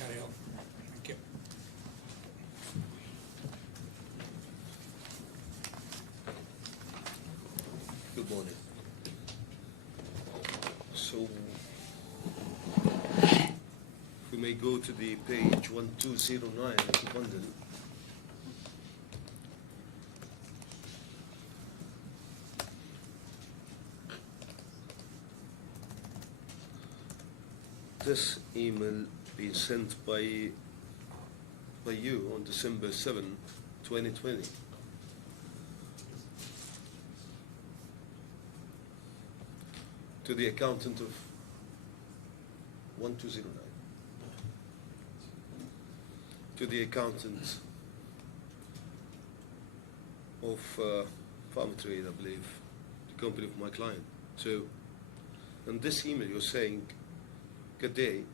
carry on. Thank you. Good morning. So, we may go to the page 1209 of London. This email being sent by you on December 7, 2020. To the accountant of 1209. To the accountant of Farm Trade, I believe, the company of my client. So, in this email you're saying, good day,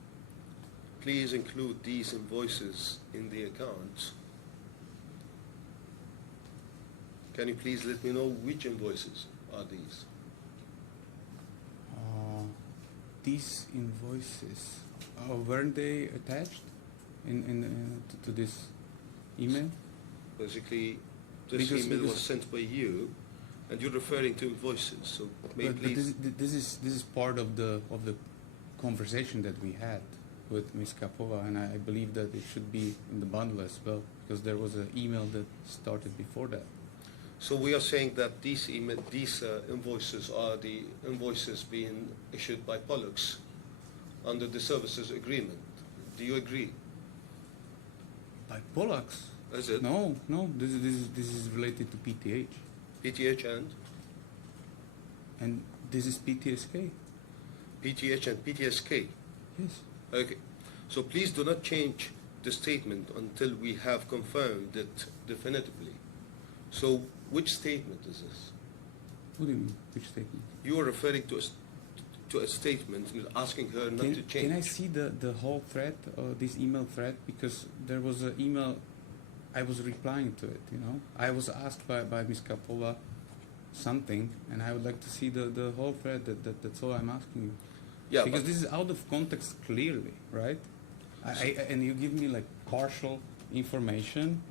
please include these invoices in the account. Can you please let me know which invoices are these? These invoices, weren't they attached to this email? Basically, this Because email was sent by you, and you're referring to invoices. So, may But please. this is part of the conversation that we had with Ms. Kapova, and I believe that it should be in the bundle as well, because there was an email that started before that. So we are saying that these invoices are the invoices being issued by Pollux under the services agreement. Do you agree? By Pollux? Is it? No. This is related to PTH, PTH and this is PTSK. PTH and PTSK. Yes. Okay. So please do not change the statement until we have confirmed it definitively. So which statement is this? What do you mean? Which statement? You are referring to a statement and asking her not to change. Can I see the whole thread, this email thread? Because there was an email, I was replying to it, you know. I was asked by Ms. Kapova something, and I would like to see the whole thread. That's all I'm asking you. Yeah, because this is out of context clearly, right? And you give me like partial information.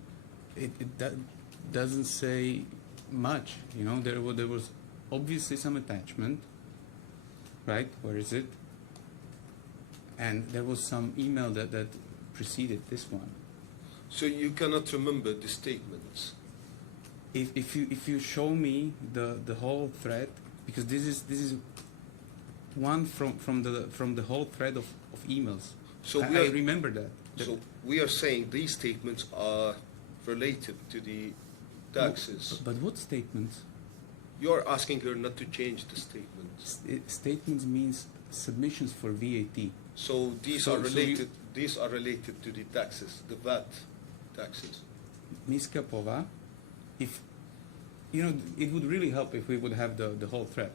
It doesn't say much, you know. There was obviously some attachment, right? Where is it? And there was some email that preceded this one. So you cannot remember the statements. If you show me the whole thread, because this is one from the whole thread of emails. So I remember that. So we are saying these statements are related to the taxes. But what statements? You're asking her not to change the statements. Statements means submissions for VAT. So these are related. These are related to the taxes, the VAT taxes. Ms. Kapova, if you know, it would really help if we would have the whole thread.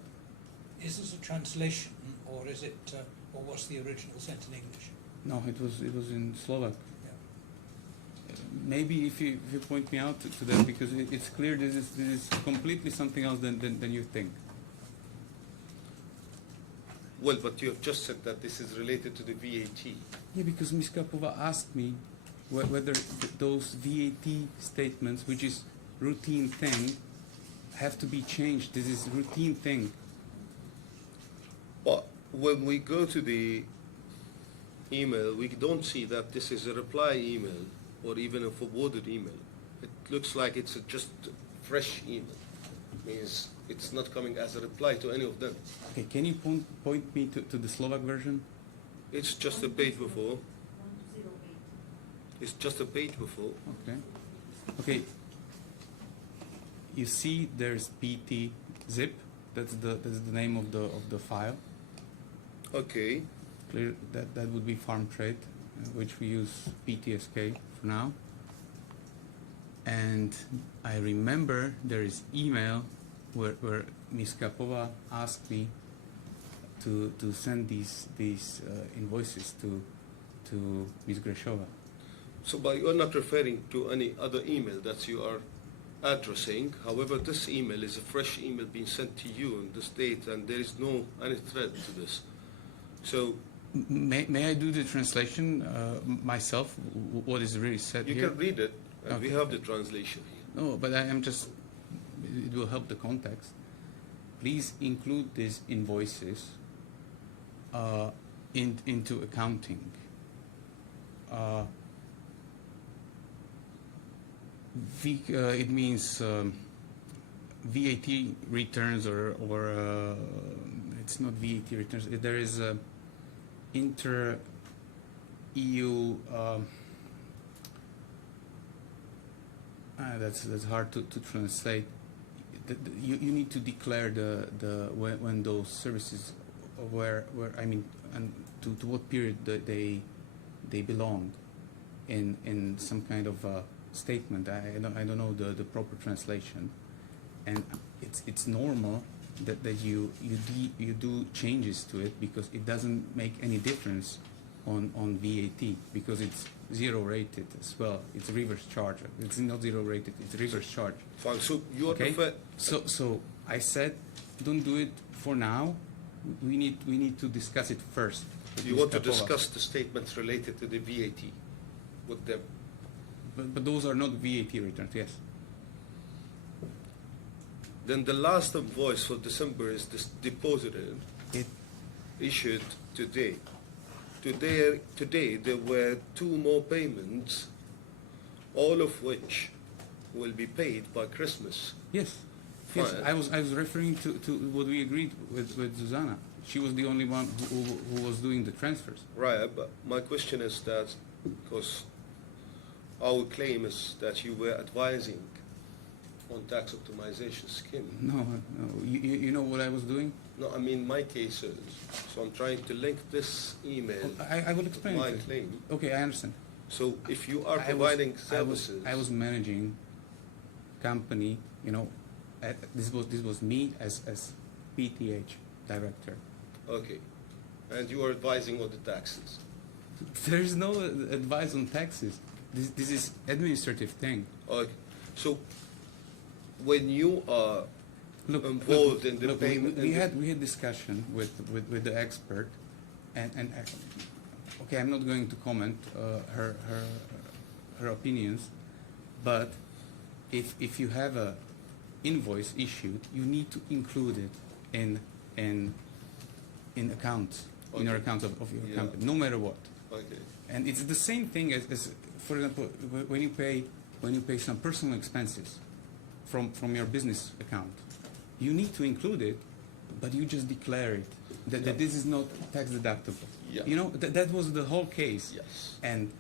Is this a translation, or is it, or was the original sent in English? No, it was in Slovak. Yeah. Maybe if you point me out to that, because it's clear this is completely something else than you think. Well, but you have just said that this is related to the VAT. Yeah, because Ms. Kapova asked me whether those VAT statements, which is routine thing, have to be changed. This is routine thing. But when we go to the email, we don't see that this is a reply email or even a forwarded email. It looks like it's just a fresh email. Means it's not coming as a reply to any of them. Okay, can you point me to the Slovak version? It's just a page before. It's just a page before. Okay. Okay. You see, there's PT zip. That's the name of the file. Okay. Clear that would be farm trade, which we use PTSK for now. And I remember there is email where Ms. Kapova asked me to send these invoices to Ms. Greshova. So, but you are not referring to any other email that you are addressing. However, this email is a fresh email being sent to you in this date, and there is no any thread to this. So, May I do the translation myself? What is really said You here? can read it, and we Okay. have the translation here. No, but I am just. It will help the context. Please include these invoices into accounting. It means VAT returns or it's not VAT returns. There is a inter-EU. That's hard to translate. You need to declare when those services where I mean and to what period they belong in some kind of statement. I don't know the proper translation, and it's normal that you do changes to it because it doesn't make any difference on VAT because it's zero rated as well. It's reverse charge. It's not zero rated. It's reverse charge. Fine. So you Okay. prefer. So I said, don't do it for now. We need to discuss it first. with You Ms. want to Kapova. discuss the statements related to the VAT with them. But those are not VAT returns. Yes. Then the last invoice for December is deposited, It issued today. Today there were 2 more payments, all of which will be paid by Christmas. yes. Yes, Fine. I was referring to what we agreed with Zuzana. She was the only one who was doing the transfers. Right, but my question is that, because our claim is that you were advising on tax optimization scheme. No. You know what I was doing? No, I mean my case is, so I'm trying to link this email I will to explain my it. to you. claim. Okay, I understand. So if you are I was- providing services. I was managing company. You know, this was me as PTH director. Okay. And you are advising on the taxes. There is no advice on taxes. This is administrative thing. Okay. So when you are Look, involved in the look, payment. we had discussion with the expert, and okay, I'm not going to comment her opinions, but if you have a invoice issued, you need to include it in accounts in your Okay. accounts of your Yeah. company, no matter what. Okay. And it's the same thing as for example, when you pay some personal expenses from your business account, you need to include it, but you just declare it that this is not tax deductible. Yeah. You know, that was the whole case. Yes. And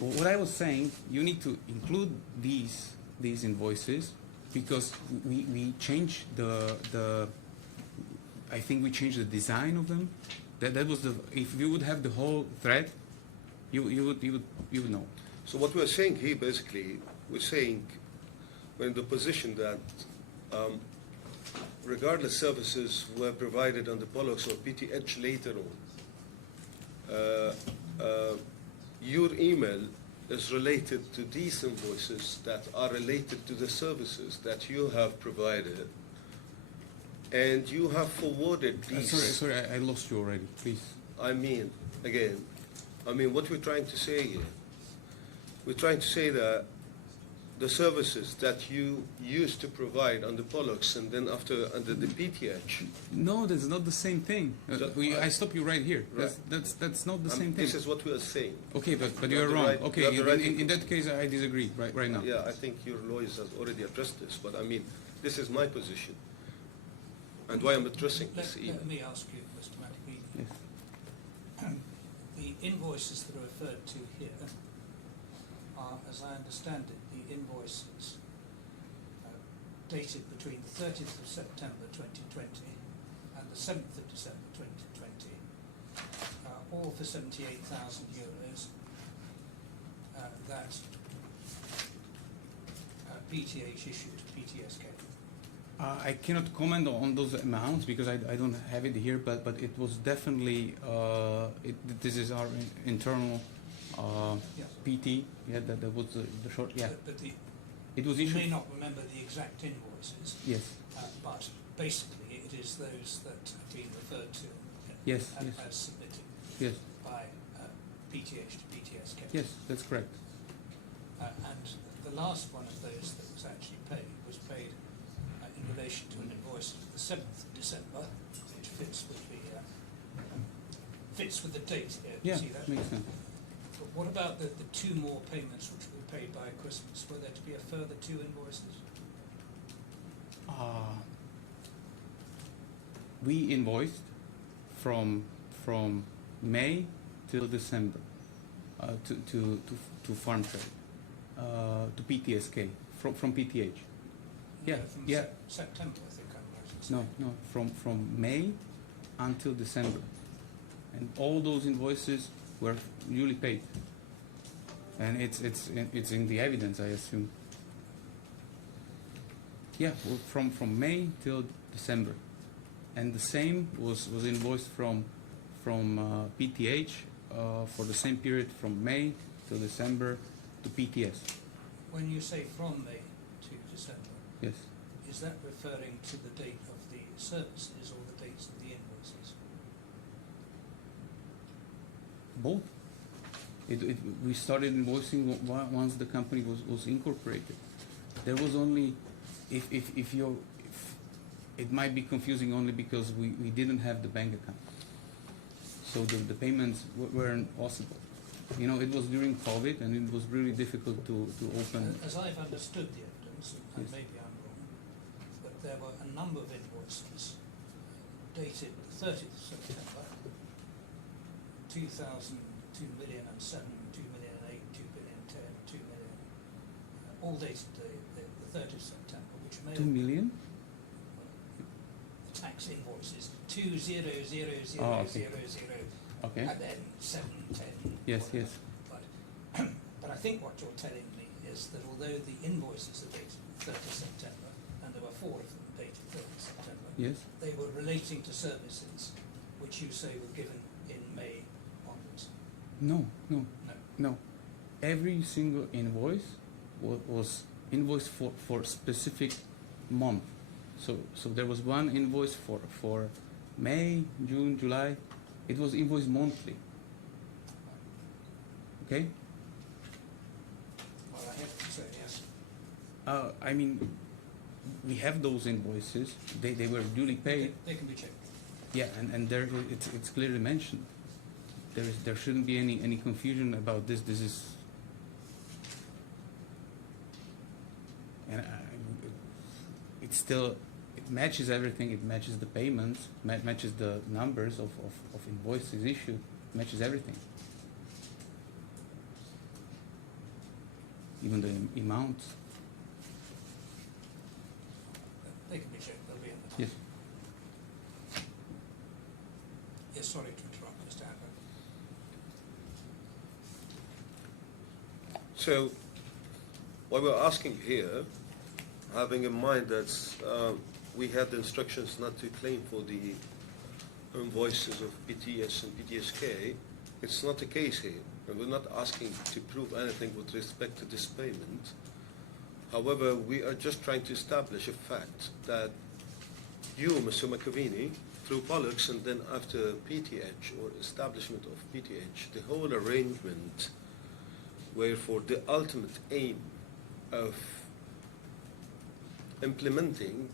what I was saying, you need to include these invoices because we changed the I think we changed the design of them. That was the, if you would have the whole thread, you would know. So what we're saying here, basically, we're saying we're in the position that regardless services were provided on the Pollux or PTH later on, your email is related to these invoices that are related to the services that you have provided, and you have forwarded these. Sorry, I lost you already. Please. I mean, again, what we're trying to say here, we're trying to say that the services that you used to provide on the Pollux and then after under the PTH. No, that's not the same thing. I stop you right here. Right. That's not the same thing. This is what we are saying. Okay, but You you're have the wrong. right- Okay, you have the right in that case, I disagree right now. Yeah, I think your lawyers have already addressed this, but this is my position. And why I'm addressing this email. Let me ask you, Mr. Makovini. Yes. The invoices that are referred to here are, as I understand it, the invoices dated between the 30th of September 2020 and the 7th of December 2020, all for €78,000 that PTH issued to PTSK. I cannot comment on those amounts because I don't have it here, but it was definitely this is our internal Yeah. PT. Yeah, that was the short. Yeah, But it was you issued. may not remember the exact invoices, Yes, but basically it is those that have been referred to yes, as yes. submitted. yes, by PTH to PTSK. yes, that's correct. And the last one of those that was actually paid was paid in relation to an invoice of the 7th of December, which fits with the date here. Yeah, See that? makes sense. But what about the two more payments which were paid by Christmas? Were there to be a further two invoices? We invoiced from May till December to farm trade, to PTSK from PTH. Yeah, No, from yeah. September, I think I'm right in No, saying. from May until December, and all those invoices were newly paid, and it's in the evidence, I assume. Yeah, well, from May till December, and the same was invoiced from PTH for the same period from May till December to PTS. When you say from May to December, Yes, is that referring to the date of the services or the dates of the invoices? both. We started invoicing once the company was incorporated. There was only, if it might be confusing only because we didn't have the bank account, so the payments weren't possible. You know, it was during COVID, and it was really difficult to open. As I've understood the evidence, and Yes. maybe I'm wrong, but there were a number of invoices dated the 30th of September, 2,000, 2 million and 7, 2 million and 8, 2 million and 10, 2 million, all dated the 30th of September, which may 2 million? the tax invoices, 2,000,000, Oh, okay. Okay. and then 710. Yes, yes. But, but I think what you're telling me is that although the invoices are dated 30th September, and there were 4 of them dated 30th September, Yes. they were relating to services which you say were given in May onwards. No. No. Every single invoice was invoiced for specific month. So there was one invoice for May, June, July. It was invoiced monthly. Okay? Well, I have to say yes. I mean, we have those invoices. They were duly paid. They can be checked. Yeah, and there it's clearly mentioned. There shouldn't be any confusion about this. This is, and it's still, it matches everything. It matches the payments, matches the numbers of invoices issued, matches everything. Even the amounts. They can be checked. They'll be in the Yes. Yes, sorry to interrupt, Mr. Amber. So, what we're asking here, having in mind that we had the instructions not to claim for the invoices of PTS and PTSK, it's not the case here. And we're not asking to prove anything with respect to this payment. However, we are just trying to establish a fact that you, Mr. Makovini, through Pollux and then after PTH or establishment of PTH, the whole arrangement were for the ultimate aim of implementing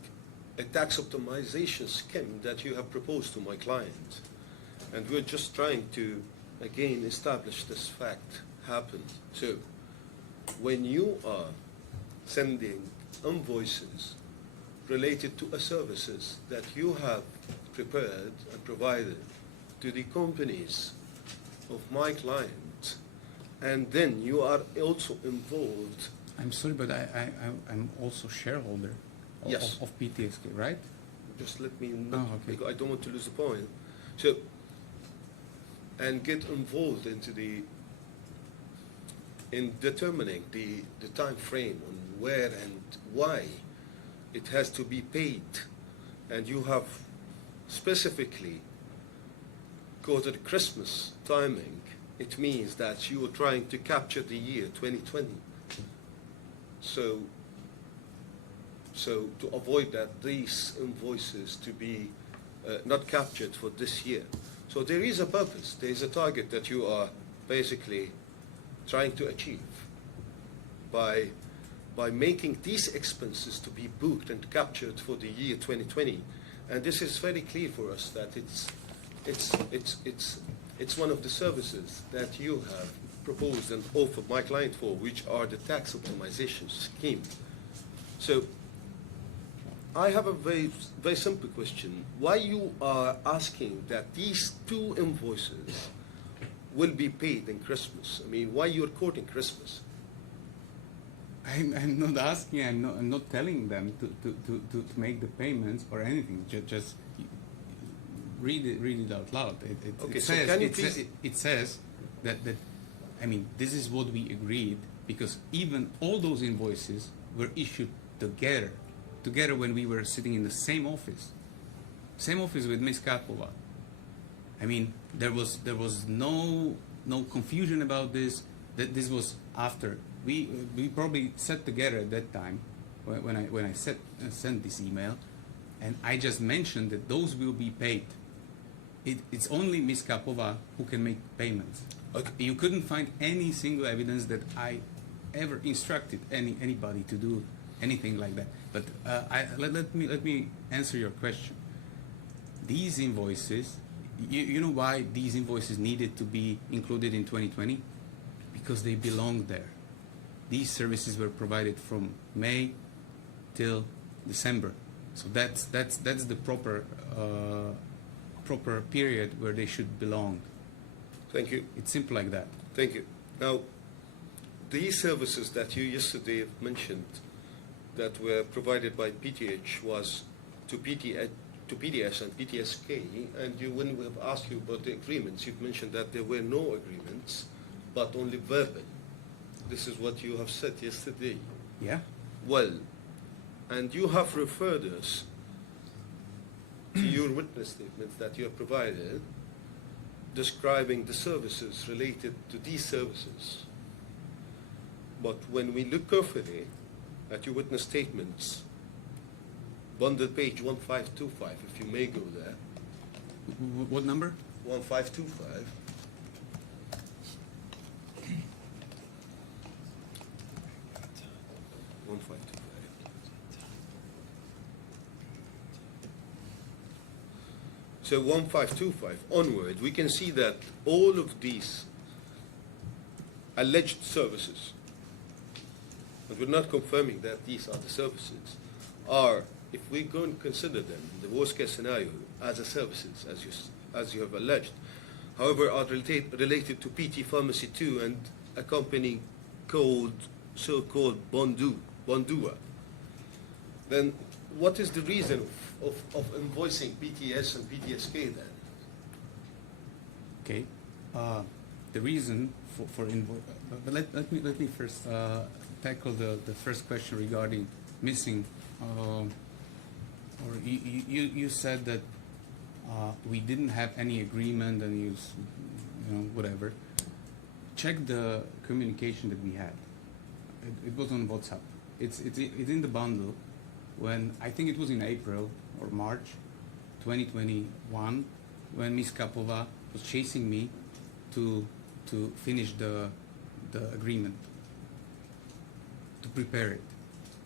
a tax optimization scheme that you have proposed to my client. And we're just trying to, again, establish this fact happened. So, when you are sending invoices related to a services that you have prepared and provided to the companies of my client, and then you are also involved. I'm sorry, but I'm also shareholder Yes. of PTSK, right? Just let me not, Oh, okay. because I don't want to lose the point. So, and get involved into in determining the time frame on where and why it has to be paid, and you have specifically quoted Christmas timing. It means that you are trying to capture the year 2020. So to avoid that these invoices to be not captured for this year. So there is a purpose, there is a target that you are basically trying to achieve by making these expenses to be booked and captured for the year 2020. And this is very clear for us that it's one of the services that you have proposed and offered my client for, which are the tax optimization scheme. So I have a very, very simple question. Why you are asking that these two invoices will be paid in Christmas? I mean, why you're quoting Christmas? I'm not asking. I'm not telling them to make the payments or anything. Just read it out loud. Okay, it so says, can you it please- sa- it says that I mean, this is what we agreed, because even all those invoices were issued together when we were sitting in the same office with Ms. Kapova. I mean, there was no confusion about this. That this was after we probably sat together at that time when I sent this email, and I just mentioned that those will be paid. It's only Ms. Kapova who can make payments. Okay. You couldn't find any single evidence that I ever instructed anybody to do anything like that. But let me answer your question. These invoices, you know why these invoices needed to be included in 2020? Because they belong there. These services were provided from May till December, so that's the proper period where they should belong. Thank you. It's simple like that. Thank you. Now, these services that you yesterday mentioned that were provided by PTH was to PDS and PTSK, and when we have asked you about the agreements, you've mentioned that there were no agreements, but only verbal. This is what you have said yesterday. Yeah. Well, and you have referred us to your witness statements that you have provided describing the services related to these services. But when we look carefully at your witness statements, bundle page 1525, if you may go there. What number? 1525. So 1525 onward, we can see that all of these alleged services, and we're not confirming that these are the services, are, if we go and consider them, the worst case scenario, as a services, as you have alleged, however, are related to PT Pharmacy 2 and a company called, so-called Bondua, then what is the reason of invoicing PTS and PTSK then? Okay. The reason for invoice, but let me first tackle the first question regarding missing. Or you said that we didn't have any agreement, and you know, whatever. Check the communication that we had. It was on WhatsApp. It's in the bundle. When I think it was in April or March 2021, when Ms. Kapova was chasing me to finish the agreement, to prepare it.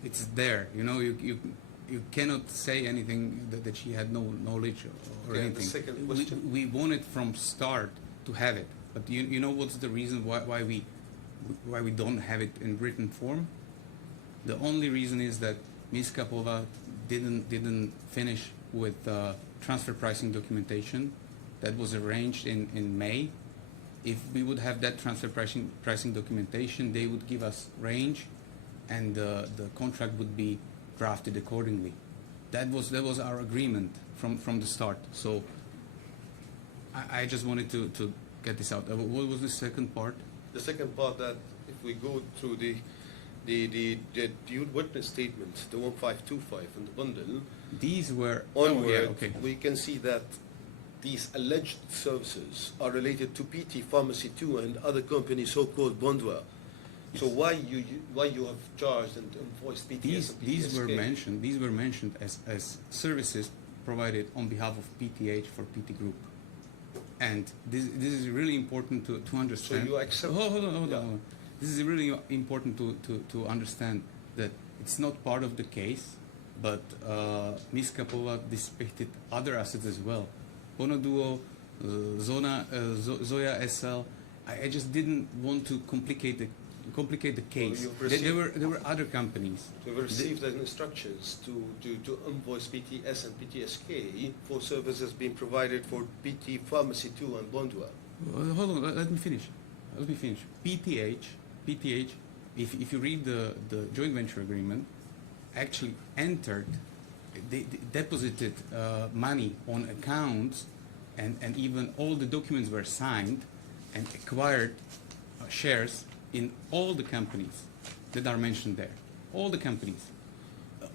It's there, you know. You cannot say anything that she had no knowledge or Okay, anything. the second question. We wanted from start to have it, but you know what's the reason why we don't have it in written form? The only reason is that Ms. Kapova didn't finish with transfer pricing documentation that was arranged in May. If we would have that transfer pricing documentation, they would give us range, and the contract would be drafted accordingly. That was our agreement from the start. So I just wanted to get this out. What was the second part? The second part, that if we go through the witness statement, the 1525 and the bundle, These were onward, okay. we can see that these alleged services are related to PT Pharmacy 2 and other companies, so-called Bondua. So why you have charged and invoiced PTS and These were PTSK? mentioned as services provided on behalf of PTH for PT Group. And this is really important to understand. So you accept? Hold on. Yeah. This is really important to understand that it's not part of the case, but Ms. Kapova dissipated other assets as well. Ponoduo, Zoya SL. I just didn't want to complicate the case. There were other companies. We've received instructions to invoice PTS and PTSK for services being provided for PT Pharmacy 2 and Bondwell. Hold on, let me finish. PTH, if you read the joint venture agreement, actually entered, they deposited money on accounts, and even all the documents were signed, and acquired shares in all the companies that are mentioned there. All the companies.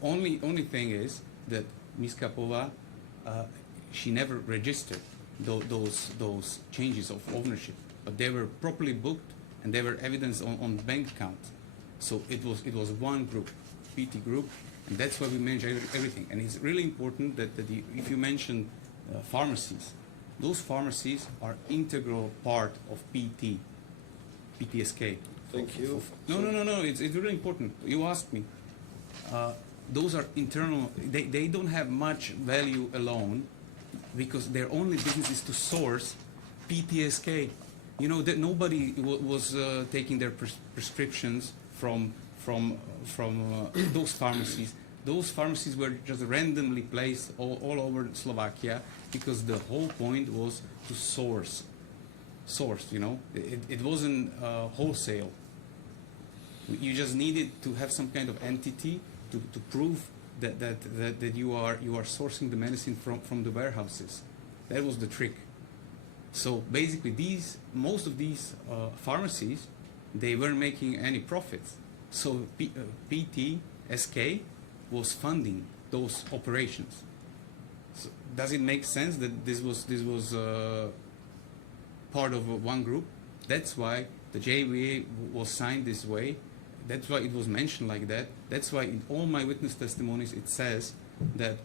Only thing is that Ms. Kapova, she never registered those changes of ownership, but they were properly booked and they were evidence on bank accounts. So it was one group, PT group, and that's why we manage everything. And it's really important that if you mention pharmacies, those pharmacies are integral part of PTSK. Thank you. No. It's really important. You asked me. Those are internal. They don't have much value alone, because their only business is to source PTSK. You know that nobody was taking their prescriptions from those pharmacies. Those pharmacies were just randomly placed all over Slovakia, because the whole point was to source. You know, it wasn't wholesale. You just needed to have some kind of entity to prove that you are sourcing the medicine from the warehouses. That was the trick. So basically, most of these pharmacies, they weren't making any profits. So PTSK was funding those operations. So does it make sense that this was part of one group? That's why the JVA was signed this way. That's why it was mentioned like that. That's why in all my witness testimonies it says that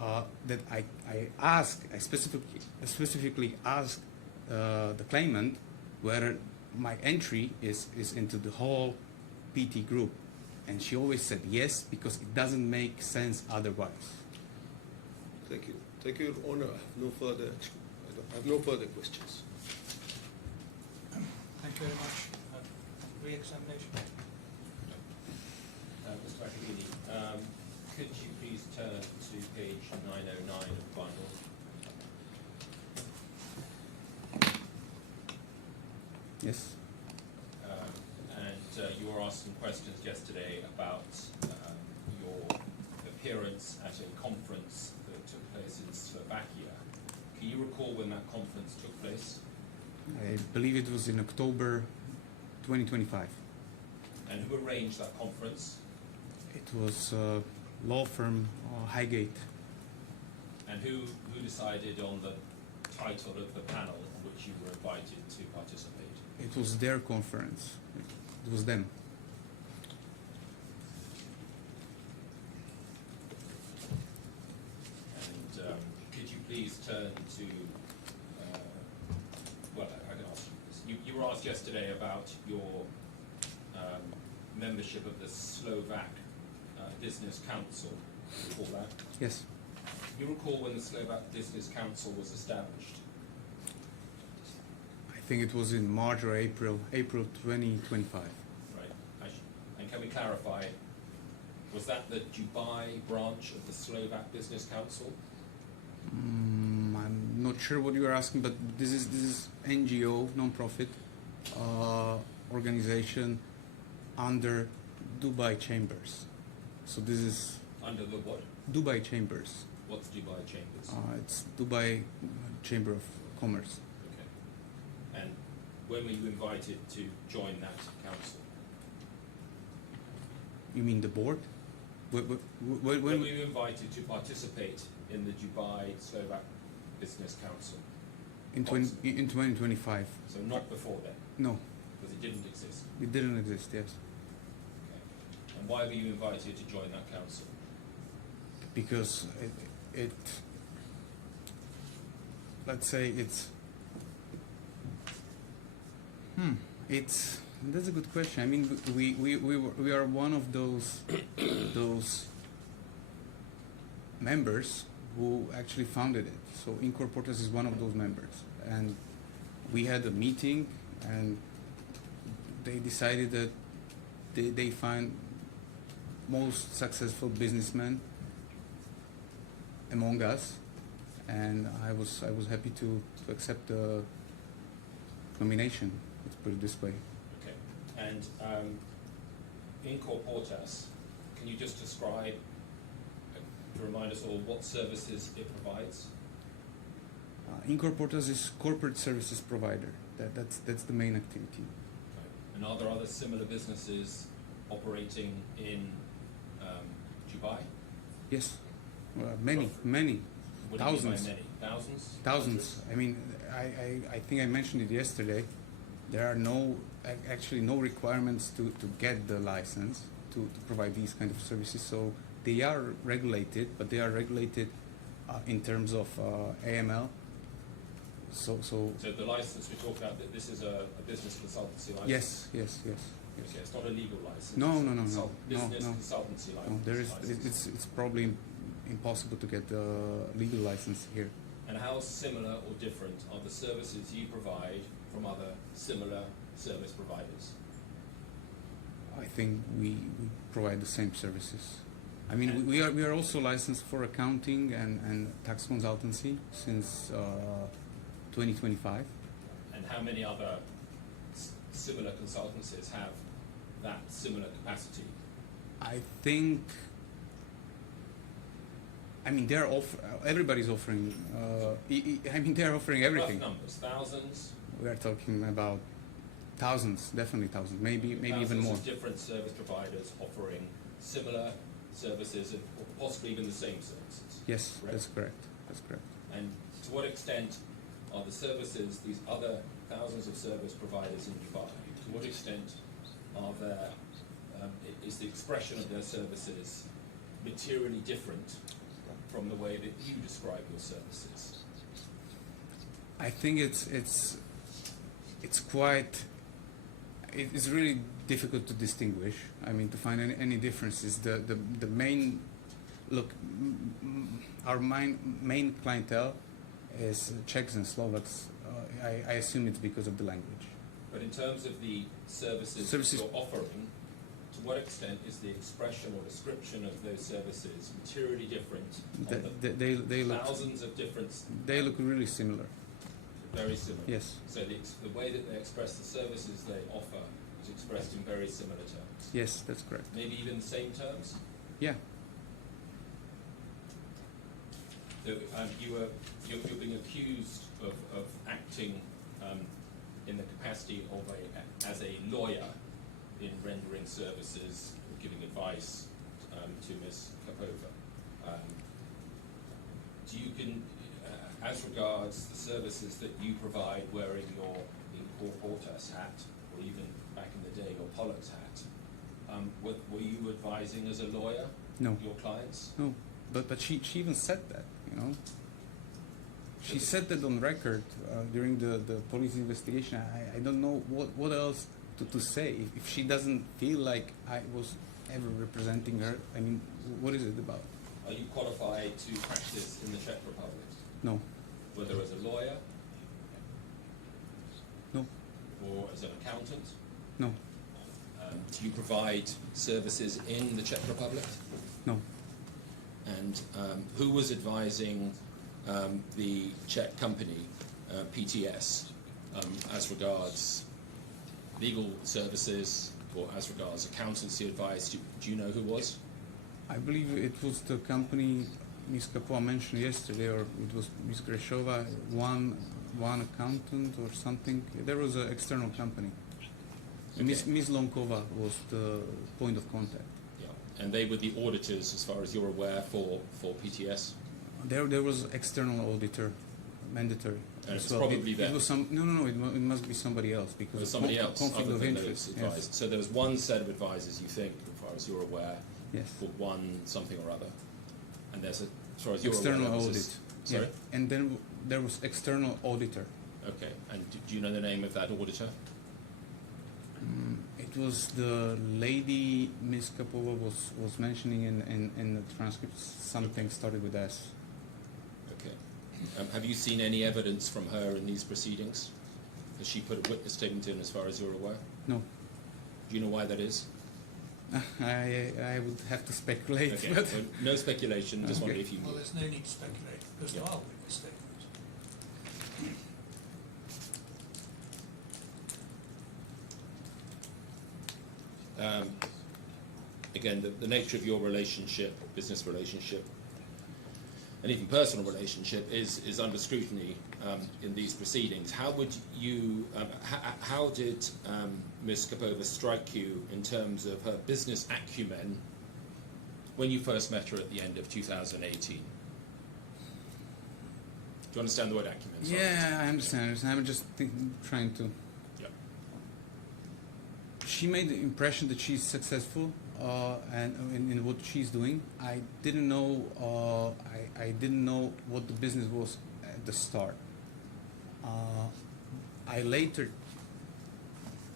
I specifically asked the claimant whether my entry is into the whole PT group, and she always said yes, because it doesn't make sense otherwise. Thank you. Thank you, Your Honor. I have no further questions. Thank you very much. Re-examination. Mr. Makovini, could you please turn to page 909 of the bundle? Yes. And you were asked some questions yesterday about your appearance at a conference that took place in Slovakia. Can you recall when that conference took place? I believe it was in October 2025. And who arranged that conference? It was law firm Highgate. And who decided on the title of the panel on which you were invited to participate? It was their conference. It was them. And could you please turn to, well, I can ask you this. You were asked yesterday about your membership of the Slovak Business Council. Recall that? Yes. You recall when the Slovak Business Council was established? I think it was in March or April 2025. Right. And can we clarify, was that the Dubai branch of the Slovak Business Council? I'm not sure what you are asking, but this is NGO, non-profit organization under Dubai Chambers. So this is Under the what? Dubai Chambers. What's Dubai Chambers? It's Dubai Chamber of Commerce. Okay. And when were you invited to join that council? You mean the board? When When were you invited to participate in the Dubai Slovak Business Council? in 2025. So not before then, No, because it didn't exist. it didn't exist. Yes, Okay. And why were you invited to join that council? because it let's say it's That's a good question. I mean, we are one of those members who actually founded it. So Incorportas is one of those members, and we had a meeting, and they decided that they find most successful businessmen among us, and I was happy to accept the nomination. Let's put it this way. Okay. And Incorportas, can you just describe, to remind us all, what services it provides? Incorportas is corporate services provider. That's the main activity. Okay. And are there other similar businesses operating in Dubai? Yes, many. What do you mean by Thousands. many? Thousands? Thousands. I mean, I think I mentioned it yesterday. There are actually no requirements to get the license to provide these kind of services. So they are regulated, but they are regulated in terms of AML. So the license we talk about, that this is a business consultancy license? yes. Okay, it's not a legal license. No. Business consultancy license. No, there is. It's probably impossible to get the legal license here. And how similar or different are the services you provide from other similar service providers? I think we provide the same services. I mean, we are also licensed for accounting and tax consultancy since 2025. And how many other similar consultancies have that similar capacity? I think. I mean, everybody's offering. I mean, they're offering everything. Rough numbers, thousands. We are talking about thousands, definitely thousands, maybe even more. Thousands of different service providers offering similar services, or possibly even the same services. Yes, correct? That's correct. That's correct. And to what extent are the services, these other thousands of service providers in Dubai, to what extent are there, is the expression of their services materially different from the way that you describe your services? I think it's quite. It's really difficult to distinguish. I mean, to find any differences. The main look. Our main clientele is Czechs and Slovaks. I assume it's because of the language. But in terms of the services you're offering, to what extent is the expression or description of those services materially different? They look thousands of different. They look really similar. Very similar. Yes. So the way that they express the services they offer is expressed in very similar terms. Yes, that's correct. Maybe even the same terms. Yeah. So you're being accused of acting in the capacity of as a lawyer in rendering services, giving advice to Ms. Kapova. As regards the services that you provide wearing your Incorportas hat, or even back in the day your Pollux hat, were you advising as a lawyer No. your clients? No, but she even said that, you know. She said that on record during the police investigation. I don't know what else to say. If she doesn't feel like I was ever representing her, I mean, what is it about? Are you qualified to practice in the Czech Republic? No. Whether as a lawyer? No. Or as an accountant? No. Do you provide services in the Czech Republic? No. And who was advising the Czech company, PTS, as regards legal services or as regards accountancy advice? Do you know who was? I believe it was the company Ms. Kapova mentioned yesterday, or it was Ms. Greshova, one accountant or something. There was an external company. Okay. Ms. Lonkova was the point of contact. Yeah. And they were the auditors, as far as you're aware, for PTS? There was external auditor, mandatory. And as it's well. probably it was some. No. It must be somebody else because There was of somebody else conflict other of than interest. those advisors. Yes. So there was one set of advisors, you think, as far as you're aware, Yes. for one something or other. And there's as far as you're External aware, audit. Sorry? Yeah. And then there was external auditor. Okay. And do you know the name of that auditor? was the lady Miss Kapova was mentioning in the transcript. Something started with S. Okay. Have you seen any evidence from her in these proceedings? Has she put a witness statement in as far as you're aware? No. Do you know why that is? I would have to speculate. Okay. But Well, no speculation, just Okay. wondering if you Well, knew. there's no need to speculate because there Yeah. are witness statements. Again, the nature of your relationship, business relationship, and even personal relationship is under scrutiny in these proceedings. How would you, how did Ms. Kapova strike you in terms of her business acumen when you first met her at the end of 2018? Do you understand the word acumen? Sorry. yeah, I understand. I'm just trying to. Yeah. She made the impression that she's successful and in what she's doing. I didn't know. I didn't know what the business was at the start. I later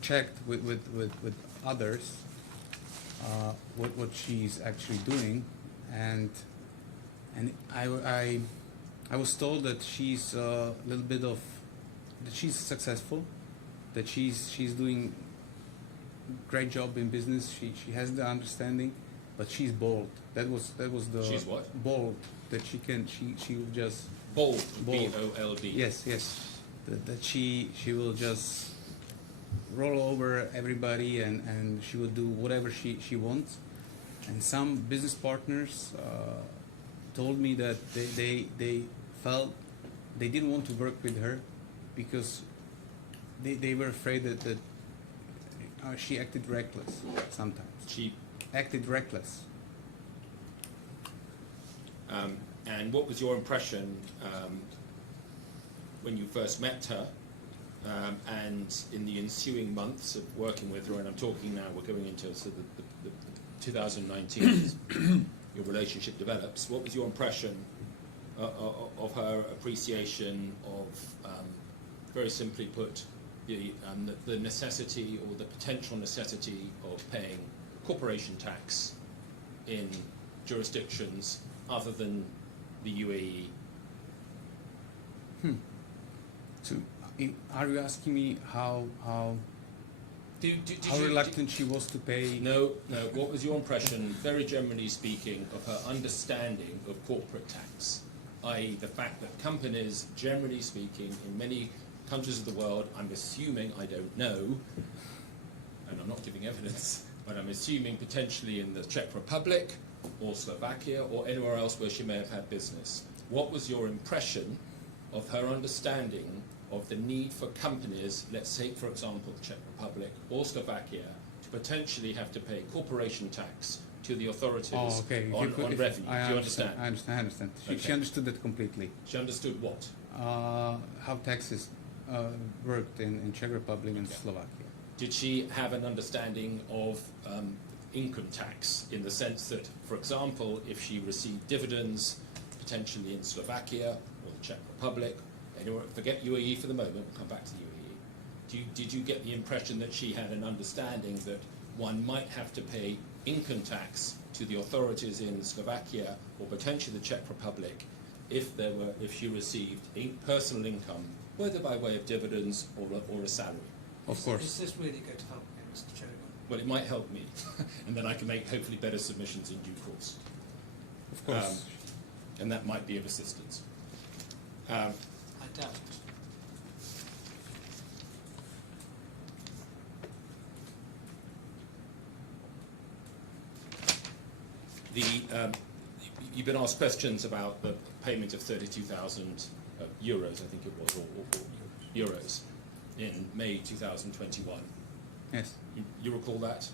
checked with others what she's actually doing, and I was told that she's a little bit of that she's successful, that she's doing great job in business. She has the understanding, but she's bold. That was the She's what? bold, that she will just Bold. Bold. B-O-L-D. yes that she will just roll over everybody and she will do whatever she wants. And some business partners told me that they felt they didn't want to work with her because they were afraid that she acted reckless sometimes. She Acted reckless. And what was your impression when you first met her and in the ensuing months of working with her? And I'm talking now, we're going into sort of the 2019, your relationship develops. What was your impression of her appreciation of, very simply put, the necessity or the potential necessity of paying corporation tax in jurisdictions other than the UAE? So, are you asking me how Did reluctant she was to pay? No. What was your impression, very generally speaking, of her understanding of corporate tax? I.e., the fact that companies, generally speaking, in many countries of the world, I'm assuming, I don't know, and I'm not giving evidence, but I'm assuming potentially in the Czech Republic or Slovakia or anywhere else where she may have had business. What was your impression of her understanding of the need for companies, let's say, for example, the Czech Republic or Slovakia, to potentially have to pay corporation tax to the authorities on revenue? Do you understand? I understand. She Okay. understood that completely. She understood what? How taxes worked in Czech Republic and Okay. Slovakia. Did she have an understanding of income tax in the sense that, for example, if she received dividends potentially in Slovakia or the Czech Republic, anywhere, forget UAE for the moment, we'll come back to the UAE. Did you get the impression that she had an understanding that one might have to pay income tax to the authorities in Slovakia or potentially the Czech Republic if she received personal income, whether by way of dividends or a salary? Of course. Is this really going to help me, Mr. Chairman? Well, it might help me, and then I can make hopefully better submissions in due course. Of course. And that might be of assistance. I doubt it. You've been asked questions about the payment of 32,000 euros, I think it was, or euros, in May 2021. Yes. You recall that?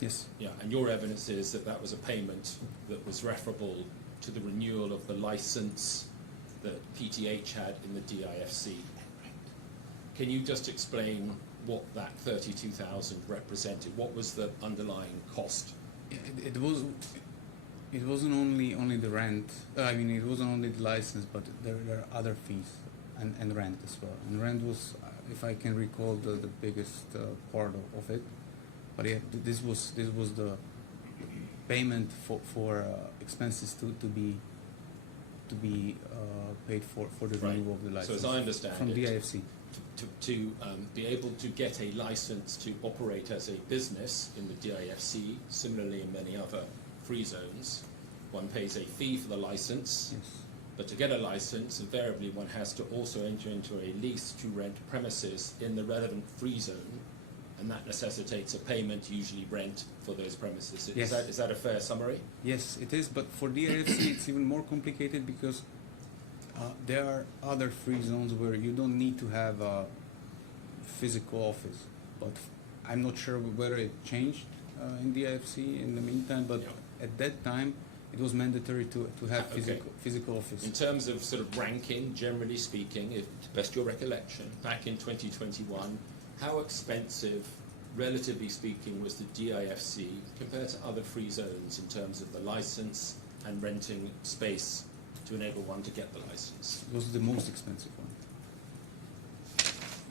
Yes. Yeah, and your evidence is that that was a payment that was referable to the renewal of the license that PTH had in the DIFC. Can you just explain what that 32,000 represented? What was the underlying cost? It wasn't only the rent. I mean, it wasn't only the license, but there are other fees and rent as well. And rent was, if I can recall, the biggest part of it. But yeah, this was the payment for expenses to be paid for the Right. renewal of the license. So as I understand from it, the IFC. to be able to get a license to operate as a business in the DIFC, similarly in many other free zones, one pays a fee for the license, Yes. but to get a license, invariably one has to also enter into a lease to rent premises in the relevant free zone, and that necessitates a payment, usually rent, for those premises. Yes. Is that a fair summary? Yes, it is, but for DIFC it's even more complicated because there are other free zones where you don't need to have a physical office. But I'm not sure whether it changed in DIFC in the meantime, but Yeah. at that time it was mandatory to have Okay. physical office. In terms of sort of ranking, generally speaking, if to best your recollection, back in 2021, how expensive, relatively speaking, was the DIFC compared to other free zones in terms of the license and renting space to enable one to get the license? It was the most expensive one.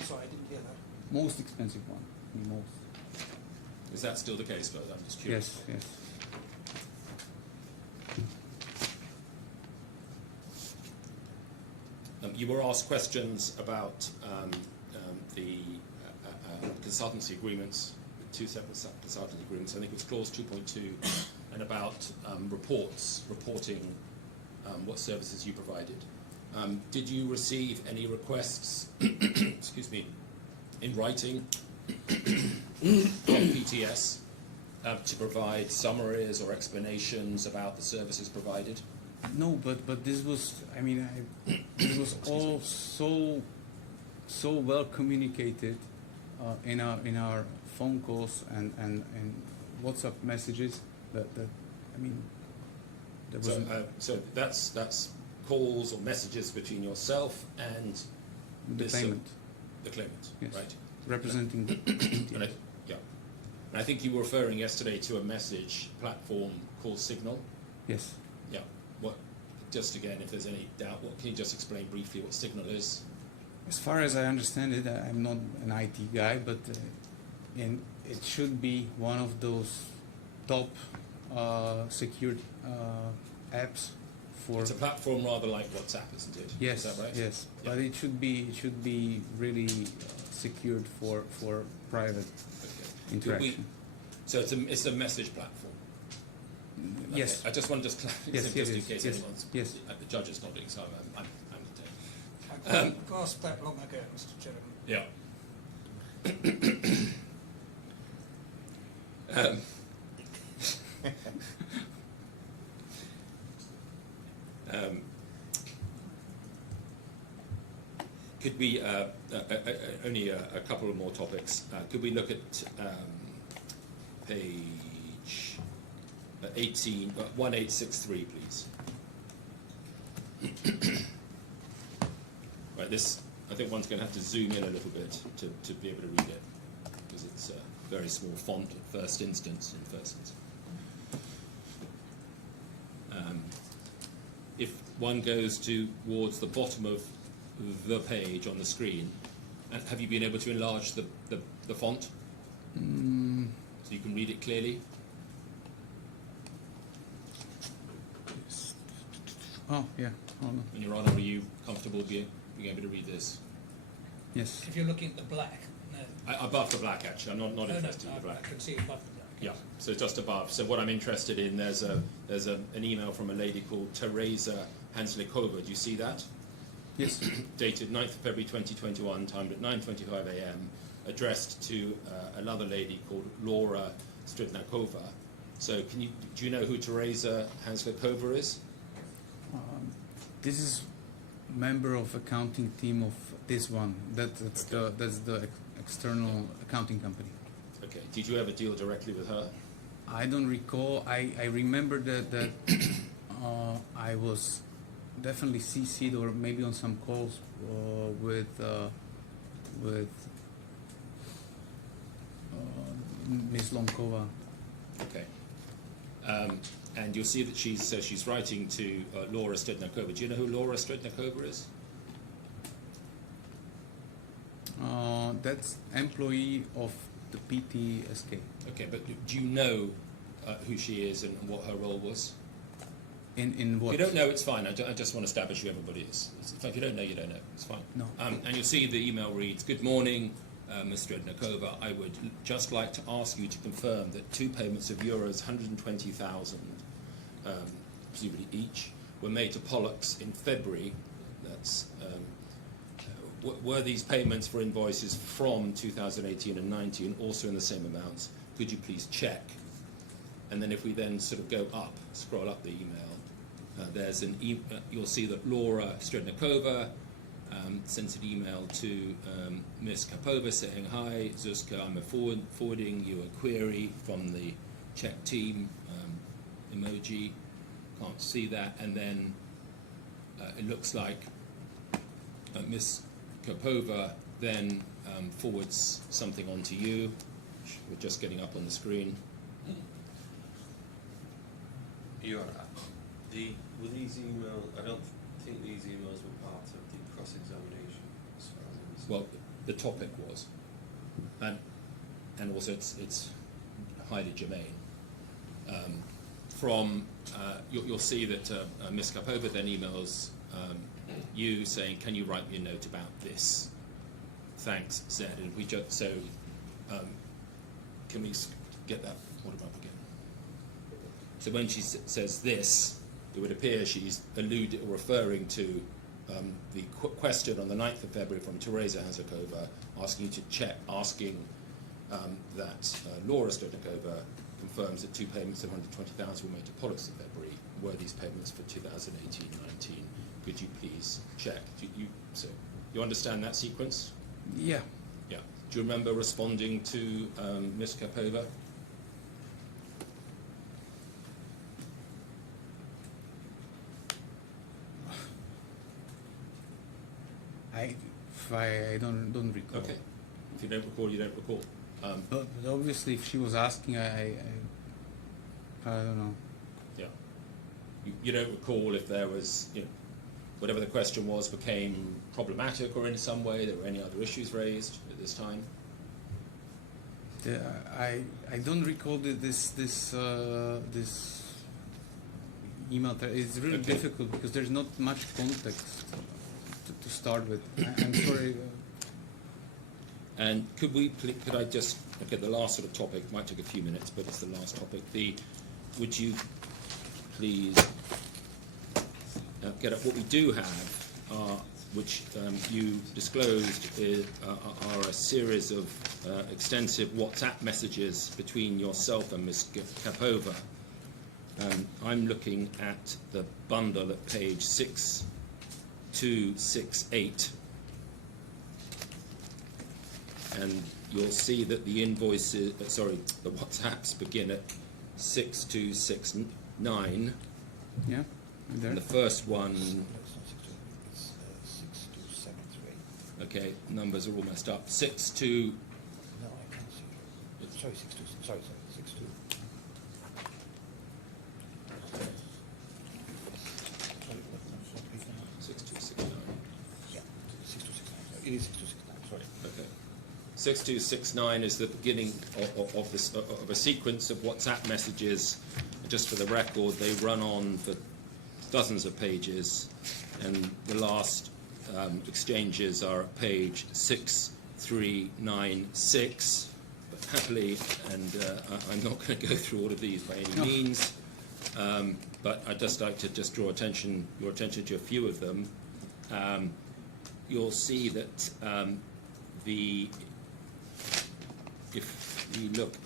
Sorry, I didn't hear that. Most expensive one. The most. Is that still the case, Bert? I'm just curious. Yes, yes. You were asked questions about the consultancy agreements, two separate consultancy agreements. I think it was clause 2.2, and about reporting what services you provided. Did you receive any requests, excuse me, in writing from PTS to provide summaries or explanations about the services provided? No, but this was, I mean, this was all so well communicated in our phone calls and WhatsApp messages that I mean, there was So that's calls or messages between yourself and the this, claimant. the claimant, Yes. right? Representing And I think you were referring yesterday to a message platform called Signal. yes. Yeah. What? Just again, if there's any doubt, can you just explain briefly what Signal is? As far as I understand it, I'm not an IT guy, but and it should be one of those top secured apps for. It's a platform rather like WhatsApp, isn't it? Yes, Is that right? yes, Yeah. but it should be really secured for private Okay. interaction. So it's a message platform. Yes. Okay. I just want to just clarify, Yes, just yes, in yes, case yes, anyone's yes. the judge is nodding, so I'm I grasped that long ago, Mr. Chairman. yeah. Could we only a couple of more topics? Could we look at page 18, 1863, please? Right, this I think one's going to have to zoom in a little bit to be able to read it because it's a very small font at first instance. If one goes towards the bottom of the page on the screen, and have you been able to enlarge the font so you can read it clearly? Oh yeah. Hold on. And Your Honour, are you comfortable being able to read this? Yes. If you're looking at the black, no. Above the black, actually. I'm not No, interested in the I black. can see above the black. Yeah, so just above. So what I'm interested in, there's an email from a lady called Teresa Hanslikova. Do you see that? Yes. Dated 9th of February 2021, timed at 9:25 a.m., addressed to another lady called Laura Stridnakova. So do you know who Teresa Hanslikova is? This is member of accounting team of this one. That's the external accounting company. Okay. Did you ever deal directly with her? I don't recall. I remember that I was definitely CC'd or maybe on some calls with Ms. Lomkova. Okay. And you'll see that she's writing to Laura Stridnakova. Do you know who Laura Stridnakova is? That's employee of the PTSK. Okay, but do you know who she is and what her role was? In what? If you don't know, it's fine. I just want to establish who everybody is. If you don't know, you don't know. It's fine. No. And you'll see the email reads, "Good morning, Ms. Strednikova. I would just like to ask you to confirm that 2 payments of euros 120,000, presumably each, were made to Pollux in February. That's were these payments for invoices from 2018 and 19 also in the same amounts? Could you please check?" And then if we then sort of go up, scroll up the email, there's you'll see that Laura Strednikova sent an email to Ms. Kapova saying, "Hi, Zuzka, I'm forwarding you a query from the Czech team," emoji, can't see that, and then it looks like Ms. Kapova then forwards something on to you, which we're just getting up on the screen. With these emails, I don't think these emails were part of the cross-examination, as far as I understand. Well, the topic was, and also it's highly germane. You'll see that Ms. Kapova then emails you saying, "Can you write me a note about this? Thanks, Zed." And we just can we get that order up again? So when she says this, it would appear she's referring to the question on the 9th of February from Teresa Hazakova, asking you to check, that Laura Strednikova confirms that 2 payments of 120,000 were made to Pollux in February. Were these payments for 2018-19? Could you please check? So you understand that sequence? Yeah. Yeah. Do you remember responding to Ms. Kapova? I don't recall. Okay. If you don't recall, you don't recall. But obviously, if she was asking, I don't know. Yeah. You don't recall if there was, whatever the question was became problematic or in some way there were any other issues raised at this time? I don't recall this email. It's really Okay. difficult because there's not much context to start with. I'm sorry. And could I just, okay, the last sort of topic might take a few minutes, but it's the last topic. Would you please get up what we do have, which you disclosed are a series of extensive WhatsApp messages between yourself and Ms. Kapova. I'm looking at the bundle at page 6268. And you'll see that the invoices, the WhatsApps begin at 6269. Yeah, I'm there. And the first one, It's not 6273. okay, numbers are all messed up. 62, No, I can't see it. Sorry, 62. Sorry, 62. Sorry, not big enough. 6269. Yeah, 6269. It is 6269. Sorry. Okay. 6269 is the beginning of a sequence of WhatsApp messages. Just for the record, they run on for dozens of pages, and the last exchanges are at page 6396. But happily, and I'm not going to go through all of these by any means, but I'd just like to draw your attention to a few of them. You'll see that if you look at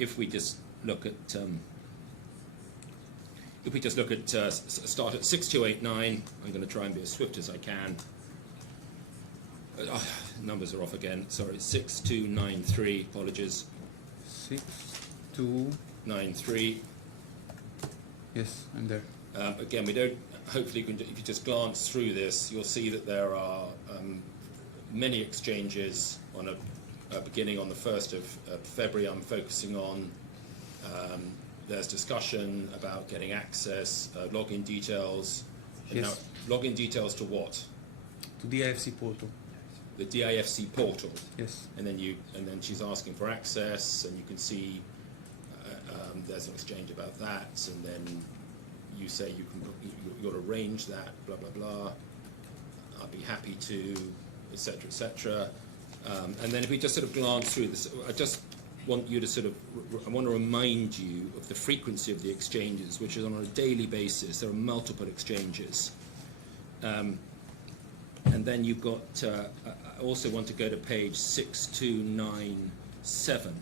if we just look at start at 6289, I'm going to try and be as swift as I can. Numbers are off again. Sorry, 6293. Apologies. 6293. Yes, I'm there. Again, we don't. Hopefully, if you just glance through this, you'll see that there are many exchanges beginning on the 1st of February. I'm focusing on there's discussion about getting access, login details. And Yes. now, login details to what? To the IFC portal. The DIFC portal. Yes. And then she's asking for access, and you can see there's an exchange about that, and then you say you'll arrange that, blah blah blah. I'll be happy to, etc. etc. And then if we just sort of glance through this, I just want you to I want to remind you of the frequency of the exchanges, which is on a daily basis. There are multiple exchanges. And then you've got, I also want to go to page 6297.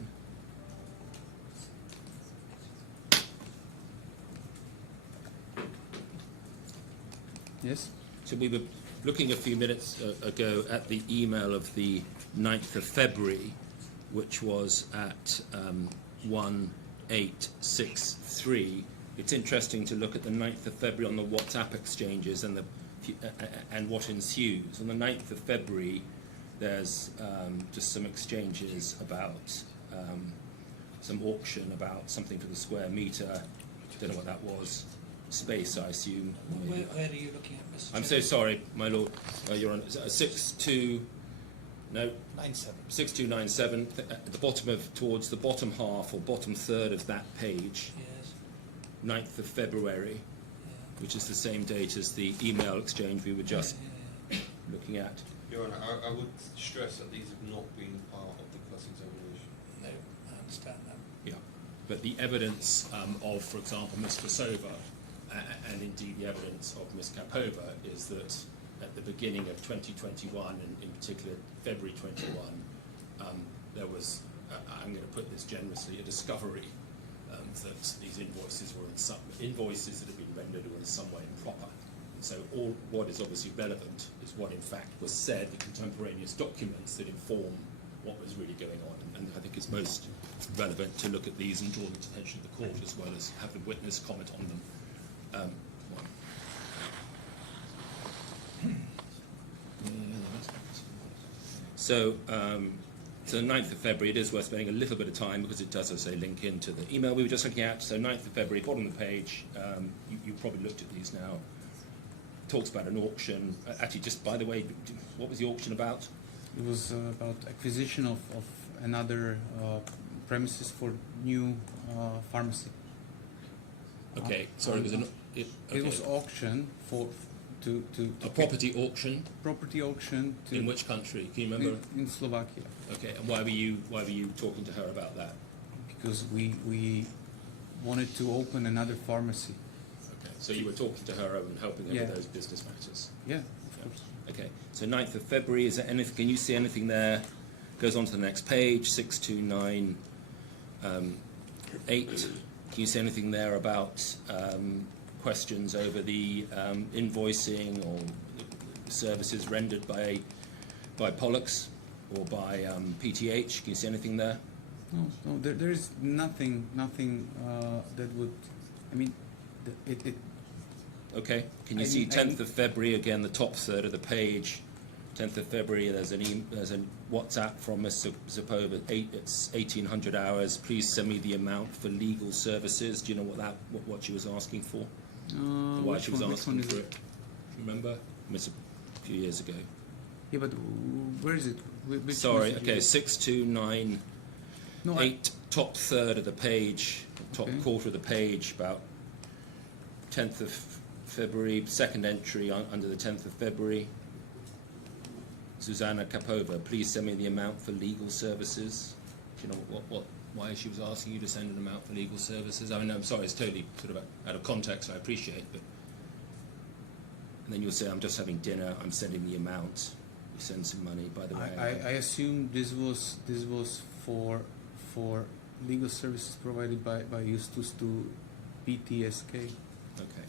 Yes. So we were looking a few minutes ago at the email of the 9th of February, which was at 1863. It's interesting to look at the 9th of February on the WhatsApp exchanges and what ensues. On the 9th of February, there's just some exchanges about some auction about something for the square meter. Don't know what that was. Space, I assume. Where are you looking at, Mr. I'm so sorry, my lord. You're on 97. 6297 at the bottom towards the bottom half or bottom third of that page. Yes. 9th of February, Yeah. which is the same date as the email exchange we were just looking at. Your Honour, I would stress that these have not been part of the cross-examination. No, I understand that. Yeah, but the evidence of, for example, Ms. Kapova, and indeed the evidence of Ms. Kapova, is that at the beginning of 2021, and in particular February 21, there was, I'm going to put this generously, a discovery that these invoices that had been rendered were in some way improper. So what is obviously relevant is what in fact was said, the contemporaneous documents that inform what was really going on. And I think it's most relevant to look at these and draw the attention of the court as well as have the witness comment on them. So the 9th of February, it is worth spending a little bit of time because it does, as I say, link into the email we were just looking at. So 9th of February, bottom of the page, you probably looked at these now. Talks about an auction. Actually, just by the way, what was the auction about? It was about acquisition of another premises for new pharmacy. Okay, sorry, it was an... It was auction to a property auction. Property auction to In which country? Can you remember? in Slovakia. Okay, and why were you talking to her about that? Because we wanted to open another pharmacy. Okay, so you were talking to her and helping her Yeah. with those business matters. Yeah, of course. Okay, so 9th of February, is there anything? Can you see anything there? Goes on to the next page, 6298. Can you see anything there about questions over the invoicing or services rendered by Pollux or by PTH? Can you see anything there? No, there is nothing that would. I mean, it. Okay. Can you I see need- 10th of February again, the top third of the page? 10th of February. There's a WhatsApp from Ms. Zapova. It's 1800 hours. Please send me the amount for legal services. Do you know what she was asking for? Why she was asking for it? Remember? It's a few years ago. Yeah, but where is it? Which Sorry. message Okay. is it? 6298. No, Top third of the page. Top Okay. quarter of the page. About 10th of February. Second entry under the 10th of February. Zuzana Kapova, please send me the amount for legal services. Do you know why she was asking you to send an amount for legal services? I mean, I'm sorry, it's totally sort of out of context, I appreciate, but... And then you'll say, I'm just having dinner, I'm sending the amount. You send some money, by the way. I assume this was for legal services provided by Justus to PTSK. Okay.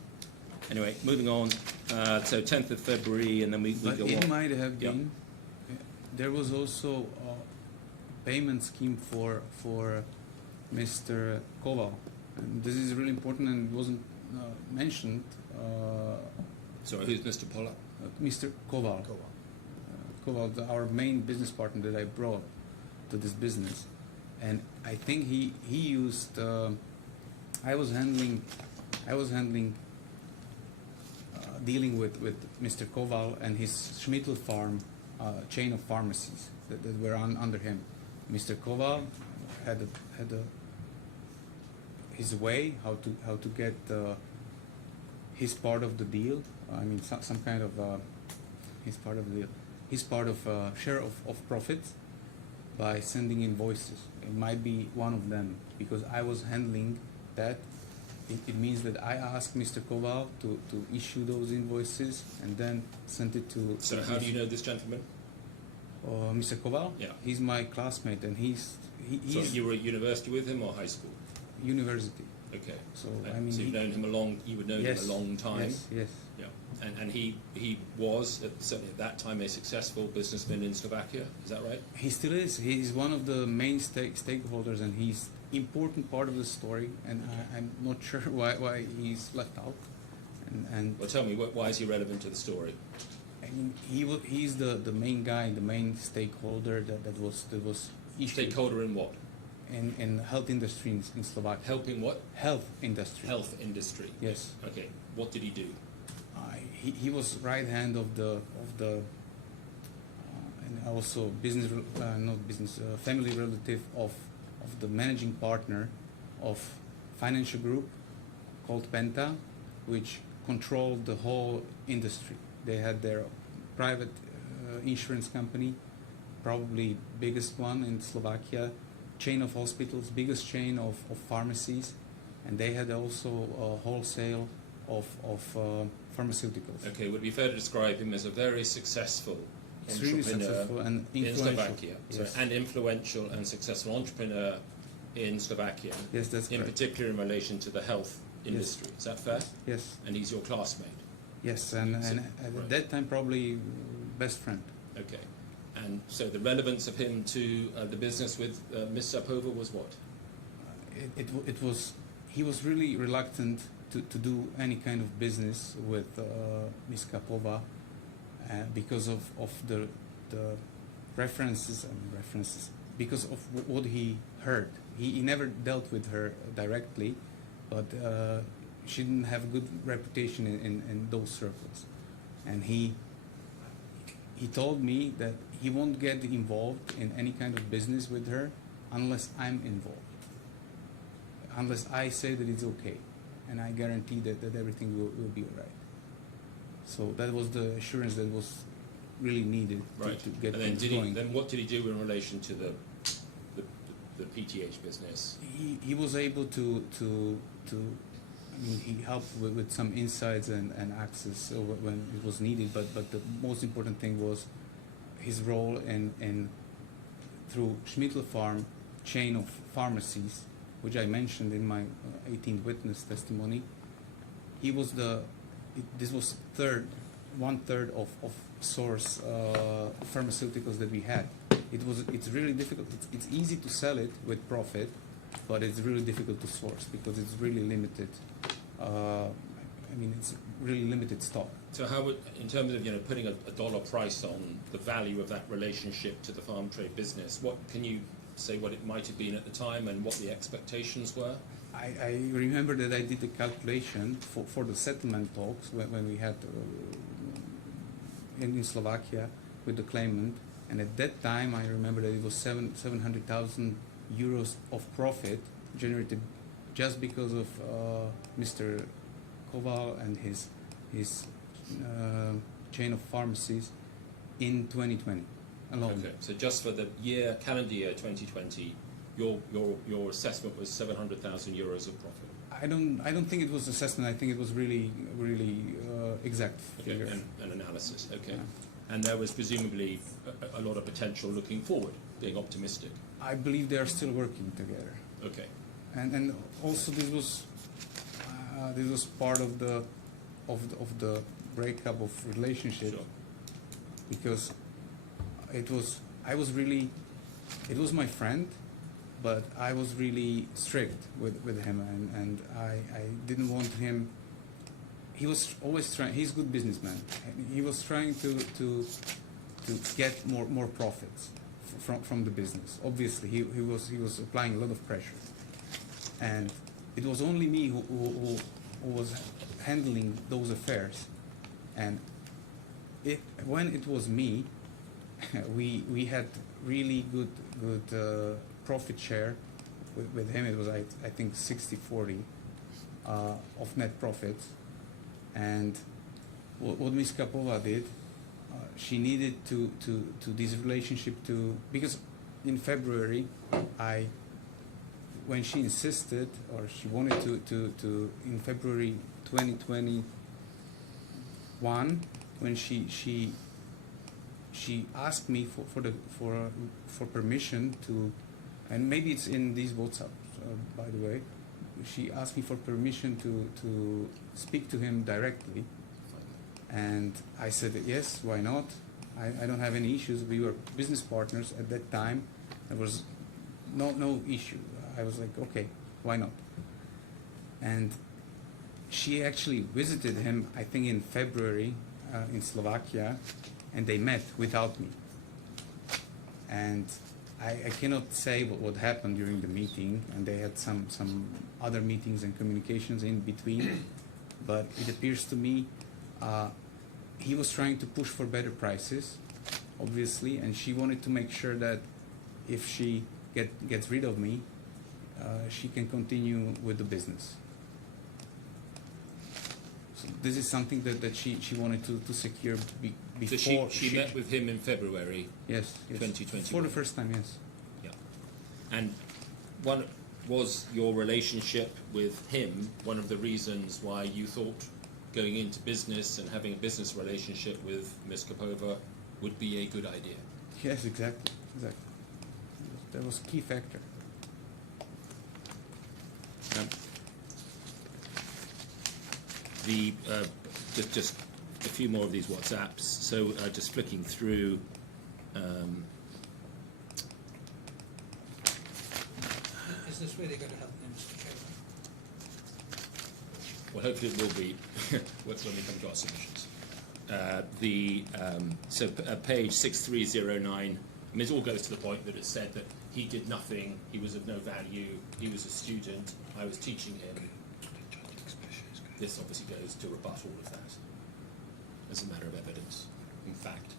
Anyway, moving on. So 10th of February, and then we But go it on. might have Yeah. been. There was also a payment scheme for Mr. Koval. And this is really important and wasn't mentioned. Sorry, who's Mr. Pollack? Mr. Koval. Koval, our main business partner that I brought to this business. And I think he used I was handling dealing with Mr. Koval and his Schmittel farm chain of pharmacies that were under him. Mr. Koval had his way how to get his part of the deal. I mean, some kind of his part of the deal. His part of share of profits by sending invoices. It might be one of them because I was handling that. It means that I asked Mr. Koval to issue those invoices and then sent it to. So how do you know this gentleman? Mr. Koval? Yeah. He's my classmate and he's So you were at university with him or high school? university. Okay. So And I mean, so you've known him you would know yes, him a long time. Yes. Yeah. And he was certainly at that time a successful businessman in Slovakia. Is that right? He still is. He's one of the main stakeholders, and he's important part of the story. And I'm not sure why he's left out. And Well, tell me, why is he relevant to the story? I mean, he's the main guy, the main stakeholder that was issued Stakeholder in what? in health industry in Slovakia. Helping what? Health industry. Health industry. Yes. Okay. What did he do? He was right hand of the and also family relative of the managing partner of financial group called Penta, which controlled the whole industry. They had their private insurance company, probably biggest one in Slovakia, chain of hospitals, biggest chain of pharmacies, and they had also a wholesale of pharmaceuticals. Okay, would it be fair to describe him as a very successful Extremely entrepreneur successful and in influential. Slovakia? Yes. And influential and successful entrepreneur in Slovakia, Yes, that's in correct. particular in relation to the health industry. Is that fair? Yes, And he's your classmate. yes, and So- at right. that time probably best friend. Okay. And so the relevance of him to the business with Miss Kapova was what? It was he was really reluctant to do any kind of business with Miss Kapova because of the references because of what he heard. He never dealt with her directly, but she didn't have a good reputation in those circles, and he told me that he won't get involved in any kind of business with her unless I'm involved, unless I say that it's okay, and I guarantee that everything will be all right. So that was the assurance that was really needed Right. to get And then things going. then what did he do in relation to the PTH business? He was able to I mean, he helped with some insights and access when it was needed, but the most important thing was his role in through Schmittel Farm chain of pharmacies, which I mentioned in my 18th witness testimony. He was this was one third of source pharmaceuticals that we had. It's really difficult. It's easy to sell it with profit, but it's really difficult to source because it's really limited. I mean, it's really limited stock. So how would, in terms of putting a dollar price on the value of that relationship to the farm trade business, what can you say what it might have been at the time and what the expectations were? I remember that I did the calculation for the settlement talks when we had in Slovakia with the claimant, and at that time I remember that it was 700,000 euros of profit generated just because of Mr. Koval and his chain of pharmacies in 2020 alone. Okay, so just for the calendar year 2020, your assessment was 700,000 euros of profit. I don't think it was assessment. I think it was really exact Okay, figure. and analysis. Okay, Yeah. and there was presumably a lot of potential looking forward, being optimistic. I believe they are still working together. Okay, And also this was part of the breakup of relationship sure. because it was my friend, but I was really strict with him and I didn't want him. He was always trying. He's a good businessman. He was trying to get more profits from the business. Obviously, he was applying a lot of pressure, and it was only me who was handling those affairs, and when it was me, we had really good profit share. With him, it was I think 60-40 of net profits, and what Ms. Kapova did, she needed to this relationship to, because in February when she insisted, or she wanted to in February 2021, when she asked me for permission to, and maybe it's in these WhatsApp, by the way, she asked me for permission to speak to him directly, and I said yes, why not? I don't have any issues. We were business partners at that time. There was no issue. I was like, okay, why not? And she actually visited him, I think in February, in Slovakia, and they met without me. And I cannot say what happened during the meeting, and they had some other meetings and communications in between, but it appears to me he was trying to push for better prices, obviously, and she wanted to make sure that if she gets rid of me, she can continue with the business. So this is something that she wanted to secure before. So she met with him in February. Yes, 2021. for the first time, yes. Yeah. And was your relationship with him one of the reasons why you thought going into business and having a business relationship with Ms. Kapova would be a good idea? Yes, exactly. That was a key factor. Just a few more of these WhatsApps. So just flicking through. Is this really going to help me, Mr. Chairman? Well, hopefully it will be when we come to our submissions. Page 6309. I mean, it all goes to the point that it said that he did nothing, he was of no value, he was a student, I was teaching him. This obviously goes to rebut all of that as a matter of evidence, in fact.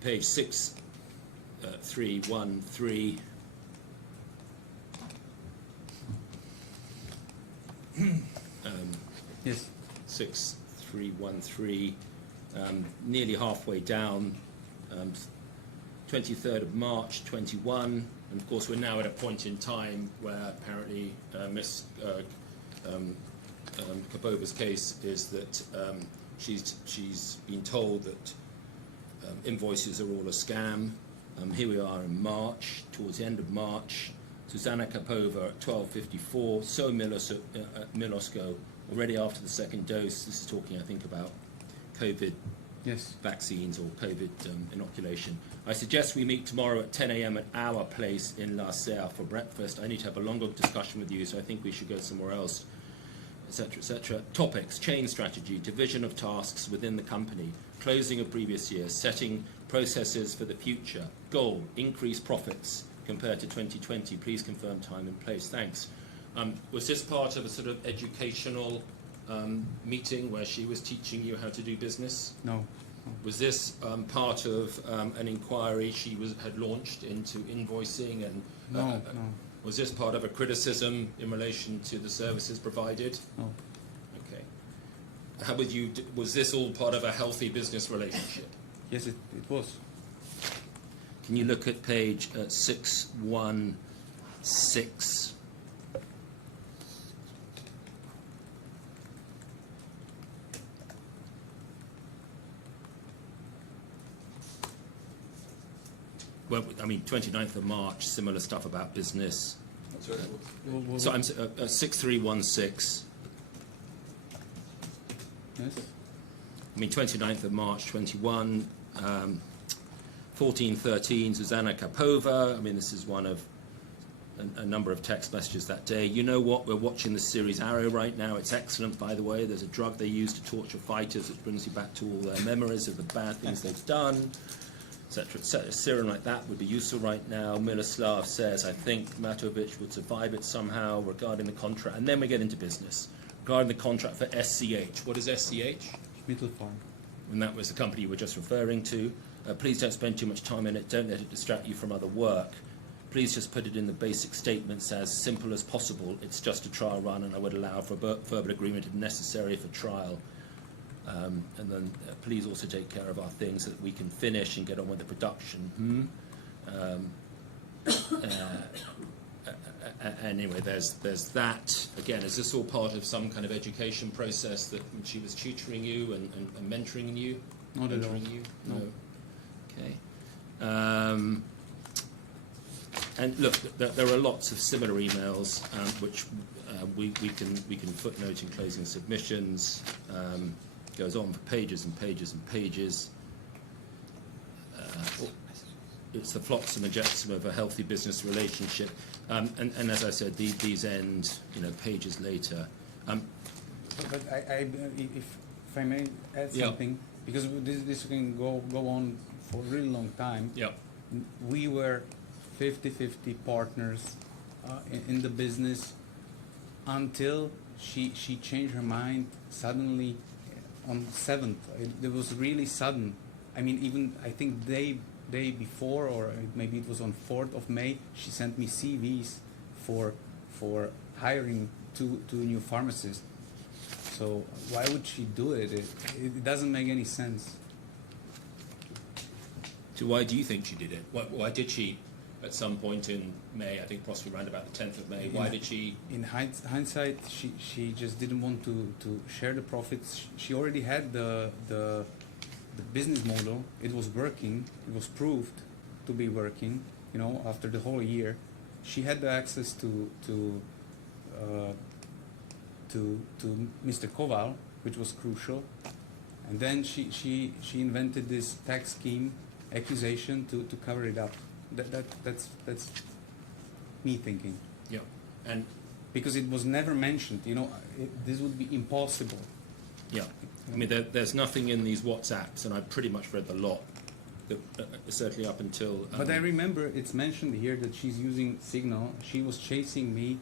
Page 6313. Yes. 6313, nearly halfway down, 23rd of March 21, and of course we're now at a point in time where apparently Ms. Kapova's case is that she's been told that invoices are all a scam. Here we are in March, towards the end of March. Zuzana Kapova at 12:54. So Miloslav already after the second dose. This is talking, I think, about COVID vaccines or COVID inoculation. I suggest we meet tomorrow at 10 a.m. at our place in La Serre for breakfast. I need to have a longer discussion with you, so I think we should go somewhere else, etc., etc. Topics: chain strategy, division of tasks within the company, closing of previous year, setting processes for the future, goal, increase profits compared to 2020. Please confirm time and place. Thanks. Was this part of a sort of educational meeting where she was teaching you how to do business? No. Was this part of an inquiry she had launched into invoicing and? No. Was this part of a criticism in relation to the services provided? No. Okay. How would you? Was this all part of a healthy business relationship? Yes, it was. Can you look at page 616? Well, I mean, 29th of March, similar stuff about business. So I'm 6316. Yes. I mean, 29th of March, 21. 1413, Zuzana Kapova. I mean, this is one of a number of text messages that day. You know what? We're watching the series Arrow right now. It's excellent, by the way. There's a drug they use to torture fighters that brings you back to all their memories of the bad things they've done. etc., etc. Serum like that would be useful right now. Miloslav says, I think Matovic would survive it somehow regarding the contract. And then we get into business. Regarding the contract for SCH. What is SCH? Mittelfarm. And that was the company you were just referring to. Please don't spend too much time in it. Don't let it distract you from other work. Please just put it in the basic statements as simple as possible. It's just a trial run, and I would allow for verbal agreement if necessary for trial. And then please also take care of our things so that we can finish and get on with the production. Anyway, there's that. Again, is this all part of some kind of education process that she was tutoring you and mentoring you? Not at all. Mentoring you? No. Okay. And look, there are lots of similar emails which we can footnote in closing submissions. Goes on for pages and pages and pages. It's the flotsam and jetsam of a healthy business relationship. And as I said, these end, pages later. But if I may add Yeah. something, because this can go on for a really long time. Yeah. We were 50-50 partners in the business until she changed her mind suddenly on 7th. It was really sudden. I mean, even I think day before, or maybe it was on 4th of May, she sent me CVs for hiring two new pharmacists. So why would she do it? It doesn't make any sense. So why do you think she did it? Why did she, at some point in May, I think possibly around about the 10th of May, why did she... In hindsight, she just didn't want to share the profits. She already had the business model. It was working. It was proved to be working, after the whole year. She had the access to Mr. Koval, which was crucial. And then she invented this tax scheme accusation to cover it up. That's me thinking. Yeah. And because it was never mentioned, this would be impossible. yeah, I mean, there's nothing in these WhatsApps, and I've pretty much read the lot, that, certainly up until... But I remember it's mentioned here that she's using Signal. She was chasing me.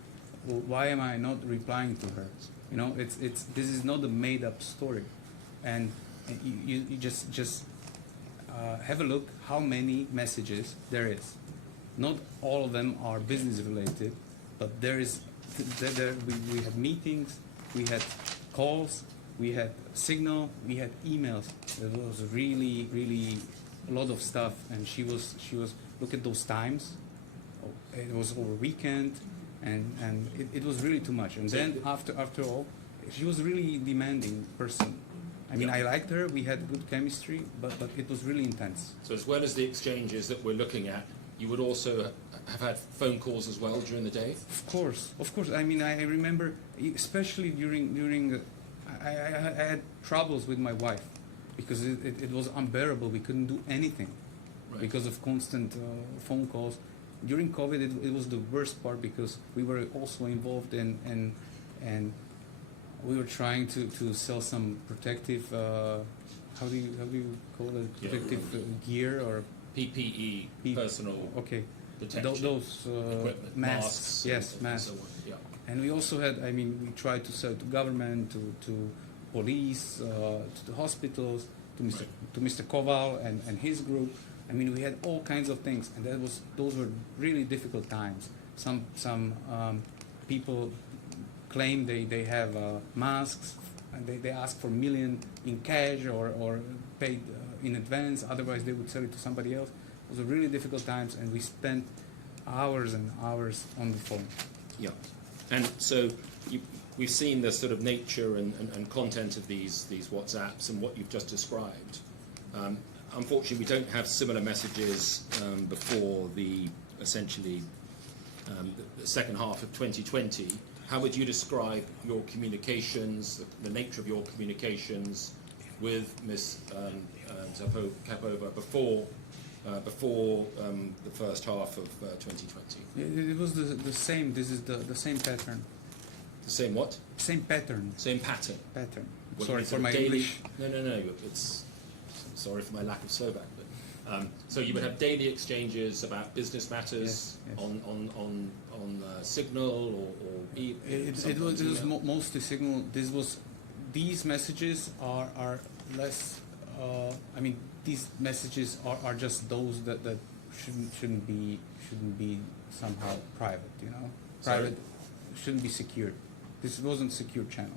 Well, why am I not replying to her? This is not a made-up story. And you just have a look how many messages there is. Not all of them are business related, but there we had meetings, we had calls, we had Signal, we had emails. There was really, really a lot of stuff, and she was look at those times. It was over weekend, and it was really too much. And then after all, she was really demanding person. I mean, I liked her. We had good chemistry, but it was really intense. So as well as the exchanges that we're looking at, you would also have had phone calls as well during the day? Of course. I mean, I remember, especially during I had troubles with my wife because it was unbearable. We couldn't do anything because of constant phone calls. During COVID, it was the worst part because we were also involved in we were trying to sell some protective, how do you call it, protective gear or PPE, personal protection. Those equipment, masks, yes, and masks. so on. Yeah. And we also had, I mean, we tried to sell to government, to police, to the hospitals, to Mr. Koval and his group. I mean, we had all kinds of things, and those were really difficult times. Some people claim they have masks, and they ask for $1 million in cash or paid in advance. Otherwise, they would sell it to somebody else. It was really difficult times, and we spent hours and hours on the phone. Yeah, and so we've seen the sort of nature and content of these WhatsApps and what you've just described. Unfortunately, we don't have similar messages before essentially the second half of 2020. How would you describe your communications, the nature of your communications with Ms. Kapova before the first half of 2020? It was the same. This is the same pattern. The same what? Same pattern. Same pattern. Pattern. What, Sorry it's for a my daily, English. No. It's sorry for my lack of Slovak, but So you would have daily exchanges about business matters Yes, yes. on Signal or It was email? mostly Signal. These messages are less. I mean, these messages are just those that shouldn't be somehow private. You know, Sorry? private shouldn't be secured. This wasn't secure channel.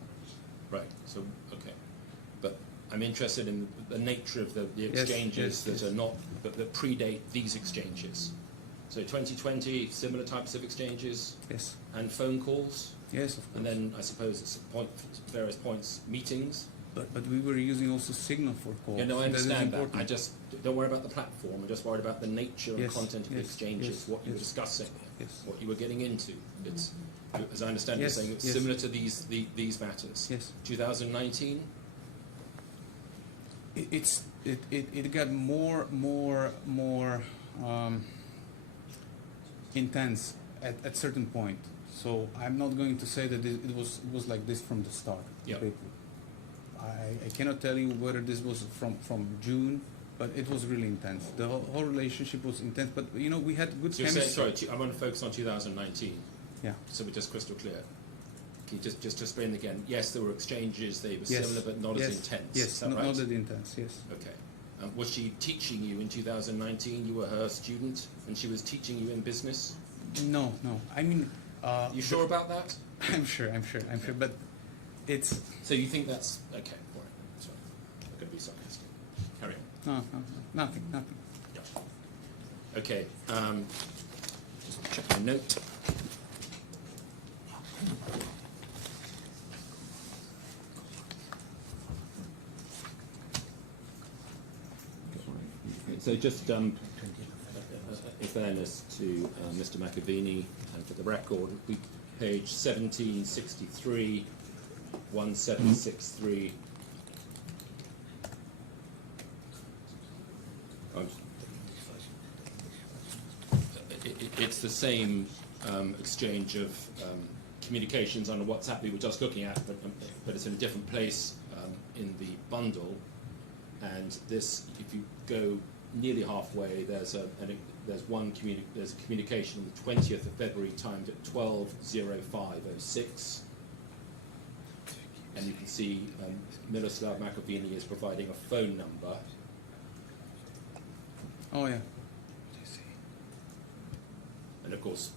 Right. So okay, but I'm interested in the nature of the Yes, exchanges yes, that yes. are not that predate these exchanges. So 2020, similar types of exchanges Yes, and phone calls, yes, of course. and then I suppose at various points meetings. But we were using also Signal for calls. Yeah, no, I That is understand that. important. I just don't worry about the platform. I'm just worried about the nature and Yes, content of the yes, exchanges, yes, what you were yes. discussing, Yes. what you were getting into. It's, as I understand, Yes, you're saying it's yes. similar to these matters. Yes. 2019. It got more intense at certain point. So I'm not going to say that it was like this from the start. Yeah. completely. I cannot tell you whether this was from June, but it was really intense. The whole relationship was intense. But you know, we had good So you're saying, chemistry. sorry, I want to focus on 2019, Yeah. so we're just crystal clear. Can you just explain again? Yes, there were exchanges, they were Yes. similar but not yes. as intense. Yes. Is that not, right? not that intense. Yes. Okay. Was she teaching you in 2019? You were her student, and she was teaching you in business? No. I mean. You sure about that? I'm sure. But it's. So you think that's okay? All right. Sorry, I'm going to be sarcastic. Carry on. No, nothing. Yeah. Okay. Just check my note. So just in fairness to Mr. Makovini, and for the record, we page 1763, 1763. It's the same exchange of communications on WhatsApp we were just looking at, but it's in a different place in the bundle. And this, if you go nearly halfway, there's a communication on the 20th of February timed at 12:05:06, and you can see Miloslav Makovini is providing a phone number. Oh yeah. And of course,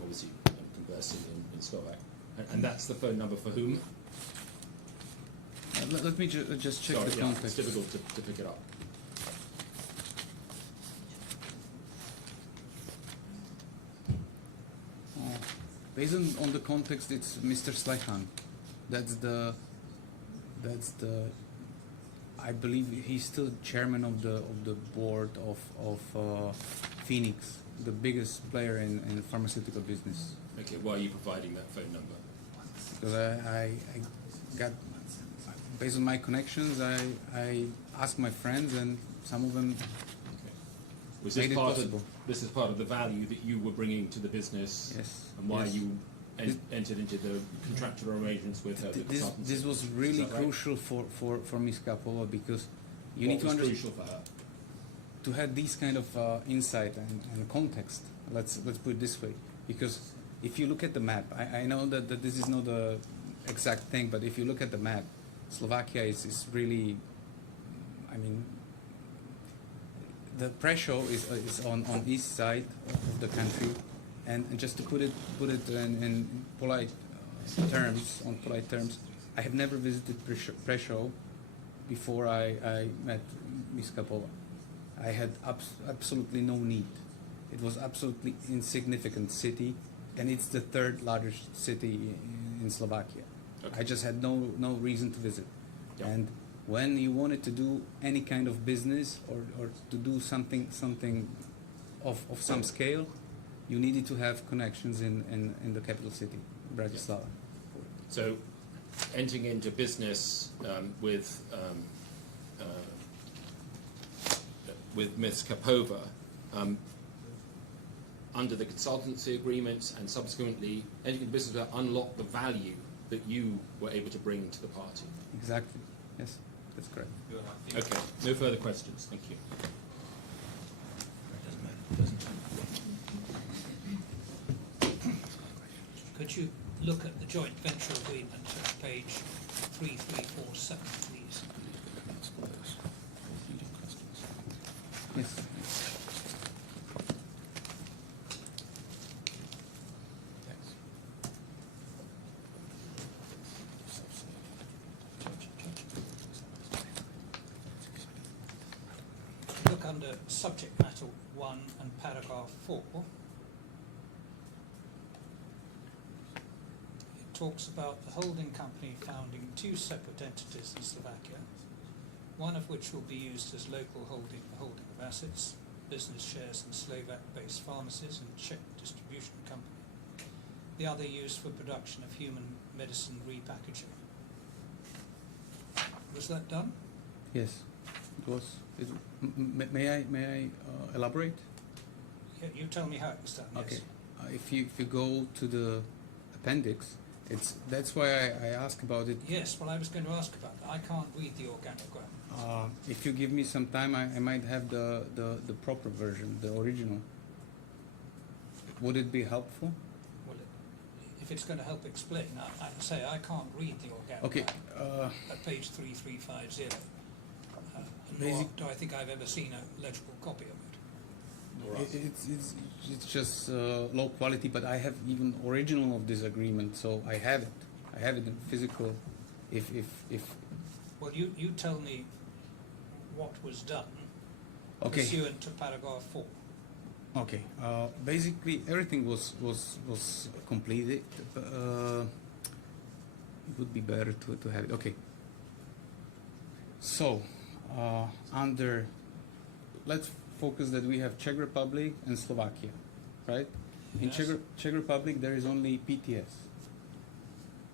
obviously conversing in Slovak. And that's the phone number for whom? Let me just check Sorry, the yeah, context. it's difficult to pick it up. Based on the context, it's Mr. Slehan. That's the. I believe he's still chairman of the board of Phoenix, the biggest player in pharmaceutical business. Okay, why are you providing that phone number? Because I got, based on my connections, I asked my friends, and some of them Was made this it part possible. of this is part of the value that you were bringing to the business, Yes. and why yes. you entered into the contractual arrangements with her? This was really crucial for Ms. Kapova, because you need to understand. Crucial for her? To have these kind of insight and context, let's put it this way, because if you look at the map, I know that this is not the exact thing, but if you look at the map, Slovakia is really, I mean, the pressure is on east side of the country, and just to put it in polite terms, I have never visited Prešov before I met Ms. Kapova. I had absolutely no need. It was absolutely insignificant city, and it's the third largest city in Slovakia. Okay. I just had no reason to visit. Yeah. And when you wanted to do any kind of business or to do something of some scale, you needed to have connections in the capital city, Bratislava. So, entering into business with Ms. Kapova, under the consultancy agreements, and subsequently entering into business to unlock the value that you were able to bring to the party. Exactly. Yes, that's correct. Okay, no further questions. Thank you. Could you look at the joint venture agreement at page 3347, please? Yes. Look under subject matter 1 and paragraph 4. It talks about the holding company founding 2 separate entities in Slovakia, one of which will be used as local holding of assets, business shares in Slovak-based pharmacies and Czech distribution company. The other used for production of human medicine repackaging. Was that done? Yes, it was. May I elaborate? Yeah, you tell me how it was done. Okay. Yes. If you go to the appendix, that's why I asked about it. Yes, well, I was going to ask about that. I can't read the organogram. If you give me some time, I might have the proper version, the original. Would it be helpful? Well, if it's going to help explain, I say I can't read the organogram Okay. at page 3350. Nor Basic- do I think I've ever seen a legible copy of it. It's just low quality, but I have even original of this agreement, so I have it. I have it in physical. If Well, you tell me what was done okay. pursuant to paragraph 4. Okay. Basically, everything was completed. It would be better to have it. Okay. So, let's focus that we have Czech Republic and Slovakia, right? In Yes. Czech Republic, there is only PTS.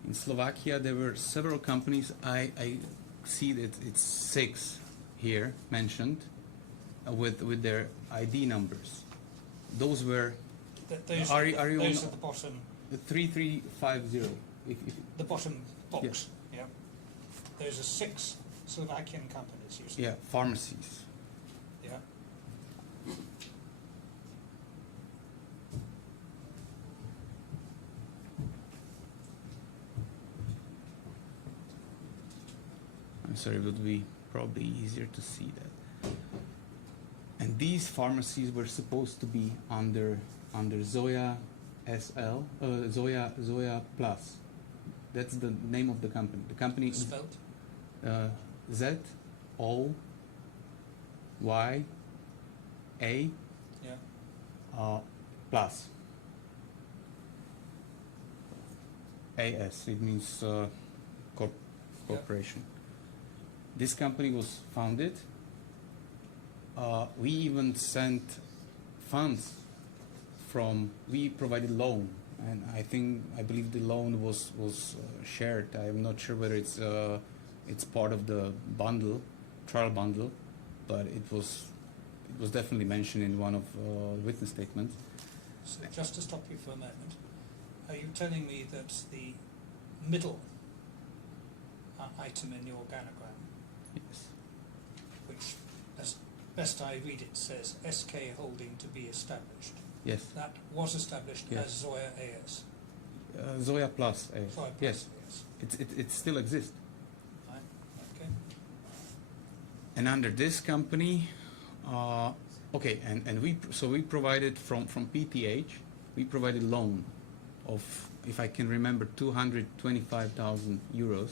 In Slovakia, there were several companies. I see that it's 6 here mentioned with their ID numbers. Those were Those Are are, you- are you those on- are the bottom, 3350. If the bottom box. Yeah. Those are 6 Slovakian companies. You said. yeah, pharmacies. Yeah. I'm sorry, it would be probably easier to see that. And these pharmacies were supposed to be under Zoya SL, Zoya Plus. That's the name of the company. The company is Spelt. Z O Y A Yeah. Plus. AS. It means corporation. This company was founded. We even sent funds we provided loan, and I believe the loan was shared. I'm not sure whether it's part of the trial bundle, but it was definitely mentioned in one of witness statements. So just to stop you for a moment, are you telling me that the middle item in the organogram, Yes. which as best I read it says SK Holding to be established, Yes. that was established Yes. as Zoya AS? Zoya Plus. Zoya Yes. Plus, It still exists. Right. Okay. And under this company, okay, and we provided from PTH, we provided loan of, if I can remember, 225,000 euros.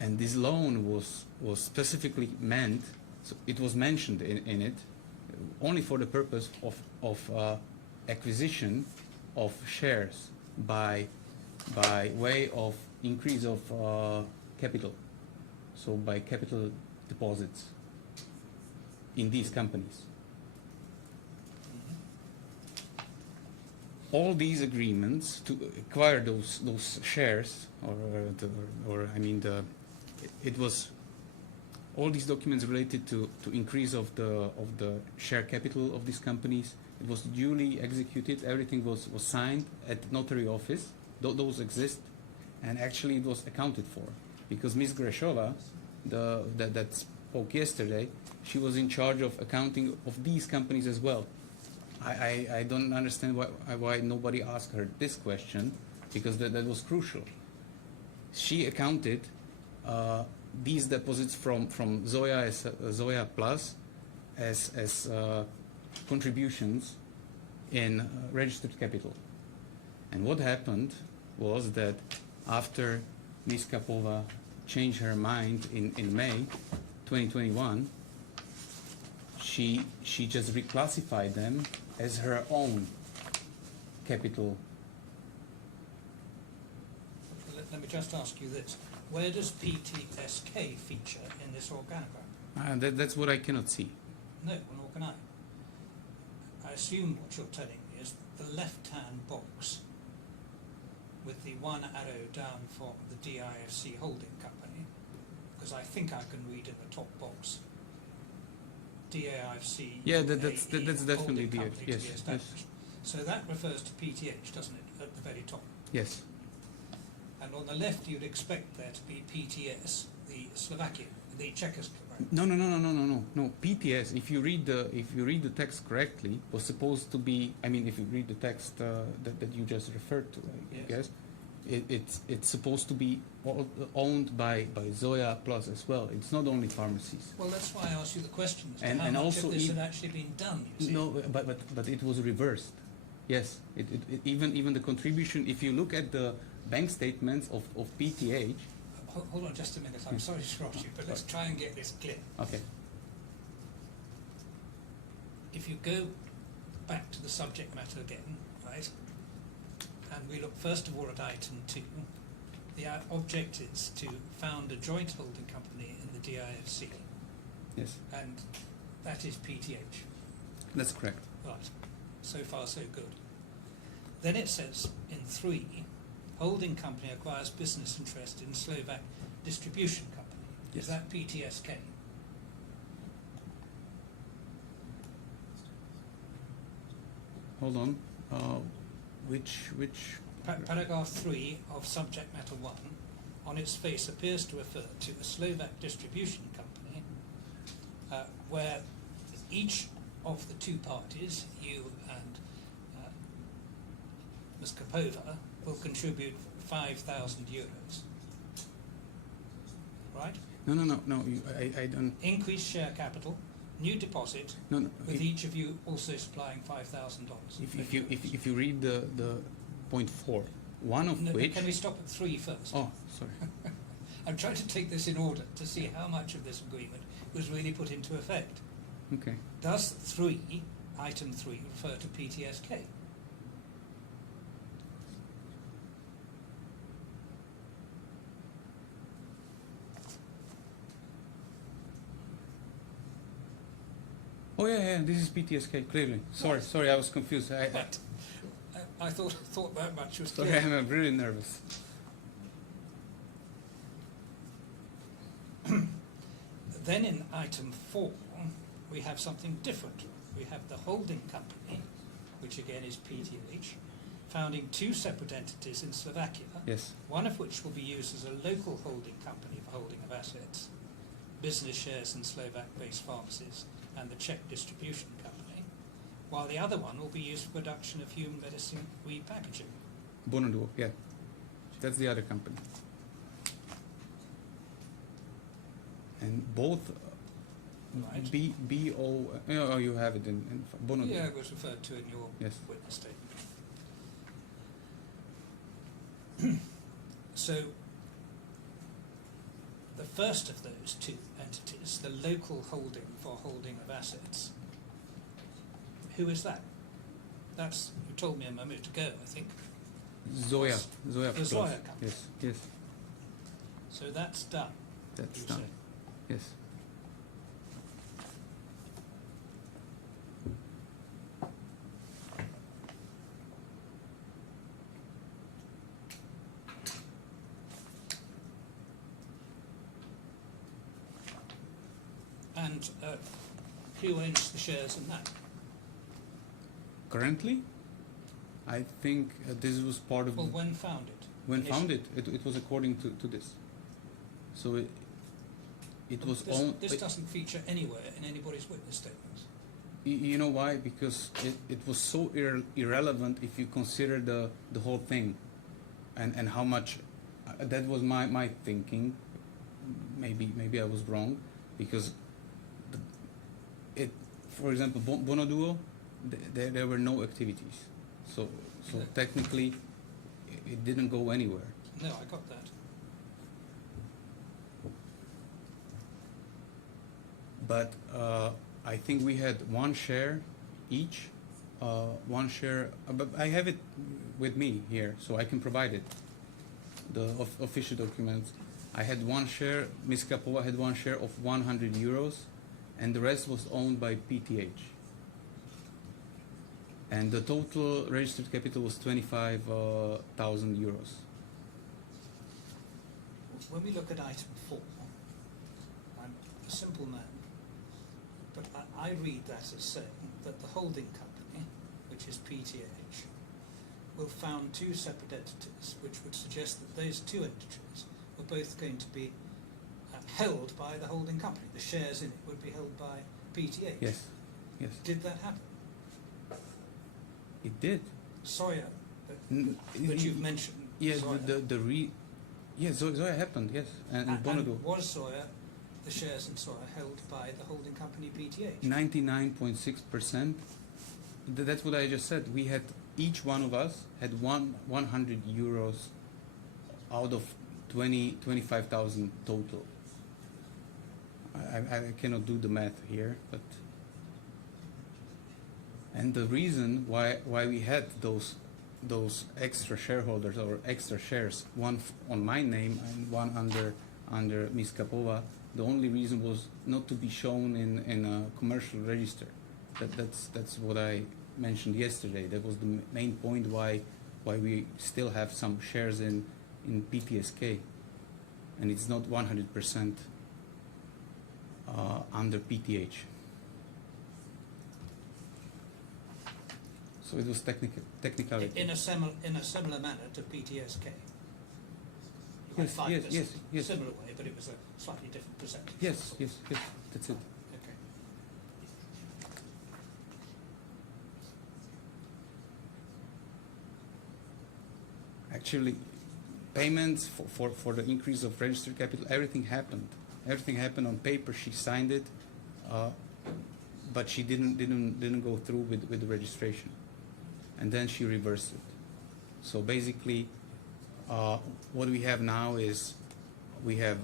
And this loan was specifically meant, so it was mentioned in it, only for the purpose of acquisition of shares by way of increase of capital, so by capital deposits in these companies. All these agreements to acquire those shares, it was all these documents related to increase of the share capital of these companies. It was duly executed. Everything was signed at notary office. Those exist, and actually it was accounted for because Ms. Greshova, that spoke yesterday, she was in charge of accounting of these companies as well. I don't understand why nobody asked her this question, because that was crucial. She accounted these deposits from Zoya Plus as contributions in registered capital. And what happened was that after Ms. Kapova changed her mind in May 2021, she just reclassified them as her own capital. Let me just ask you this. Where does PTSK feature in this organogram? That's what I cannot see. No, nor can I. I assume what you're telling me is the left-hand box with the one arrow down for the DIFC holding company, because I think I can read in the top box DIFC. Yeah, that's definitely holding DIFC. company to Yes, be yes, established. So that refers to PTH, doesn't it, at the very top? yes. And on the left, you'd expect there to be PTS, the Slovakian, the Czechoslovakian. No. PTS. If you read the text correctly, was supposed to be. I mean, if you read the text that you just referred to, I Yes. guess it's supposed to be owned by Zoya Plus as well. It's not only pharmacies. Well, that's why I asked you the question as to And- how and much also of this if- had actually been done. You see. No, but it was reversed. Yes, even the contribution. If you look at the bank statements of PTH. Hold on just a minute. I'm sorry to interrupt you, but let's try and get this clear. Okay. If you go back to the subject matter again, right, and we look first of all at item 2, the object is to found a joint holding company in the DIFC, Yes, and that is PTH. that's correct. Right, so far so good. Then it says in 3, holding company acquires business interest in Slovak distribution company. Yes. Is that PTSK? Hold on. Which? Paragraph 3 of subject matter 1 on its face appears to refer to a Slovak distribution company where each of the two parties, you and Ms. Kapova, will contribute 5,000 euros. Right? No. I don't. Increased share capital, new deposit, No. with each of you also supplying $5,000. If you read the point 4, one of No, which. can we stop at 3 first? Oh, sorry. I'm trying to take this in order to see how much of this agreement was really put into effect. Okay. Does 3, item 3, refer to PTSK? Oh yeah. This is PTSK clearly. Sorry, I was confused. But I thought that much was Sorry, clear. I'm really nervous. Then in item 4, we have something different. We have the holding company, which again is PTH, founding 2 separate entities in Slovakia, Yes. one of which will be used as a local holding company for holding of assets, business shares in Slovak-based pharmacies, and the Czech distribution company, while the other one will be used for production of human medicine repackaging. Bonoduo. Yeah. That's the other company. And both Right. B-O. Oh, you have it in Bonoduo. Yeah, it was referred to in your Yes. witness statement. So, the first of those 2 entities, the local holding for holding of assets, who is that? That's, you told me a moment ago, I think. Zoya. Zoya. The Plus. Zoya company. Yes. So that's done. That's you done. say. Yes. And who owns the shares in that? Currently, I think this was part of Well, when founded? when initially. founded. It was according to this. So it was This, owned. this doesn't feature anywhere in anybody's witness statements. You know why? Because it was so irrelevant if you consider the whole thing, and how much. That was my thinking. Maybe I was wrong, because for example, Bonoduo, there were no activities, so Yeah. technically it didn't go anywhere. No, I got that. But I think we had one share each, one share. But I have it with me here, so I can provide it. The official documents. I had one share. Ms. Kapova had one share of 100 euros, and the rest was owned by PTH. And the total registered capital was 25,000 euros. When we look at item 4, I'm a simple man, but I read that as saying that the holding company, which is PTH, will found two separate entities, which would suggest that those two entities were both going to be held by the holding company. The shares in it would be held by PTH. Yes, yes, Did that happen? it did. Soya, N- which you've mentioned. Yes, Soya. yes, Zoya happened. Yes, and And Bonoduo. was Soya, the shares in Soya, held by the holding company PTH? 99.6%. That's what I just said. We had, each one of us had 100 euros out of 25,000 total. I cannot do the math here, but and the reason why we had those extra shareholders or extra shares, one on my name and one under Ms. Kapova, the only reason was not to be shown in a commercial register. That's what I mentioned yesterday. That was the main point why we still have some shares in PTSK, and it's not 100% under PTH. So it was technicality. In a similar manner to PTSK. Yes, Like yes, 5%, yes, yes. Similar way, but it was a slightly different percentage. Yes, that's it. Okay. Actually, payments for the increase of registered capital, everything happened. Everything happened on paper. She signed it, but she didn't go through with the registration, and then she reversed it. So basically, what we have now is we have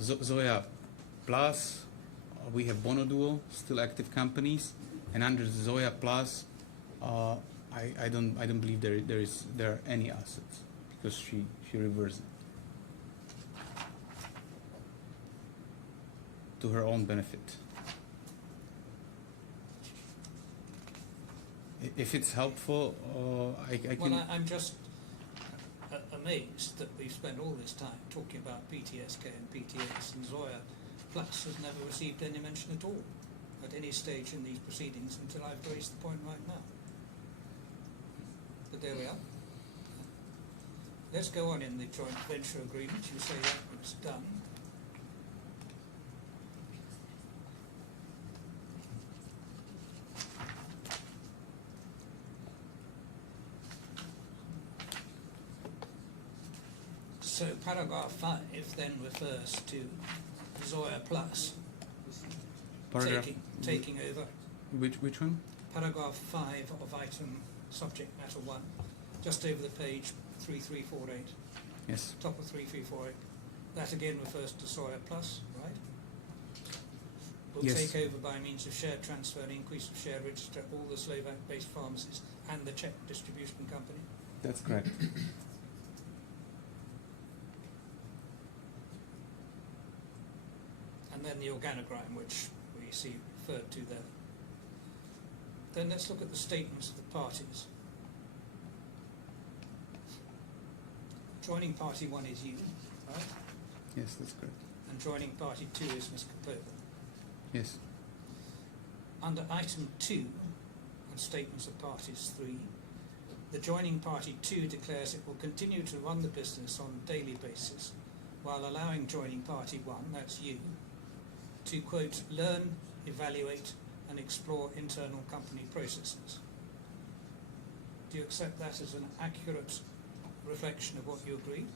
Zoya Plus, we have Bonoduo, still active companies, and under Zoya Plus, I don't believe there are any assets because she reversed it to her own benefit. If it's helpful, I can. Well, I'm just amazed that we've spent all this time talking about PTSK and PTS, and Zoya Plus has never received any mention at all at any stage in these proceedings until I've raised the point right now. But there we are. Let's go on in the joint venture agreement. You say that was done. So paragraph 5 then refers to Zoya Plus Paragraph. taking over. Which one? Paragraph 5 of item subject matter 1, just over the page 3348, Yes. top of 3348. That again refers to Zoya Plus, right? Will Yes. take over by means of share transfer and increase of share register all the Slovak-based pharmacies and the Czech distribution company. That's correct. And then the organogram, which we see referred to there. Then let's look at the statements of the parties. Joining party 1 is you, right? Yes, that's correct. And joining party 2 is Ms. Kapova. Yes. Under item 2, and statements of parties 3, the joining party 2 declares it will continue to run the business on a daily basis while allowing joining party 1, that's you, to, quote, learn evaluate and explore internal company processes. Do you accept that as an accurate reflection of what you agreed?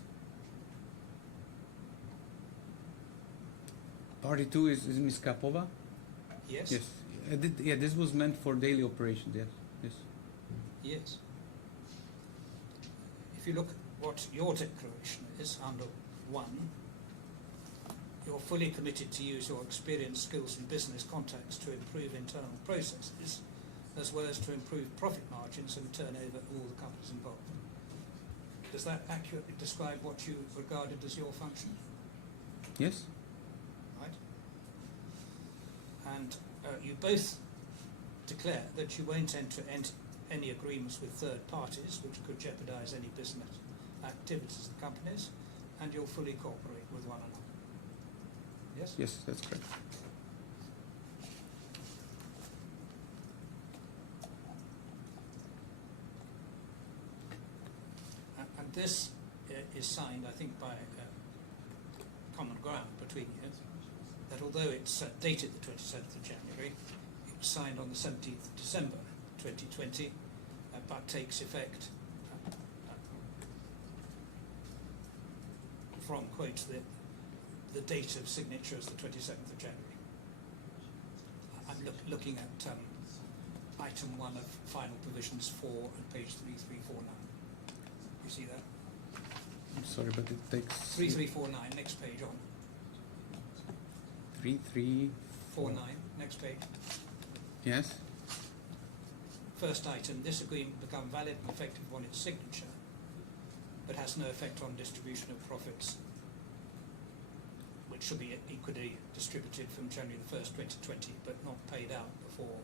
Party 2 is Ms. Kapova? Yes? Yes. Yeah, this was meant for daily operations, yes. Yes. Yes. If you look at what your declaration is under 1, you're fully committed to use your experience, skills and business contacts to improve internal processes, as well as to improve profit margins and turnover of all the companies involved. Does that accurately describe what you regarded as your function? Yes? Right? And you both declare that you won't enter any agreements with third parties which could jeopardise any business activities of the companies, and you'll fully cooperate with one another. Yes? Yes, that's correct. And this is signed, I think, by common ground between you, that although it's dated the 27th of January, it was signed on the 17th of December 2020, but takes effect from, quote, the date of signature as the 27th of January. I'm looking at item 1 of final provisions 4 on page 3349. You see that? I'm sorry, but it takes 3349, next page on. 3349. Next page. Yes? First item, this agreement become valid and effective upon its signature, but has no effect on distribution of profits, which should be equally distributed from January the 1st, 2020, but not paid out before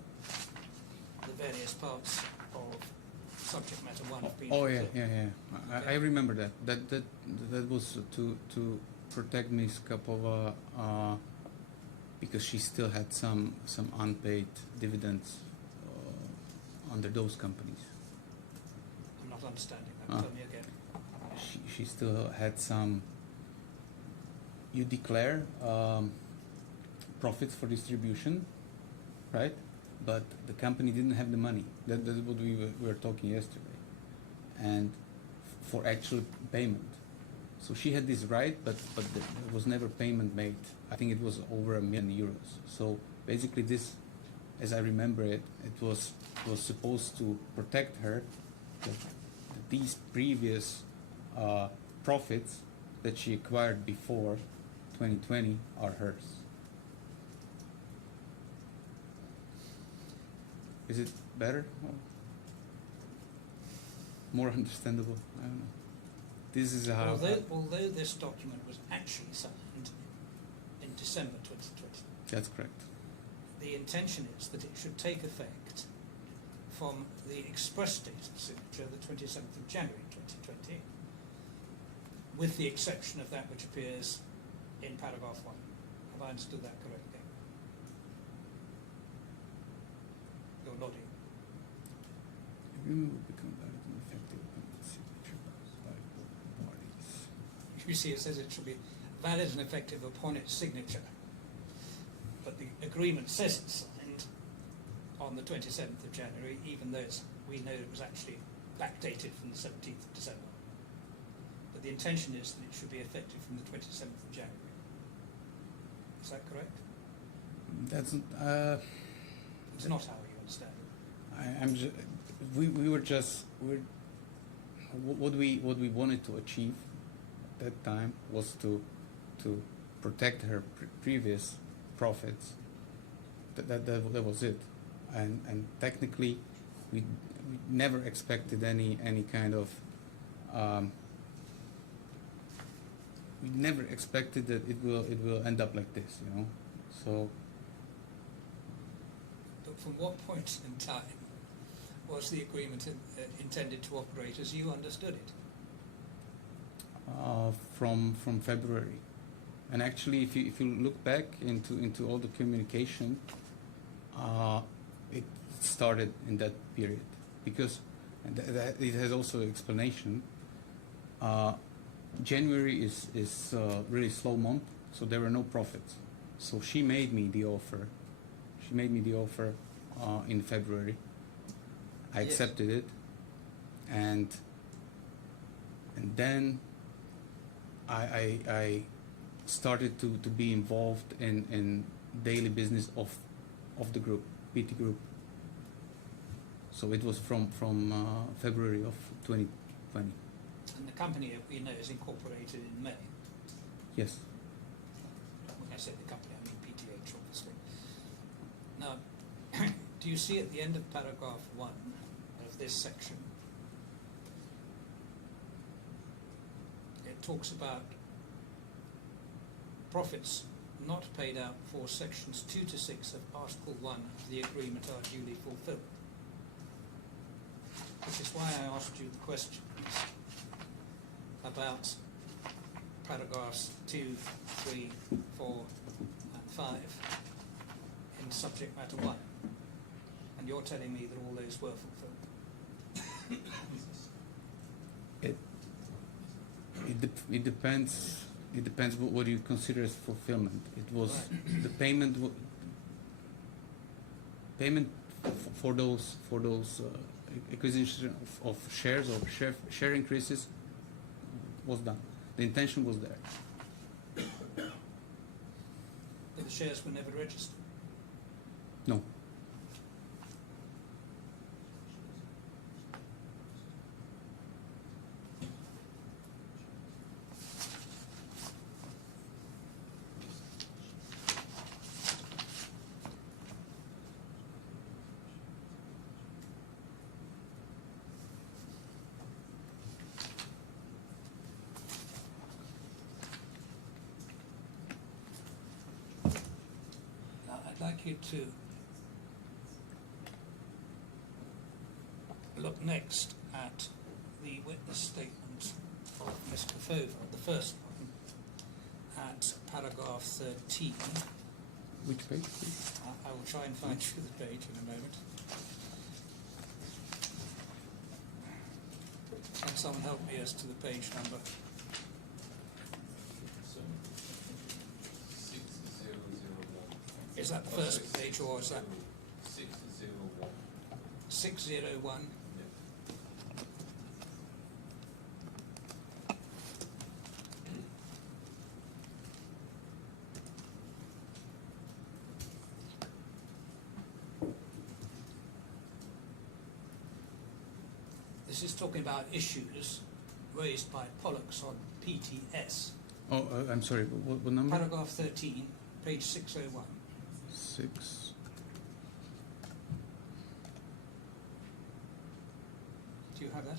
the various parts of subject matter 1 have been fulfilled. Yeah. I remember that. That was to protect Ms. Kapova because she still had some unpaid dividends under those companies. I'm not understanding that. Tell me again. She still had some. You declare profits for distribution, right? But the company didn't have the money. That's what we were talking yesterday, and for actual payment. So she had this right, but there was never payment made. I think it was over €1 million. So basically, this, as I remember it, it was supposed to protect her. That these previous profits that she acquired before 2020 are hers. Is it better? Or more understandable? I don't know. This is how. Although this document was actually signed in December 2020, That's correct. the intention is that it should take effect from the express date of signature, the 27th of January 2020, with the exception of that which appears in paragraph 1. Have I understood that correctly? You're nodding. Agreement will become valid and effective upon its signature by both parties. You see, it says it should be valid and effective upon its signature. But the agreement says it's signed on the 27th of January, even though we know it was actually backdated from the 17th of December. But the intention is that it should be effective from the 27th of January. Is that correct? That's It's not how you understand it. I'm just, we were just what we wanted to achieve at that time was to protect her previous profits. That was it, and technically we never expected any kind of we never expected that it will end up like this, you know. So But from what point in time was the agreement intended to operate as you understood it? from February, and actually, if you look back into all the communication, it started in that period because and that it has also explanation. January is really slow month, so there were no profits. So she made me the offer he made me the offer in February. I Yes. accepted it, and then I started to be involved in daily business of the group, PT group. So it was from February of 2020. And the company, we know, is incorporated in May. Yes. When I say the company, I mean PTH, obviously. Now, do you see at the end of paragraph 1 of this section, it talks about profits not paid out for sections 2 to 6 of Article 1 of the agreement are duly fulfilled. Which is why I asked you the questions about paragraphs 2, 3, 4 and 5 in subject matter 1. And you're telling me that all those were fulfilled. It depends. It depends what you consider as fulfillment. It was Right. the payment. Payment for those acquisition of shares or share increases was done. The intention was there. But the shares were never registered. No. Now, I'd like you to look next at the witness statement of Ms. Kapova, the first one, at paragraph 13. Which page, please? I will try and find you the page in a moment. Can someone help me as to the page number? So, 6001. Is that the first page or is that 601. 601? Yeah. This is talking about issues raised by Pollux on PTS. Oh, I'm sorry. What number? Paragraph 13, page 601. 6. Do you have that?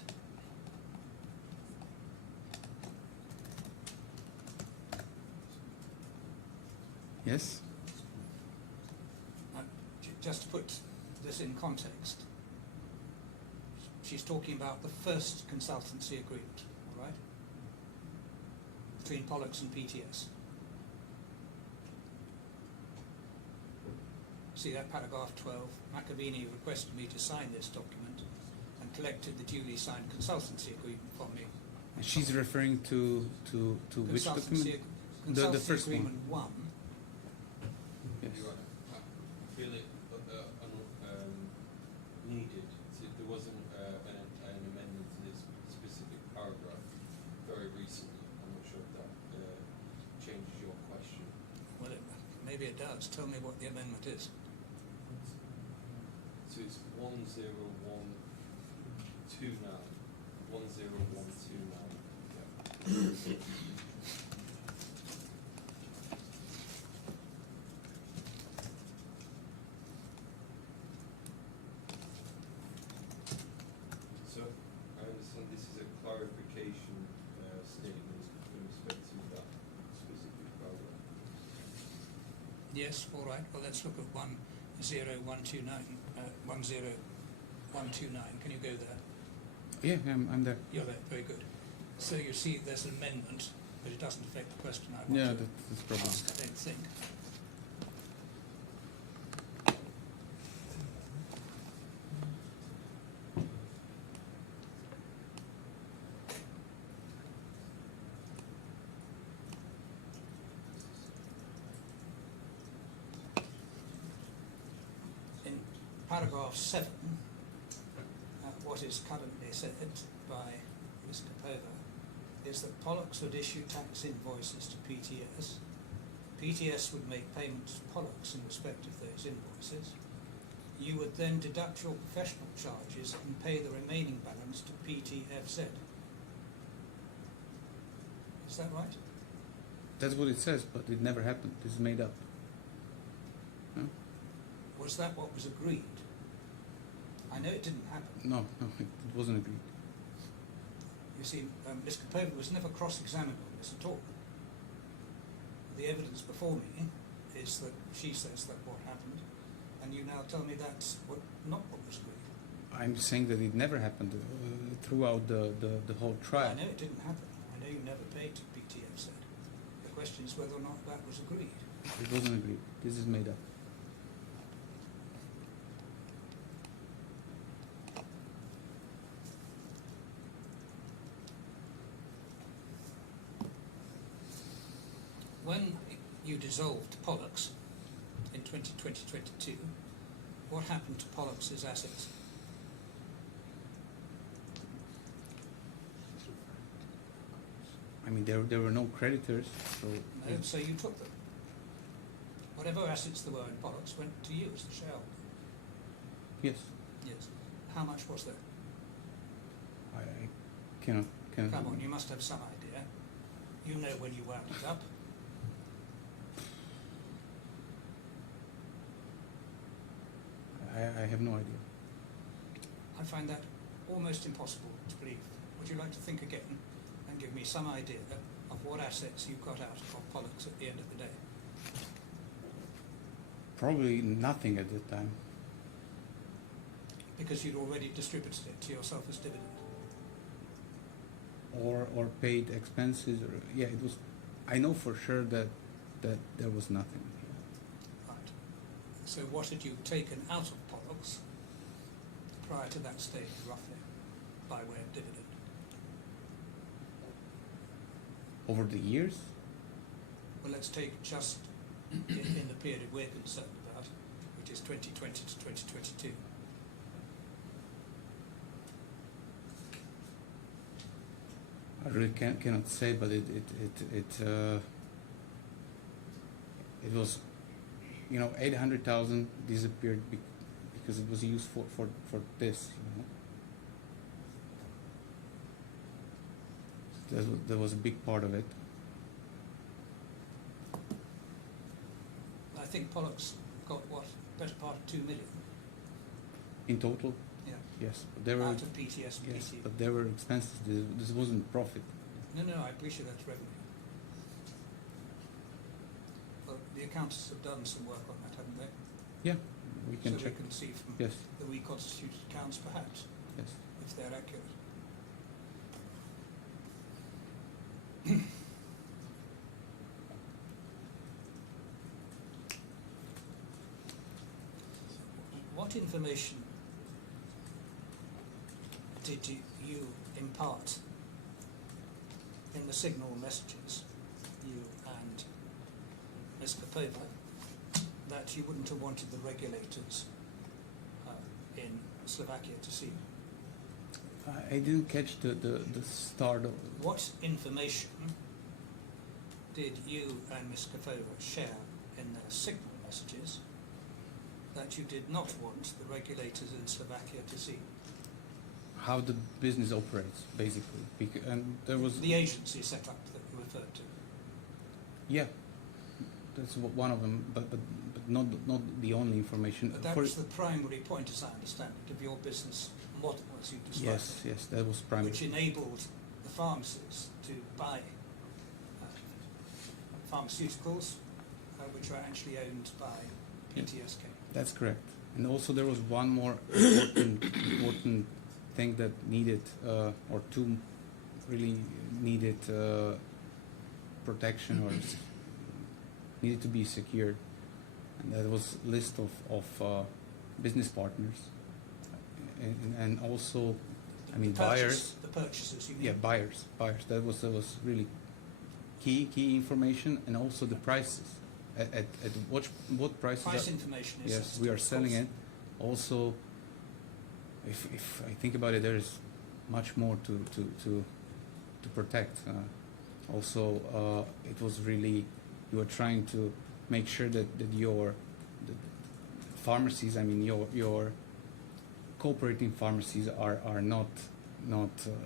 Yes. Now, just to put this in context, she's talking about the first consultancy agreement, all right? Between Pollux and PTS. See that paragraph 12? Makovini requested me to sign this document and collected the duly signed consultancy agreement from me. And she's referring to which document? The Consultancy first one. agreement 1. Yes. You're right. I feel it needed. So there wasn't an amendment to this specific paragraph very recently. I'm not sure if that changes your question. Well, maybe it does. Tell me what the amendment is. So it's 10129. 10129. So I understand this is a clarification statement in respect to that specific paragraph. Yes, all right. Well, let's look at 10129. 10129. Can you go there? Yeah, I'm there. You're there. Very good. So you see there's an amendment, but it doesn't affect the question I want Yeah, to that's the problem. ask, I don't think. paragraph 7, what is currently said by Ms. Kapova is that Pollux would issue tax invoices to PTS. PTS would make payments to Pollux in respect of those invoices. You would then deduct your professional charges and pay the remaining balance to PTFZ. Is that right? That's what it says, but it never happened. This is made up. No, Was that what was agreed? I know it didn't happen. no, it wasn't agreed. You see, Ms. Kapova was never cross-examined on this at all. The evidence before me is that she says that what happened, and you now tell me that's not what was agreed. I'm saying that it never happened throughout the whole trial. I know it didn't happen. I know you never paid to PTFZ. The question is whether or not that was agreed. It wasn't agreed. This is made up. When you dissolved Pollux in 2022, what happened to Pollux's assets? I mean, there were no creditors, so No, so you took them. Whatever assets there were in Pollux went to you as the shareholder. yes, Yes. How much was there? I cannot. Come on, you must have some idea. You know when you wound it up. I have no idea. I find that almost impossible to believe. Would you like to think again and give me some idea of what assets you got out of Pollux at the end of the day? Probably nothing at that time. Because you'd already distributed it to yourself as dividend. Or paid expenses, or yeah, it was. I know for sure that there was nothing. Right. So what had you taken out of Pollux prior to that stage, roughly, by way of dividend? Over the years, Well, let's take just in the period we're concerned about, which is 2020 to 2022. I really cannot say, but it was, 800,000 disappeared because it was used for this. That was a big part of it. I think Pollux got what, better part of 2 million. In total, Yeah. yes, but there were Out of PTS. yes, but there were expenses. This wasn't profit. No, I appreciate that's revenue. Well, the accountants have done some work on that, haven't they? Yeah, we can so check. we can see from Yes, the reconstituted accounts, perhaps, yes. if they're accurate. What information did you impart in the signal messages, you and Ms. Kapova, that you wouldn't have wanted the regulators in Slovakia to see? I didn't catch the start of. What information did you and Ms. Kapova share in their signal messages that you did not want the regulators in Slovakia to see? How the business operates, basically. And there was The agency set up that you referred to. yeah, that's one of them, but not the only information. But that was the primary point, as I understand it, of your business model, as you described Yes, that was primary. which enabled the pharmacies to buy pharmaceuticals which are actually owned by Yeah. PTSK. That's correct. And also there was one more important thing that needed, or two really needed protection or needed to be secured. And that was list of business partners. And also, I mean, buyers. The purchasers, you mean? Yeah, buyers. That was really key information, and also the prices. At what prices? Price information is Yes, we are selling it. Also, if I think about it, there is much more to protect. Also, it was really, you were trying to make sure that your the pharmacies, I mean your cooperating pharmacies are not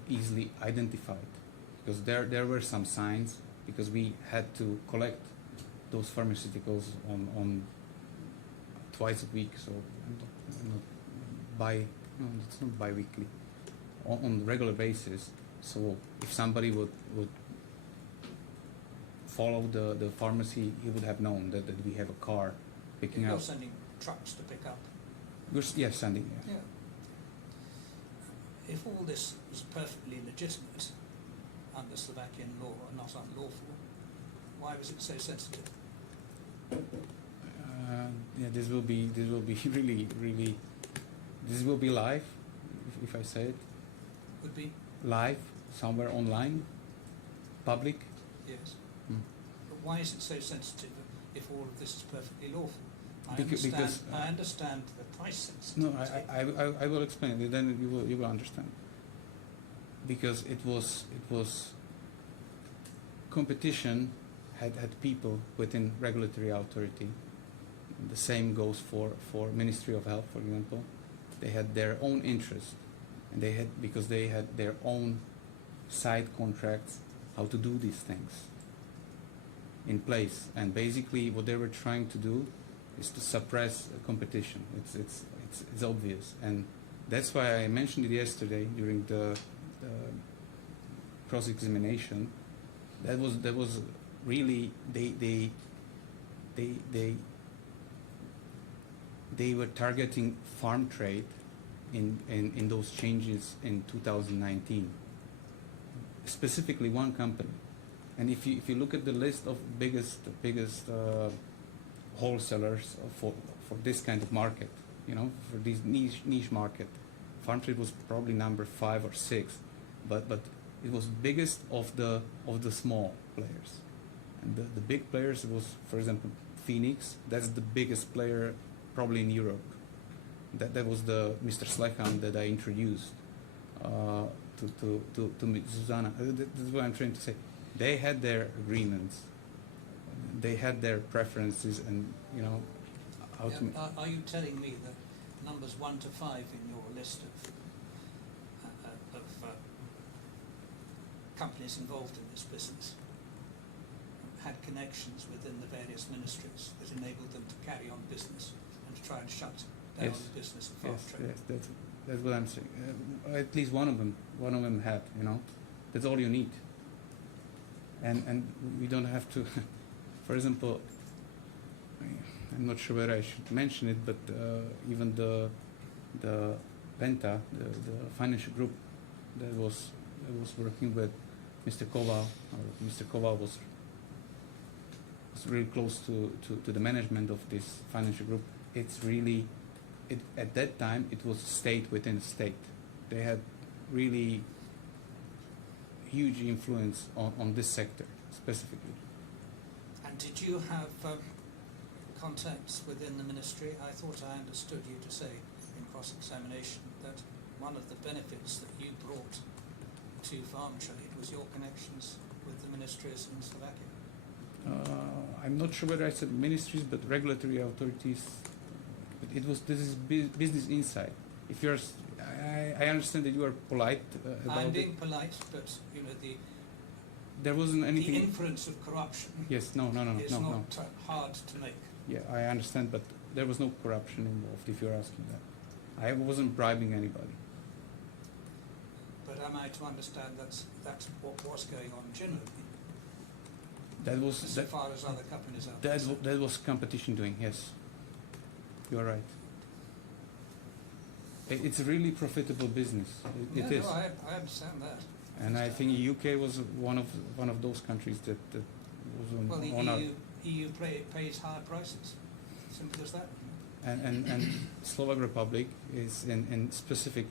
easily identified, because there were some signs, because we had to collect those pharmaceuticals on twice a week, so it's not bi-weekly, on regular basis. So if somebody would follow the pharmacy, he would have known that we have a car picking You're up. sending trucks to pick up. Yes, sending. Yeah. Yeah. If all this was perfectly legitimate under Slovakian law and not unlawful, why was it so sensitive? Yeah, this will be really, this will be live, if I say it, Would be? live somewhere online, public. Yes. Mm. But why is it so sensitive if all of this is perfectly lawful? I Because understand the price No, sensitivity. I will explain it. Then you will understand. Because it was competition had people within regulatory authority. The same goes for Ministry of Health, for example. They had their own interest, and because they had their own side contracts how to do these things in place. And basically, what they were trying to do is to suppress competition. It's obvious, and that's why I mentioned it yesterday during the cross-examination. That was really they were targeting farm trade in those changes in 2019. Specifically, one company. And if you look at the list of biggest wholesalers for this kind of market, for this niche market, farm trade was probably number 5 or 6, but it was biggest of the small players. And the big players was, for example, Phoenix. That's the biggest player probably in Europe. That was the Mr. Slechan that I introduced to meet Zuzana. That's what I'm trying to say. They had their agreements, they had their preferences, and how to. Are you telling me that numbers 1 to 5 in your list of companies involved in this business had connections within the various ministries that enabled them to carry on business and to try and shut down Yes. the business of farm trade? Yes, that's what I'm saying. At least one of them had. That's all you need. And we don't have to. For example, I'm not sure whether I should mention it, but even the Venta, the financial group that was working with Mr. Kova, was really close to the management of this financial group. It's really, at that time it was state within state. They had really huge influence on this sector specifically. And did you have contacts within the ministry? I thought I understood you to say in cross-examination that one of the benefits that you brought to farm trade was your connections with the ministries in Slovakia. I'm not sure whether I said ministries, but regulatory authorities. This is business inside. If you're, I understand that you are polite about I'm being it. polite, but There wasn't the anything. inference of corruption Yes, no. is not hard to make. Yeah, I understand, but there was no corruption involved. If you're asking that, I wasn't bribing anybody. But am I to understand that's what was going on generally, That was so far as other companies are that concerned? that was competition doing. Yes, you are right. It's a really profitable business. It is. No, I understand that. And I think UK was one of those countries that was Well, the on our, EU pays higher prices. Simple as that. and Slovak Republic is in specific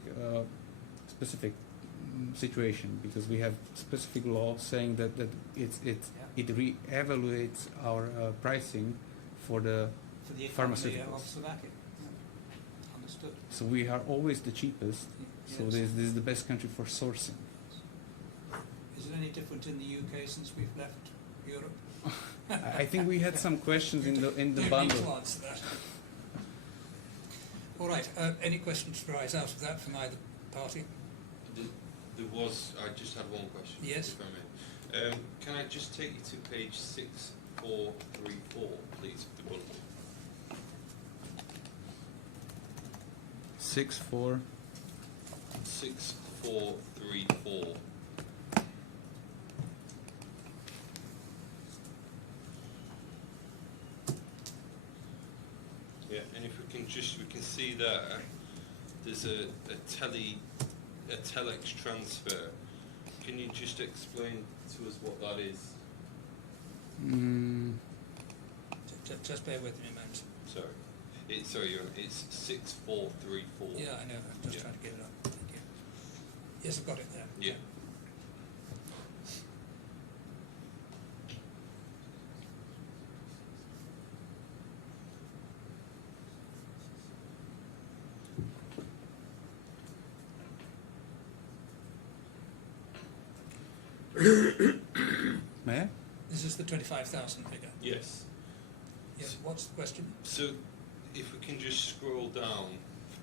situation, because we have specific law saying that it re-evaluates our pricing for the For the economy pharmaceuticals. of Slovakia. Yeah. Understood. Understood. So we are always the cheapest. So Yes. this is the best country for sourcing. Is it any different in the UK since we've left Europe? I think we had some questions in the Don't need to bundle. answer that. All right, any questions to rise out of that from either party? There was, I just had one question. Yes. If I may. Can I just take you to page 6434, please, of the bundle? 6-4. 6434. Yeah, and if we can see there, there's a telex transfer. Can you just explain to us what that is? Just bear with me a moment. Sorry. It's 6434. Yeah, I know, I'm just Yeah. trying to get it up. Thank you. Yes, I've got it there. Yeah. May I? This is the 25,000 figure. Yes. Yes, what's the question? So, if we can just scroll down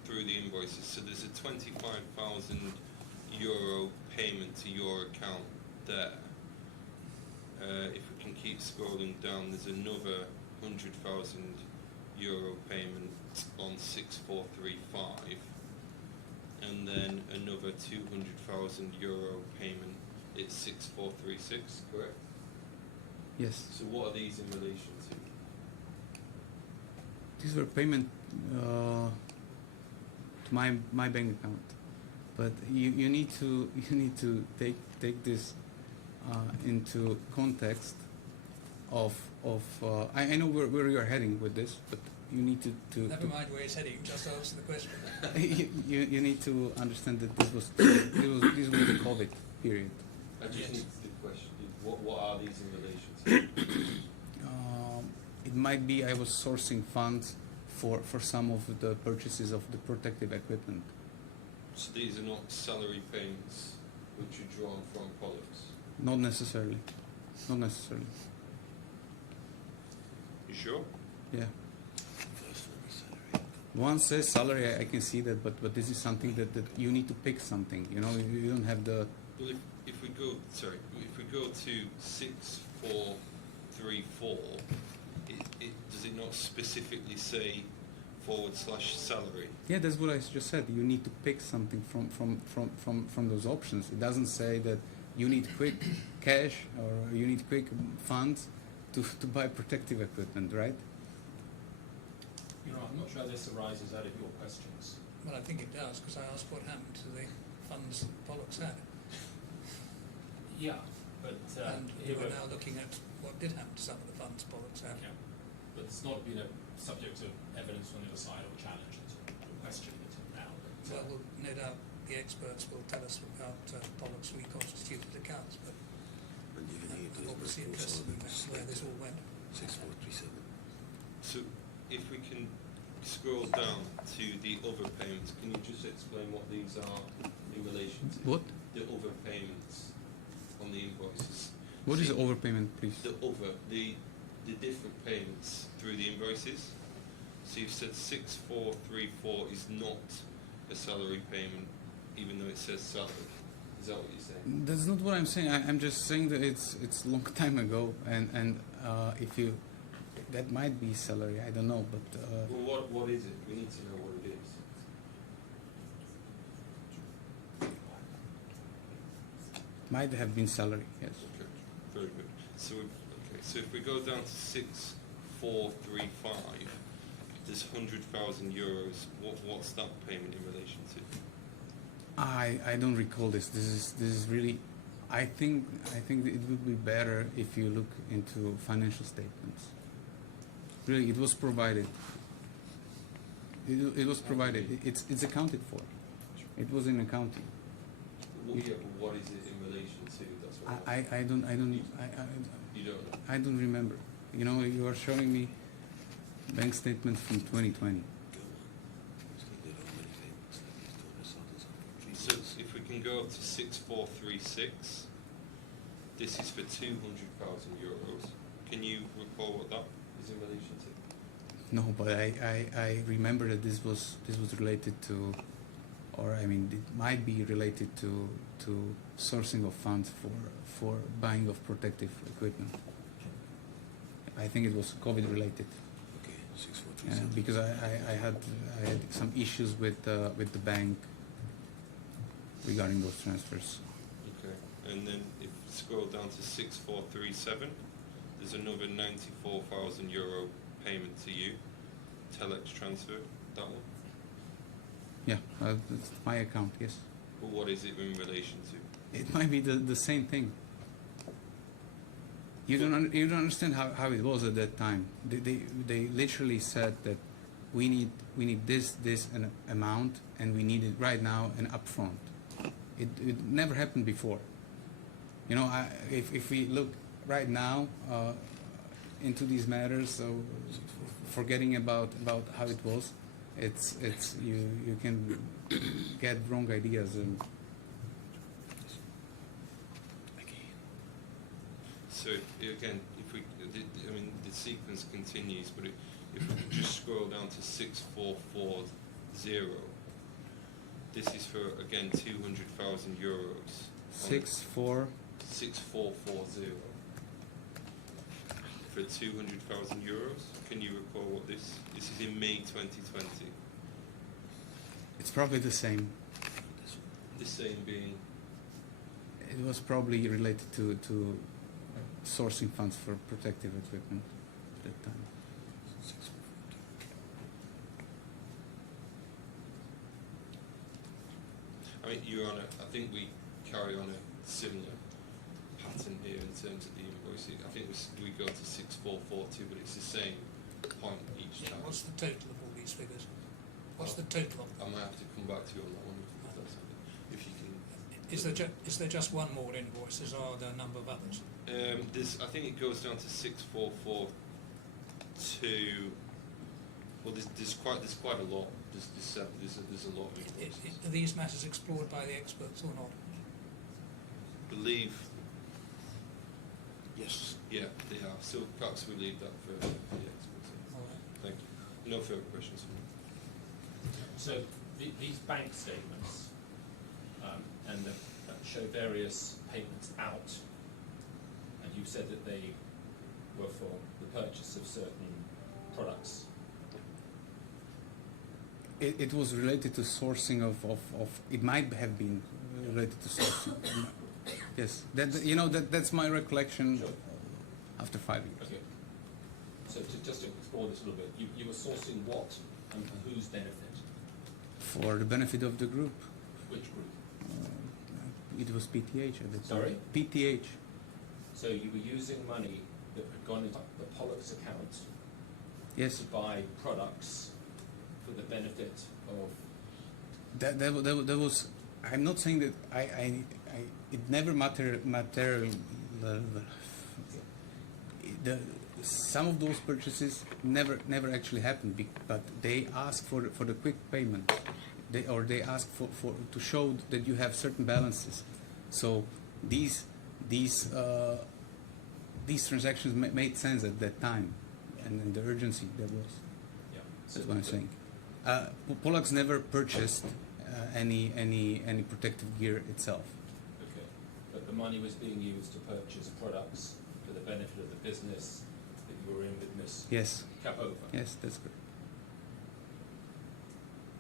through the invoices, so there's a €25,000 payment to your account there. If we can keep scrolling down, there's another €100,000 payment on 6435, and then another €200,000 payment at 6436. Correct. Yes. So, what are these in relation to? These were payment to my bank account, but you need to take this into context of I know where you are heading with this, but you need to Never mind where he's heading, just answer the question. you need to understand that this was the COVID period. I just Yes. need the question. What are these in relation to? It might be I was sourcing funds for some of the purchases of the protective equipment. So these are not salary payments which are drawn from products. Not necessarily. Not necessarily. You sure? Yeah. One says salary, I can see that, but this is something that you need to pick something. You know, you don't have the. Well, if we go to 6434, does it not specifically say /salary? Yeah, that's what I just said. You need to pick something from those options. It doesn't say that you need quick cash or you need quick funds to buy protective equipment, right? You know, I'm not sure this arises out of your questions. Well, I think it does, because I asked what happened to the funds that Pollux had. Yeah, but And we were now looking at what did happen to some of the funds Pollux had. yeah, but it's not been a subject of evidence on the other side or challenge until question until now. But, Well, no doubt the experts will tell us about Pollux reconstituted accounts, but I'm obviously interested in where this all went. 6437. So if we can scroll down to the other payments, can you just explain what these are in relation to? What? The other payments on the invoices. What is See, the overpayment, please? the different payments through the invoices? So you've said 6434 is not a salary payment, even though it says salary. Is that what you're saying? That's not what I'm saying. I'm just saying that it's a long time ago, and if you that might be salary. I don't know, but Well, what is it? We need to know what it is. might have been salary. Yes. Okay, very good. So if we go down to 6435, there's €100,000. What's that payment in relation to? I don't recall this. This is really. I think it would be better if you look into financial statements. Really, it was provided. It was provided. It's accounted for. It was in accounting. Well, yeah, but what is it in relation to? That's what I don't You don't know. I don't remember. You know, you are showing me bank statements from 2020. can go up to 6436. This is for 200,000 euros. Can you recall what that is in relation to? No, but I remember that this was related to, or I mean, it might be related to sourcing of funds for buying of protective equipment. I think it was COVID related. Okay, 6437. Because I had some issues with the bank regarding those transfers. Okay. And then if you scroll down to 6437, there's another 94,000 euro payment to you. Telex transfer, that one. Yeah, it's my account. Yes, But what is it in relation to? it might be the same thing. You don't understand how it was at that time. They literally said that we need this an amount, and we need it right now and upfront. It never happened before. You know, if we look right now into these matters, so forgetting about how it was, it's you can get wrong ideas and. So again, if we, I mean, the sequence continues, but if we could just scroll down to 6440, this is for again 200,000 euros. 6440 for 200,000 euros. Can you recall what this is in May 2020? It's probably the same. The same being It was probably related to sourcing funds for protective equipment at that time. I mean, you're on a. I think we carry on a similar pattern here in terms of the invoicing. I think we go to 6442, but it's the same point each time. What's the total of all these figures? What's the total of I them? might have to come back to you on that one if that's something. If you can. Is there just one more invoice, or are there a number of others? I think it goes down to 6442. Well, there's quite a lot. There's a lot of invoices. Are these matters explored by the experts or not? Believe, Yes. yeah, they are. So perhaps we leave that for the experts. All right. Thank you. No further questions from me. So these bank statements show various payments out, and you said that they were for the purchase of certain products. It was related to sourcing of it might have been related to sourcing. Yes, that's my recollection. Sure. After 5 years. Okay. So just to explore this a little bit, you were sourcing what and for whose benefit? For the benefit of the group. Which group? It was PTH at the time. Sorry? PTH. So you were using money that had gone into the Pollock's account Yes. to buy products for the benefit of. That was. I'm not saying that it never some of those purchases never actually happened, but they ask for the quick payment. They ask for to show that you have certain balances. So these transactions made sense at that time, and the urgency there was. Yeah. That's what I'm saying. Polacks never purchased any protective gear itself. Okay. But the money was being used to purchase products for the benefit of the business that you were in with Miss Yes. Kapova. Yes, that's good.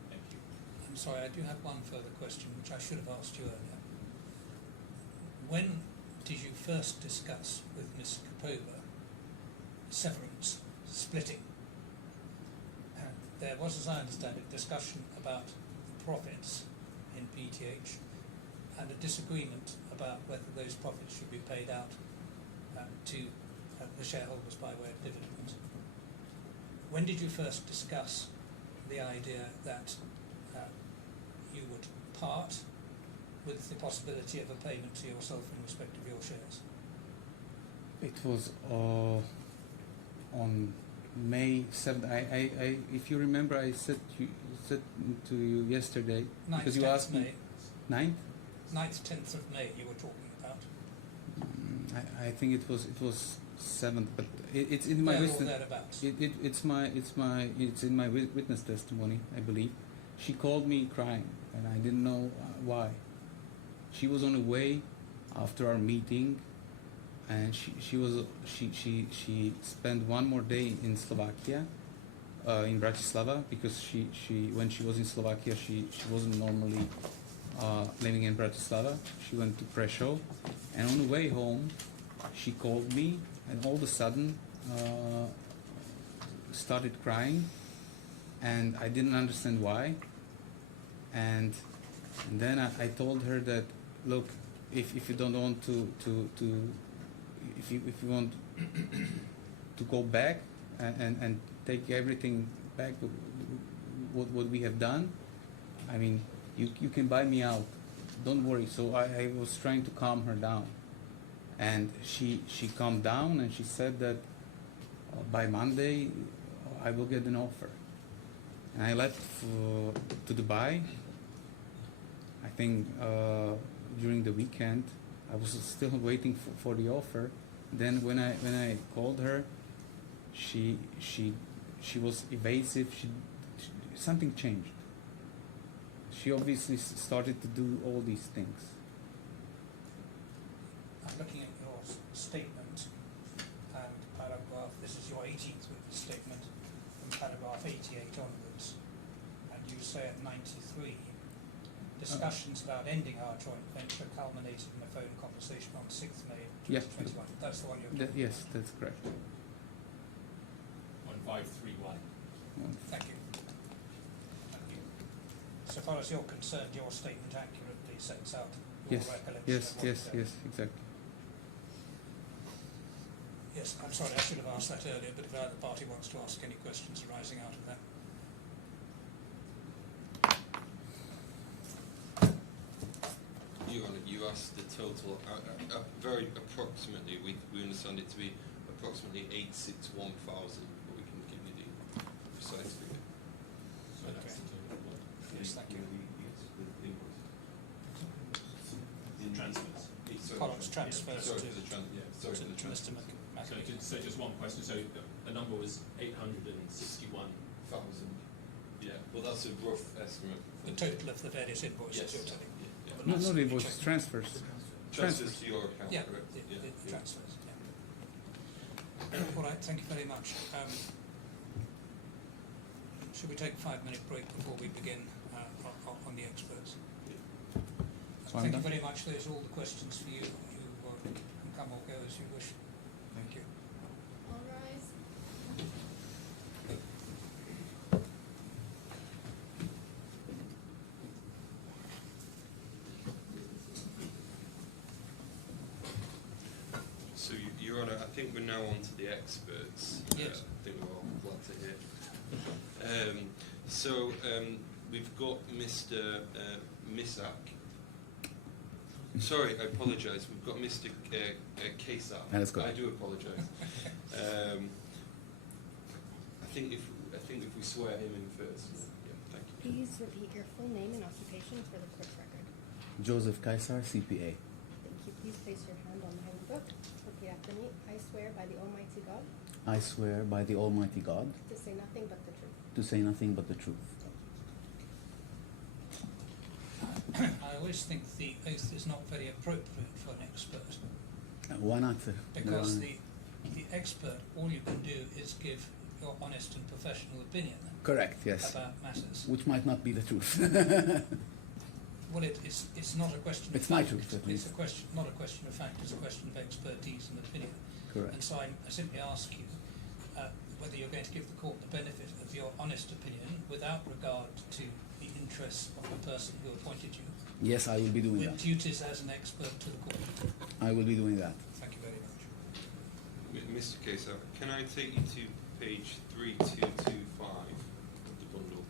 Thank you. I'm sorry, I do have one further question, which I should have asked you earlier. When did you first discuss with Miss Kapova severance, splitting? There was, as I understand it, discussion about the profits in PTH and a disagreement about whether those profits should be paid out to the shareholders by way of dividends. When did you first discuss the idea that you would part with the possibility of a payment to yourself in respect of your shares? It was on May 7th. I if you remember, I said to you yesterday because you asked me 9th. 9th, 10th of May you were talking about. I think it was 7th, but it's in my There or witness. thereabouts. It's in my witness testimony, I believe. She called me crying, and I didn't know why. She was on the way after our meeting, and she spent one more day in Slovakia, in Bratislava, because she when she was in Slovakia she wasn't normally living in Bratislava. She went to Prešov, and on the way home she called me, and all of a sudden started crying, and I didn't understand why. And then I told her that, look, if you don't want if you want to go back and take everything back, what we have done, I mean, you can buy me out, don't worry. So I was trying to calm her down, and she calmed down, and she said that by Monday I will get an offer. And I left to Dubai. I think during the weekend I was still waiting for the offer. Then when I called her, she was evasive. Something changed. She obviously started to do all these things. I'm looking at your statement and paragraph, this is your 18th witness statement, from paragraph 88 onwards, and you say at 93, discussions about ending our joint venture culminated in a phone conversation on 6th May Yeah. 2021. That's the one you're talking Yes, that's correct. 1531. Thank you. Thank you. So far as you're concerned, your statement accurately sets out your Yes, recollection yes, of what yes, you said. yes, exactly. Yes, I'm sorry, I should have asked that earlier, but if either party wants to ask any questions arising out of that. Your Honour, you asked the total, very approximately, we understand it to be approximately 861,000, but we can give you the precise figure. So that's the total what? Yes, thank you. The transfers. Columns transfers Sorry to, for the sorry for the to Mr. transfer. Makovini. So just one question. So the number was 861,000. Yeah, well that's a rough estimate. The total of the various invoices Yes. you're telling me. Yeah. No, That's they the was check. transfers. Transfers to your account, Yeah, correct? the transfers, yeah. All right, thank you very much. Should we take a 5-minute break before we begin on the experts? Fine, Thank you done. very much. Those are all the questions for you. You can come or go as you wish. Thank you. All rise. So, Your Honour, I think we're now on to the experts. Yes. I think we're all glad to hear. We've got Mr. Misak. Sorry, I apologise. We've got Mr. Kesar. That's good. I do apologise. I think if we swear him in first. Yeah, thank you. Please repeat your full name and occupation for the court's record. Joseph Kaisar, CPA. Thank you. Please place your hand on the handbook. Repeat after me. I swear by the Almighty God I swear by the Almighty God to say nothing but the truth. to say nothing but the truth. I always think the oath is not very appropriate for an expert Why not, sir? because the expert, all you can do is give your honest and professional opinion Correct, yes. about matters. Which might not be the truth. Well, it's not a question It's of my fact. truth, at It's least. a question, not a question of fact, it's a question of expertise and opinion. Correct. And so I simply ask you whether you're going to give the court the benefit of your honest opinion without regard to the interests of the person who appointed you, Yes, I will be doing with that. duties as an expert to the court. I will be doing that. Thank you very much. Mr. Kesar, can I take you to page 3225 of the bundle?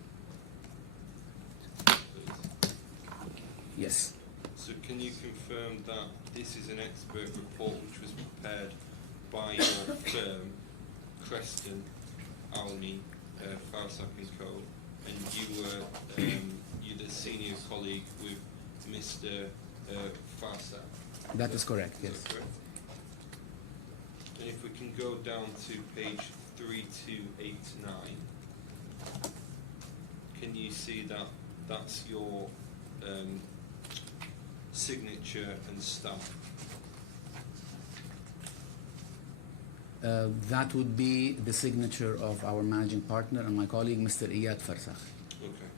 Please. Yes. So can you confirm that this is an expert report which was prepared by your firm, Creston, Alney, Farsak and Co, and you were you're the senior colleague with Mr. FASA. That is correct, Is yes. that correct? And if we can go down to page 3289, can you see that that's your signature and stamp? That would be the signature of our managing partner and my colleague, Mr. Iyad Farsakh. Okay.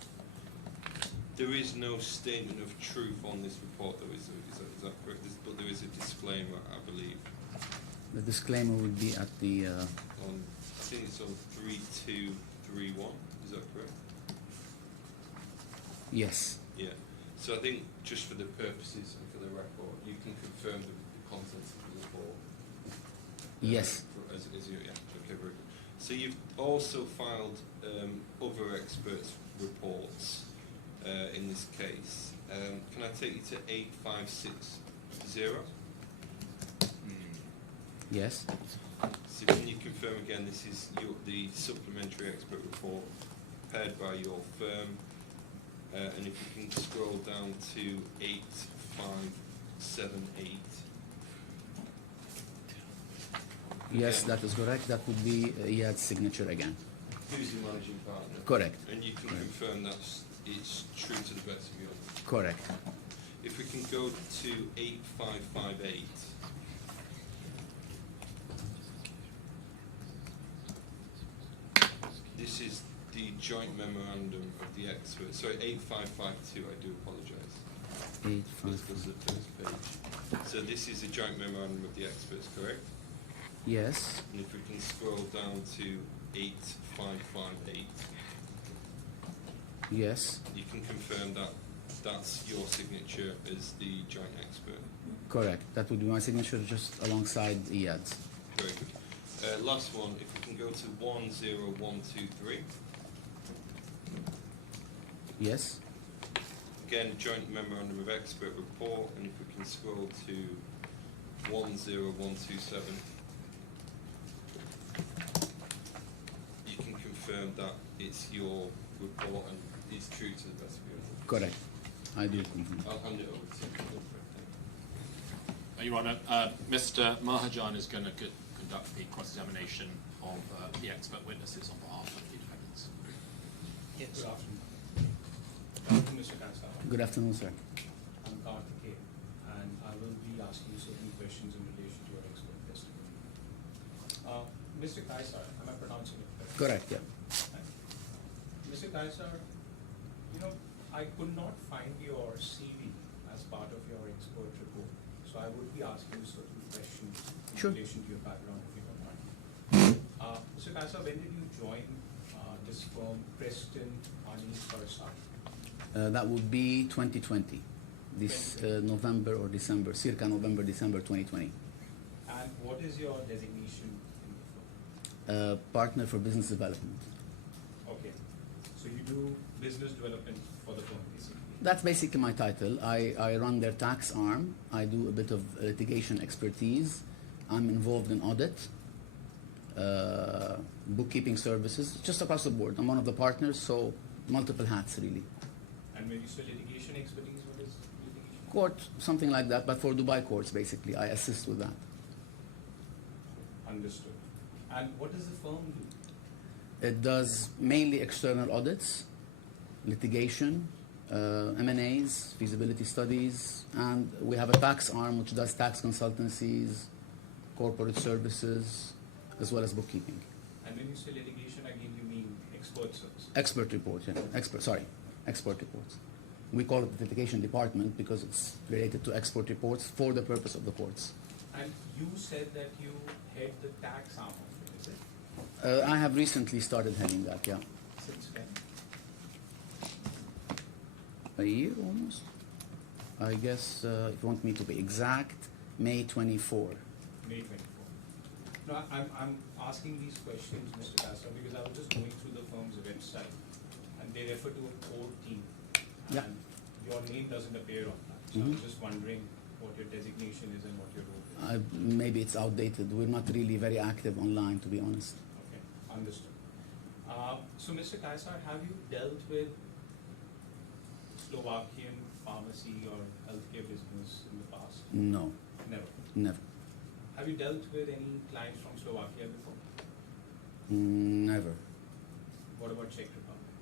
There is no statement of truth on this report, though, is that correct? But there is a disclaimer, I believe. The disclaimer would be at the, On, I think it's on 3231, is that correct? yes. Yeah. So I think just for the purposes and for the record, you can confirm the contents of the report. Yes. As you, yeah. Okay, very good. So you've also filed other experts' reports in this case. Can I take you to 8560? Yes. So can you confirm again this is the supplementary expert report prepared by your firm? And if you can scroll down to 8578. Yes, Again, that is correct. That would be Iyad's signature again. who's your managing partner? Correct. And you can confirm that it's true to the best of your knowledge. Correct. If we can go to 8558. This is the joint memorandum of the experts. Sorry, 8552, I do apologise. Eight, This five. was the first page. So this is a joint memorandum of the experts, correct? Yes. And if we can scroll down to 8558, Yes. you can confirm that that's your signature as the joint expert. Correct. That would be my signature just alongside Iyad's. Very good. Last one, if we can go to 10123. Yes. Again, joint memorandum of expert report, and if we can scroll to 10127. You can confirm that it's your report and it's true to the best of your knowledge. Correct. I do confirm. I'll hand it over to you. Your Honour, Mr. Mahajan is going to conduct the cross-examination of the expert witnesses on behalf of the defendants. Yes. Good afternoon. Good afternoon, Mr. Kaisar. Good afternoon, sir. I'm Karthikeyan, and I will be asking you certain questions in relation to your expert testimony. Mr. Kaisar, am I pronouncing it correct? Correct, yeah. Thank you. Mr. Kaisar, I could not find your CV as part of your expert report, so I would be asking you certain questions in Sure. relation to your background, if you don't mind. Mr. Kaisar, when did you join this firm, Preston Ani Farsakh? That would be 2020. This November or December, circa November, December 2020. And what is your designation in the firm? Partner for business development. Okay. So you do business development for the firm, basically. That's basically my title. I run their tax arm. I do a bit of litigation expertise. I'm involved in audit, bookkeeping services, just across the board. I'm one of the partners, so multiple hats really. And when you say litigation expertise, what is litigation? Court, something like that, but for Dubai courts basically. I assist with that. Understood. And what does the firm do? It does mainly external audits, litigation, M&As, feasibility studies, and we have a tax arm which does tax consultancies, corporate services, as well as bookkeeping. And when you say litigation, again, you mean expert service? Expert reports, yeah. Expert reports. We call it the litigation department because it's related to expert reports for the purpose of the courts. And you said that you head the tax arm of it, is it? I have recently started heading that, yeah. Since when? A year almost. I guess, if you want me to be exact, May 24. May 24. No, I'm asking these questions, Mr. Kaisar, because I was just going through the firm's website, and they refer to a core team. Yeah. And your name doesn't appear on that. So I was just wondering what your designation is and what your role is. Maybe it's outdated. We're not really very active online, to be honest. Okay, understood. So, Mr. Kaisar, have you dealt with Slovakian pharmacy or healthcare business in the past? No, Never. never. Have you dealt with any clients from Slovakia before? Never. What about Czech Republic?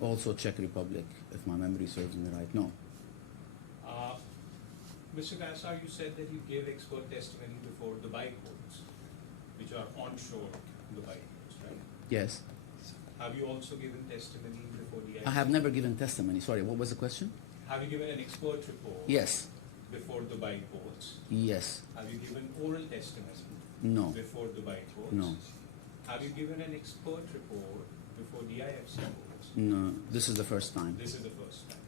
Also Czech Republic, if my memory serves me right. No. Mr. Kaisar, you said that you gave expert testimony before Dubai courts, which are onshore Dubai courts, right? Yes. Have you also given testimony before the I have never given testimony. Sorry, what was the question? Have you given an expert report Yes. before Dubai courts? Yes. Have you given oral testimony No. before Dubai courts? No. Have you given an expert report before DIFC courts? No. This is the first time. This is the first time.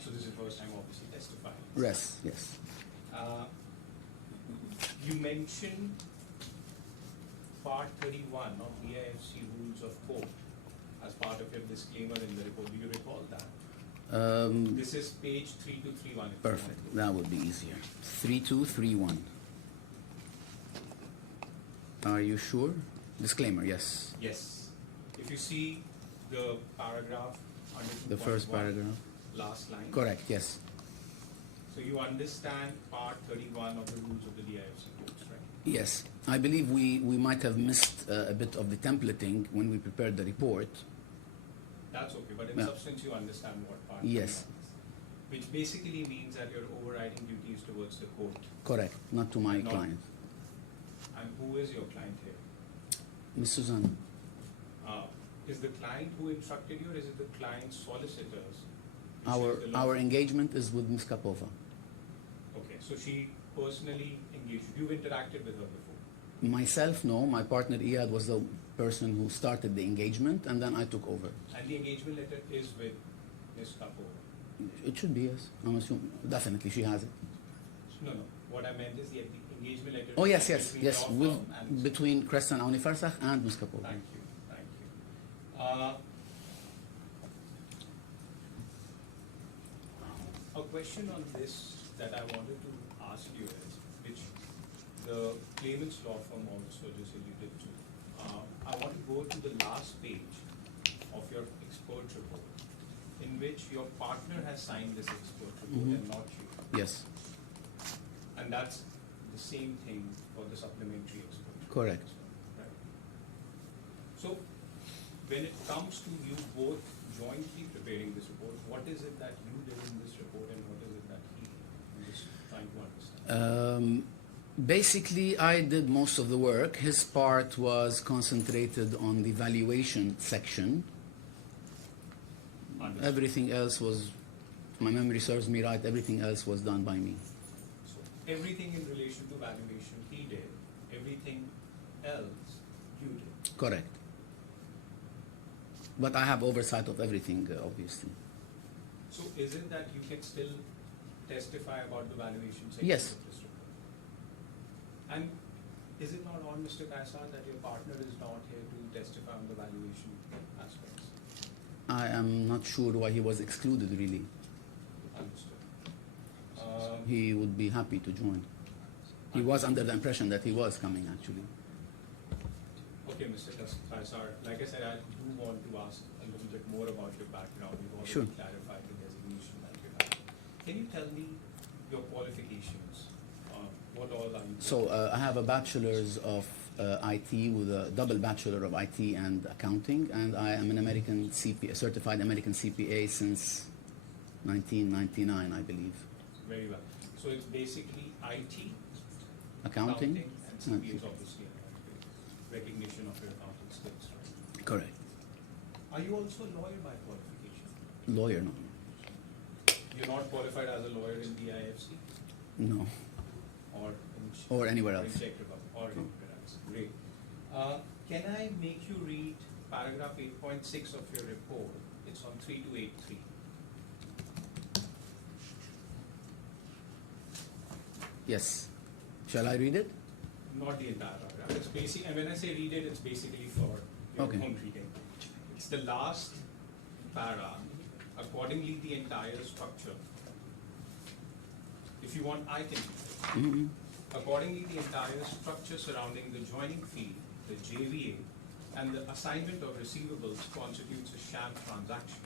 So this is the first time obviously testifying. Yes. Yes. You mentioned part 31 of DIFC rules of court as part of your disclaimer in the report. Do you recall that? This is page 3231. if you Perfect. want to. That would be easier. 3231. Are you sure? Disclaimer, yes. Yes. If you see the paragraph under The first 2.1, paragraph. last line. Correct, yes. So you understand part 31 of the rules of the DIFC courts, right? Yes. I believe we might have missed a bit of the templating when we prepared the report. That's okay, but in Yeah. substance you understand what part Yes. 31 is. Which basically means that your overriding duty is towards the court. Correct. Not to my Not- client. And who is your client here? Miss Zuzana. Is the client who instructed you, or is it the client's solicitors? who Our said the law? our engagement is with Miss Kapova. Okay, so she personally engaged you. You've interacted with her before. Myself, no. My partner Iyad was the person who started the engagement, and then I took over. And the engagement letter is with Ms. Kapova. It should be, yes. I'm assuming. Definitely, she has it. No. What I meant is the engagement letter. Oh, is yes, yes, between yes. your With, firm and between Crescent Auni Farsakh and Miss Kapova. Thank you. A question on this that I wanted to ask you is, which the claimant's law firm also just alluded to. I want to go to the last page of your expert report, in which your partner has signed this expert report Mhm. and not you. Yes, And that's the same thing for the supplementary expert report. correct. Right. So, when it comes to you both jointly preparing this report, what is it that you did in this report and what is it that he did? I'm just trying to understand. Basically, I did most of the work. His part was concentrated on the valuation section. Understood. Everything else was, if my memory serves me right, everything else was done by me. So, everything in relation to valuation he did, everything else you did. Correct. But I have oversight of everything, obviously. So, is it that you can still testify about the valuation section Yes. of this report? And is it not on, Mr. Kaisar, that your partner is not here to testify on the valuation aspects? I am not sure why he was excluded, really. Understood. He would be happy to join. He was under the impression that he was coming, actually. Okay, Mr. Kaisar, like I said, I do want to ask a little bit more about your background. You've already Sure. clarified the designation that you have. Can you tell me your qualifications? What all are you? So I have a bachelor's of IT with a double bachelor of IT and accounting, and I am an American CPA, a certified American CPA since 1999, I believe. Very well. So it's basically IT, Accounting? and CPA is obviously recognition of your accounting skills, right? Correct. Are you also a lawyer by qualification? Lawyer, no. You're not qualified as a lawyer in the IFC No. or Or anywhere or in else. Czech Republic or anywhere else. Great. Can I make you read paragraph 8.6 of your report? It's on 3283. Yes. Shall I read it? Not the entire paragraph. It's basic, and when I say read it, it's basically for your Okay. own reading. It's the last para. Accordingly, the entire structure. If you want, I can read it. Mm-hmm. Accordingly, the entire structure surrounding the joining fee, the JVA, and the assignment of receivables constitutes a sham transaction.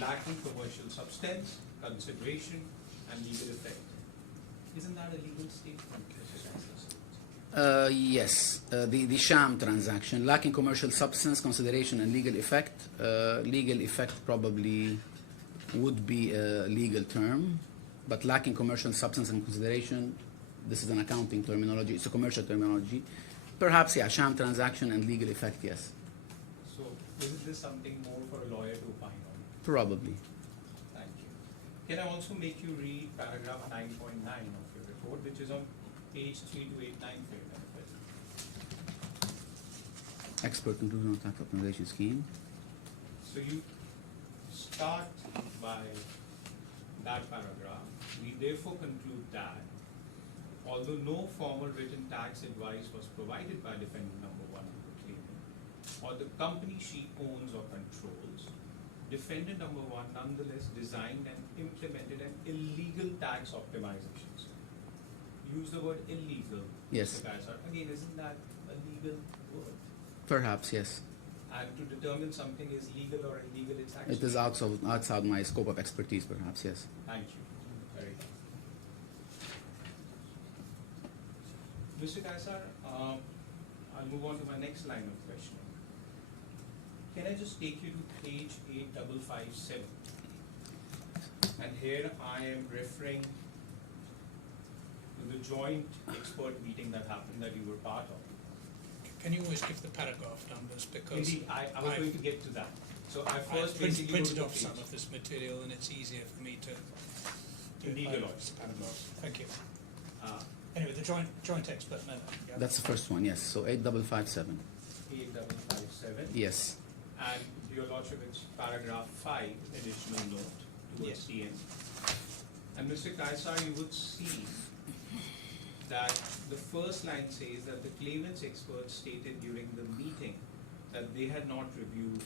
lacking commercial substance, consideration, and legal effect. Isn't that a legal statement? Yes, the sham transaction, lacking commercial substance, consideration, and legal effect. Legal effect probably would be a legal term, but lacking commercial substance and consideration, this is an accounting terminology, it's a commercial terminology. Perhaps, yeah, sham transaction and legal effect, yes. So, isn't this something more for a lawyer to opine on? Probably. Thank you. Can I also make you read paragraph 9.9 of your report, which is on page 3289 for your benefit? Expert conclusion on tax optimization scheme. So you start by that paragraph. We therefore conclude that although no formal written tax advice was provided by defendant number one to the claimant, or the company she owns or controls, defendant number one nonetheless designed and implemented an illegal tax optimization scheme. Use the word illegal. Yes. Mr. Kaisar. Again, isn't that a legal word? Perhaps, yes. And to determine something is legal or illegal, it's actually... It is outside my scope of expertise, perhaps, yes. Thank you. Very good. Mr. Kaisar, I'll move on to my next line of questioning. Can I just take you to page 8557? And here I am referring to the joint expert meeting that happened that you were part of. Can you always give the paragraph numbers, because Indeed, I was I've- going to get to that. So I I've first basically printed wrote off the some page. of this material, and it's easier for me to do Indeed, it by your Lordship. paragraphs. Thank you. Uh, Anyway, the joint expert memo. Yeah. That's the first one, yes. So 8557. 8557. Yes. And your Lordship, it's paragraph 5, additional note towards Yes. the end. And Mr. Kaisar, you would see that the first line says that the claimant's experts stated during the meeting that they had not reviewed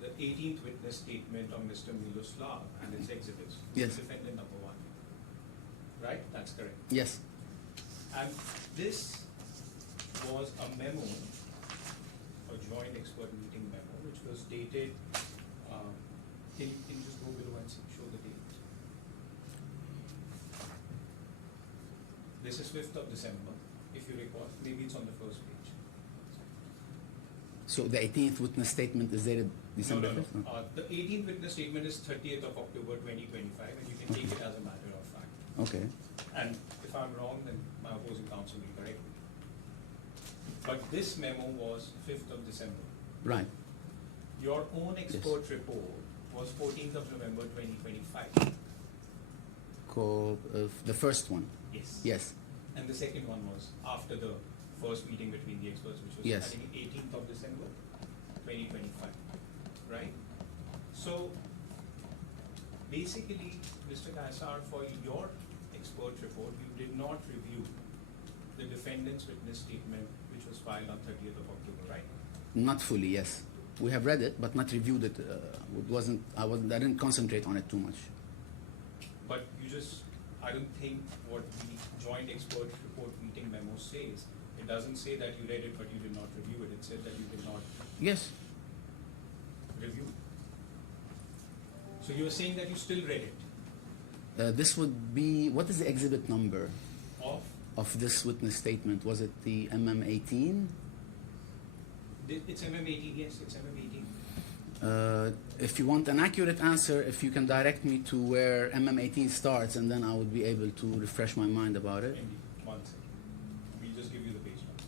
the 18th witness statement of Mr. Miloslav and its exhibits. Yes. Defendant number one. Right? That's correct. Yes. And this was a memo, a joint expert meeting memo, which was dated, can you just go below and show the date? This is 5th of December, if you recall, maybe it's on the first page. So the 18th witness statement is dated December 5th? No. The 18th witness statement is 30th of October 2025, and you can take it as a matter of fact. Okay. And if I'm wrong, then my opposing counsel will correct me. But this memo was 5th of December. Right. Your own expert report was 14th of November 2025. The first one? Yes. Yes. And the second one was after the first meeting between the experts, which was Yes. I think 18th of December 2025. Right? So basically, Mr. Kaisar, for your expert report, you did not review the defendant's witness statement, which was filed on 30th of October, right? Not fully, yes. We have read it, but not reviewed it. I didn't concentrate on it too much. But I don't think what the joint expert report meeting memo says. It doesn't say that you read it, but you did not review it. It said that you did not Yes. review it. So you are saying that you still read it? This would be, what is the exhibit number Of? of this witness statement? Was it the MM18? It's MM18, yes, it's MM18. If you want an accurate answer, if you can direct me to where MM18 starts, and then I would be able to refresh my mind about it. Indeed, 1 second. We'll just give you the page number.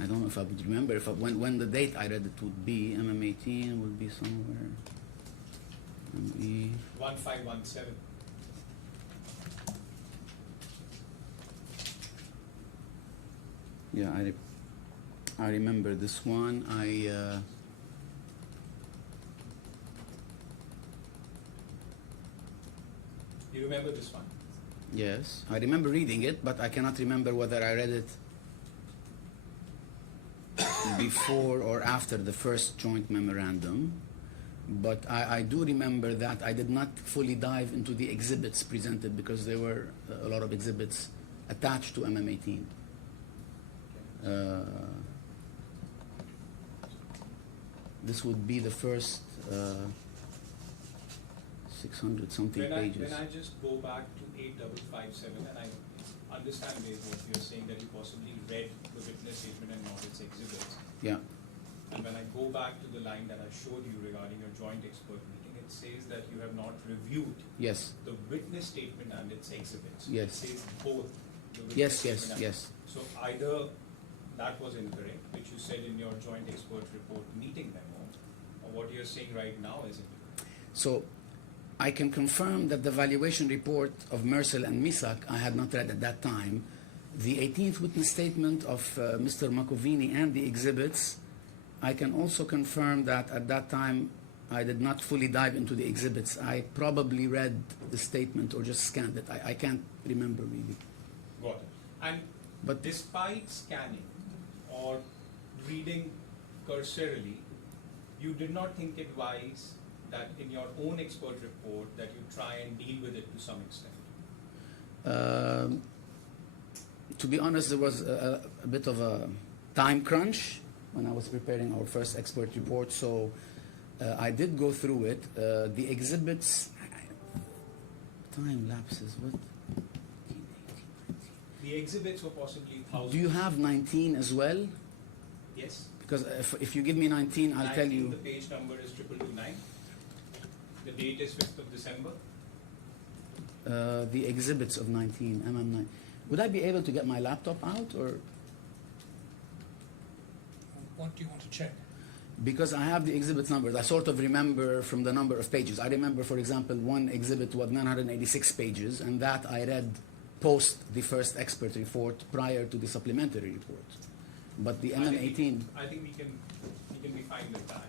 I don't know if I would remember when the date I read it would be. MM18 would be somewhere. 1517. Yeah, I remember this one. You remember this one? Yes, I remember reading it, but I cannot remember whether I read it before or after the first joint memorandum. But I do remember that I did not fully dive into the exhibits presented because there were a lot of exhibits attached to MM18. this would be the first 600 something pages. When I just go back to 8557, and I understand what you're saying, that you possibly read the witness statement and not its exhibits. Yeah. And when I go back to the line that I showed you regarding your joint expert meeting, it says that you have not reviewed Yes. the witness statement and its exhibits. Yes. It says both. The witness Yes, statement yes, and- yes. So either that was incorrect, which you said in your joint expert report meeting memo, or what you're saying right now is incorrect. So I can confirm that the valuation report of Mersel and Misak I had not read at that time. The 18th witness statement of Mr. Makovini and the exhibits, I can also confirm that at that time I did not fully dive into the exhibits. I probably read the statement or just scanned it. I can't remember really. Got it. And But- despite scanning or reading cursorily, you did not think it wise that in your own expert report that you try and deal with it to some extent. To be honest, there was a bit of a time crunch when I was preparing our first expert report, so I did go through it. The exhibits, time lapses, what? The exhibits were possibly thousands. Do you have 19 as well? Yes. Because if you give me 19, I'll tell 19, you. the page number is 2229. The date is 5th of December. The exhibits of 19, MM9. Would I be able to get my laptop out, or What do you want to check? because I have the exhibit numbers, I sort of remember from the number of pages. I remember, for example, one exhibit was 986 pages, and that I read post the first expert report prior to the supplementary report. But the MM18, I think we can be fine with that.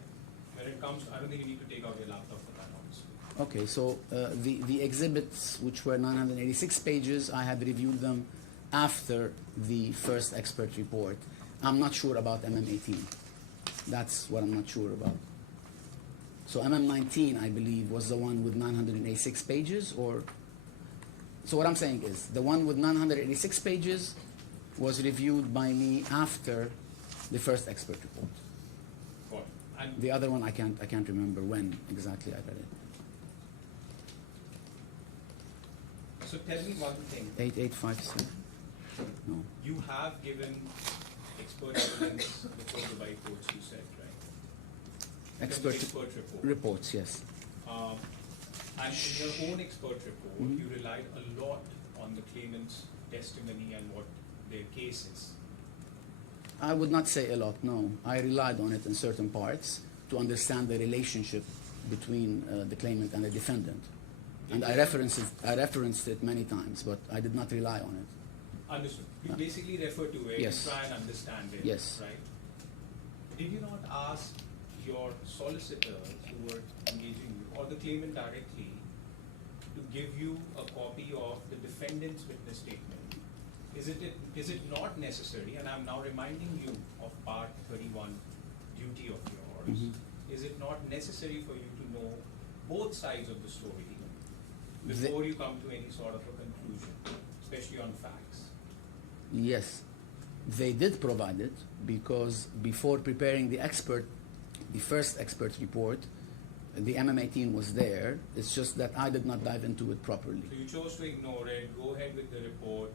When it comes, I don't think you need to take out your laptop for that, honestly. okay, so the exhibits, which were 986 pages, I had reviewed them after the first expert report. I'm not sure about MM18. That's what I'm not sure about. So MM19, I believe, was the one with 986 pages, or... So what I'm saying is, the one with 986 pages was reviewed by me after the first expert report. Got it. And The other one, I can't remember when exactly I read it. so tell me one thing. 8857? No. You have given expert evidence before the white courts, you said, right? Expert report. reports, yes. And in your own expert report, Mhm. you relied a lot on the claimant's testimony and what their case is. I would not say a lot, no. I relied on it in certain parts to understand the relationship between the claimant and the defendant. And I referenced it many times, but I did not rely on it. Understood. You Yeah. basically refer to it Yes. and try and understand it, Yes. right? Did you not ask your solicitors who were engaging you or the claimant directly to give you a copy of the defendant's witness statement? Is it not necessary, and I'm now reminding you of part 31 duty of yours, Mhm. is it not necessary for you to know both sides of the story before you come to any sort of a conclusion, especially on facts? Yes, they did provide it because before preparing the first expert report, the MM18 was there. It's just that I did not dive into it properly. So you chose to ignore it, go ahead with the report,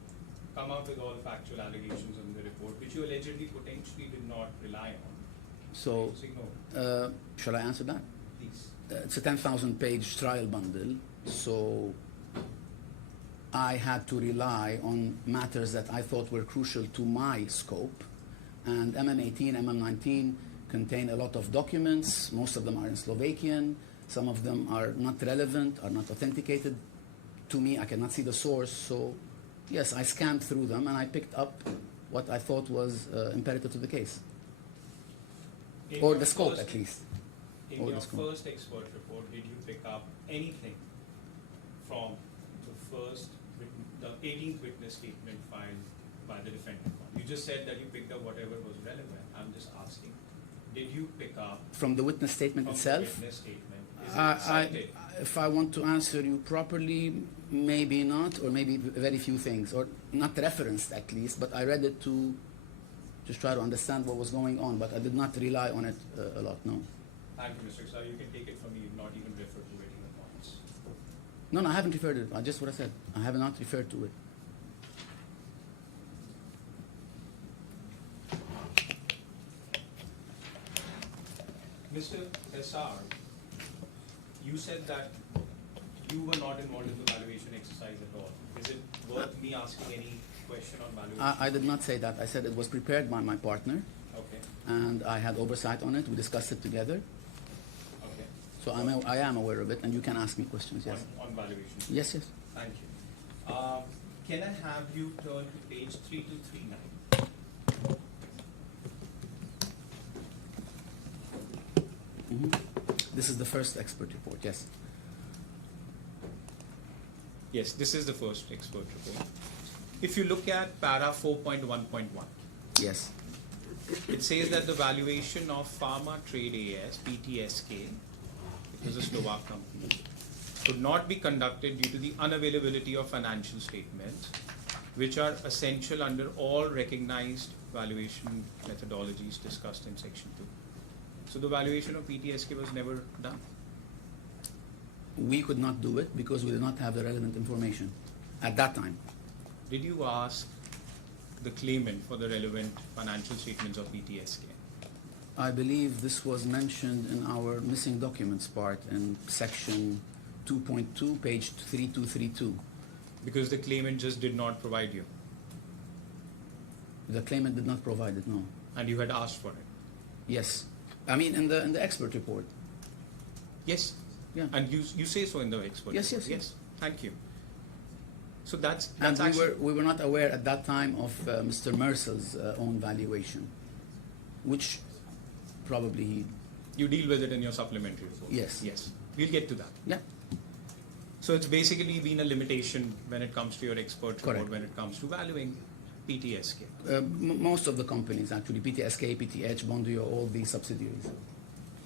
come up with all factual allegations in the report, which you allegedly potentially did not rely on. So, Just ignore it, shall I answer that? please. It's a 10,000 page trial bundle, so I had to rely on matters that I thought were crucial to my scope. And MM18, MM19 contain a lot of documents. Most of them are in Slovakian. Some of them are not relevant, are not authenticated to me. I cannot see the source. So, yes, I scanned through them and I picked up what I thought was imperative to the case, In or your the scope first- at least. In or your the scope. first expert report, did you pick up anything from the 18th witness statement filed by the defendant? You just said that you picked up whatever was relevant. I'm just asking, did you pick up From the witness statement from the itself? witness statement? Is it cited? If I want to answer you properly, maybe not, or maybe very few things, or not referenced at least, but I read it to just try to understand what was going on, but I did not rely on it a lot, no. Thank you, Mr. Sir. You can take it from me. You've not even referred to it even once. No, I haven't referred to it. Just what I said. I have not referred to it. Mr. SR, you said that you were not involved in the valuation exercise at all. Is it worth me asking any question on valuation? I did not say that. I said it was prepared by my partner, Okay, and I had oversight on it. We discussed it together. okay. So I am aware of it, and you can ask me questions, yes. On valuation. Yes, yes. Thank you. Can I have you turn to page 3239? Mhm. This is the first expert report, yes. Yes, this is the first expert report. If you look at para 4.1.1, Yes. it says that the valuation of Pharma Trade AS, PTSK, it was a Slovak company, could not be conducted due to the unavailability of financial statements, which are essential under all recognized valuation methodologies discussed in section 2. So the valuation of PTSK was never done. We could not do it because we did not have the relevant information at that time. Did you ask the claimant for the relevant financial statements of PTSK? I believe this was mentioned in our missing documents part in section 2.2, page 3232. Because the claimant just did not provide you, The claimant did not provide it, no. and you had asked for it. Yes. I mean, in the expert report. Yes. Yeah. And you say so in the expert Yes, report. yes, yes. Thank you. So that's And actually we were not aware at that time of Mr. Mercer's own valuation, which probably you deal with it in your supplementary report. Yes. Yes. We'll get to that. yeah. So it's basically been a limitation when it comes to your expert report, Correct. when it comes to valuing PTSK. Most of the companies actually, PTSK, PTH, Bondio, all these subsidiaries.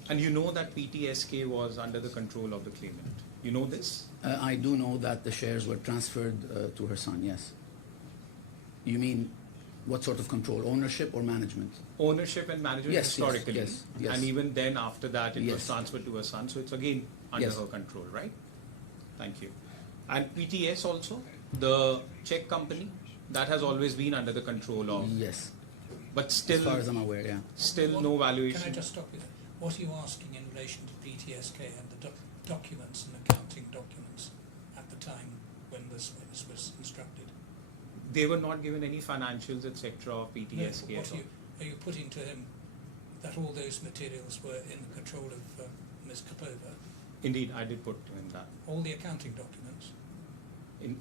And you know that PTSK was under the control of the claimant. You know this? I do know that the shares were transferred to her son, yes. You mean what sort of control, ownership or management? Ownership and management Yes, yes, historically. yes, yes. And even then after that it was Yes. transferred to her son. So it's again under Yes. her control, right? Thank you. And PTS also, the Czech company, that has always been under the control of, Yes, but as still, far as I'm aware, yeah. still no valuation. Can I just stop you there? What are you asking in relation to PTSK and the documents and accounting documents at the time when this witness was instructed? They were not given any financials, etc. of PTSK. No, at all. are you putting to him that all those materials were in the control of Ms. Kapova? Indeed, I did put to him that. All the accounting documents?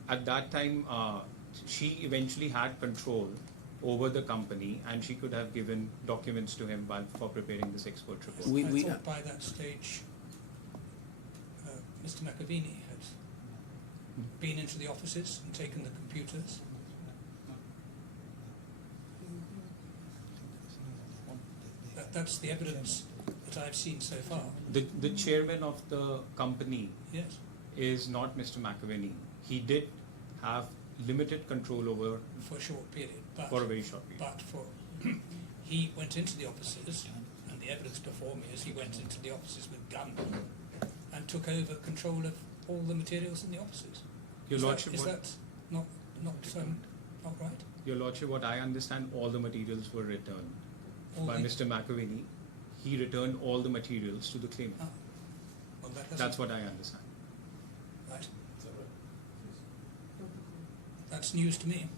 At that time, she eventually had control over the company, and she could have given documents to him for preparing this expert report. We- I thought by that stage Mr. Makovini had been into the offices and taken the computers. That's the evidence that I've seen so far. The chairman of the company Yes. is not Mr. Makovini. He did have limited control over For a short period, but for a very short period. but for he went into the offices, and the evidence before me is he went into the offices with gun and took over control of all the materials in the offices. Your Is Lordship, that what, not not right? Your Lordship, what I understand, all the materials were returned All by the- Mr. Makovini. He returned all the materials to the claimant. Ah, well, that hasn't- That's what I understand. right. That's news to me.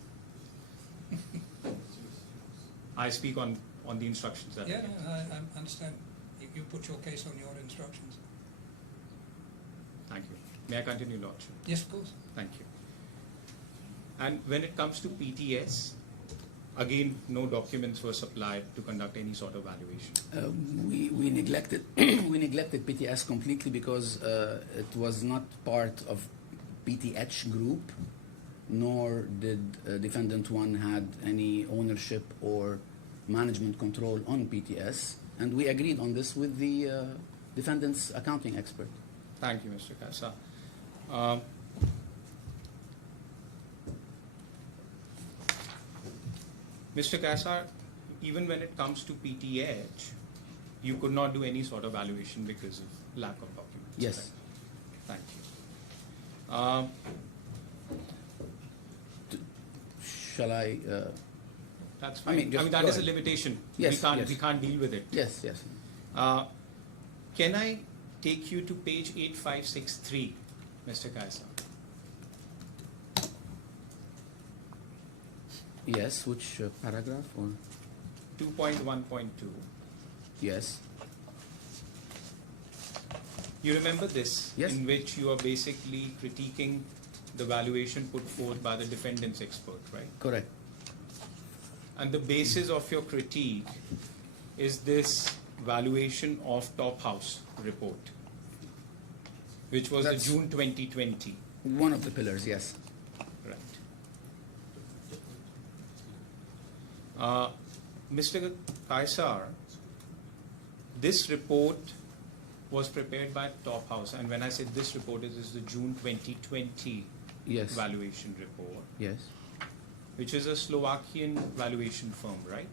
I speak on the instructions that I Yeah, get. no, I understand. You put your case on your instructions. Thank you. May I continue, Lordship? Yes, of course. Thank you. And when it comes to PTS, again, no documents were supplied to conduct any sort of valuation. we neglected we neglected PTS completely because it was not part of PTH group, nor did defendant one had any ownership or management control on PTS, and we agreed on this with the defendant's accounting expert. Thank you, Mr. Kasa. Mr. Kasa, even when it comes to PTH, you could not do any sort of valuation because of lack of documents. Yes. Right? Thank you. Shall I? That's I fine. mean, just that go is a ahead. limitation. Yes, yes. We can't deal with it. Yes, yes. Can I take you to page 8563, Mr. Kaisa? Yes, which paragraph or? 2.1.2. Yes. You remember this? Yes. In which you are basically critiquing the valuation put forth by the defendant's expert, right? Correct. And the basis of your critique is this valuation of Top House report, which was That's- the June 2020. One of the pillars, yes. Right. Mr. Kaisar, this report was prepared by Top House, and when I say this report, it is the June 2020 Yes. valuation report, Yes. which is a Slovakian valuation firm, right?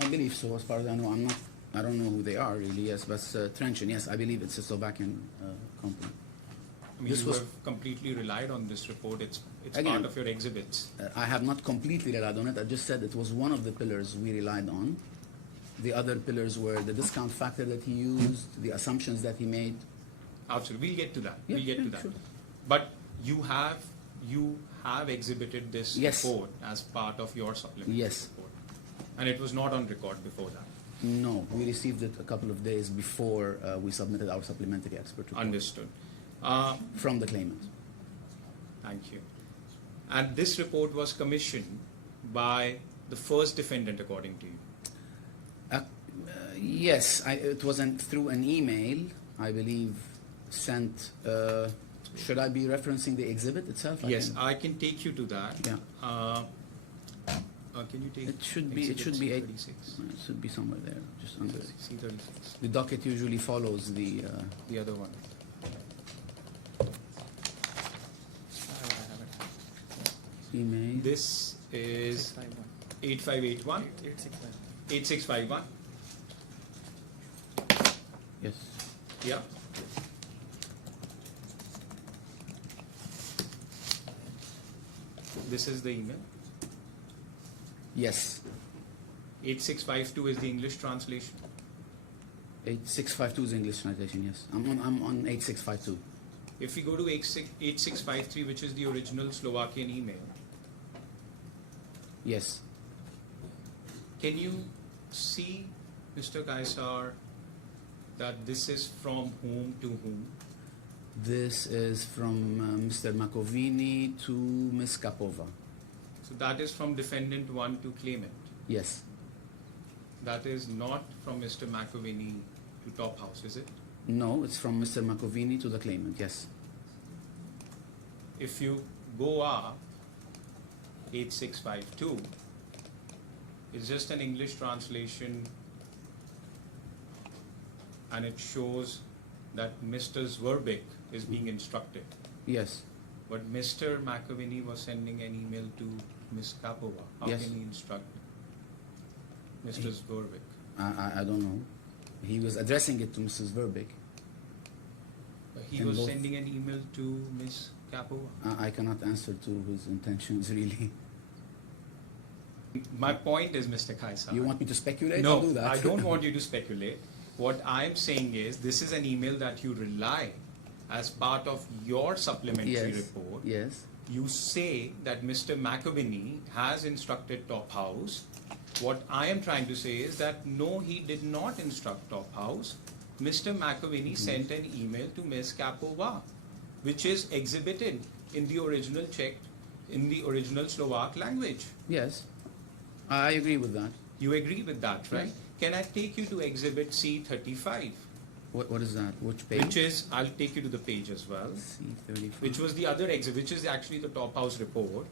I believe so, as far as I know. I don't know who they are really, yes, but Trenchen, yes, I believe it's a Slovakian company. I mean, This you was- have completely relied on this report. It's Again, part of your exhibits. I have not completely relied on it. I just said it was one of the pillars we relied on. The other pillars were the discount factor that he used, the assumptions that he made. Absolutely, we'll get to that. Yeah, we'll get yeah, to that. sure. But you have exhibited this Yes. report as part of your supplementary Yes. report, and it was not on record before that. No, we received it a couple of days before we submitted our supplementary expert report. Understood. From the claimant. Thank you. And this report was commissioned by the first defendant, according to you. Yes, it wasn't through an email, I believe, sent. Should I be referencing the exhibit itself? Yes, can- I can take you to that. Yeah. Can you take? It should be. It should be eight. It C36. should be somewhere there, just under. C36. The docket usually follows the. The other one. Email. This is 8581. 8651. Yes. Yeah. This is the email. Yes. 8652 is the English translation. 8652 is English translation. Yes. I'm on 8652. If we go to 8653, which is the original Slovakian email, Yes. can you see, Mr. Kaisar, that this is from whom to whom? This is from Mr. Makovini to Ms. Kapova. So that is from defendant 1 to claimant. Yes. That is not from Mr. Makovini to Top House, is it? No, it's from Mr. Makovini to the claimant. Yes. If you go up 8652, it's just an English translation, and it shows that Mr. Zwerbeck is being instructed. Yes. But Mr. Makovini was sending an email to Ms. Kapova. How Yes. can he instruct Mr. Zwerbeck? I don't know. He was addressing it to Mrs. Verbeek. He And was both- sending an email to Ms. Kapova. I cannot answer to his intentions really. My point is, Mr. Kaisar. You want me to speculate? No, I'll do that. I don't want you to speculate. What I'm saying is, this is an email that you rely as part of your supplementary Yes. report. Yes. You say that Mr. Makovini has instructed Top House. What I am trying to say is that no, he did not instruct Top House. Mr. Makovini sent an email to Ms. Kapova, which is exhibited in the original Slovak language. Yes. I agree with that. You agree with that, right? Yes. Can I take you to exhibit C35? What is that? Which page? Which is, I'll take you to the page as well, C35. which was the other exhibit, which is actually the Top House report.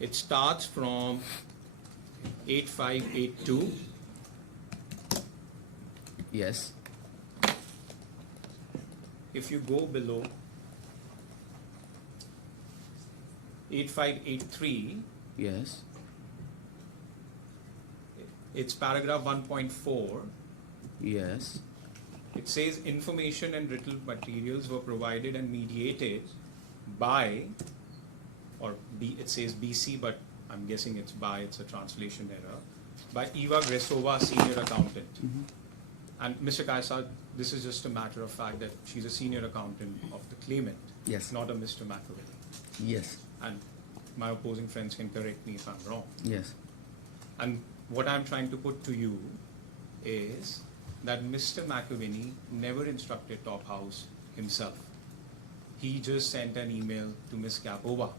It starts from 8582. Yes. If you go below 8583, Yes. it's paragraph 1.4. Yes. It says information and written materials were provided and mediated by, or it says BC, but I'm guessing it's by, it's a translation error, by Eva Gresova, senior accountant. And Mr. Kaisar, this is just a matter of fact that she's a senior accountant of the claimant, Yes. not a Mr. Makovini. Yes. And my opposing friends can correct me if I'm wrong. Yes. And what I'm trying to put to you is that Mr. Makovini never instructed Top House himself. He just sent an email to Ms. Kapova,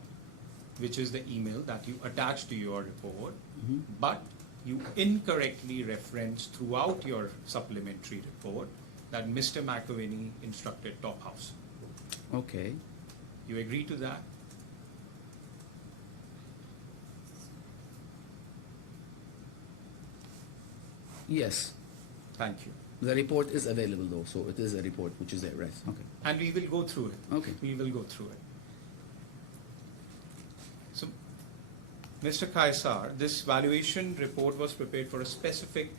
which is the email that you attached to your report, but you incorrectly referenced throughout your supplementary report that Mr. Makovini instructed Top House. Okay. You agree to that? Yes. Thank you. The report is available though, so it is a report which is there, right? Okay. And we will go through it. Okay. We will go through it. So, Mr. Kaisar, this valuation report was prepared for a specific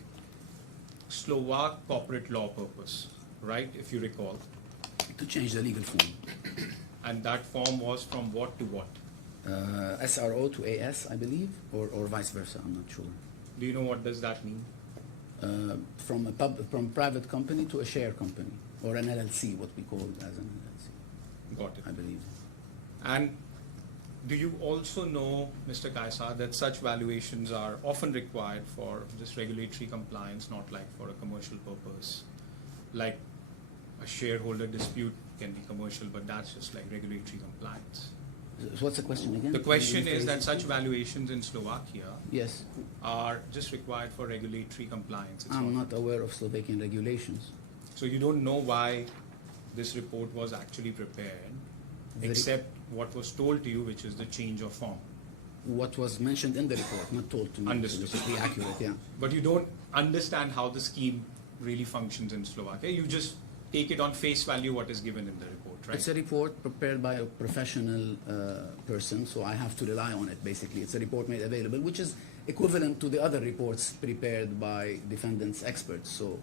Slovak corporate law purpose, right, if you recall? To change the legal form. And that form was from what to what? SRO to AS, I believe, or vice versa, I'm not sure. Do you know what does that mean? From private company to a share company, or an LLC, what we call it as an LLC, Got it. I believe. And do you also know, Mr. Kaisar, that such valuations are often required for just regulatory compliance, not like for a commercial purpose? Like a shareholder dispute can be commercial, but that's just like regulatory compliance. So what's the question again? The question Can you is that rephrase such it? valuations in Slovakia Yes, are just required for regulatory compliance. It's I'm not aware of Slovakian regulations. So you don't know why this report was actually prepared, The- except what was told to you, which is the change of form. What was mentioned in the report, not told to me. Understood. So to be accurate, yeah. But you don't understand how the scheme really functions in Slovakia. You just take it on face value what is given in the report, right? It's a report prepared by a professional person, so I have to rely on it, basically. It's a report made available, which is equivalent to the other reports prepared by defendants' experts. So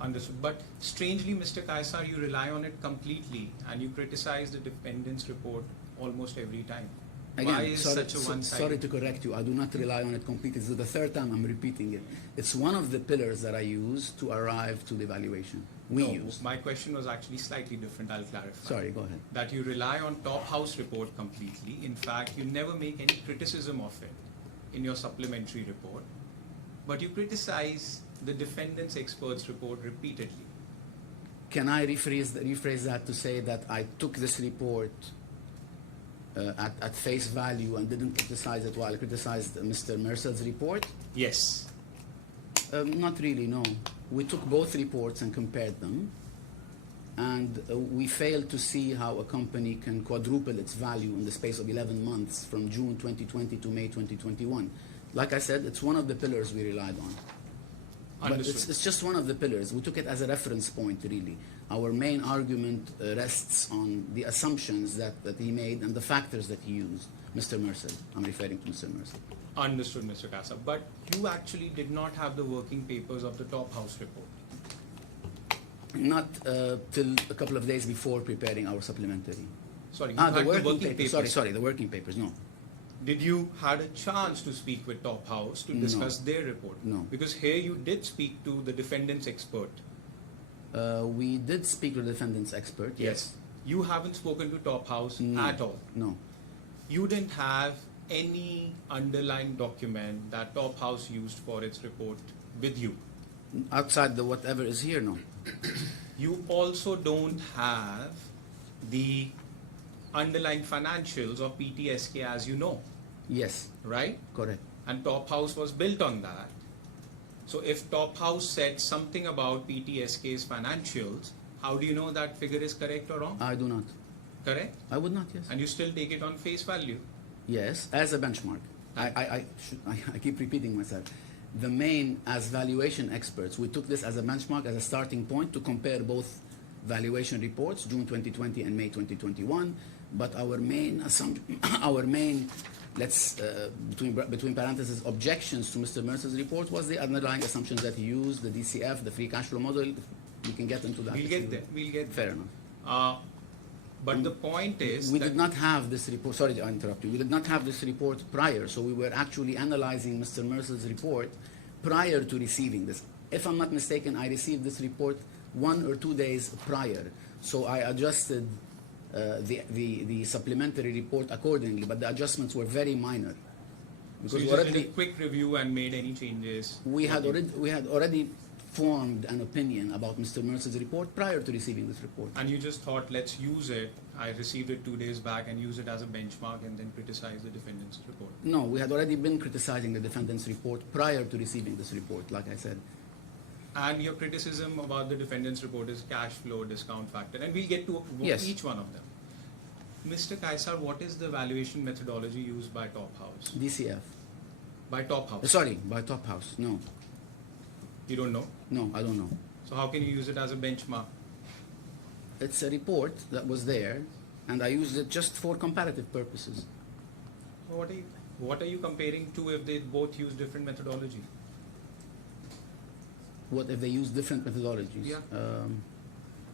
Understood. But strangely, Mr. Kaisar, you rely on it completely and you criticize the defendant's report almost every time. Why is such a one-sided? sorry to correct you. I do not rely on it completely. This is the third time I'm repeating it. It's one of the pillars that I use to arrive to the evaluation. We No, use. my question was actually slightly different. I'll clarify. Sorry, go ahead. That you rely on Top House report completely. In fact, you never make any criticism of it in your supplementary report, but you criticize the defendant's expert's report repeatedly. Can I rephrase that to say that I took this report at face value and didn't criticize it while I criticized Mr. Mercer's report? Yes. Not really, no. We took both reports and compared them, and we failed to see how a company can quadruple its value in the space of 11 months from June 2020 to May 2021. Like I said, it's one of the pillars we relied on. But Understood. it's just one of the pillars. We took it as a reference point, really. Our main argument rests on the assumptions that he made and the factors that he used. Mr. Mercer. I'm referring to Mr. Mercer. Understood, Mr. Kasa. But you actually did not have the working papers of the Top House report. Not till a couple of days before preparing our supplementary. Sorry, you The had the working working papers. papers. Sorry, the working papers, no. Did you had a chance to speak with Top House to No. discuss their report? No. Because here you did speak to the defendant's expert. We did speak to the defendant's expert, yes. You haven't spoken to Top House No. at all. No. You didn't have any underlying document that Top House used for its report with you. Outside the whatever is here, no. You also don't have the underlying financials of PTSK, as you know, Yes, right? correct. And Top House was built on that. So if Top House said something about PTSK's financials, how do you know that figure is correct or wrong? I do not. Correct? I would not, yes. And you still take it on face value. Yes, as a benchmark. I keep repeating myself. The main, as valuation experts, we took this as a benchmark, as a starting point to compare both valuation reports, June 2020 and May 2021. But our main between parentheses, objections to Mr. Mercer's report was the underlying assumptions that he used, the DCF, the free cash flow model. We can get into that. We'll if get you there. will. We'll get Fair there. enough. But the point is We that did not have this report. Sorry to interrupt you. We did not have this report prior, so we were actually analyzing Mr. Mercer's report prior to receiving this. If I'm not mistaken, I received this report 1 or 2 days prior, so I adjusted the supplementary report accordingly. But the adjustments were very minor. so you we just already- did a quick review and made any changes. we had already formed an opinion about Mr. Mercer's report prior to receiving this report. And you just thought, let's use it. I received it 2 days back and use it as a benchmark and then criticize the defendant's report. No, we had already been criticizing the defendant's report prior to receiving this report, like I said. And your criticism about the defendant's report is cash flow discount factor. And we'll get to Yes. each one of them. Mr. Kaisar, what is the valuation methodology used by Top House? DCF. By Top House? Sorry, by Top House. No, You don't know? no, I don't know. So how can you use it as a benchmark? It's a report that was there, and I used it just for comparative purposes. So what are you comparing to if they both use different methodology? What if they use different methodologies? Yeah.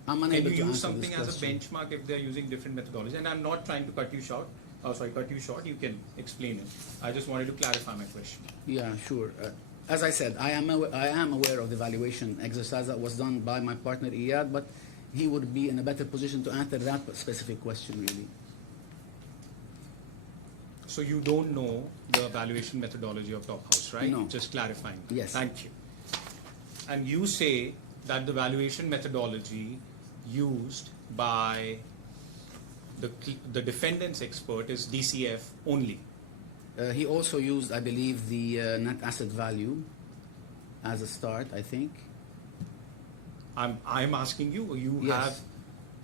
I'm Can unable you to use answer something this as a question. benchmark if they're using different methodology? And I'm not trying to cut you short. Cut you short. You can explain it. I just wanted to clarify my question. Yeah, sure. As I said, I am aware of the valuation exercise that was done by my partner Iyad, but he would be in a better position to answer that specific question, really. So you don't know the valuation methodology of Top House, right? No. Just clarifying. Yes. Thank you. And you say that the valuation methodology used by the defendant's expert is DCF only. He also used, I believe, the net asset value as a start, I think. I'm asking you. You Yes. have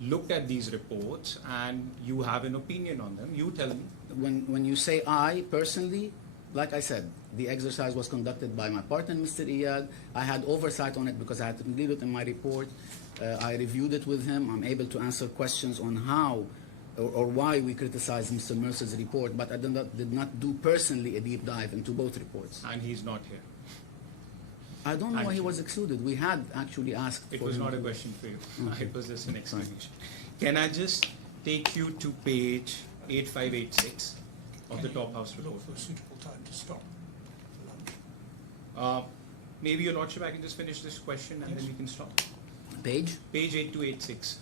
looked at these reports and you have an opinion on them. You tell me. When you say I, personally, like I said, the exercise was conducted by my partner, Mr. Iyad. I had oversight on it because I had to leave it in my report. I reviewed it with him. I'm able to answer questions on how or why we criticized Mr. Mercer's report, but I did not do personally a deep dive into both reports. And he's not here. I don't know why he Thank was excluded. We had actually asked It for was him not a to- question for you. Okay. It was just an explanation. Can I just take you to page 8586 of the Top House report? Look for a suitable time to stop for lunch. Maybe your lordship, I can just finish this question and then Yes. we can stop. Page? Page 8286.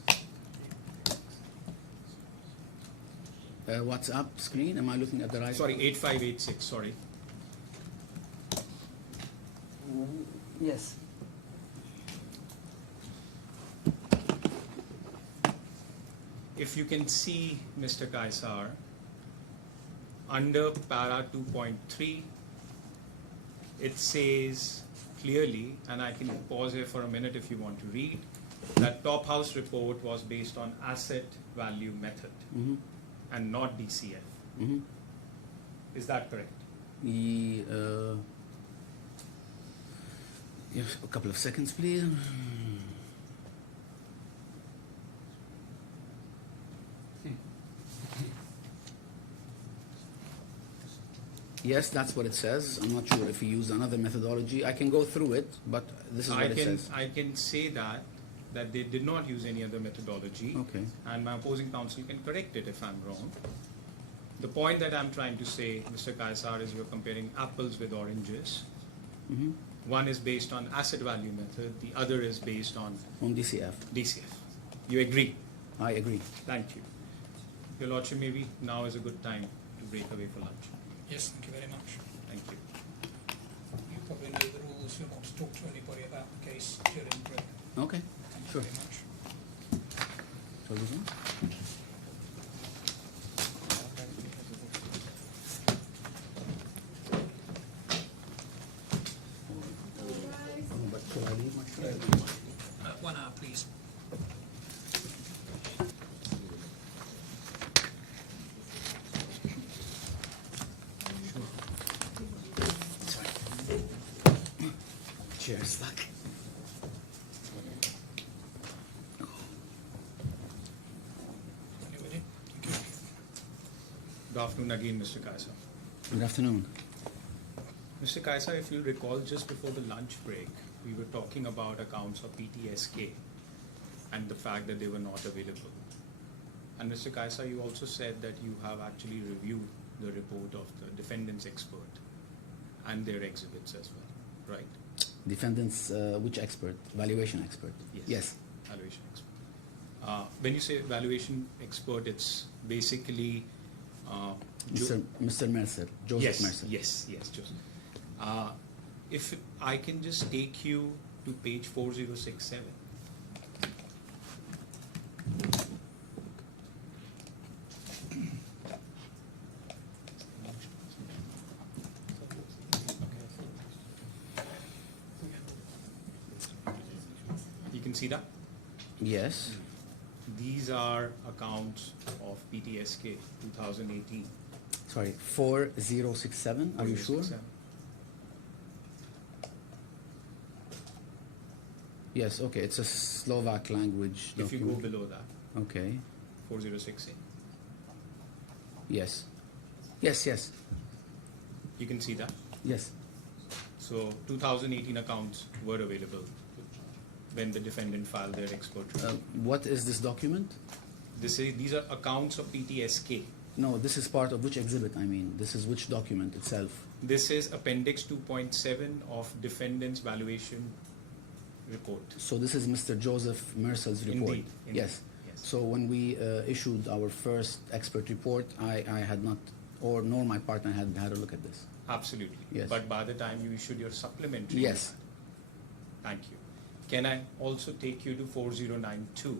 What's up screen? Am I looking at the right? Sorry, 8586, sorry. Yes. If you can see, Mr. Kaisar, under para 2.3, it says clearly, and I can pause here for a minute if you want to read, that Top House report was based on asset value method Mm-hmm. and not DCF. Mm-hmm. Is that correct? Yes, a couple of seconds, please. Yes, that's what it says. I'm not sure if he used another methodology. I can go through it, but this is what it says. I can say that they did not use any other methodology. Okay. And my opposing counsel can correct it if I'm wrong. The point that I'm trying to say, Mr. Kaisar, is you're comparing apples with oranges. Mm-hmm. One is based on asset value method, the other is based on On DCF. DCF. You agree? I agree. Thank you. Your Lordship, maybe now is a good time to break away for lunch. Yes, thank you very much. Thank you. You probably know the rules. You're not to talk to anybody about the case during break. Okay, Thank sure. you very much. Shall we go? But should I leave my 1 hour, please. chair stuck? Anybody? Thank you. Good afternoon again, Mr. Kaisar. Good afternoon. Mr. Kaisa, if you recall, just before the lunch break, we were talking about accounts of PTSK and the fact that they were not available. And Mr. Kaisa, you also said that you have actually reviewed the report of the defendant's expert and their exhibits as well, right? Defendants, which expert? Valuation expert? Yes. Valuation expert. When you say valuation expert, it's basically Mr. Mercer, Joseph Mercer. Yes, Joseph. If I can just take you to page 4067. You can see that? Yes. These are accounts of PTSK 2018. Sorry, 4067, are you sure? 4067. Yes, okay, it's a Slovak language If you go document. below that, Okay, 4068, yes. Yes. you can see that. Yes. So 2018 accounts were available when the defendant filed their expert report. What is this document? These are accounts of PTSK. No, this is part of which exhibit, I mean? This is which document itself? This is Appendix 2.7 of defendant's valuation report. So this is Mr. Joseph Mercer's report? Indeed. Yes. So when we issued our first expert report, I had not, or nor my partner had had a look at this. Absolutely. Yes. But by the time you issued your supplementary. Yes. Thank you. Can I also take you to 4092,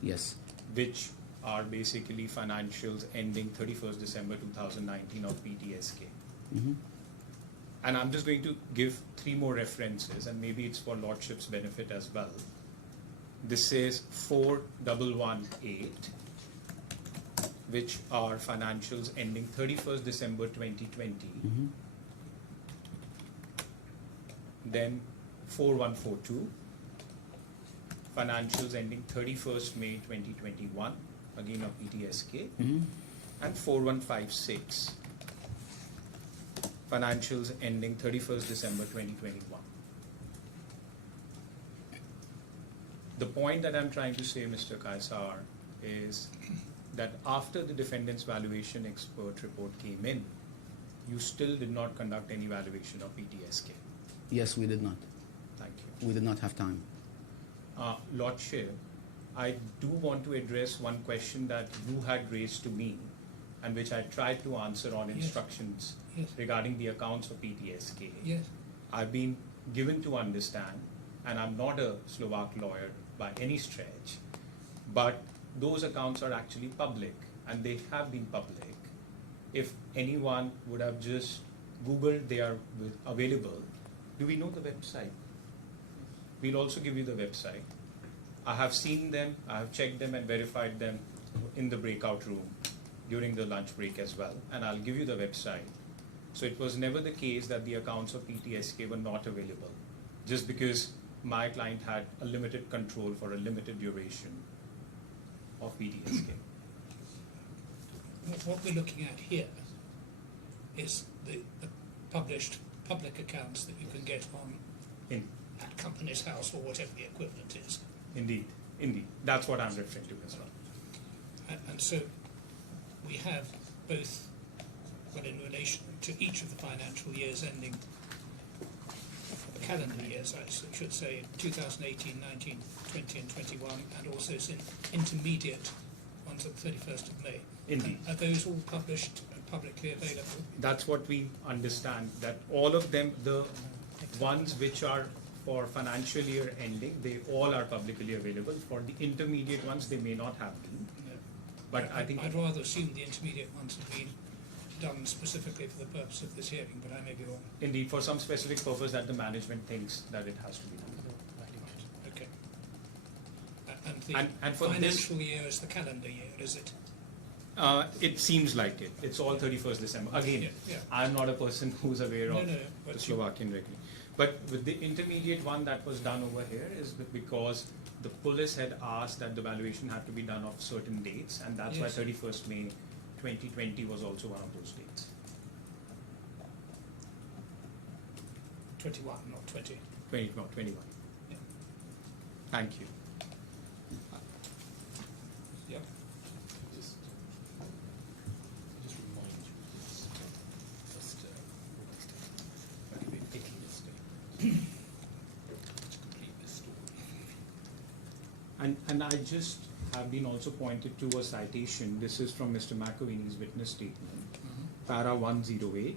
Yes. which are basically financials ending 31st December 2019 of PTSK? Mm-hmm. And I'm just going to give 3 more references, and maybe it's for Lordship's benefit as well. This is 4118, which are financials ending 31st December 2020. Mm-hmm. Then 4142, financials ending 31st May 2021, again of PTSK. Mm-hmm. And 4156, financials ending 31st December 2021. The point that I'm trying to say, Mr. Kaisar, is that after the defendant's valuation expert report came in, you still did not conduct any valuation of PTSK. Yes, we did not. Thank you. We did not have time. Lordship, I do want to address one question that you had raised to me and which I tried to answer on instructions regarding the accounts of PTSK. Yes. I've been given to understand, and I'm not a Slovak lawyer by any stretch, but those accounts are actually public, and they have been public. If anyone would have just Googled they are available, do we know the website? We'll also give you the website. I have seen them, I have checked them and verified them in the breakout room during the lunch break as well, and I'll give you the website. So it was never the case that the accounts of PTSK were not available, just because my client had a limited control for a limited duration of PTSK. What we're looking at here is the published public accounts that you can get on at Company's House or whatever the equivalent is. Indeed. That's what I'm referring to as well. And so we have both, well, in relation to each of the financial years ending, calendar years, I should say, 2018, 19, 20 and 21, and also some intermediate ones at the 31st of May. Indeed. Are those all published and publicly available? That's what we understand, that all of them, the ones which are for financial year ending, they all are publicly available. For the intermediate ones, they may not have been. No. But I think I'd rather assume the intermediate ones have been done specifically for the purpose of this hearing, but I may be wrong. indeed for some specific purpose that the management thinks that it has to be done. Okay. And the And for financial year is the calendar year, is it? It seems like it. It's all 31st December. Again, Yeah. I'm not a person who's aware of No, the but Slovakian regulation. But with the intermediate one that was done over here is because the police had asked that the valuation had to be done of certain dates, and that's Yes. why 31st May 2020 was also one of those dates. 21, not 20. 21. Yeah. Thank you. Yep. Just remind you, just I'll give you 18 yesterday. To complete this story. And I just have been also pointed to a citation. This is from Mr. Makovini's witness statement, para 108,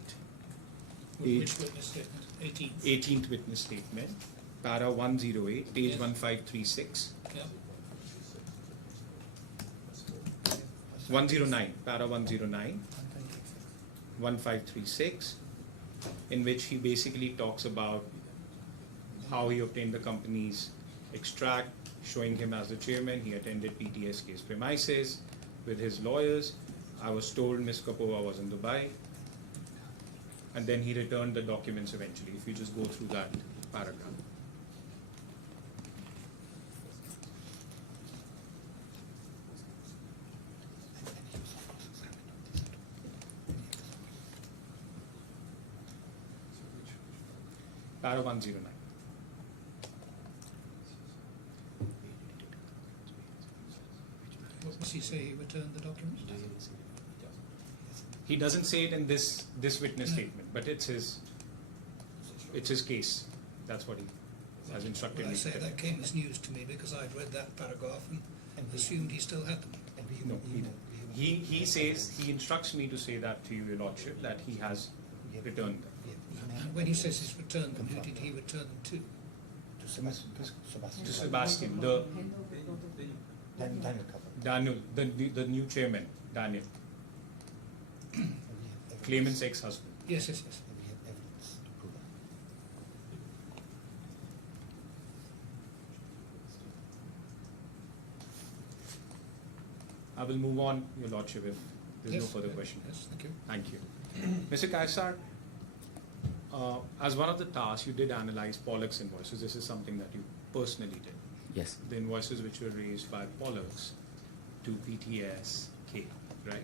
Which witness statement? 18th. 18th witness statement, para 108, page Yes. 1536. Yeah. 109, para 109, 1536, in which he basically talks about how he obtained the company's extract, showing him as the chairman. He attended PTSK's premises with his lawyers. I was told Ms. Kapova was in Dubai. And then he returned the documents eventually, if you just go through that paragraph. Para 109. What does he say he returned the documents? He doesn't say it in this witness No. statement, but it's his case. That's what he has instructed Well, I me say to that came as news to me because I'd read that paragraph and assumed he still had them. No, he says, he instructs me to say that to you, Your Lordship, that he has returned them. And when he says he's returned them, who did he return them to? To Sebastian, the Daniel, the new chairman, Daniel, claimant's ex-husband. Yes. I will move on, Your Lordship, if there's no further question. Yes, thank you. Thank you. Mr. Kaisar, as one of the tasks, you did analyze Pollock's invoices. This is something that you personally did. Yes, The invoices which were raised by Pollock's to PTSK, right?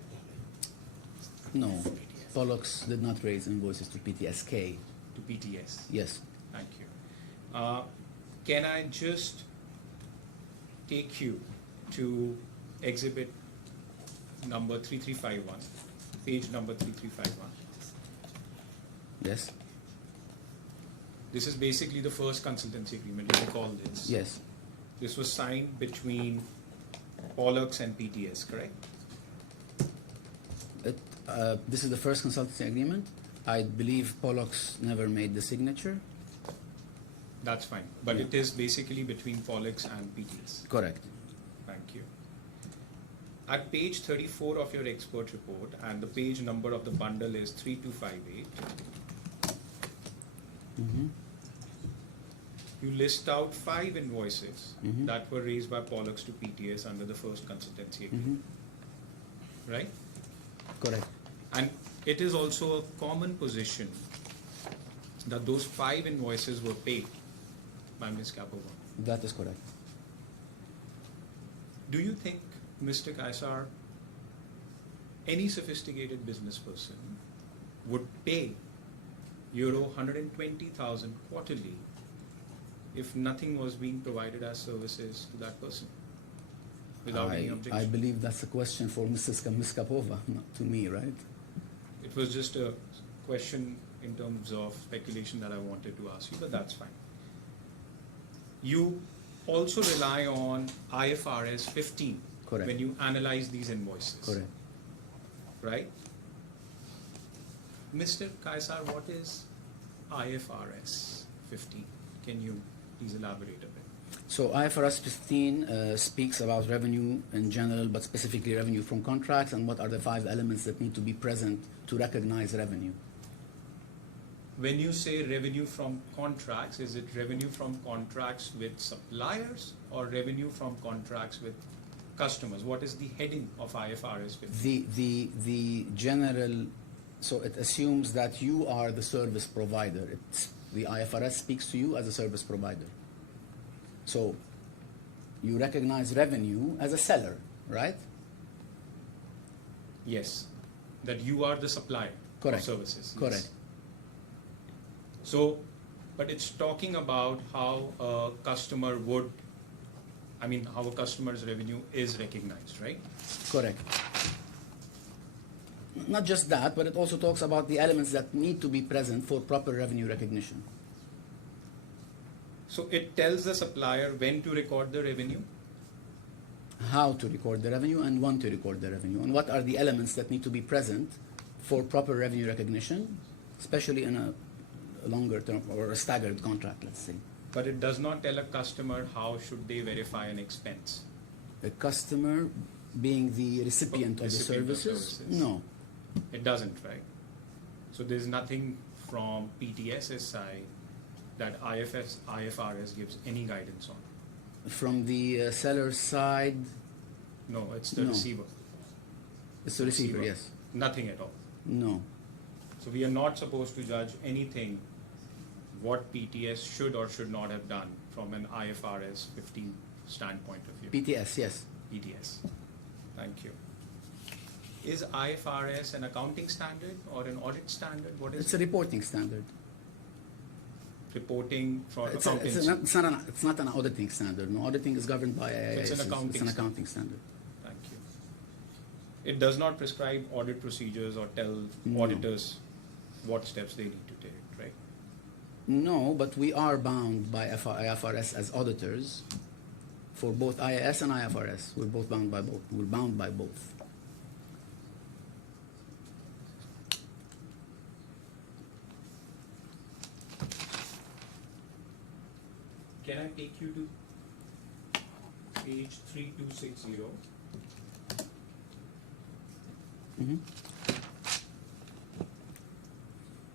no, Pollux did not raise invoices to PTSK. To PTS. Yes, Thank you. Can I just take you to exhibit number 3351, page number 3351. yes, This is basically the first consultancy agreement, you recall this? yes, This was signed between Pollux and PTS, correct? this is the first consultancy agreement. I believe Pollux never made the signature. That's fine, but Yeah. it is basically between Pollux and PTS. Correct. Thank you. At page 34 of your expert report, and the page number of the bundle is 3258, Mm-hmm. you list out 5 invoices Mhm. that were raised by Pollux to PTS under the first consultancy agreement, Mm-hmm. right? Correct. And it is also a common position that those 5 invoices were paid by Ms. Kapova. That is correct. Do you think, Mr. Kaisar, any sophisticated business person would pay euro 120,000 quarterly if nothing was being provided as services to that person without any I objection? believe that's a question for Ms. Kapova, not to me, right? It was just a question in terms of speculation that I wanted to ask you, but that's fine. You also rely on IFRS 15 Correct. when you analyze these invoices. Correct. Right? Mr. Kaisar, what is IFRS 15? Can you please elaborate a bit? So IFRS 15 speaks about revenue in general, but specifically revenue from contracts, and what are the 5 elements that need to be present to recognize revenue. When you say revenue from contracts, is it revenue from contracts with suppliers or revenue from contracts with customers? What is the heading of IFRS 15? The general, so it assumes that you are the service provider. It The IFRS speaks to you as a service provider. So you recognize revenue as a seller, right? Yes, that you are the supplier Correct. of services. Correct. Yes. So, but it's talking about how a customer would, how a customer's revenue is recognized, right? Correct. Not just that, but it also talks about the elements that need to be present for proper revenue recognition. So it tells the supplier when to record the revenue. How to record the revenue and when to record the revenue, and what are the elements that need to be present for proper revenue recognition, especially in a longer term or a staggered contract, let's say. But it does not tell a customer how should they verify an expense. The customer being the recipient of the Recipient of services? services. No. It doesn't, right? So there's nothing from PTS's side that IFRS gives any guidance on. From the seller's side, No, it's the No. receiver. it's the receiver, yes. Nothing at all. No. So we are not supposed to judge anything what PTS should or should not have done from an IFRS 15 standpoint of view. PTS, yes. PTS. Thank you. Is IFRS an accounting standard or an audit standard? What is It's a reporting standard. reporting for It's accountants? it's not an auditing standard. No, auditing is governed by It's an IAS. accounting It's an accounting standard. Thank you. It does not prescribe audit procedures or tell No. auditors what steps they need to take, right? No, but we are bound by IFRS as auditors for both IAS and IFRS. We're both bound by both. We're bound by both. Can I take you to page 3260? Mhm.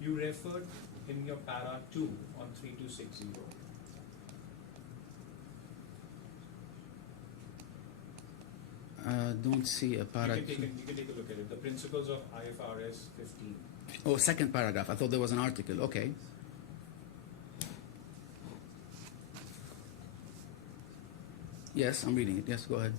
You referred in your para 2 on 3260. Don't see a para. You can take a look at it. The principles of IFRS 15. Oh, second paragraph. I thought there was an article. Okay. Yes, I'm reading it. Yes, go ahead.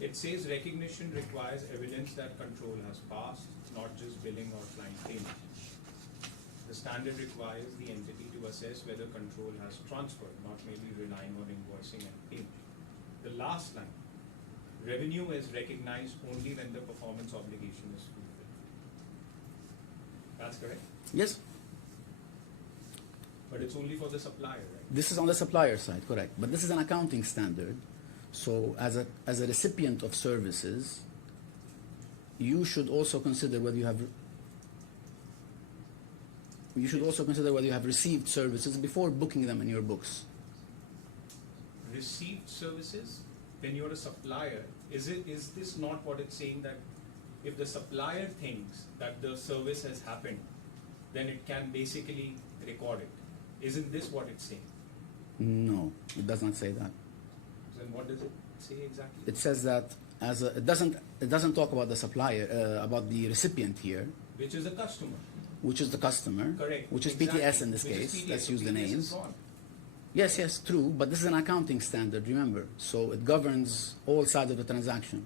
It says recognition requires evidence that control has passed, not just billing or client payment. The standard requires the entity to assess whether control has transferred, not merely relying on invoicing and payment. The last line, revenue is recognized only when the performance obligation is fulfilled. That's correct? Yes, But it's only for the supplier, right? this is on the supplier side, correct. But this is an accounting standard. So as a recipient of services, you should also consider whether you have received services before booking them in your books. Received services, when you're a supplier, is this not what it's saying, that if the supplier thinks that the service has happened, then it can basically record it? Isn't this what it's saying? No, it does not say that. Then what does it say exactly? It says that it doesn't talk about the supplier, about the recipient here, Which is a customer. which is the customer, Correct. which is Exactly. PTS in this Which is case. PTS. Let's So use the PTS is names. gone. Yes, true, but this is an accounting standard, remember. So it governs all sides of the transaction.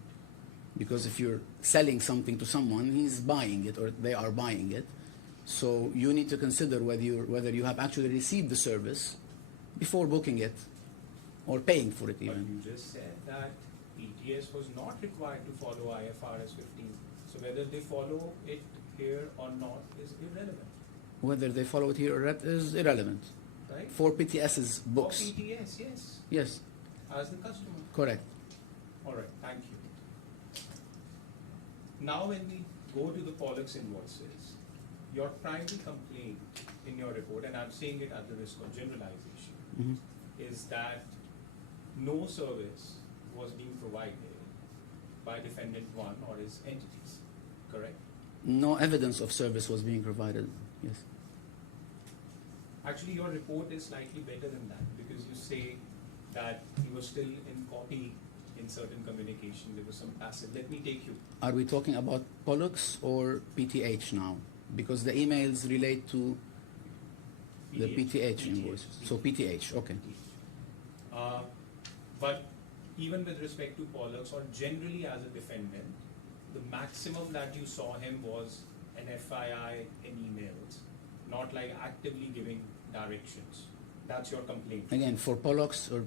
Because if you're selling something to someone, he's buying it or they are buying it. So you need to consider whether you have actually received the service before booking it or paying for it But even. you just said that PTS was not required to follow IFRS 15. So whether they follow it here or not is irrelevant, Whether they follow it here or not is irrelevant. right? For PTS's books. For PTS, yes, Yes, as the customer. correct. All right, thank you. Now when we go to the Pollux invoices, your primary complaint in your report, and I'm saying it at the risk of generalization, Mhm. is that no service was being provided by defendant one or his entities, correct? No evidence of service was being provided. Yes. Actually, your report is slightly better than that, because you say that he was still in copy in certain communication. There was some passive. Let me take you. Are we talking about Pollux or PTH now? Because the emails relate to the PTH invoices. So PTH, okay. But even with respect to Pollux, or generally as a defendant, the maximum that you saw him was an FII in emails, not like actively giving directions. That's your complaint. Again, for Pollux or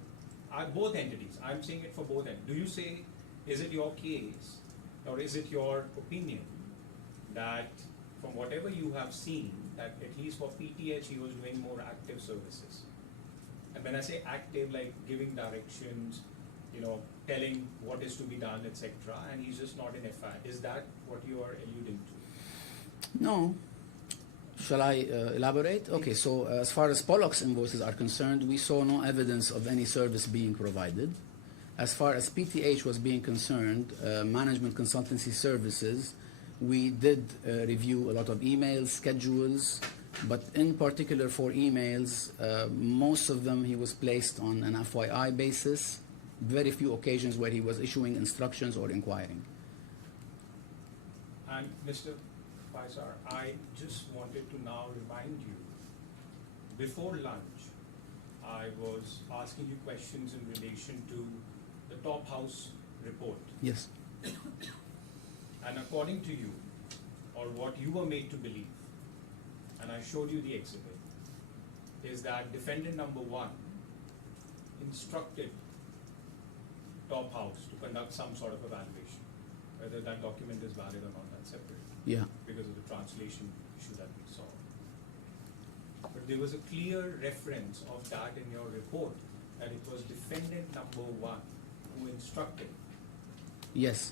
Both entities. I'm saying it for both entities. Do you say, is it your case, or is it your opinion that from whatever you have seen, that at least for PTH he was doing more active services? And when I say active, like giving directions, telling what is to be done, etc., and he's just not in FI. Is that what you are alluding to? no? Shall I elaborate? Okay, so as far as Pollux invoices are concerned, we saw no evidence of any service being provided. As far as PTH was being concerned, management consultancy services, we did review a lot of emails, schedules, but in particular for emails, most of them he was placed on an FYI basis, very few occasions where he was issuing instructions or inquiring. And Mr. Faisar, I just wanted to now remind you, before lunch, I was asking you questions in relation to the Top House report. Yes. And according to you, or what you were made to believe, and I showed you the exhibit, is that defendant number 1 instructed Top House to conduct some sort of evaluation. Whether that document is valid or not, that's separate. Yeah. Because of the translation issue that we saw. But there was a clear reference of that in your report, that it was defendant number 1 who instructed. Yes.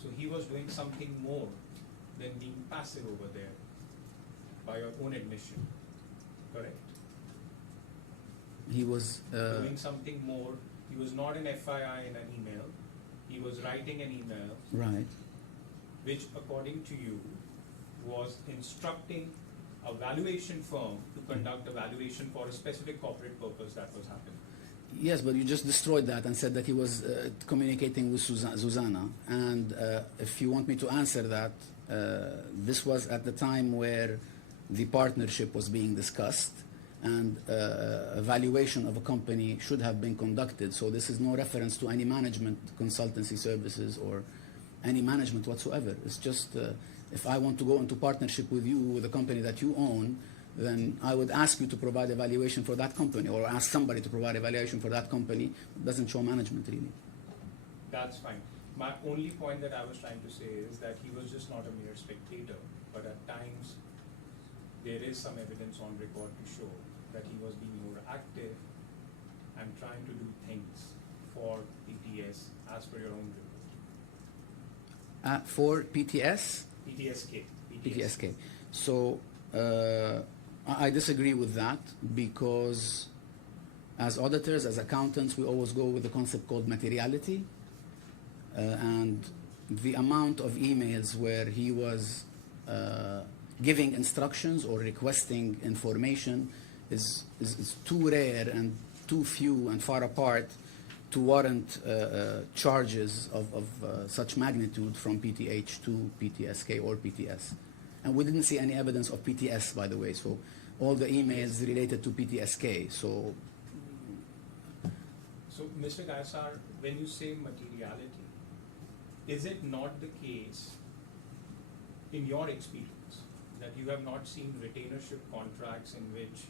So he was doing something more than being passive over there, by your own admission, correct? He was Doing something more. He was not an FII in an email. He was writing an email, right. which according to you was instructing a valuation firm to conduct a valuation for a specific corporate purpose that was happening. Yes, but you just destroyed that and said that he was communicating with Zuzana. And if you want me to answer that, this was at the time where the partnership was being discussed, and evaluation of a company should have been conducted. So this is no reference to any management consultancy services or any management whatsoever. It's just if I want to go into partnership with you, with a company that you own, then I would ask you to provide evaluation for that company, or ask somebody to provide evaluation for that company. It doesn't show management really. That's fine. My only point that I was trying to say is that he was just not a mere spectator, but at times there is some evidence on record to show that he was being more active and trying to do things for PTS as per your own report. For PTS? PTSK. PTSK. So I disagree with that, because as auditors, as accountants, we always go with the concept called materiality. And the amount of emails where he was giving instructions or requesting information is too rare and too few and far apart to warrant charges of such magnitude from PTH to PTSK or PTS. And we didn't see any evidence of PTS, by the way, so all the emails related to PTSK. So Mr. Gaisar, when you say materiality, is it not the case, in your experience, that you have not seen retainership contracts in which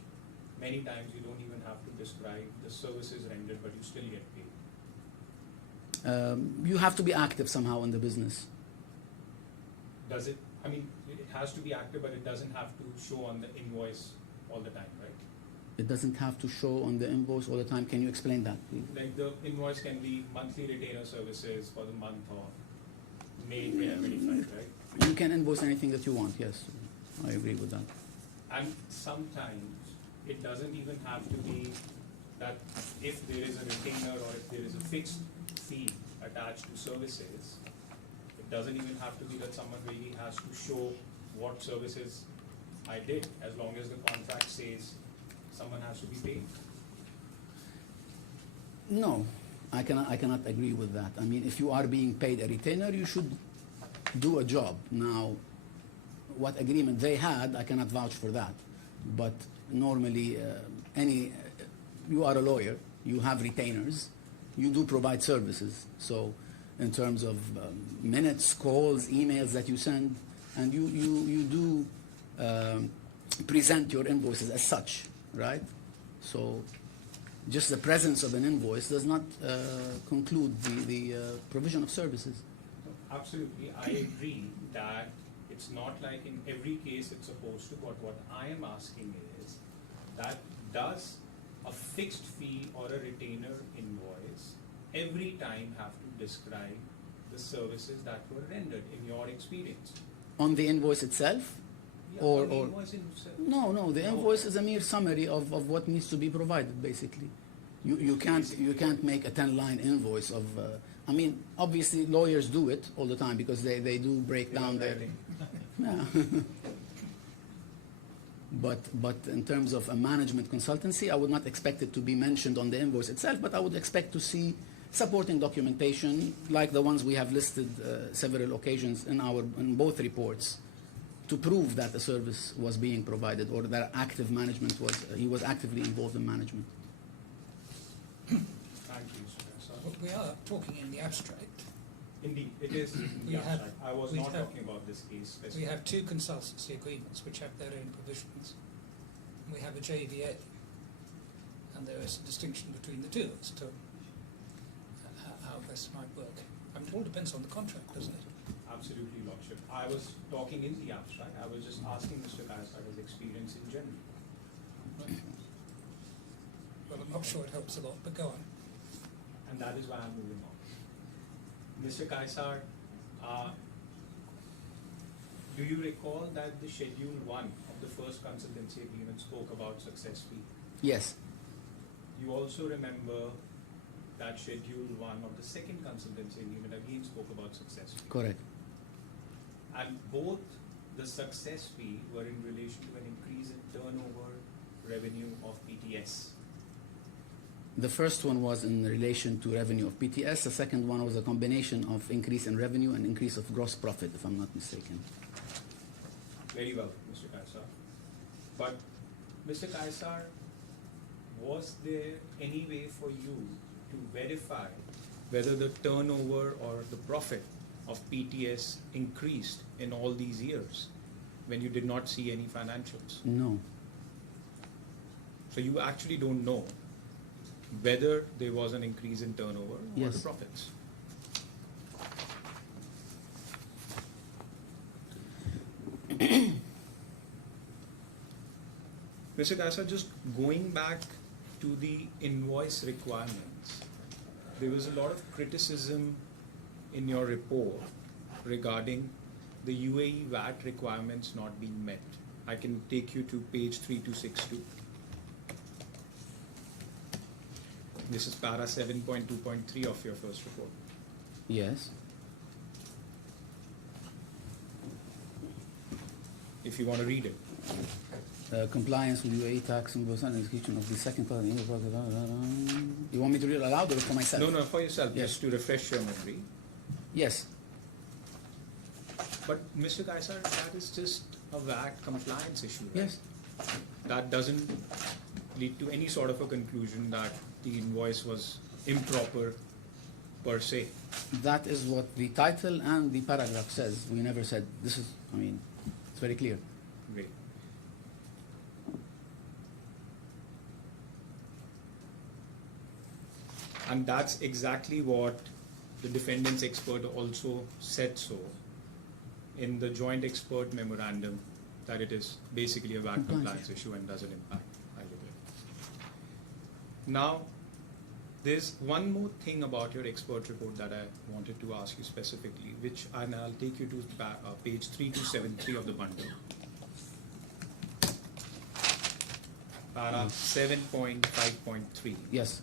many times you don't even have to describe the services rendered, but you still get paid? you have to be active somehow in the business. Does it, I mean, it has to be active, but it doesn't have to show on the invoice all the time, right? It doesn't have to show on the invoice all the time. Can you explain that, please? Like the invoice can be monthly retainer services for the month of May 2025, right? You can invoice anything that you want, yes. I agree with that. And sometimes it doesn't even have to be that if there is a retainer or if there is a fixed fee attached to services, it doesn't even have to be that someone really has to show what services I did, as long as the contract says someone has to be paid. No. I cannot agree with that. I mean, if you are being paid a retainer, you should do a job. Now, what agreement they had, I cannot vouch for that. But normally, you are a lawyer, you have retainers, you do provide services. So, in terms of minutes, calls, emails that you send, and you do present your invoices as such, right? So, just the presence of an invoice does not conclude the provision of services. Absolutely, I agree that it's not like in every case it's supposed to, but what I am asking is that does a fixed fee or a retainer invoice every time have to describe the services that were rendered in your experience? On the invoice itself? Yeah, Or- on the or- invoice itself. No, the No. invoice is a mere summary of what needs to be provided, basically. You can't make a 10-line invoice of, I mean, obviously lawyers do it all the time because they do break down their... Yeah. But in terms of a management consultancy, I would not expect it to be mentioned on the invoice itself, but I would expect to see supporting documentation like the ones we have listed several occasions in both reports to prove that a service was being provided or that active management he was actively involved in management. Thank you, sir. But we are talking in the abstract. Indeed, it is. We have- I was we not have- talking about this case We specifically. have two consultancy agreements which have their own provisions. We have a JVA, and there is a distinction between the two as to how this might work. I mean, it all depends on the contract, doesn't it? Absolutely, Lordship. I was talking in the abstract. I was just asking Mr. Kaisar his experience in general. Well, I'm not sure it helps a lot, but go on. And that is why I'm moving on. Mr. Kaisar, do you recall that the Schedule 1 of the first consultancy agreement spoke about success fee? Yes, You also remember that Schedule 1 of the second consultancy agreement again spoke about success fee. correct. And both the success fee were in relation to an increase in turnover revenue of PTS. The first one was in relation to revenue of PTS. The second one was a combination of increase in revenue and increase of gross profit, if I'm not mistaken. Very well, Mr. Kaisar. But, Mr. Kaisar, was there any way for you to verify whether the turnover or the profit of PTS increased in all these years when you did not see any financials? No. So you actually don't know whether there was an increase in turnover or Yes. the profits. Mr. Kaisar, just going back to the invoice requirements, there was a lot of criticism in your report regarding the UAE VAT requirements not being met. I can take you to page 3262. This is para 7.2.3 of your first report. Yes. If you want to read it. Compliance with UAE tax and execution of the second part. You want me to read it aloud or for myself? No, for yourself, Yes. just to refresh your memory. Yes. But Mr. Kaisar, that is just a VAT compliance issue, right? Yes. That doesn't lead to any sort of a conclusion that the invoice was improper per se. That is what the title and the paragraph says. We never said this is, I mean, it's very clear. Great. And that's exactly what the defendant's expert also said so in the joint expert memorandum, that it is basically a VAT compliance issue and doesn't impact either way. Now, there's one more thing about your expert report that I wanted to ask you specifically, and I'll take you to page 3273 of the bundle. Para 7.5.3. Yes.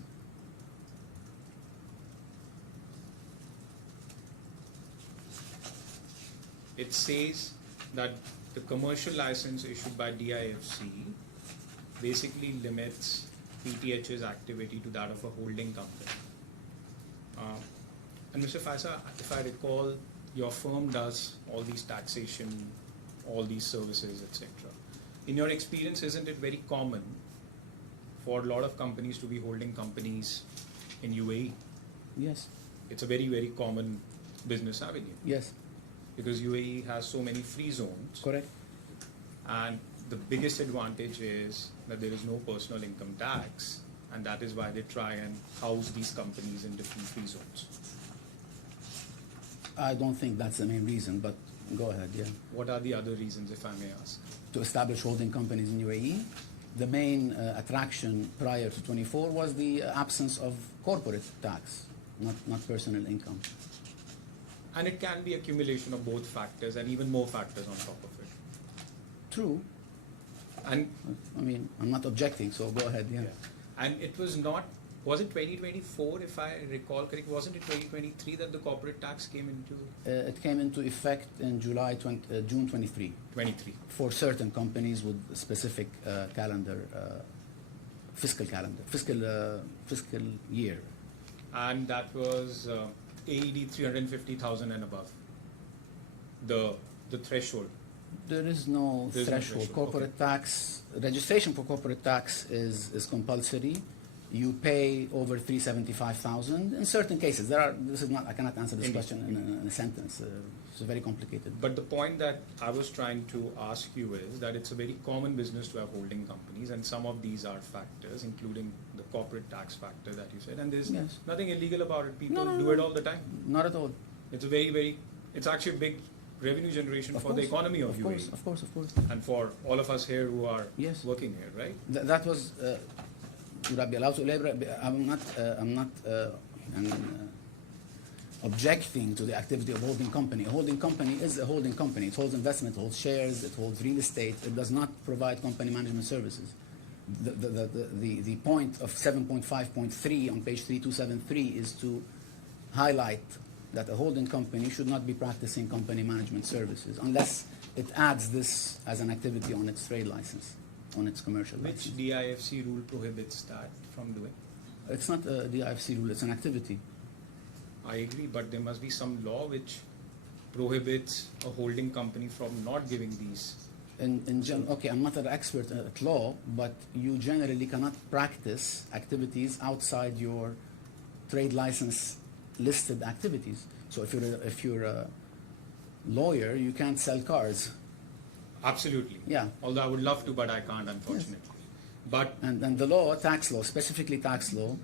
It says that the commercial license issued by DIFC basically limits PTH's activity to that of a holding company. And Mr. Faisa, if I recall, your firm does all these taxation, all these services, etc. In your experience, isn't it very common for a lot of companies to be holding companies in UAE? Yes, It's a very, very common business avenue yes, because UAE has so many free zones, correct. and the biggest advantage is that there is no personal income tax, and that is why they try and house these companies in different free zones. I don't think that's the main reason, but go ahead, yeah. What are the other reasons, if I may ask? To establish holding companies in UAE, the main attraction prior to 24 was the absence of corporate tax, not personal income. And it can be accumulation of both factors and even more factors on top of it. True. And I mean, I'm not objecting, so go ahead, yeah. and it was not, was it 2024 if I recall correct? Wasn't it 2023 that the corporate tax came into It came into effect in June 23 23? for certain companies with specific calendar, fiscal year. And that was AED 350,000 and above, the threshold. There is no There's no threshold. threshold, Corporate tax, registration for corporate tax is compulsory. You pay over 375,000 in certain cases. This is not. I cannot answer this Indeed. question in a sentence. It's very complicated. But the point that I was trying to ask you is that it's a very common business to have holding companies, and some of these are factors, including the corporate tax factor that you said. And there's Yes. nothing illegal about it. People No, do no. it all the time. Not at all. It's a it's actually a big revenue generation Of for the course, economy of of UAE. course, of course, of course. And for all of us here who are Yes. working here, right? That was. Would I be allowed to elaborate? I'm not objecting to the activity of holding company. A holding company is a holding company. It holds investment, it holds shares, it holds real estate. It does not provide company management services. The point of 7.5.3 on page 3273 is to highlight that a holding company should not be practicing company management services unless it adds this as an activity on its trade license, on its commercial Which license. DIFC rule prohibits that from doing? It's not a DIFC rule, it's an activity. I agree, but there must be some law which prohibits a holding company from not giving these. Okay, I'm not an expert at law, but you generally cannot practice activities outside your trade license listed activities. So if you're a lawyer, you can't sell cars. Absolutely. Yeah. Although I would love to, but I can't, unfortunately. But And the law, tax law, specifically tax law,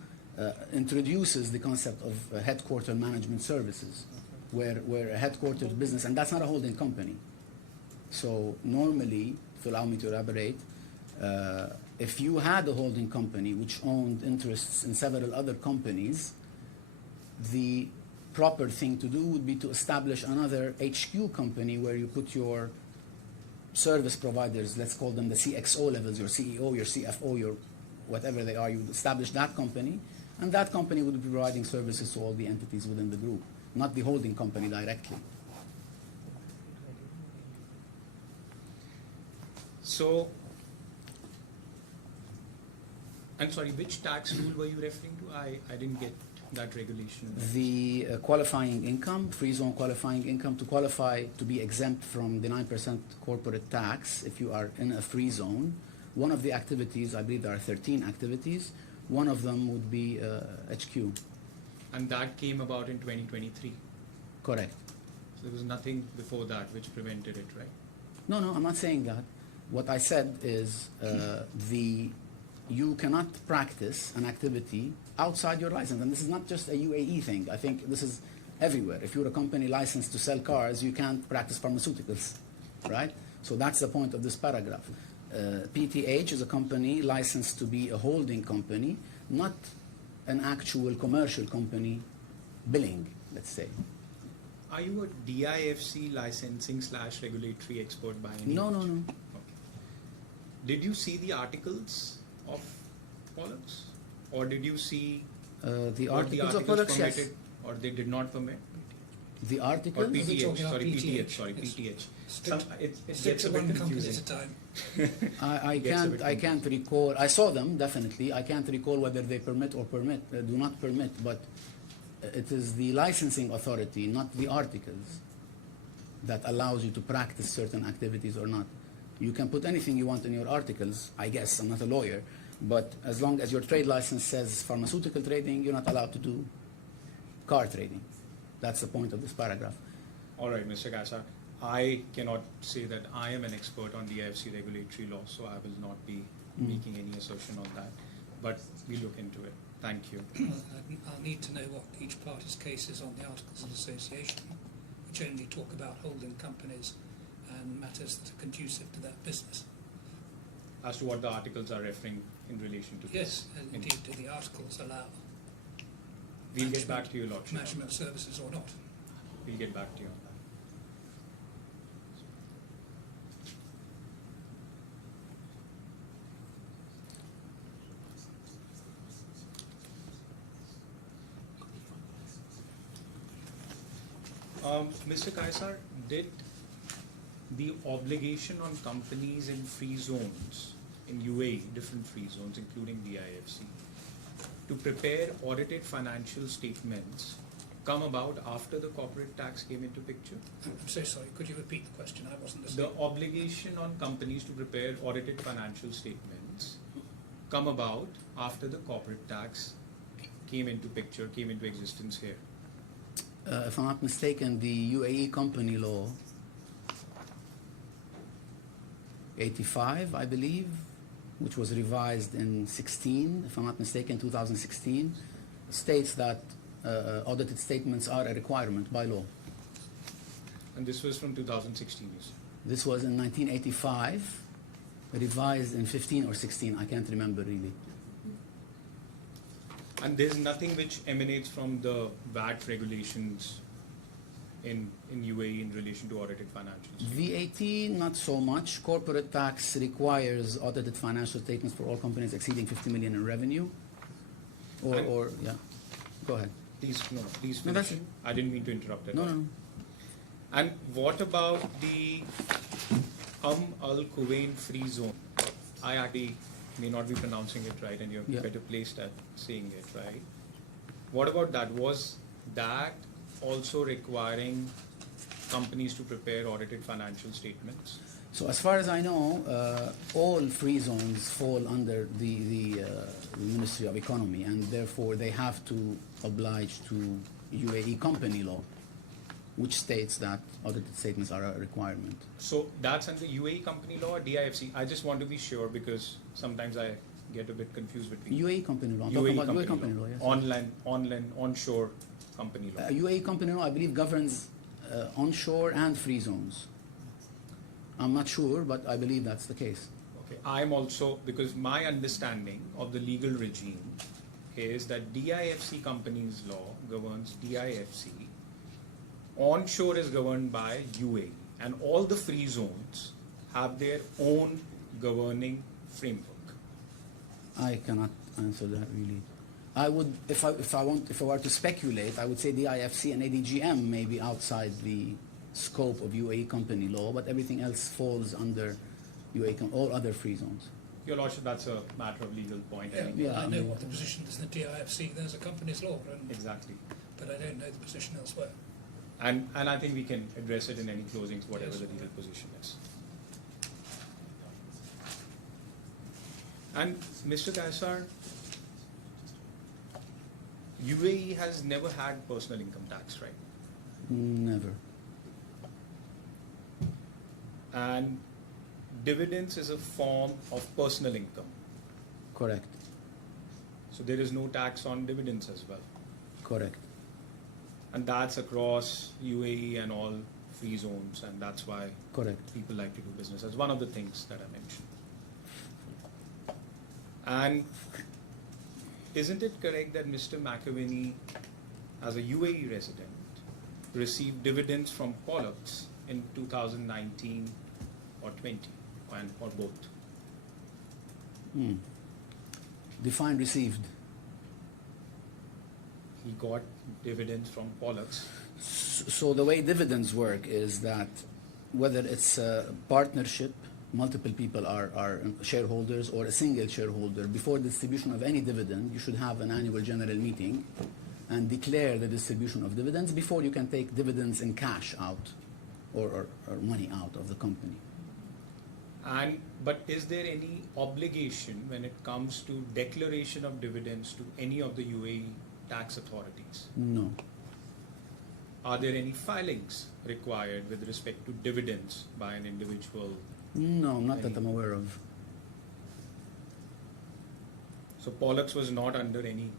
introduces the concept of headquarter management services, where a headquartered business, and that's not a holding company. So normally, if you allow me to elaborate, if you had a holding company which owned interests in several other companies, the proper thing to do would be to establish another HQ company where you put your service providers, let's call them the CXO levels, your CEO, your CFO, your whatever they are, you establish that company, and that company would be providing services to all the entities within the group, not the holding company directly. so, I'm sorry, which tax rule were you referring to? I didn't get that regulation. The qualifying income, free zone qualifying income, to qualify to be exempt from the 9% corporate tax if you are in a free zone. One of the activities, I believe there are 13 activities, one of them would be HQ. And that came about in 2023. Correct. So there was nothing before that which prevented it, right? No, I'm not saying that. What I said is you cannot practice an activity outside your license. And this is not just a UAE thing. I think this is everywhere. If you're a company licensed to sell cars, you can't practice pharmaceuticals, right? So that's the point of this paragraph. PTH is a company licensed to be a holding company, not an actual commercial company billing, let's say. Are you a DIFC licensing / regulatory expert by any No. Okay. Did you see the articles of Pollux? Or did you see The what the articles of articles products, yes. permitted or they did not permit? The Or articles, P- PTH, talking about sorry, PTH. sorry, Yes. PTH. Stick, It stick gets a to bit one company at a confusing. time. I Gets a bit can't recall. I saw them definitely. I can't recall whether they permit or do not permit. But it is the licensing authority, not the articles, that allows you to practice certain activities or not. You can put anything you want in your articles, I guess, I'm not a lawyer, but as long as your trade license says pharmaceutical trading, you're not allowed to do car trading. That's the point of this paragraph. All right, Mr. Kaisar, I cannot say that I am an expert on the IFC regulatory law, so I will not be making any assertion on that, but we look into it. Thank you. I'll need to know what each party's case is on the Articles of Association, which only talk about holding companies and matters that are conducive to that business. As to what the articles are referring in relation to Yes, this. and indeed, do the articles allow We'll get back to you, Lordship. management services or not? We'll get back to you on that. Mr. Kaisar, did the obligation on companies in free zones, in UAE, different free zones, including the IFC, to prepare audited financial statements come about after the corporate tax came into picture? I'm so sorry, could you repeat the question? I wasn't listening. The obligation on companies to prepare audited financial statements come about after the corporate tax came into picture, came into existence here. If I'm not mistaken, the UAE company law 85, I believe, which was revised in 16, if I'm not mistaken, 2016, states that audited statements are a requirement by law. And this was from 2016, you said. This was in 1985, revised in 15 or 16, I can't remember really. And there's nothing which emanates from the VAT regulations in UAE in relation to audited financials. VAT, not so much. Corporate tax requires audited financial statements for all companies exceeding 50 million in revenue. Or yeah, go ahead. Please, no, please No, finish. that's it. I didn't mean to interrupt at No, all. no. And what about the Al Kuwain free zone? I actually may not be pronouncing it right, and you're Yeah. better placed at saying it right. What about that? Was that also requiring companies to prepare audited financial statements? So as far as I know, all free zones fall under the Ministry of Economy, and therefore they have to oblige to UAE company law, which states that audited statements are a requirement. So that's under UAE company law or DIFC? I just want to be sure because sometimes I get a bit confused between UAE company law. I'm talking about UAE company law, yes. Onshore company law. UAE company law, I believe, governs onshore and free zones. I'm not sure, but I believe that's the case. Okay. I'm also, because my understanding of the legal regime is that DIFC companies law governs DIFC. Onshore is governed by UAE, and all the free zones have their own governing framework. I cannot answer that really. I would, if I were to speculate, I would say the IFC and ADGM may be outside the scope of UAE company law, but everything else falls under all other free zones. Your Lordship, that's a matter of legal point. Yeah, Yeah, I I know mean- what the position is in the DIFC, there's a company's law, Exactly. but I don't know the position elsewhere. And I think we can address it in any closings, whatever Yes. the legal position is. And Mr. Kaisar, UAE has never had personal income tax, right? Never. And dividends is a form of personal income. Correct. So there is no tax on dividends as well. Correct. And that's across UAE and all free zones, and that's why Correct. people like to do business. That's one of the things that I mentioned. And isn't it correct that Mr. Makovini, as a UAE resident, received dividends from Pollux in 2019 or 20, or both? Define received. He got dividends from Pollux. So the way dividends work is that whether it's a partnership, multiple people are shareholders, or a single shareholder, before distribution of any dividend, you should have an annual general meeting and declare the distribution of dividends before you can take dividends in cash out or money out of the company. But is there any obligation when it comes to declaration of dividends to any of the UAE tax authorities? No. Are there any filings required with respect to dividends by an individual? No, not that I'm aware of. So Pollux was not under any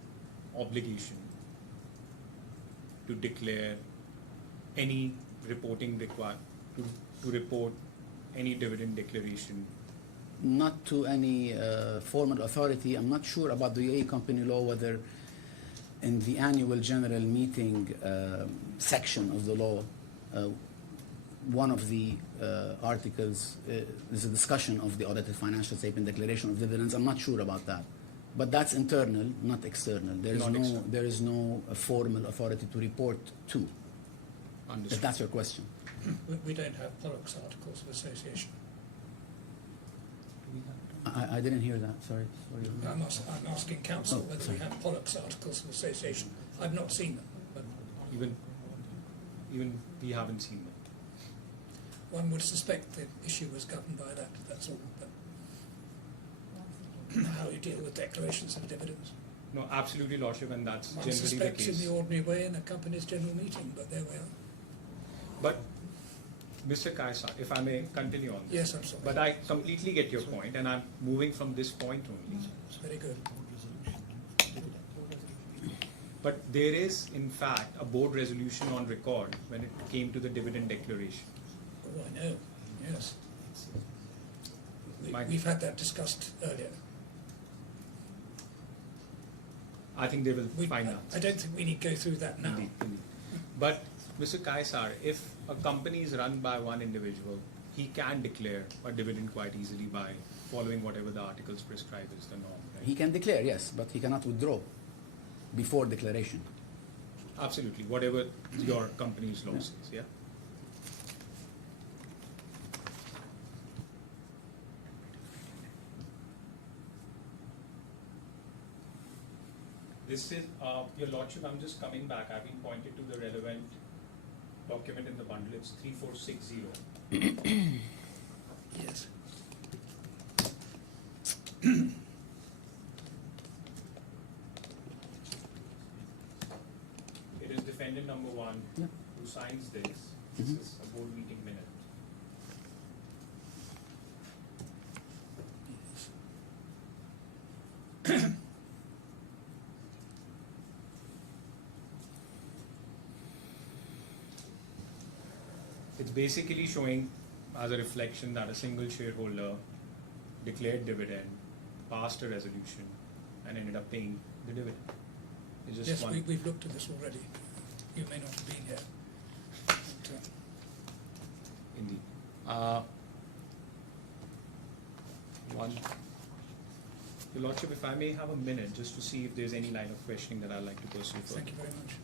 obligation to declare any reporting to report any dividend declaration. Not to any formal authority. I'm not sure about the UAE company law whether in the annual general meeting section of the law, one of the articles is a discussion of the audited financial statement declaration of dividends. I'm not sure about that. But that's internal, not external. There is no formal authority to report to. Understood. If that's your question. We don't have Pollux articles of association. I didn't hear that. Sorry. I'm asking council Oh, whether sorry. we have Pollux articles of association. I've not seen them, but Even we haven't seen them. one would suspect the issue was governed by that, that's all. But how you deal with declarations of dividends. No, absolutely, Lordship, and that's One generally the suspects in case. the ordinary way in a company's general meeting, but there we are. But, Mr. Kaisar, if I may continue on this. Yes, I'm sorry. But I completely get your point, and I'm moving from this point only. It's very good. But there is, in fact, a board resolution on record when it came to the dividend declaration. Oh, I know, yes. My- We've had that discussed earlier. I think they will find out. I don't think we need to go through that now. Indeed. But, Mr. Kaisar, if a company is run by one individual, he can declare a dividend quite easily by following whatever the articles prescribe as the norm, right? He can declare, yes, but he cannot withdraw before declaration. Absolutely, whatever your company's law Yeah. says, yeah? This is, Your Lordship, I'm just coming back. I've been pointed to the relevant document in the bundle. It's 3460. Yes. It is defendant number one Yeah. who signs this. This is a board meeting minute. It's basically showing as a reflection that a single shareholder declared dividend, passed a resolution, and ended up paying the dividend. It's just Yes, one. we've looked at this already. You may not have been here. But, Indeed. One. Your Lordship, if I may have a minute just to see if there's any line of questioning that I'd like to pursue further. thank you very much.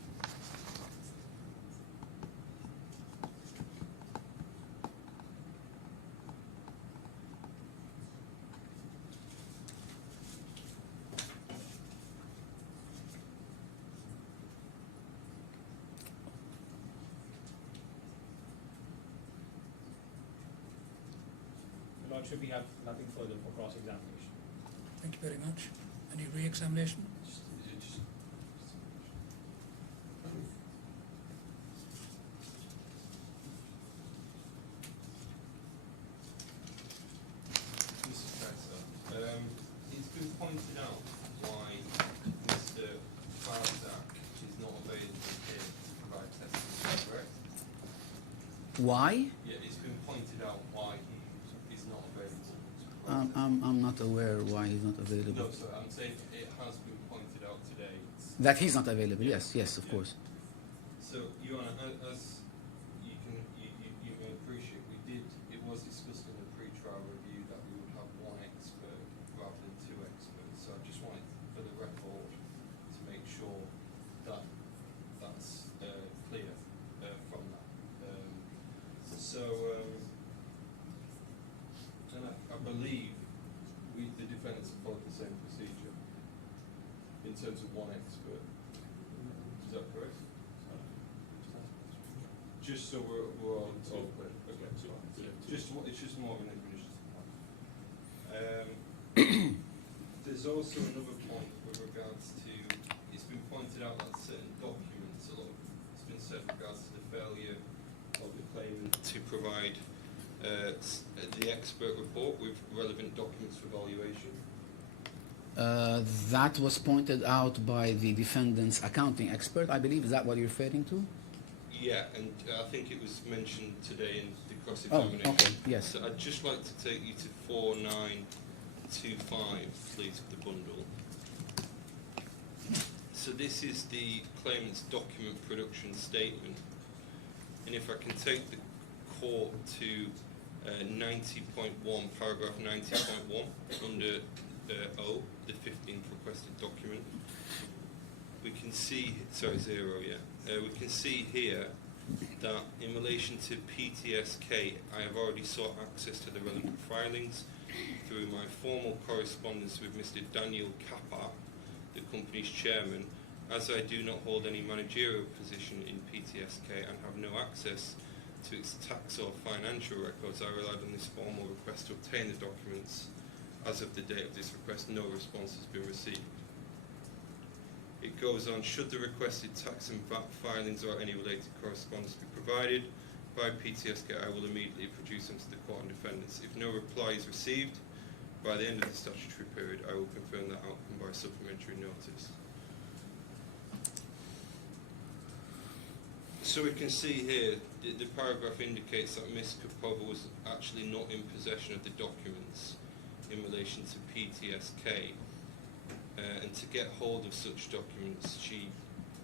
Your Lordship, we have nothing further for cross-examination. Thank you very much. Any re-examination? Mr. Professor, it's been pointed out why Mr. Farzak is not available here to provide testimony, correct? Why? Yeah, it's been pointed out why he is not available to provide testimony. I'm not aware why he's not No, available. so I'm saying it has been pointed out today. That he's not available. Yes, of course. So, Your Honour, as you may appreciate, it was discussed in the pre-trial review that we would have one expert rather than two experts. So I just wanted, for the record, to make sure that that's clear from that. And I believe the defendants have followed the same procedure in terms of one expert. Just so we're all clear. Okay, so it's just more of an administrative. There's also another point with regards to, it's been pointed out that certain documents, it's been said with regards to the failure of the claimant to provide the expert report with relevant documents for valuation. That was pointed out by the defendant's accounting expert, I believe. Is that what you're referring to? Yeah, and I think it was mentioned today in the Oh, cross-examination. okay, yes. So I'd just like to take you to 4925, please, for the bundle. So this is the claimant's document production statement. And if I can take the court to 90.1, paragraph 90.1, under O, the 15th requested document, we can see, sorry, 0, yeah. We can see here that in relation to PTSK, I have already sought access to the relevant filings through my formal correspondence with Mr. Daniel Kappa, the company's chairman. As I do not hold any managerial position in PTSK and have no access to its tax or financial records, I relied on this formal request to obtain the documents. As of the date of this request, no response has been received. It goes on, should the requested tax and VAT filings or any related correspondence be provided by PTSK, I will immediately produce them to the court and defendants. If no reply is received by the end of the statutory period, I will confirm that outcome by supplementary notice. So we can see here, the paragraph indicates that Ms. Kapova was actually not in possession of the documents in relation to PTSK. And to get hold of such documents, she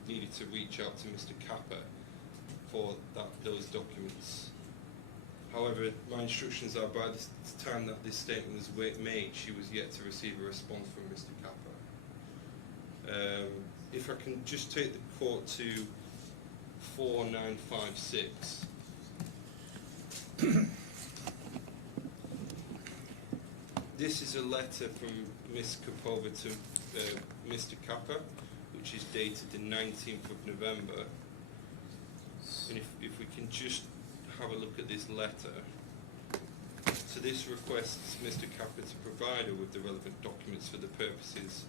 needed to reach out to Mr. Kappa for those documents. However, my instructions are by the time that this statement was made, she was yet to receive a response from Mr. Kappa. If I can just take the court to 4956. This is a letter from Ms. Kapova to Mr. Kappa, which is dated the 19th of November. And if we can just have a look at this letter. So this requests Mr. Kappa to provide her with the relevant documents for the purposes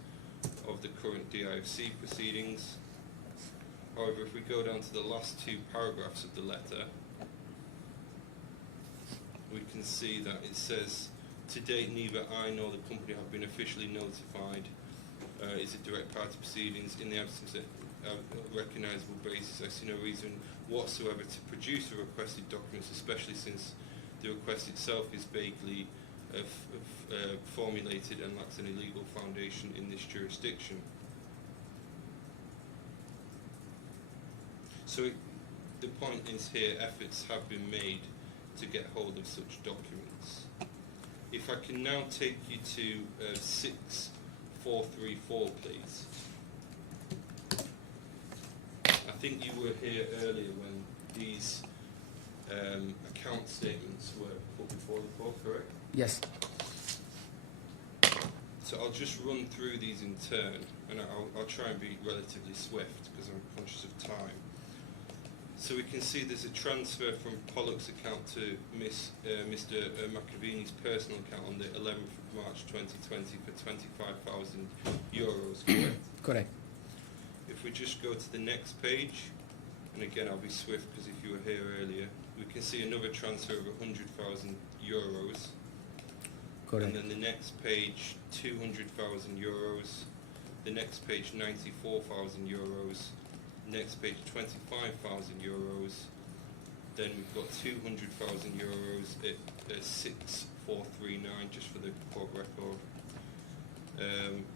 of the current DIFC proceedings. However, if we go down to the last two paragraphs of the letter, we can see that it says, to date, neither I nor the company have been officially notified. Is it direct party proceedings? In the absence of a recognisable basis, I see no reason whatsoever to produce the requested documents, especially since the request itself is vaguely formulated and lacks any legal foundation in this jurisdiction. So the point is here, efforts have been made to get hold of such documents. If I can now take you to 6434, please. I think you were here earlier when these account statements were put before the court, correct? Yes. So I'll just run through these in turn, and I'll try and be relatively swift because I'm conscious of time. So we can see there's a transfer from Pollock's account to Mr. Makovini's personal account on the 11th of March 2020 for €25,000, correct? Correct. If we just go to the next page, and again I'll be swift because if you were here earlier, we can see another transfer of €100,000. Correct. And then the next page, €200,000. The next page, €94,000. Next page, €25,000. Then we've got €200,000 at 6439, just for the court record.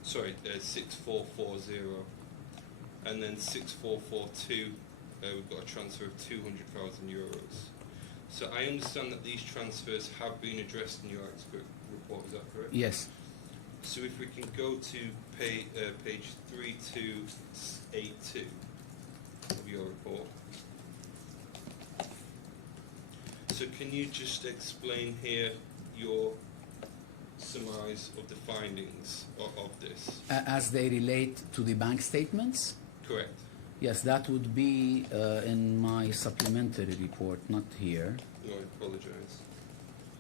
6440. And then 6442, we've got a transfer of €200,000. So I understand that these transfers have been addressed in your expert report, is that correct? Yes. So if we can go to page 3282 of your report. So can you just explain here your summarize of the findings of this? As they relate to the bank statements? Correct. Yes, that would be in my supplementary report, not here. No, I apologise.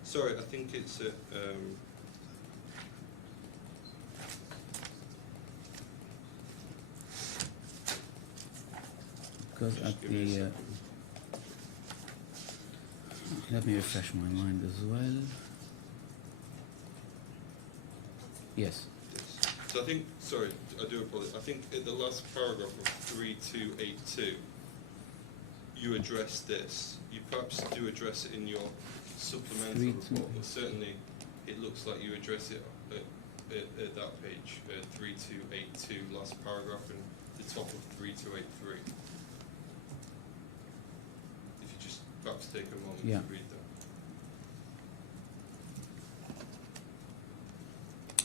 Sorry, I think it's at, Because Just at give me a the second. let me refresh my mind as well. Yes. yes. So I think, sorry, I do apologise. I think at the last paragraph of 3282, you address this. You perhaps do address it in your supplemental 32. report, but certainly it looks like you address it at that page, 3282, last paragraph, and the top of 3283. If you just perhaps take a moment Yeah. to read that.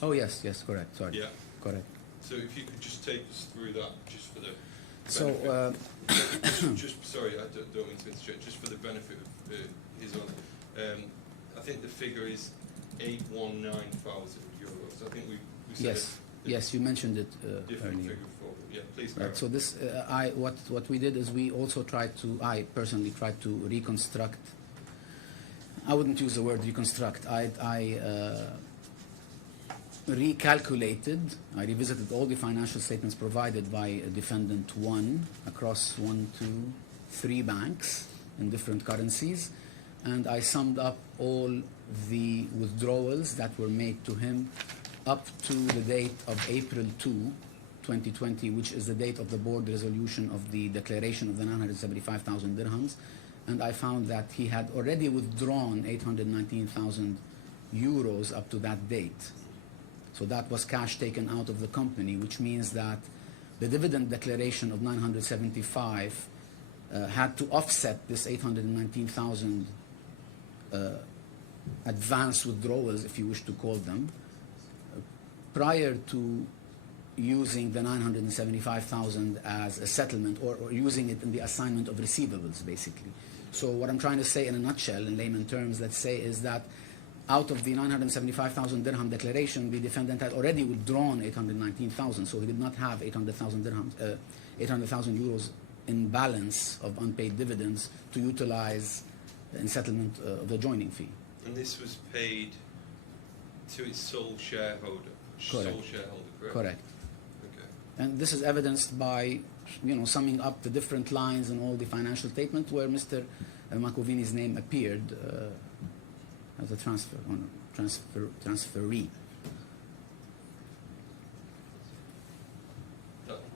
Oh yes, yes, correct. Sorry. Yeah. Correct. So if you could just take us through that, just for the So benefit. just sorry, I don't mean to interject. Just for the benefit of his own, I think the figure is 819,000 euros. I think we said yes, a yes, you mentioned it different earlier. figure before. But yeah, please. carry Right. So this, what we did is we also tried to. I personally tried to reconstruct. I wouldn't use the word reconstruct. I recalculated. I revisited all the financial statements provided by defendant 1 across 1, 2, 3 banks in different currencies, and I summed up all the withdrawals that were made to him up to the date of April 2, 2020, which is the date of the board resolution of the declaration of the 975,000 dirhams, and I found that he had already withdrawn 819,000 euros up to that date. So that was cash taken out of the company, which means that the dividend declaration of 975 had to offset this 819,000 advance withdrawals, if you wish to call them, prior to using the 975,000 as a settlement or using it in the assignment of receivables, basically. So what I'm trying to say in a nutshell, in layman terms, let's say, is that out of the 975,000 dirham declaration, the defendant had already withdrawn 819,000, so he did not have 800,000 dirhams, 800,000 euros in balance of unpaid dividends to utilize in settlement of the joining fee. And this was paid to its sole shareholder. Correct. Sole shareholder, correct? Correct. Okay. And this is evidenced by, summing up the different lines in all the financial statement where Mr. Makovini's name appeared as a transferee.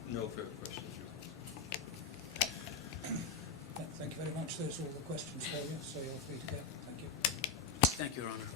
No further questions. Thank you very much. Those are all the questions for you, so you're free to go. Thank you. Thank you, Your Honor.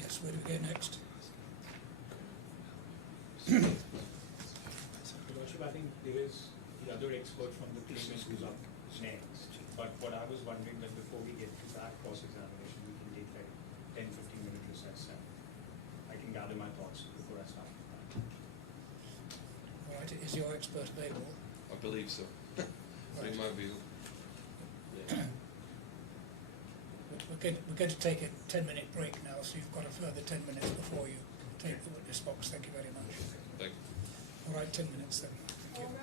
Yes, where do we go next? Your Lordship, I think there is the other expert from the claimant who's up next. But what I was wondering that before we get to that cross-examination, we can take like 10-15 minute recess and I can gather my thoughts before I start. All right, is your expert available? I believe so. Right. It might be. Yeah. We're going to take a 10-minute break now, so you've got a further 10 minutes before you take the witness box. Thank you very much. Thank you. All right, 10 minutes then. Thank you.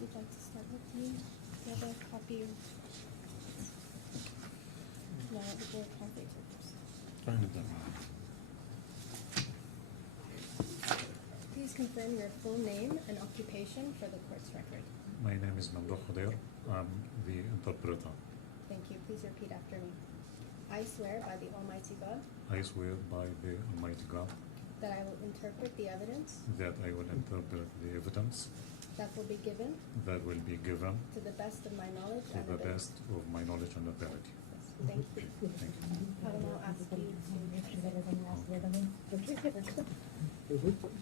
Would like to start with me? The other copy of... No, the board copy. confirm your full name and occupation for the court's record. My name is Mamdouh Khadir. I'm the interpreter. Thank you. Please repeat after me. I swear by the Almighty God I swear by the Almighty God that I will interpret the evidence that I will interpret the evidence that will be given that will be given to the best of my knowledge to and the ability. best of my knowledge and ability. Thank you. Thank you. I will now ask you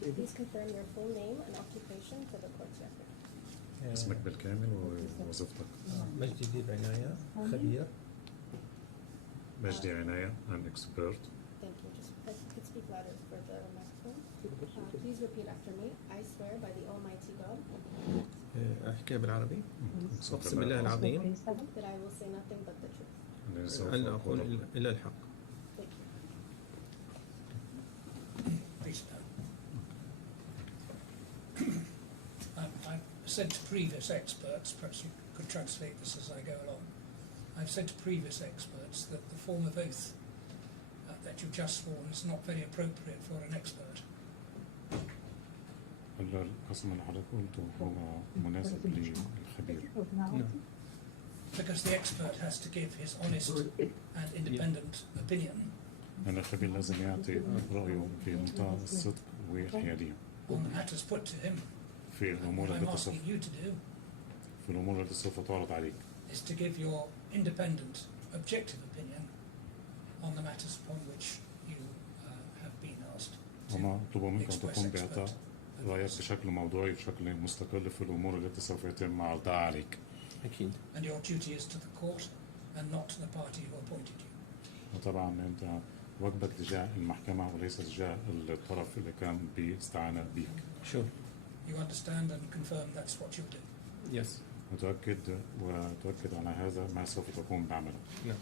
to please confirm your full name and occupation for the court's record. اسمك بالكامل ووظيفتك. مجدي بعناية خبير. مجدي عناية. I'm expert. Thank you. Just if you could speak louder for the microphone. Please repeat after me. I swear by the Almighty God أحكي بالعربي. أقسم أقسم بالله العظيم that I will say nothing but the truth. أنني سوف أن أقول أقول إلا الحق. Thank you. Please no. I've said to previous experts, perhaps you could translate this as I go along. I've said to previous experts that the form of oath that you've just sworn is not very appropriate for an expert. القسم اللي حضرتك قلته هو مناسب للخبير. Because the expert has to give his honest and independent opinion لأن الخبير لازم يعطي رأيه بمنتهى الصدق والحيادية on the matters put to him. في الأمور What I'm التي asking سوف you to do في الأمور التي سوف تعرض عليك. is to give your independent, objective opinion on the matters upon which you have been asked وما أطلب منك أن express تقوم expert بإعطاء رأيك بشكل موضوعي بشكل مستقل في الأمور التي سوف يتم عرضها عليك. أكيد. And your duty is to the court and not to the party who appointed you. وطبعا أنت واجبك تجاه المحكمة وليس تجاه الطرف اللي كان باستعانة بيك. Sure. You understand and confirm that's what you'll do. Yes. وتؤكد على هذا ما سوف تقوم بعمله. No.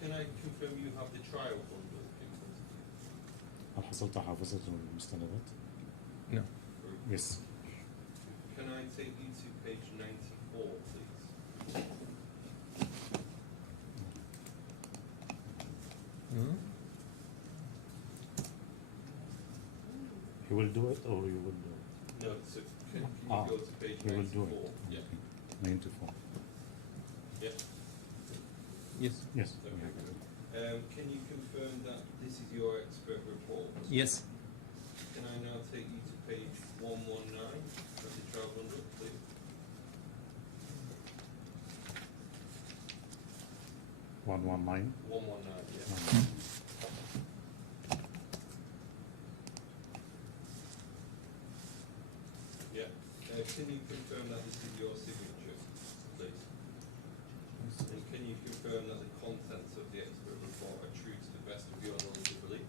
Can I confirm you have the trial bundle in front of you? هل حصلت على حافظة المستندات؟ No. Yes. Can I take you to page 94, please? Hmm? He will do it or you will do it? No, so can you go to page He 94? will do it. Yeah. Okay. 94. Yeah. Yes. Yes. Okay, good. Can you confirm that this is your expert report? Yes. Can I now take you to page 119 of the trial bundle, please? One 119, yeah. Yeah. Can you confirm that this is your signature, please? And can you confirm that the contents of the expert report are true to the best of your knowledge and belief?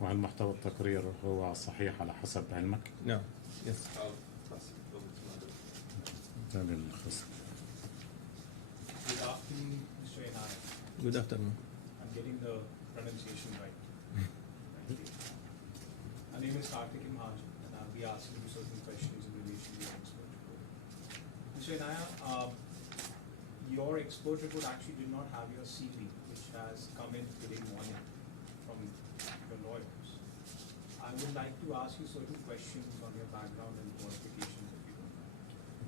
وهل محتوى التقرير هو صحيح على حسب علمك؟ No. Yes. I'll pass it over to Madam. ده للخصم. Good afternoon, Mr. Enaya. Good afternoon. I'm getting the pronunciation right. Thank you. My name is Karthik Mahajan, and I'll be asking you certain questions in relation to your expert report. Mr. Enaya, your expert report actually did not have your CV, which has come in today morning from your lawyers. I would like to ask you certain questions on your background and qualifications if you don't mind.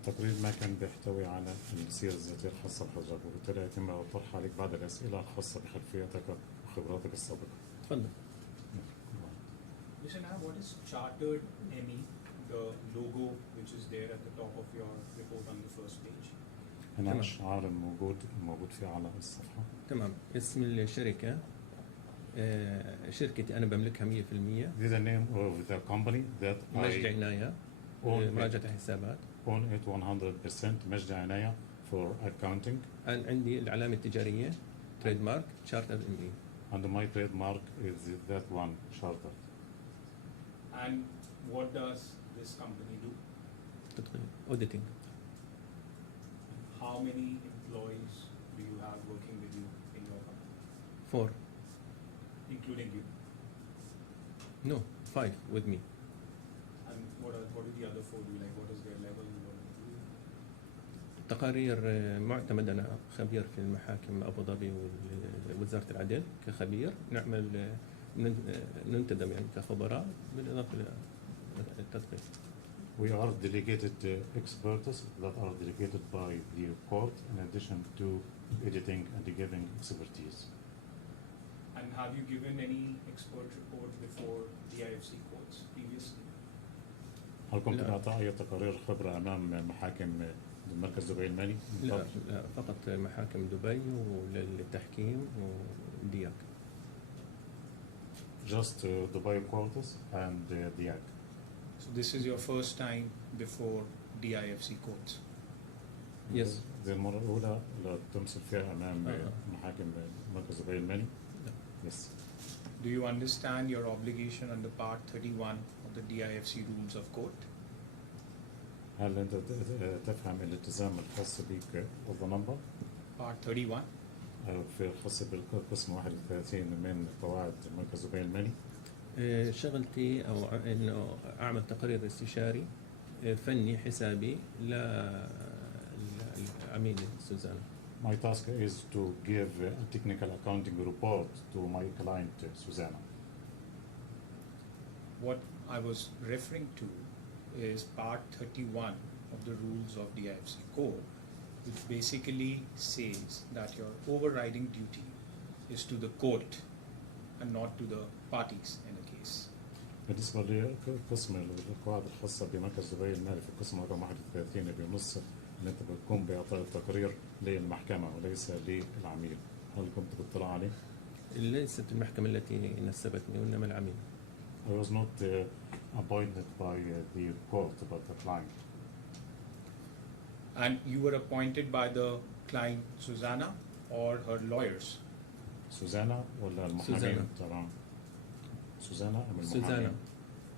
التقرير ما كان بيحتوي على السيرة الذاتية الخاصة بحضرتك وبالتالي يتم الطرح عليك بعض الأسئلة الخاصة بخلفيتك وخبراتك السابقة. تفضل. Listen, what is chartered ME, the logo which is there at the top of your report on the first page? هنا تمام. الشعار الموجود في أعلى الصفحة. تمام. اسم الشركة شركتي أنا بملكها 100%. This is the name of the company that مجدي I عناية. own مراجعة الحسابات. own it 100% مجدي عناية for accounting عندي العلامة التجارية تريد مارك شارتر ME. and my trademark is that one charter. And what does this company do? تدخل auditing. How many employees do you have working with you in your company, 4. including you? No, 5 with me. And what do the other 4 do? Like, what is their level? What do they do? تقارير معتمد. أنا خبير في المحاكم أبو ظبي ووزارة العدل كخبير. نعمل ننتدب يعني كخبراء بالإضافة للتدقيق. We are delegated experts that are delegated by the court in addition to editing and giving expertise. And have you given any expert report before the IFC courts previously? هل كنت لا. بإعطاء أي تقارير خبرة أمام محاكم مركز دبي المالي؟ من لا, قبل؟ لا فقط محاكم دبي وللتحكيم ودياك. Just Dubai courts and DIAC. So this is your first time before DIFC courts. Yes. دي المرة الأولى اللي تمثل فيها أمام محاكم مركز دبي المالي؟ لا. Yes. Do you understand your obligation under Part 31 of the DIFC rules of court? هل أنت تفهم الالتزام الخاص بك of the number؟ Part 31. في الخاص بالقسم 31 من قواعد مركز دبي المالي؟ شغلتي أو إنه أعمل تقرير استشاري فني حسابي لعميلي سوزانا. My task is to give a technical accounting report to my client Zuzana. What I was referring to is Part 31 of the rules of DIFC code, which basically says that your overriding duty is to the court and not to the parties in a case. بالنسبة لقسم القواعد الخاصة بمركز دبي المالي في القسم رقم 31 بينص إن أنت بتقوم بإعطاء التقرير للمحكمة وليس للعميل. هل كنت بتطلع عليه؟ ليست المحكمة التي نسبتني وإنما العميل. I was not appointed by the court but the client. And you were appointed by the client Zuzana or her lawyers? سوزانا ولا المحامين سوزانا. تبعهم؟ سوزانا أم سوزانا. المحامين؟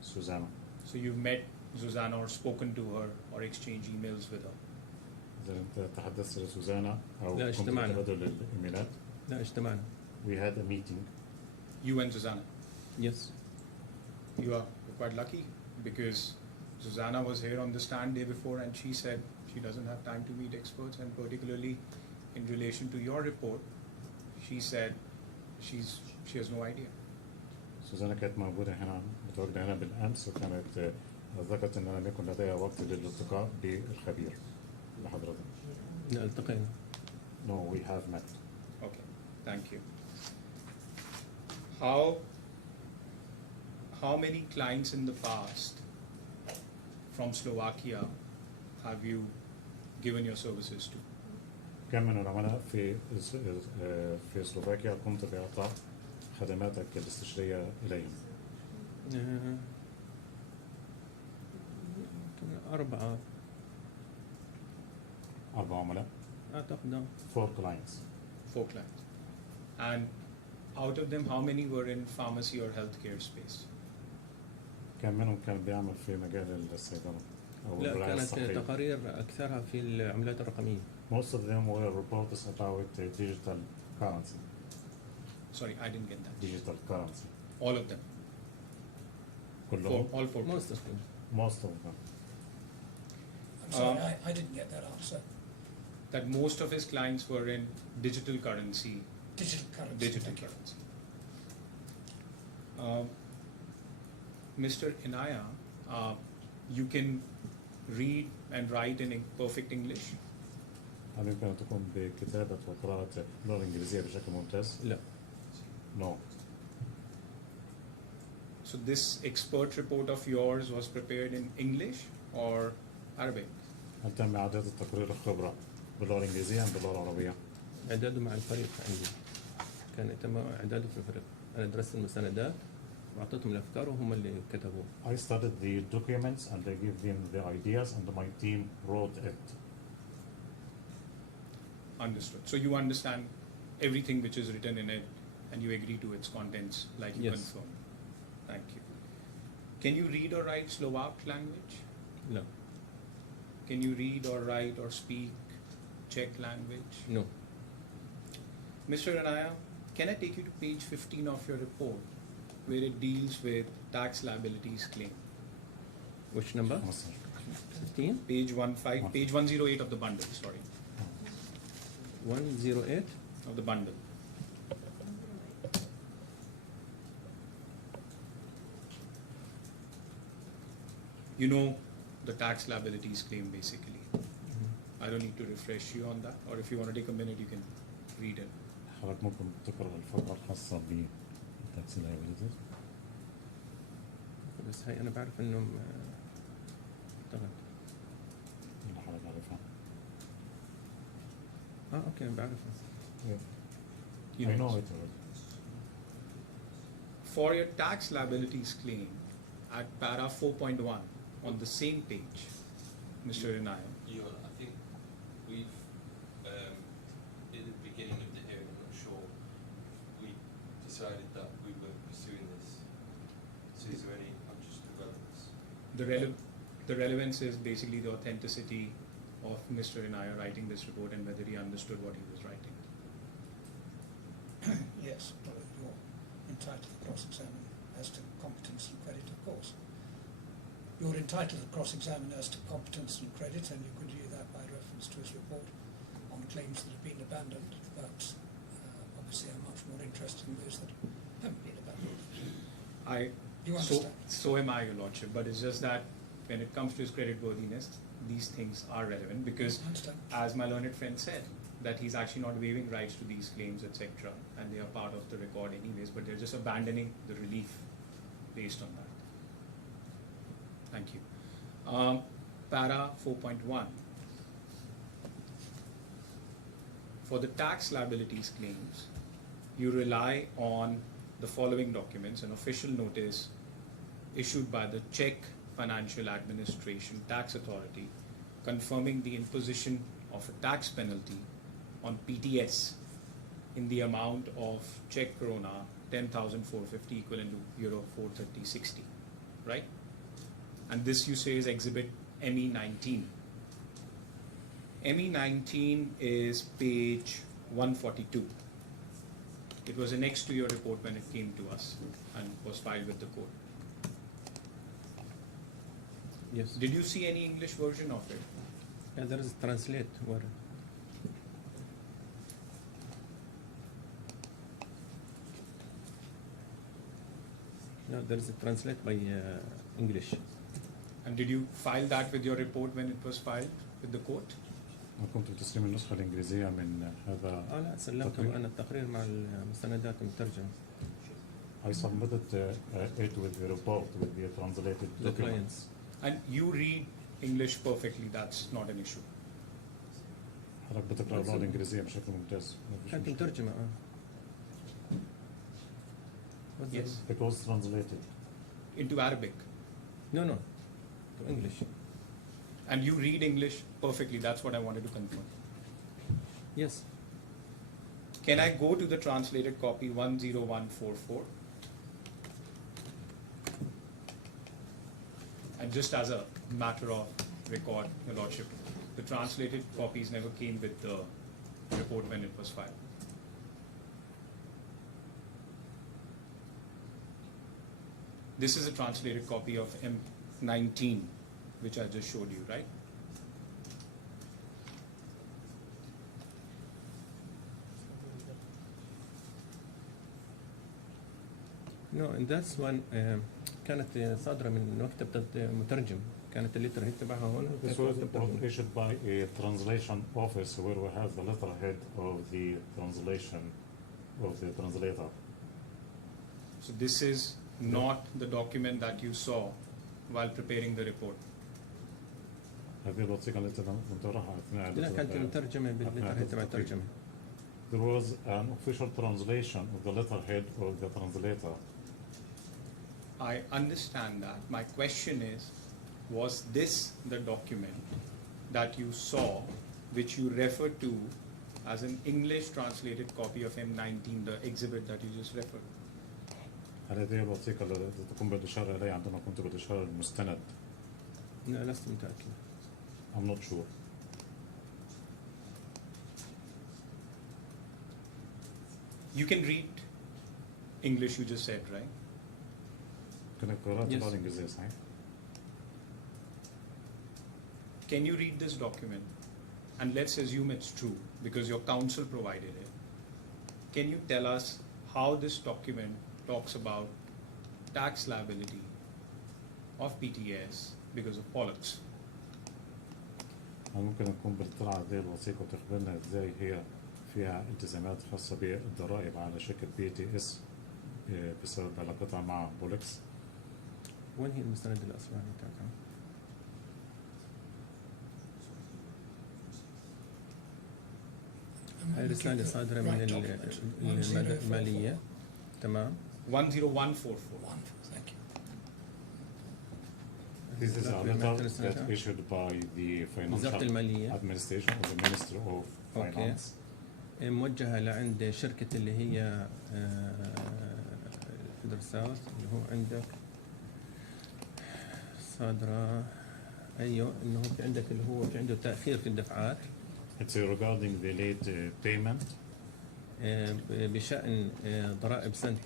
سوزانا. So you've met Zuzana or spoken to her or exchanged emails with her? إذا أنت تحدثت لسوزانا أو لا، كنت اجتمعنا. تبادل الإيميلات؟ لا اجتمعنا. We had a meeting. You and Zuzana? Yes. You are quite lucky because Zuzana was here on the stand day before and she said she doesn't have time to meet experts, and particularly in relation to your report, she said she has no idea. سوزانا كانت موجودة هنا متواجدة هنا بالأمس وكانت ذكرت أن لم يكن لديها وقت للالتقاء بالخبير لحضرتك. لا التقينا. No, we have met. Okay, thank you. How many clients in the past from Slovakia have you given your services to? كم من العملاء في سلوفاكيا قمت بإعطاء خدماتك الاستشارية إليهم؟ أربعة 4 عملاء. أعتقد. 4 clients. 4 clients. And out of them, how many were in pharmacy or healthcare space? كم منهم كان بيعمل في مجال الصيدلة أو لا الرعاية كانت الصحية؟ تقارير أكثرها في العملات الرقمية. Most of them were reports about digital currency. Sorry, I didn't get that. Digital currency. All of them. كلهم. All 4. Most of them. Most of them. I'm sorry, I didn't get that answer. That most of his clients were in digital currency. Digital currency. Digital thank you. currency. Mr. Inaya, you can read and write in perfect English? هل يمكن أن تقوم بكتابة وقراءة اللغة الإنجليزية بشكل ممتاز؟ لا. No. So this expert report of yours was prepared in English or Arabic? هل تم إعداد التقرير الخبرة باللغة الإنجليزية أم باللغة العربية؟ إعداده مع الفريق عندي. كان تم إعداده في الفريق. أنا درست المستندات وأعطيتهم الأفكار وهم اللي كتبوه. I studied the documents and I gave them the ideas and my team wrote it. Understood. So you understand everything which is written in it and you agree to its contents like you Yes. confirm. Thank you. Can you read or write Slovak language? لا. Can you read or write or speak Czech language? No. Mr. Anaya, can I take you to page 15 of your report where it deals with tax liabilities claim? Which number? 15? Page 108 of the bundle, sorry, 108. of the bundle. You know the tax liabilities claim basically. I don't need to refresh you on that, or if you want to take a minute, you can read it. حضرتك ممكن تقرأ الفقرة الخاصة بالتاكسي liabilities. بس هي انا بعرف انهم اشتغل. اللي حضرتك عارفها. اوكي انا بعرفها. You I know. know it already. For your tax liabilities claim at para 4.1 on the same page, Mr. Inaya, I think we've, in the beginning of the hearing, I'm not sure, we decided that we were pursuing this. So is there any, I'm just relevance? the relevance is basically the authenticity of Mr. Inaya writing this report and whether he understood what he was writing. Yes, well, you're entitled to cross-examine as to competence and credit, of course. You're entitled to cross-examine as to competence and credit, and you could do that by reference to his report on claims that have been abandoned, but obviously I'm much more interested in those that haven't been abandoned. You understand? So am I, Your Lordship, but it's just that when it comes to his creditworthiness, these things are relevant because, I understand. as my learned friend said, that he's actually not waiving rights to these claims, etc., and they are part of the record anyways, but they're just abandoning the relief based on that. Thank you. Para 4.1. For the tax liabilities claims, you rely on the following documents: an official notice issued by the Czech Financial Administration Tax Authority confirming the imposition of a tax penalty on PTS in the amount of Czech koruna 10,450 equivalent to euro 430.60, right? And this you say is exhibit ME19. ME19 is page 142. It was annexed to your report when it came to us and was filed with the court. Yes. Did you see any English version of it? Yeah, there is translate where. No, there is a translate by English. And did you file that with your report when it was filed with the court? كنت بتسليم النسخة الإنجليزية من هذا لا سلمته أنا التقرير مع المستندات المترجمة. I submitted it with the report with the translated The documents. clients. And you read English perfectly, that's not an issue. حضرتك بتقرأ اللغة الإنجليزية بشكل ممتاز. ما فيش كانت مشكلة. مترجمة What's Yes. It was translated. Into Arabic. No, to English. And you read English perfectly, that's what I wanted to confirm. Yes. Can I go to the translated copy 10144? And just as a matter of record, Your Lordship, the translated copies never came with the report when it was filed. This is a translated copy of M19, which I just showed you, right? No, and that's one كانت صادرة من مكتبة مترجم. كانت الليتر هيد تبعها هون. This was issued by a translation office where we have the letterhead of the translation of the translator. So this is not the document that you saw while preparing the report. هذه الوثيقة التي ننتظرها أثناء لا كانت مترجمة بالليتر هيد تبع الترجمة. There was an official translation of the letterhead of the translator. I understand that. My question is, was this the document that you saw, which you referred to as an English translated copy of M19, the exhibit that you just referred? هل هذه الوثيقة التي تقوم بالإشارة إليها عندما كنت بالإشارة المستند؟ لا لست متأكد. I'm not sure. You can read English, you just said, right? كنت قرأت Yes. اللغة الإنجليزية صحيح؟ Can you read this document? And let's assume it's true because your counsel provided it. Can you tell us how this document talks about tax liability of PTS because of Pollux. ممكن نكون بنطلع هذه الوثيقة وتخبرنا ازاي هي فيها التزامات خاصة بالضرائب على شركة BTS بسبب علاقتها مع بولكس. وين هي المستند الأصلي بتاعتها؟ هاي رسالة صادرة من المالية. تمام. 10144. This is a letter that issued by the Financial Administration of the Ministry of Finance. موجهة لعند شركة اللي هي درسات اللي هو عندك صادرة. أيوه إنه في عندك اللي هو في عنده تأخير في الدفعات. It's regarding the late payment. بشأن ضرائب سنة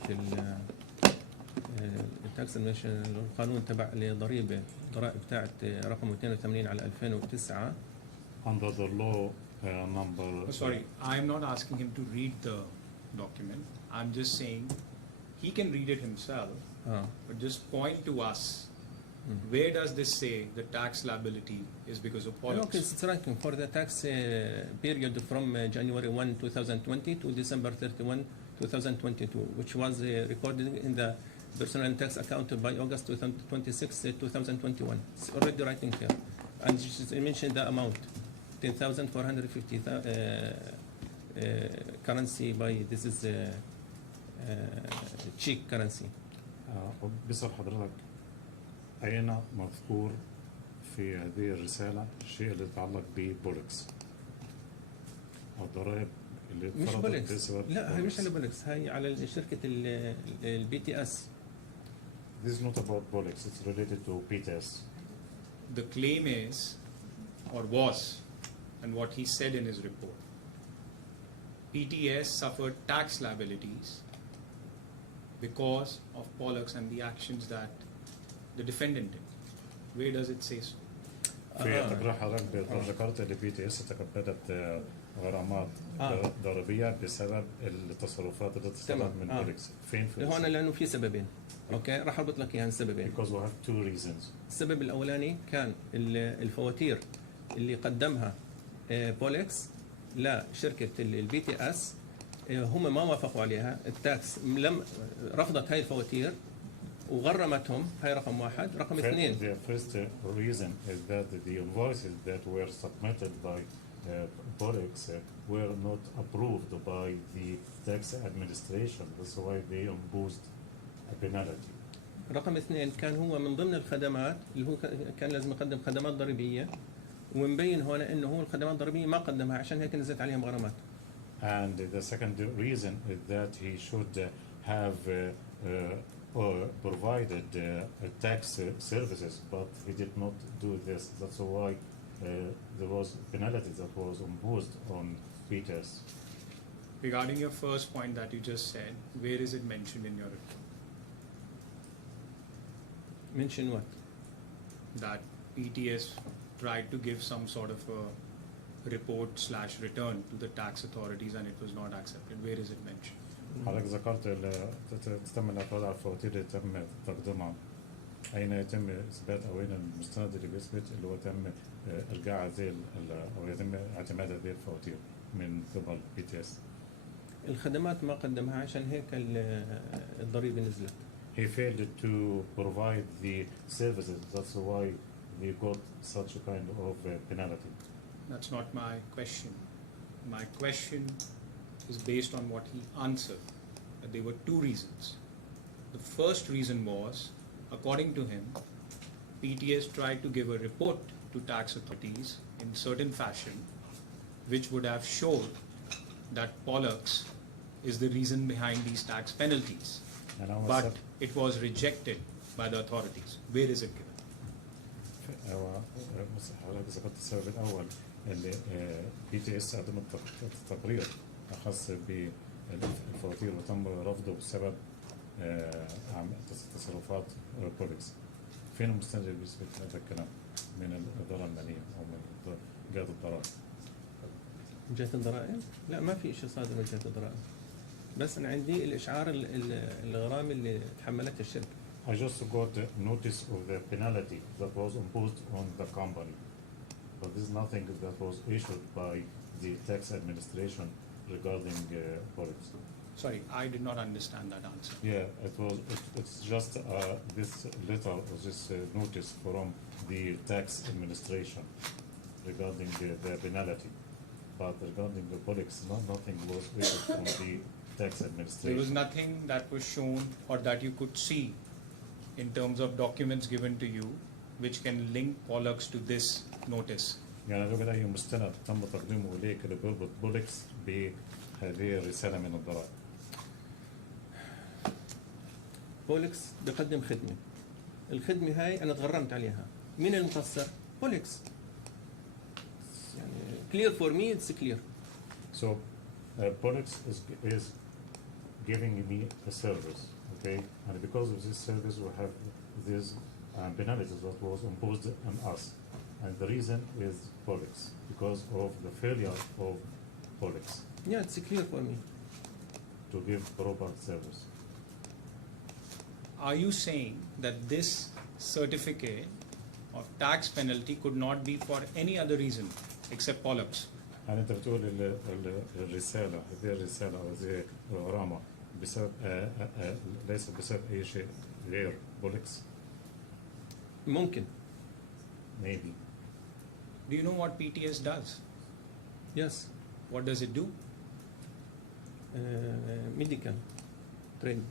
التاكس القانون تبع لضريبة ضرائب بتاعت رقم 82 على 2009. Under the law number. Sorry, I'm not asking him to read the document. I'm just saying he can read it himself, but just point to us. Where does this say the tax liability is because of Pollux? Okay, it's ranking for the tax period from January 1, 2020 to December 31, 2022, which was recorded in the personal tax account by August 26, 2021. It's already writing here. And you mentioned the amount, 10,450 currency by, this is Czech currency. بيسأل حضرتك أين مذكور في هذه الرسالة الشيء اللي يتعلق ببولكس أو الضرائب اللي مش فرضت بولكس، بسبب لا هي مش على بولكس، هي على شركة BTS. This is not about Pollux, it's related to BTS. The claim is, or was, and what he said in his report, PTS suffered tax liabilities because of Pollux and the actions that the defendant did. Where does it say so? في تقرير حضرتك ذكرت ان BTS تكبدت غرامات ضريبية بسبب التصرفات التي صدرت من بولكس. فين في هون لأنه في سببين. اوكي راح اربط لك اياها السببين. Because we have two reasons. السبب الاولاني كان الفواتير اللي قدمها بولكس لشركه BTS هم ما وافقوا عليها، التاكس لم رفضت هاي الفواتير وغرمتهم. هاي رقم واحد. رقم اثنين. The first reason is that the invoices that were submitted by Pollux were not approved by the tax administration. That's why they imposed a penalty. رقم اثنين كان هو من ضمن الخدمات اللي هو كان لازم يقدم خدمات ضريبيه، ومبين هنا انه هو الخدمات الضريبيه ما قدمها عشان هيك نزلت عليهم غرامات. And the second reason is that he should have provided tax services, but he did not do this. That's why there was penalty that was imposed on BTS. Regarding your first point that you just said, where is it mentioned in your report? Mention what? That PTS tried to give some sort of a report/return to the tax authorities and it was not accepted. Where is it mentioned? حضرتك ذكرت تم الاعتراض على الفواتير اللي تم تقديمها. أين يتم إثبات أو أين المستند اللي بيثبت اللي هو تم إلغاء هذه أو يتم اعتماد هذه الفواتير من قبل BTS. الخدمات ما قدمها عشان هيك الضريبة نزلت. He failed to provide the services. That's why he got such a kind of penalty. That's not my question. My question is based on what he answered. That there were two reasons. The first reason was, according to him, PTS tried to give a report to tax authorities in certain fashion, which would have shown that Pollux is the reason behind these tax penalties. But it was rejected by the authorities. Where is it given? حضرتك ذكرت السبب الأول اللي BTS قدمت تقرير خاص بالفواتير وتم رفضه بسبب تصرفات بولكس. فين المستند اللي بيثبت هذا الكلام من الإدارة المالية أو من جهة الضرائب؟ من جهة الضرائب؟ لا ما في شيء صادر من جهة الضرائب. بس أنا عندي الإشعار الغرامي اللي تحملته الشركة. I just got the notice of the penalty that was imposed on the company. But this is nothing that was issued by the tax administration regarding products. Sorry, I did not understand that answer. Yeah, it's just this letter or this notice from the tax administration regarding the penalty. But regarding the products, nothing was issued from the tax administration. There was nothing that was shown or that you could see in terms of documents given to you which can link Pollux to this notice. يعني لو أي مستند تم تقديمه إليك اللي بيربط بولكس بهذه الرسالة من الضرائب. بولكس بقدم خدمة، الخدمة هاي أنا تغرمت عليها، مين المقصر؟ بولكس. يعني clear for me, it's clear. So, Pollux is giving me a service, okay? And because of this service, we have these penalties that was imposed on us. And the reason is Pollux, because of the failure of Pollux Yeah, it's clear for me. to give proper service. Are you saying that this certificate of tax penalty could not be for any other reason except Pollux? هل أنت بتقول الرسالة هذه الرسالة أو هذه الغرامة بسبب ليس بسبب أي شيء غير بولكس؟ ممكن. Maybe. Do you know what PTS does? Yes. What does it do? Medical training.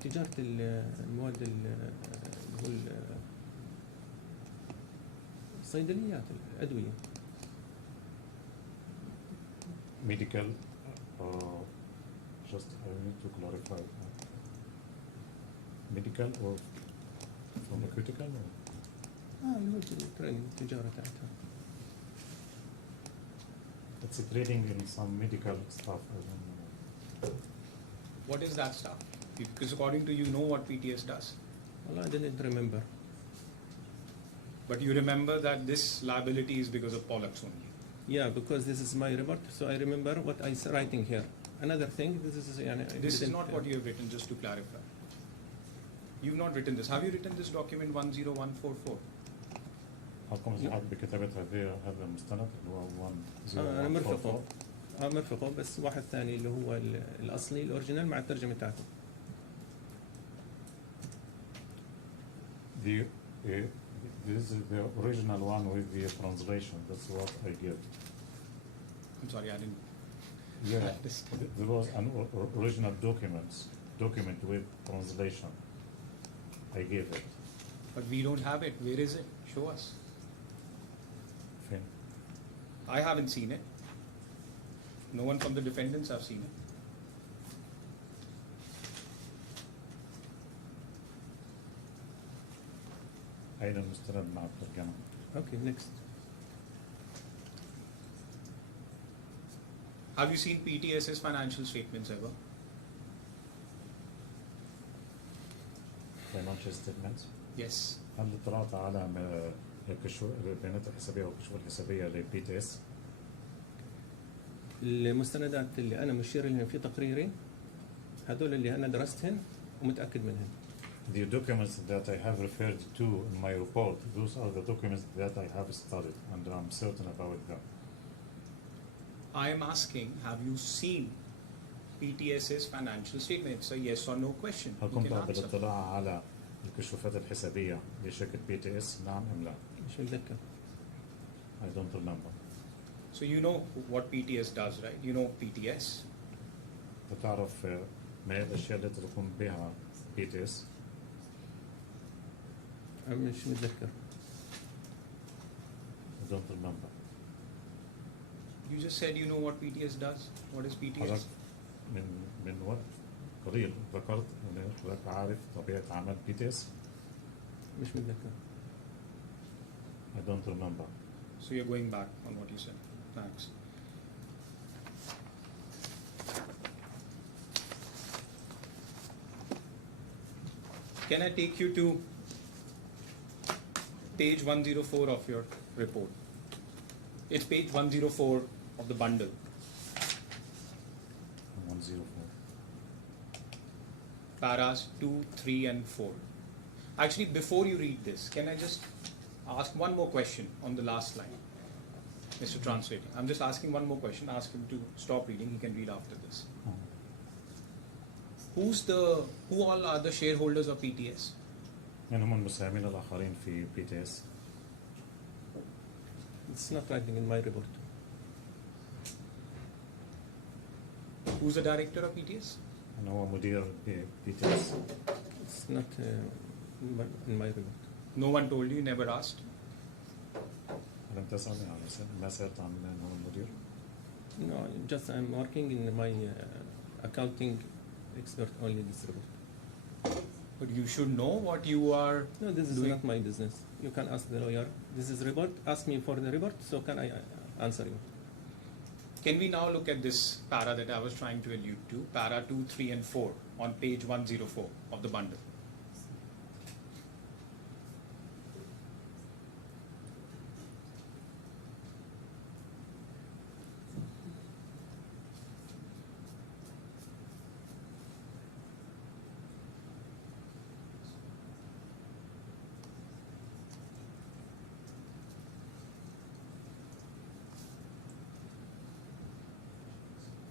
تجارة المواد اللي هو الصيدليات الأدوية. Medical, just I need to clarify. Medical or pharmaceutical? اللي هو التريننج التجارة تاعتها. It's trading in some medical stuff. I don't know. What is that stuff? Because according to you know what PTS does. Well, I didn't remember. But you remember that this liability is because of Pollux only. Yeah, because this is my report, so I remember what I was writing here. Another thing, this is This is not what you have written, just to clarify. You've not written this. Have you written this document 10144? حكم ساعات بكتابة هذا المستند اللي هو 10144. أنا مرفقه بس واحد ثاني اللي هو الأصلي الأوريجينال مع الترجمة بتاعته. This is the original one with the translation. That's what I give. I'm sorry, I didn't. Yeah, there was an original document with translation. I gave it. But we don't have it. Where is it? Show us. Fin. I haven't seen it. No one from the defendants have seen it. أين المستند مع الترجمة؟ Okay, next. Have you seen PTS's financial statements ever? Financial statements. Yes. هل اطلعت على البيانات الحسابية والكشوف الحسابية لبي تي اس؟ المستندات اللي أنا مشير لهم في تقريري هذول اللي أنا درستهن ومتأكد منهن. The documents that I have referred to in my report, those are the documents that I have studied and I'm certain about them. I am asking, have you seen PTS's financial statement? It's a yes or no question. هل You كنت can answer. بالاطلاع على الكشوفات الحسابية لشركة بي تي اس؟ نعم أم لا؟ مش متذكر. I don't remember. So you know what PTS does, right? You know PTS. بتعرف ما هي الأشياء التي تقوم بها بي تي اس؟ مش متذكر. I don't remember. You just said you know what PTS does. What is PTS? حضرتك من وقت قليل ذكرت أن حضرتك عارف طبيعة عمل بي تي اس؟ مش متذكر. I don't remember. So you're going back on what you said. Thanks. Can I take you to page 104 of your report? It's page 104 of the bundle. 104. paras 2, 3 and 4. Actually, before you read this, can I just ask one more question on the last line? Mr. Translator, I'm just asking one more question. Ask him to stop reading. He can read after this. Who all are the shareholders of PTS? من هم المساهمين الآخرين في PTS؟ It's not writing in my report. Who's the director of PTS? أنا هو مدير PTS. It's not in my report. No one told you, never asked? لم تسأل يعني ما سألت عن من هو المدير؟ No, just I'm working in my accounting expert only this report. But you should know what you are No, this is doing. not my business. You can ask the lawyer. This is report. Ask me for the report, so can I answer you? Can we now look at this para that I was trying to allude to, para 2, 3 and 4 on page 104 of the bundle?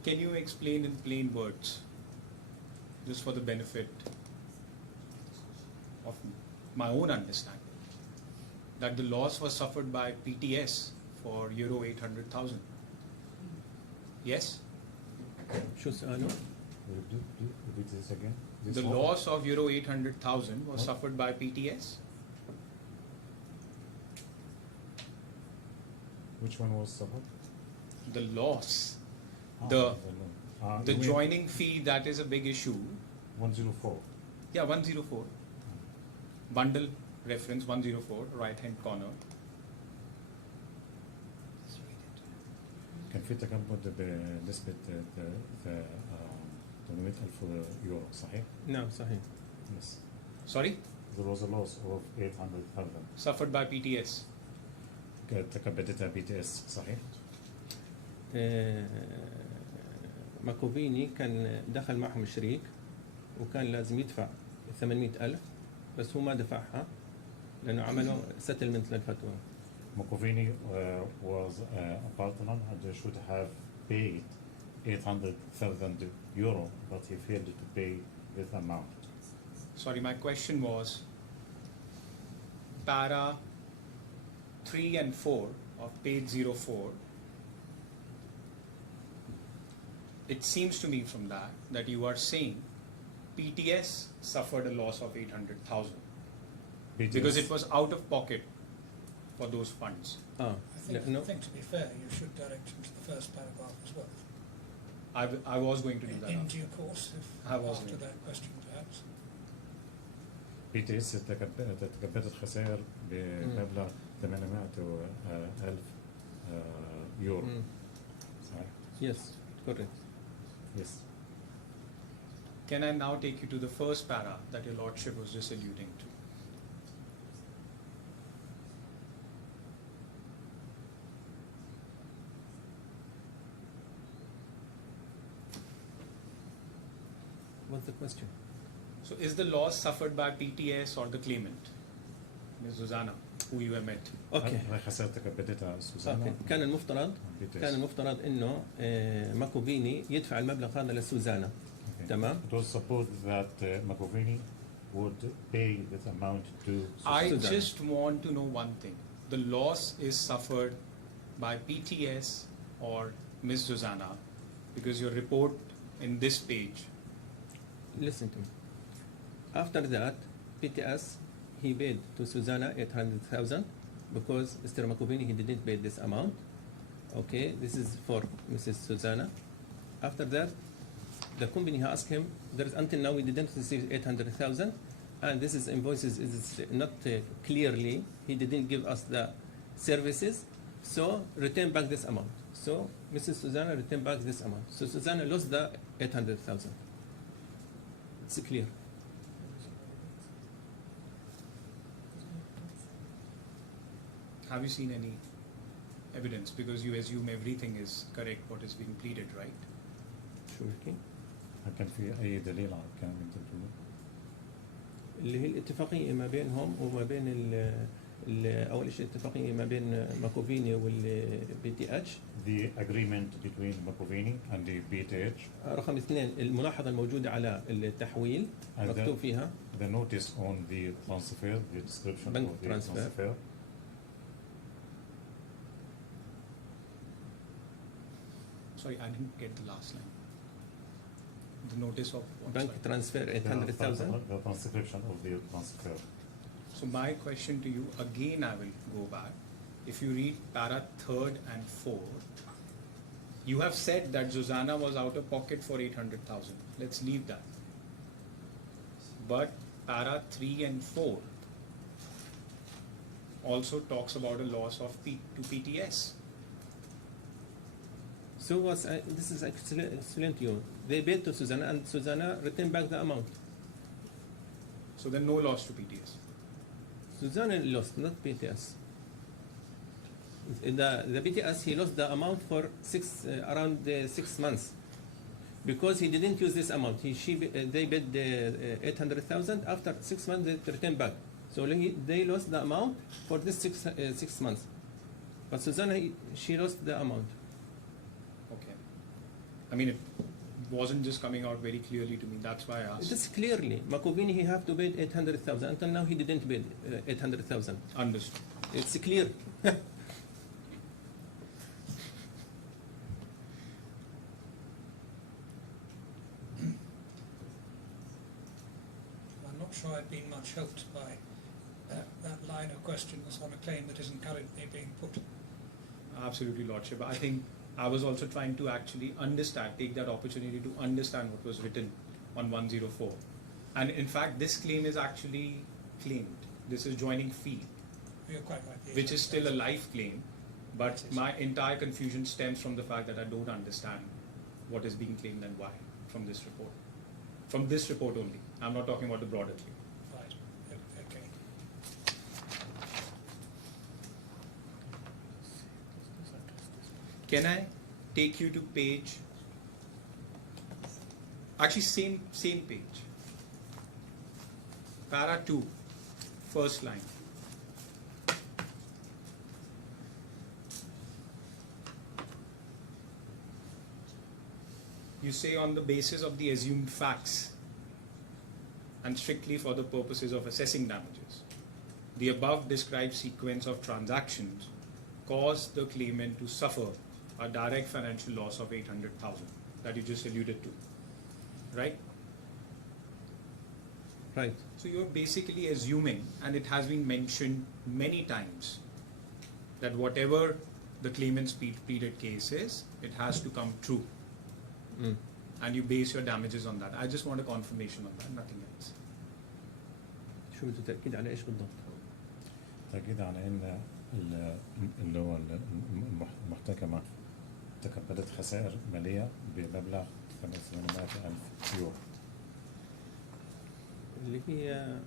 Can you explain in plain words, just for the benefit of my own understanding, that the loss was suffered by PTS for euro 800,000? Yes? شو سؤاله؟ Repeat this again. This The one? loss of euro 800,000 was suffered by PTS? Which one was suffered? The loss, Ah, the you mean joining fee, that is a big issue. 104. Yeah, 104. Bundle reference 104, right hand corner. كان في تكبد بنسبة 800,000 يورو صحيح؟ نعم صحيح. Yes. Sorry? There was a loss of 800,000. Suffered by PTS. تكبدتها BTS صحيح؟ ماكوفيني كان دخل معهم شريك وكان لازم يدفع 800,000 بس هو ما دفعها لأنه عملوا settlement للفتوى. Makovini was a partner and should have paid 800,000 euro, but he failed to pay this amount. Sorry, my question was para 3 and 4 of page 04. It seems to me from that you are saying PTS suffered a loss of 800,000 because it was out of pocket for those funds. Ah, I no. think to be fair, you should direct him to the first paragraph as well. I was going to do that. In due course, if I was after going to. that question perhaps. BTS تكبدت خسائر بمبلغ 800,000 يورو. صحيح؟ Yes, correct. Yes. Can I now take you to the first para that your lordship was just alluding to? What's the question? So is the loss suffered by PTS or the claimant, Ms. Zuzana, who you have met? اوكي. هاي خسائر تكبدتها سوزانا. اوكي كان المفترض انه ماكوفيني يدفع المبلغ هذا لسوزانا. تمام. It was supposed that Makovini would pay this amount to I Zuzana. just want to know one thing. The loss is suffered by PTS or Ms. Zuzana because your report in this page. Listen to me. After that, PTS, he paid to Zuzana 800,000 because Mr. Makovini, he didn't pay this amount. Okay, this is for Mrs. Zuzana. After that, the company asked him, until now we didn't receive 800,000 and this is invoices is not clearly, he didn't give us the services, so return back this amount. So Mrs. Zuzana returned back this amount. So Zuzana lost the 800,000. It's clear. Have you seen any evidence? Because you assume everything is correct, what is being pleaded, right? Sure. Okay. هل كان في أي دليل على الكلام اللي أنت بتقوله؟ اللي هي الاتفاقية ما بينهم وما بين أول شيء الاتفاقية ما بين ماكوفيني والبي تي اتش. The agreement between Makovini and the BTH. رقم 2 الملاحظة الموجودة على التحويل مكتوب فيها. The notice on the transfer, the description Bank of the transfer. transfer. Sorry, I didn't get the last line. The notice of what, Bank sorry? transfer 800,000. The transcription of the transfer. So my question to you, again I will go back. If you read para 3rd and 4th, you have said that Zuzana was out of pocket for 800,000. Let's leave that. But para 3 and 4 also talks about a loss of to PTS. So this is excellent to you. They paid to Zuzana and Zuzana returned back the amount. So then no loss to PTS. Zuzana lost, not PTS. The PTS, he lost the amount for around 6 months because he didn't use this amount. They paid 800,000. After 6 months, they returned back. So they lost the amount for this 6 months. But Zuzana, she lost the amount. Okay. I mean, it wasn't just coming out very clearly to me. That's why I asked. It is clearly Makovini, he have to pay 800,000. Until now, he didn't pay 800,000. Understood. It's clear. I'm not sure I've been much helped by that line of questions on a claim that isn't currently being put. Absolutely, Lordship. I think I was also trying to actually take that opportunity to understand what was written on 104. And in fact, this claim is actually claimed. This is joining fee, You're quite right. yes, which is yes, still a yes. life claim. But Yes, yes. my entire confusion stems from the fact that I don't understand what is being claimed and why from this report. From this report only. I'm not talking about the broader claim. Right. Okay. Can I take you to page? Actually, same page. Para 2, first line. You say on the basis of the assumed facts and strictly for the purposes of assessing damages, the above described sequence of transactions caused the claimant to suffer a direct financial loss of 800,000 that you just alluded to, right? Right. So you're basically assuming, and it has been mentioned many times, that whatever the claimant's pleaded case is, it has to come true. Mm. And you base your damages on that. I just want a confirmation on that, nothing else. شو بده تأكيد على إيش بالضبط؟ تأكيد على أن اللي هو المحتكمة تكبدت خسائر مالية بمبلغ 800,000 يورو. اللي هي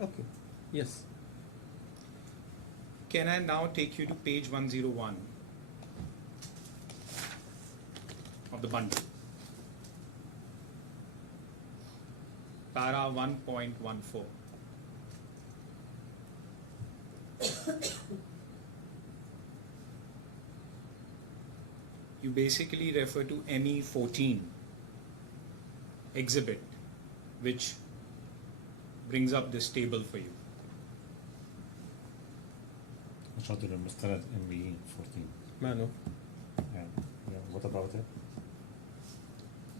okay. Yes. Can I now take you to page 101 of the bundle? Para 1.14. You basically refer to ME 14 exhibit, which brings up this table for you. نشاط المستند ME 14. مانو. What about it?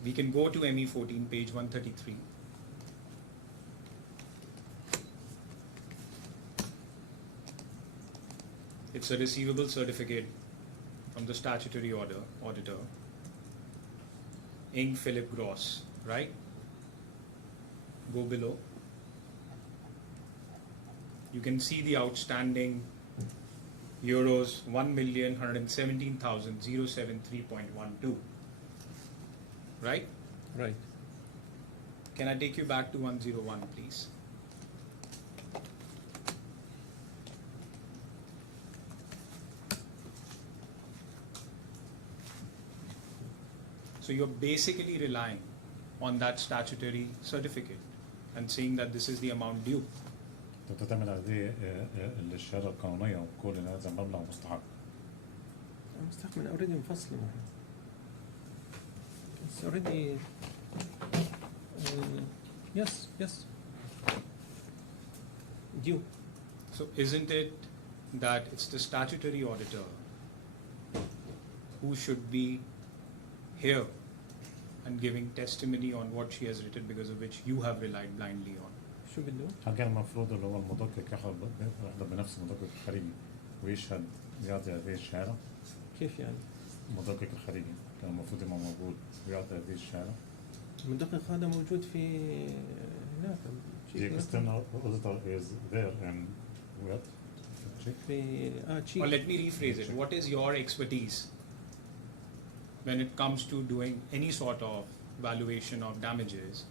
We can go to ME 14, page 133. It's a receivable certificate from the statutory auditor, Inc. Philip Gross, right? Go below. You can see the outstanding euros 1,117,073.12. Right? Right. Can I take you back to 101, please? So you're basically relying on that statutory certificate and saying that this is the amount due. تعتمد على دي الشهادة القانونية وكل إن هذا مبلغ مستحق. مستحمل اوريدي مفصل. It's already yes due. So isn't it that it's the statutory auditor who should be here and giving testimony on what she has written, because of which you have relied blindly on? شو بده؟ هل كان المفروض اللي هو المدقق يحضر بنفس المدقق الخارجي ويشهد يعطي هذه الشهادة؟ كيف يعني؟ المدقق الخارجي كان المفروض يبقى موجود ويعطي هذه الشهادة. المدقق هذا موجود في هناك. The external auditor is there and what? في cheap. Or let me rephrase it. What is your expertise when it comes to doing any sort of valuation of damages,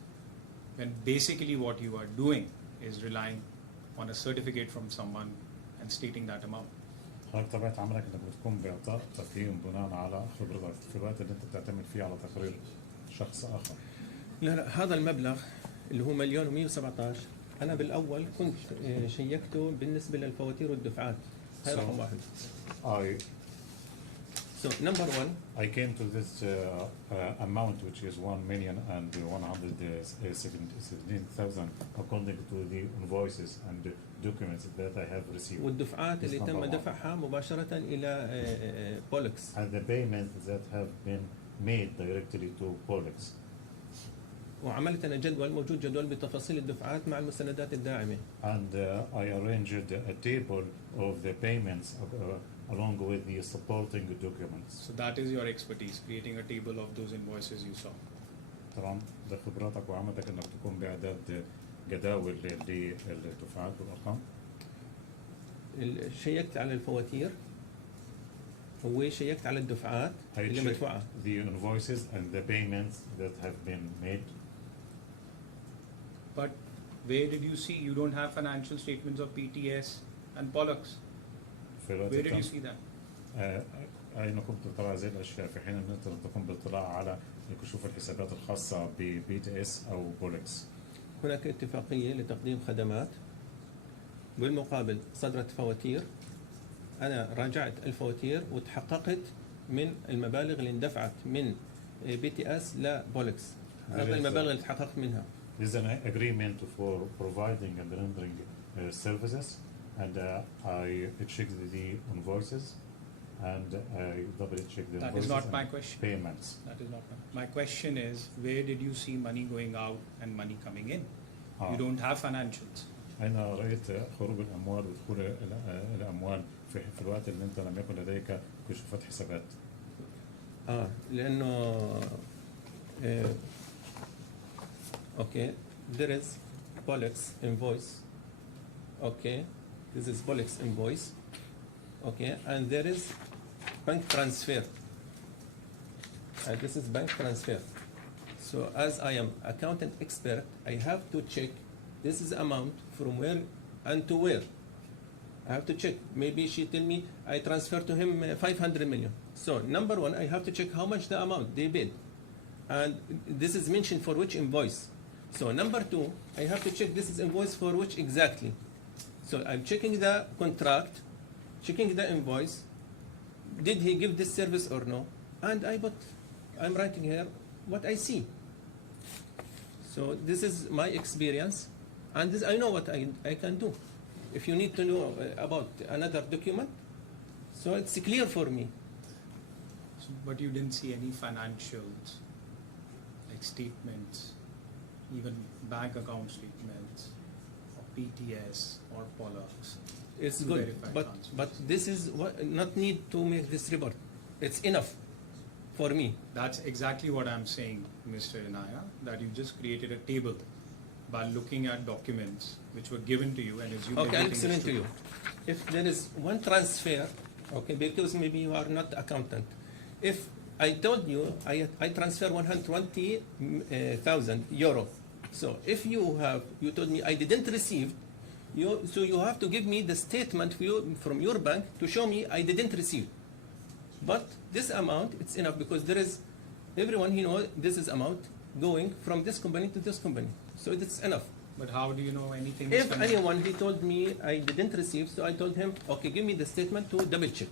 when basically what you are doing is relying on a certificate from someone and stating that amount? حضرتك طبيعة عملك انك بتكون بإعطاء تقييم بناء على خبرتك في الوقت اللي انت بتعتمد فيه على تقرير شخص آخر. لا هذا المبلغ اللي هو 1,117 أنا بالأول كنت شيكته بالنسبة للفواتير والدفعات. هاي رقم واحد. So number one, I came to this amount, which is 1,117,000 according to the invoices and the documents that I have received. والدفعات اللي تم دفعها مباشرة إلى بولكس. And the payments that have been made directly to Polex. وعملت أنا جدول، موجود جدول بتفاصيل الدفعات مع المستندات الداعمة. And I arranged a table of the payments along with the supporting documents. So that is your expertise, creating a table of those invoices you saw. طبعا ده خبراتك وعملك انك تقوم باعداد جداول للدفعات والارقام. شيكت على الفواتير وشيكت على الدفعات اللي مدفوعة. The invoices and the payments that have been made. But where did you see you don't have financial statements of PTS and Pollux? Where did you see that? أين كنت تطلع هذه الأشياء في حين أن أنت تقوم بالاطلاع على كشوف الحسابات الخاصة BTS أو بولكس؟ هناك اتفاقية لتقديم خدمات، بالمقابل صدرت فواتير. أنا راجعت الفواتير وتحققت من المبالغ اللي اندفعت من BTS لبولكس. هذا المبالغ اللي تحققت منها. This is an agreement for providing and rendering services, and I checked the invoices and I double checked the That invoices. is not my question. Payments. That is not my question. Is where did you see money going out and money coming in? You don't have financials. أنا رأيت خروج الأموال ودخول الأموال في الوقت اللي أنت لم يكن لديك كشوفات حسابات. لأنه okay, there is Polex invoice. Okay, this is Polex invoice. Okay, and there is bank transfer. And this is bank transfer. So as I am accountant expert, I have to check this is amount from where and to where. I have to check. Maybe she tell me I transfer to him 500 million. So number one, I have to check how much the amount they paid. And this is mentioned for which invoice. So number two, I have to check this is invoice for which exactly. So I'm checking the contract, checking the invoice. Did he give this service or no? And I'm writing here what I see. So this is my experience, and this I know what I can do. If you need to know about another document, so it's clear for me. So, but you didn't see any financials, like statements, even bank account statements, or PTS or Pollux. It's good, but this is what, not need to make this report. It's enough for me. That's exactly what I'm saying, Mr. Inaya, that you just created a table by looking at documents which were given to you and assumed Okay, I'll everything explain is to true. you. If there is one transfer, okay, because maybe you are not accountant. If I told you I transfer 120,000 euro, so if you told me I didn't receive, so you have to give me the statement from your bank to show me I didn't receive. But this amount, it's enough because there is, everyone knows this is amount going from this company to this company. So it's enough. But how do you know anything? is If coming? anyone, he told me I didn't receive, so I told him, okay, give me the statement to double check.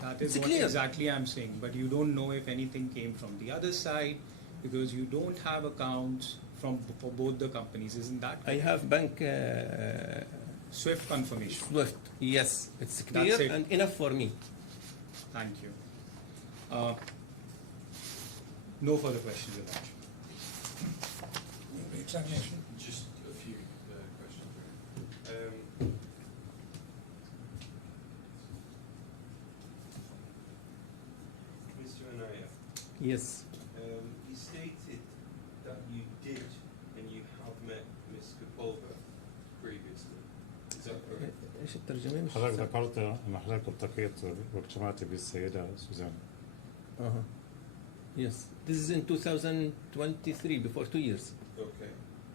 That is It's what clear. exactly I'm saying. But you don't know if anything came from the other side because you don't have accounts for both the companies. Isn't that I correct? have bank Swift confirmation? Swift. Yes, it's That's clear it. and enough for me. Thank you. No further questions about you. Examination. Just a few questions. Mr. Anaya, Yes. you stated that you did and you have met Ms. Kapova previously. Is that correct? ايش الترجمة؟ مش حضرتك سامع. ذكرت ان حضرتك التقيت واجتمعت بالسيده سوزان. Uh-huh. Yes. This is in 2023, before 2 years. Okay.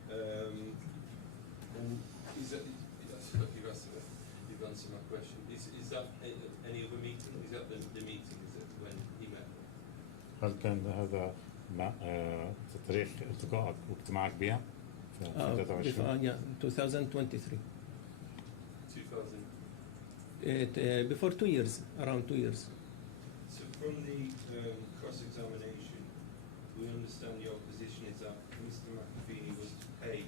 And is that, you've answered my question. Is that any other meeting? Is that the meeting? Is it when he met her? هل كان هذا مع تاريخ التقائك واجتماعك بها في Before, 23؟ yeah, 2023. 2000. Before 2 years, around 2 years. So from the cross-examination, we understand your position is that Mr. Makovini was to pay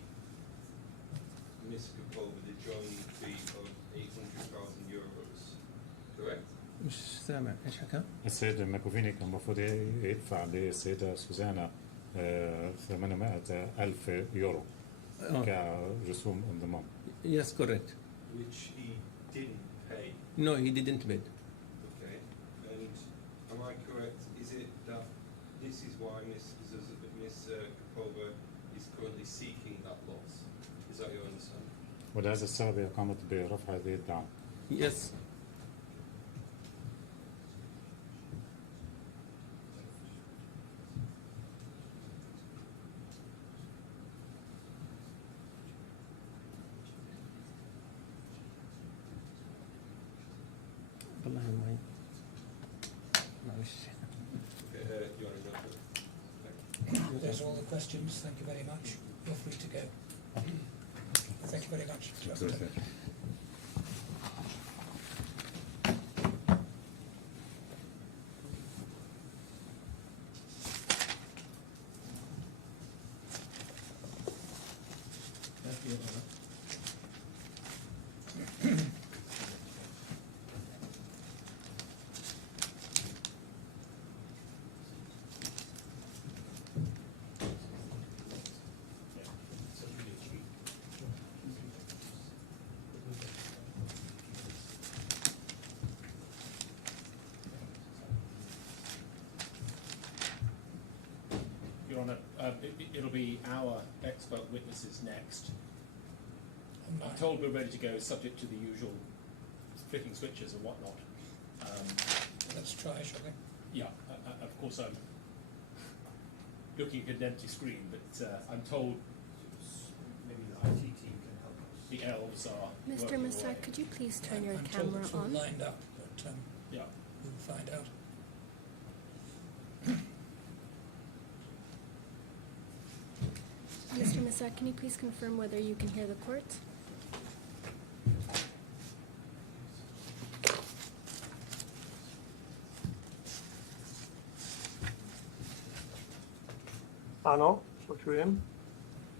Ms. Kapova the joining fee of 800,000 euros, correct? مش سامع ايش حكى؟ السيد ماكوفيني كان المفروض يدفع للسيده سوزانا 800,000 يورو كرسوم انضمام. Yes, correct. Which he didn't pay. No, he didn't bid. Okay. And am I correct? Is it that this is why Ms. Kapova is currently seeking that loss? Is that your understanding? ولهذا السبب هي قامت برفع هذه الدعوة. Yes. والله ما معلش. Okay, you want to go for it? There's all the questions. Thank you very much. You're free to go. Thank you very much. Your Honour, it'll be our expert witnesses next. I'm told we're ready to go, subject to the usual flicking switches and whatnot. Let's try, shall we? Yeah, of course I'm looking at an empty screen, but I'm told maybe the IT team can help us. The elves are Mr. working away. Masad, could you please turn your I'm told camera it's all on? lined up, but Yeah. we'll find out. Mr. Masad, can you please confirm whether you can hear the court? Ano, what you in?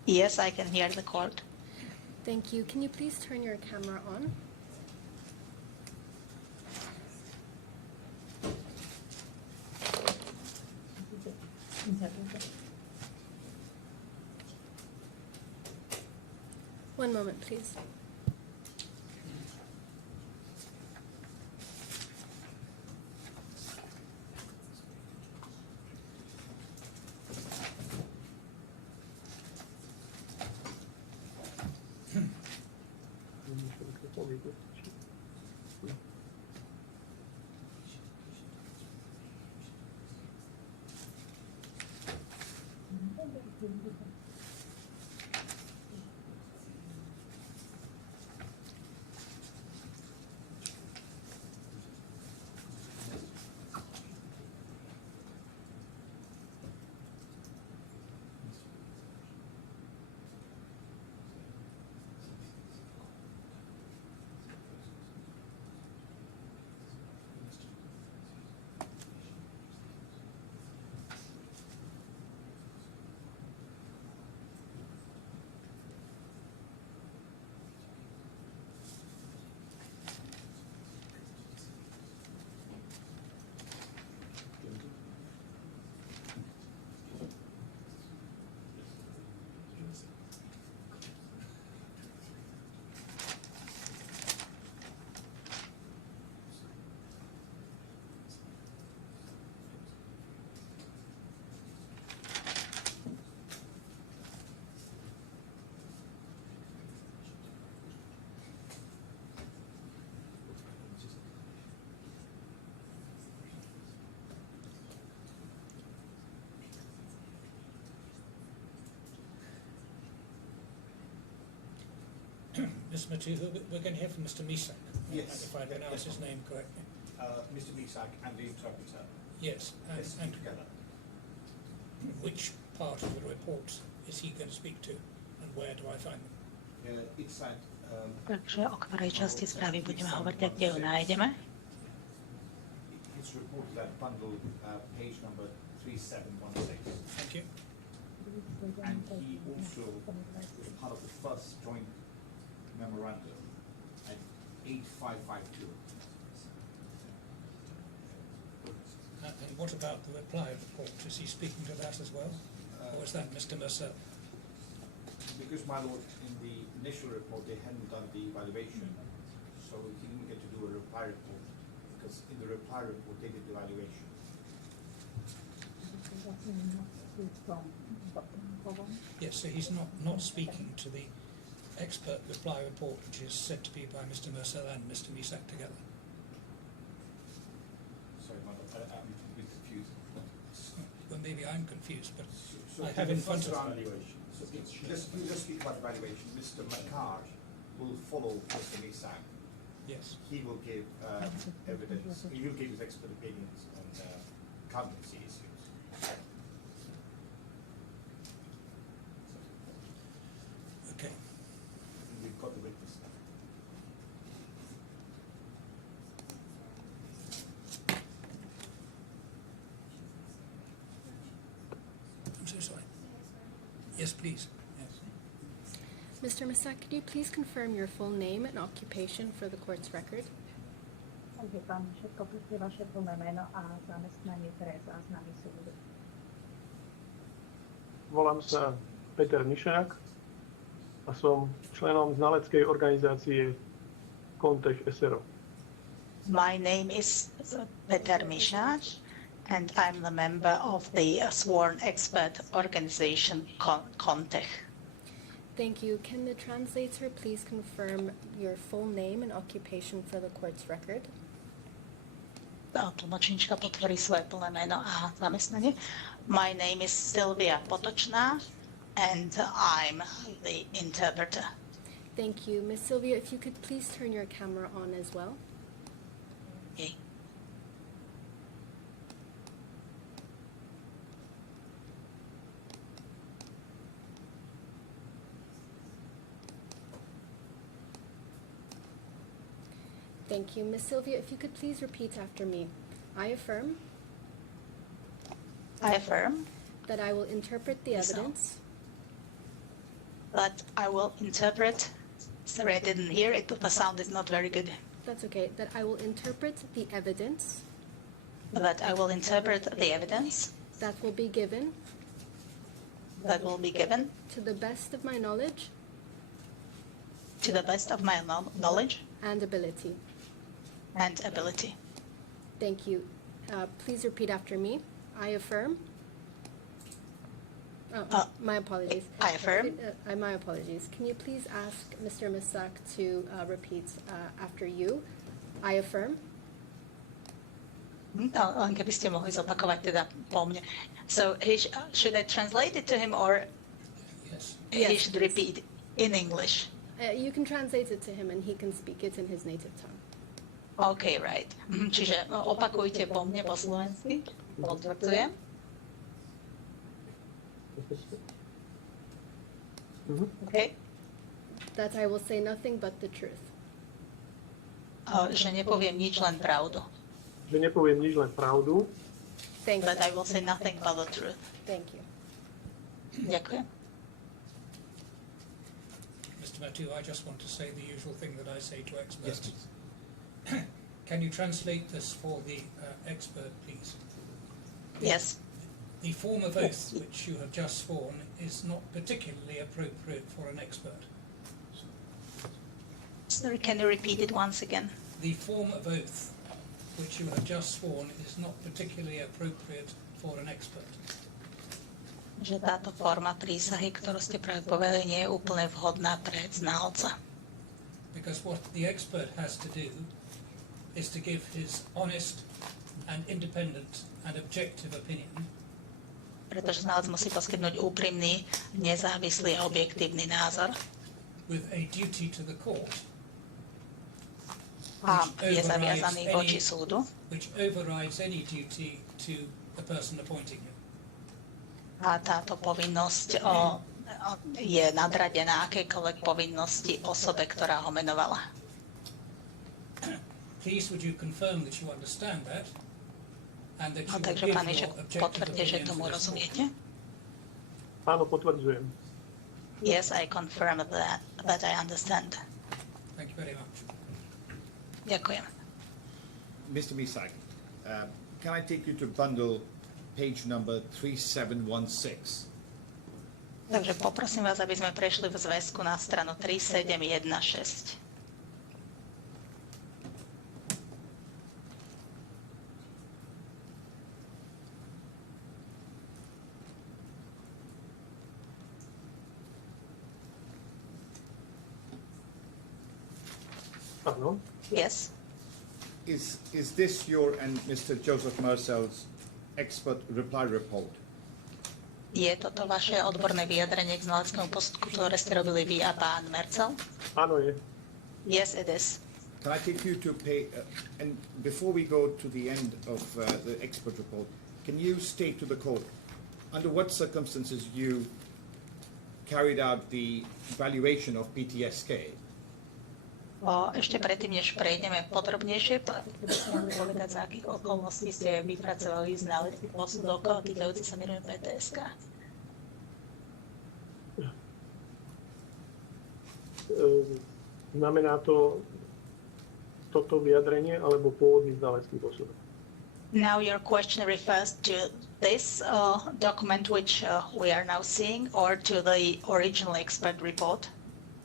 Yes, I can hear the court. Thank you. Can you please turn your camera on? One moment, please. Mr. Matu, we're going to hear from Mr. Misak, Yes. if I pronounce his name correctly. Mr. Misak and the interpreter. Yes, Let's speak together. which part of the report is he going to speak to, and where do I find them? It's at Takže o ktorej časti správy budeme hovoriť a kde ju nájdeme? it's reported at bundle page number 3716. Thank you. And he also was part of the first joint memorandum at 8552. And what about the reply report? Is he speaking to that as well? Or is that Mr. Mercer? Because, my lord, in the initial report they hadn't done the evaluation, so he didn't get to do a reply report, because in the reply report they did the evaluation. Yes, so he's not speaking to the expert reply report, which is said to be by Mr. Mercer and Mr. Misak together. Sorry, my lord, I'm a bit confused. Well, maybe I'm confused, but So I have in front of me. So let's speak about evaluation. Mr. McCart will follow Mr. Misak. Yes. He will give evidence, he will give his expert opinions on accountancy issues. Okay. We've got the witness. I'm so sorry. Yes, please. Yes. Mr. Misak, could you please confirm your full name and occupation for the court's record? Volám sa Peter Mišák a som členom znaleckej organizácie Kontech SRO. My name is Peter Mišáč, and I'm the member of the sworn expert organization Kontech. Thank you. Can the translator please confirm your full name and occupation for the court's record? Tlmočníčka potvorí svoje plné meno a zamestnanie. My name is Sylvia Potočná, and I'm the interpreter. Thank you. Ms. Sylvia, if you could please turn your camera on as well. Okay. Thank you. Ms. Sylvia, if you could please repeat after me. I affirm that I will interpret the evidence That I will interpret. Sorry, I didn't hear it. The sound is not very good. That's okay. That I will interpret the evidence That I will interpret the evidence that will be given that will be given to the best of my knowledge to the best of my knowledge and ability. and ability. Thank you. Please repeat after me. I affirm. My apologies. I affirm. My apologies. Can you please ask Mr. Misak to repeat after you? I affirm. Len keby ste mohli zopakovať teda po mne. So should I translate it to him, or he should repeat in English? You can translate it to him and he can speak it in his native tongue. Okay, right. Čiže opakujte po mne po slovensky. Potvrdzujem. Okay. That I will say nothing but the truth. Že nepoviem nič, len pravdu. Že nepoviem nič, len pravdu. Thank you. But I will say nothing but the truth. Thank you. Ďakujem. Mr. Matu, I just want to say the usual thing that I say to experts. Can you translate this for the expert, please? Yes. The form of oath which you have just sworn is not particularly appropriate for an expert. Sorry, can you repeat it once again? The form of oath which you have just sworn is not particularly appropriate for an expert. Že táto forma prísahy, ktorú ste práve povedali, nie je úplne vhodná pre znalca. Because what the expert has to do is to give his honest and independent and objective opinion. Pretože znalec musí poskytnúť úprimný, nezávislý a objektívny názor. with a duty to the court, Je zaviazaný voči súdu. which overrides any duty to the person appointing him. A táto povinnosť je nadradená akejkoľvek povinnosti osobe, ktorá ho menovala. Please would you confirm that you understand that and that you will Takže give pán Mišek, your objective potvrdte, že opinion tomu to this court? rozumiete? Áno, potvrdzujem. Yes, I confirm that I understand. Thank you very much. Ďakujem. Mr. Misak, can I take you to bundle page number 3716? Takže poprosím vás, aby sme prešli v zväzku na stranu 3716. Áno. Yes. Is this your and Mr. Joseph Marcel's expert reply report? Je toto vaše odborné vyjadrenie k znaleckému posudku, ktoré ste robili vy a pán Mercel? Áno, je. Yes, it is. Can I take you to pay, and before we go to the end of the expert report, can you state to the court under what circumstances you carried out the valuation of PTSK? Ešte predtým, než prejdeme podrobnejšie, chcem povedať, za akých okolností ste vypracovali znalecký posudok týkajúci sa firmy PTSK. Znamená to toto vyjadrenie alebo pôvodný znalecký posudok? Now your question refers to this document which we are now seeing or to the original expert report?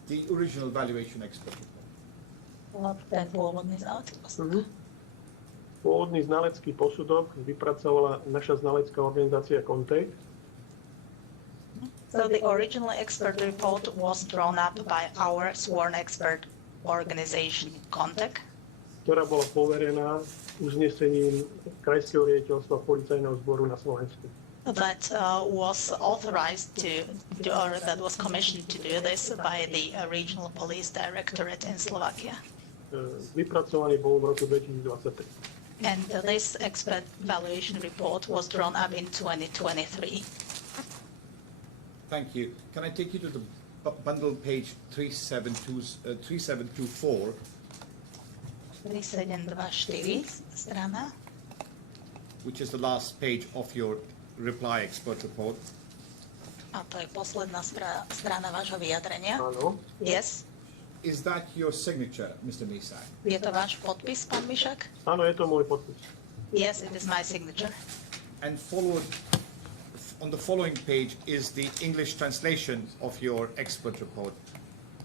The original valuation expert report. Ten pôvodný znalecký posudok. Pôvodný znalecký posudok vypracovala naša znalecká organizácia Cooke. So the original expert report was drawn up by our sworn expert organization, Cooke, ktorá bola poverená uznesením Krajského riaditeľstva policajného zboru na Slovensku. that was authorized to do, or that was commissioned to do this by the regional police directorate in Slovakia. Vypracovaný bol v roku 2023. And this expert valuation report was drawn up in 2023. Thank you. Can I take you to the bundle page 3724? 3724 strana, which is the last page of your reply expert report. a to je posledná strana vášho vyjadrenia. Áno. Yes. Is that your signature, Mr. Misak? Je to váš podpis, pán Mišak? Áno, je to môj podpis. Yes, it is my signature. And followed on the following page is the English translation of your expert report.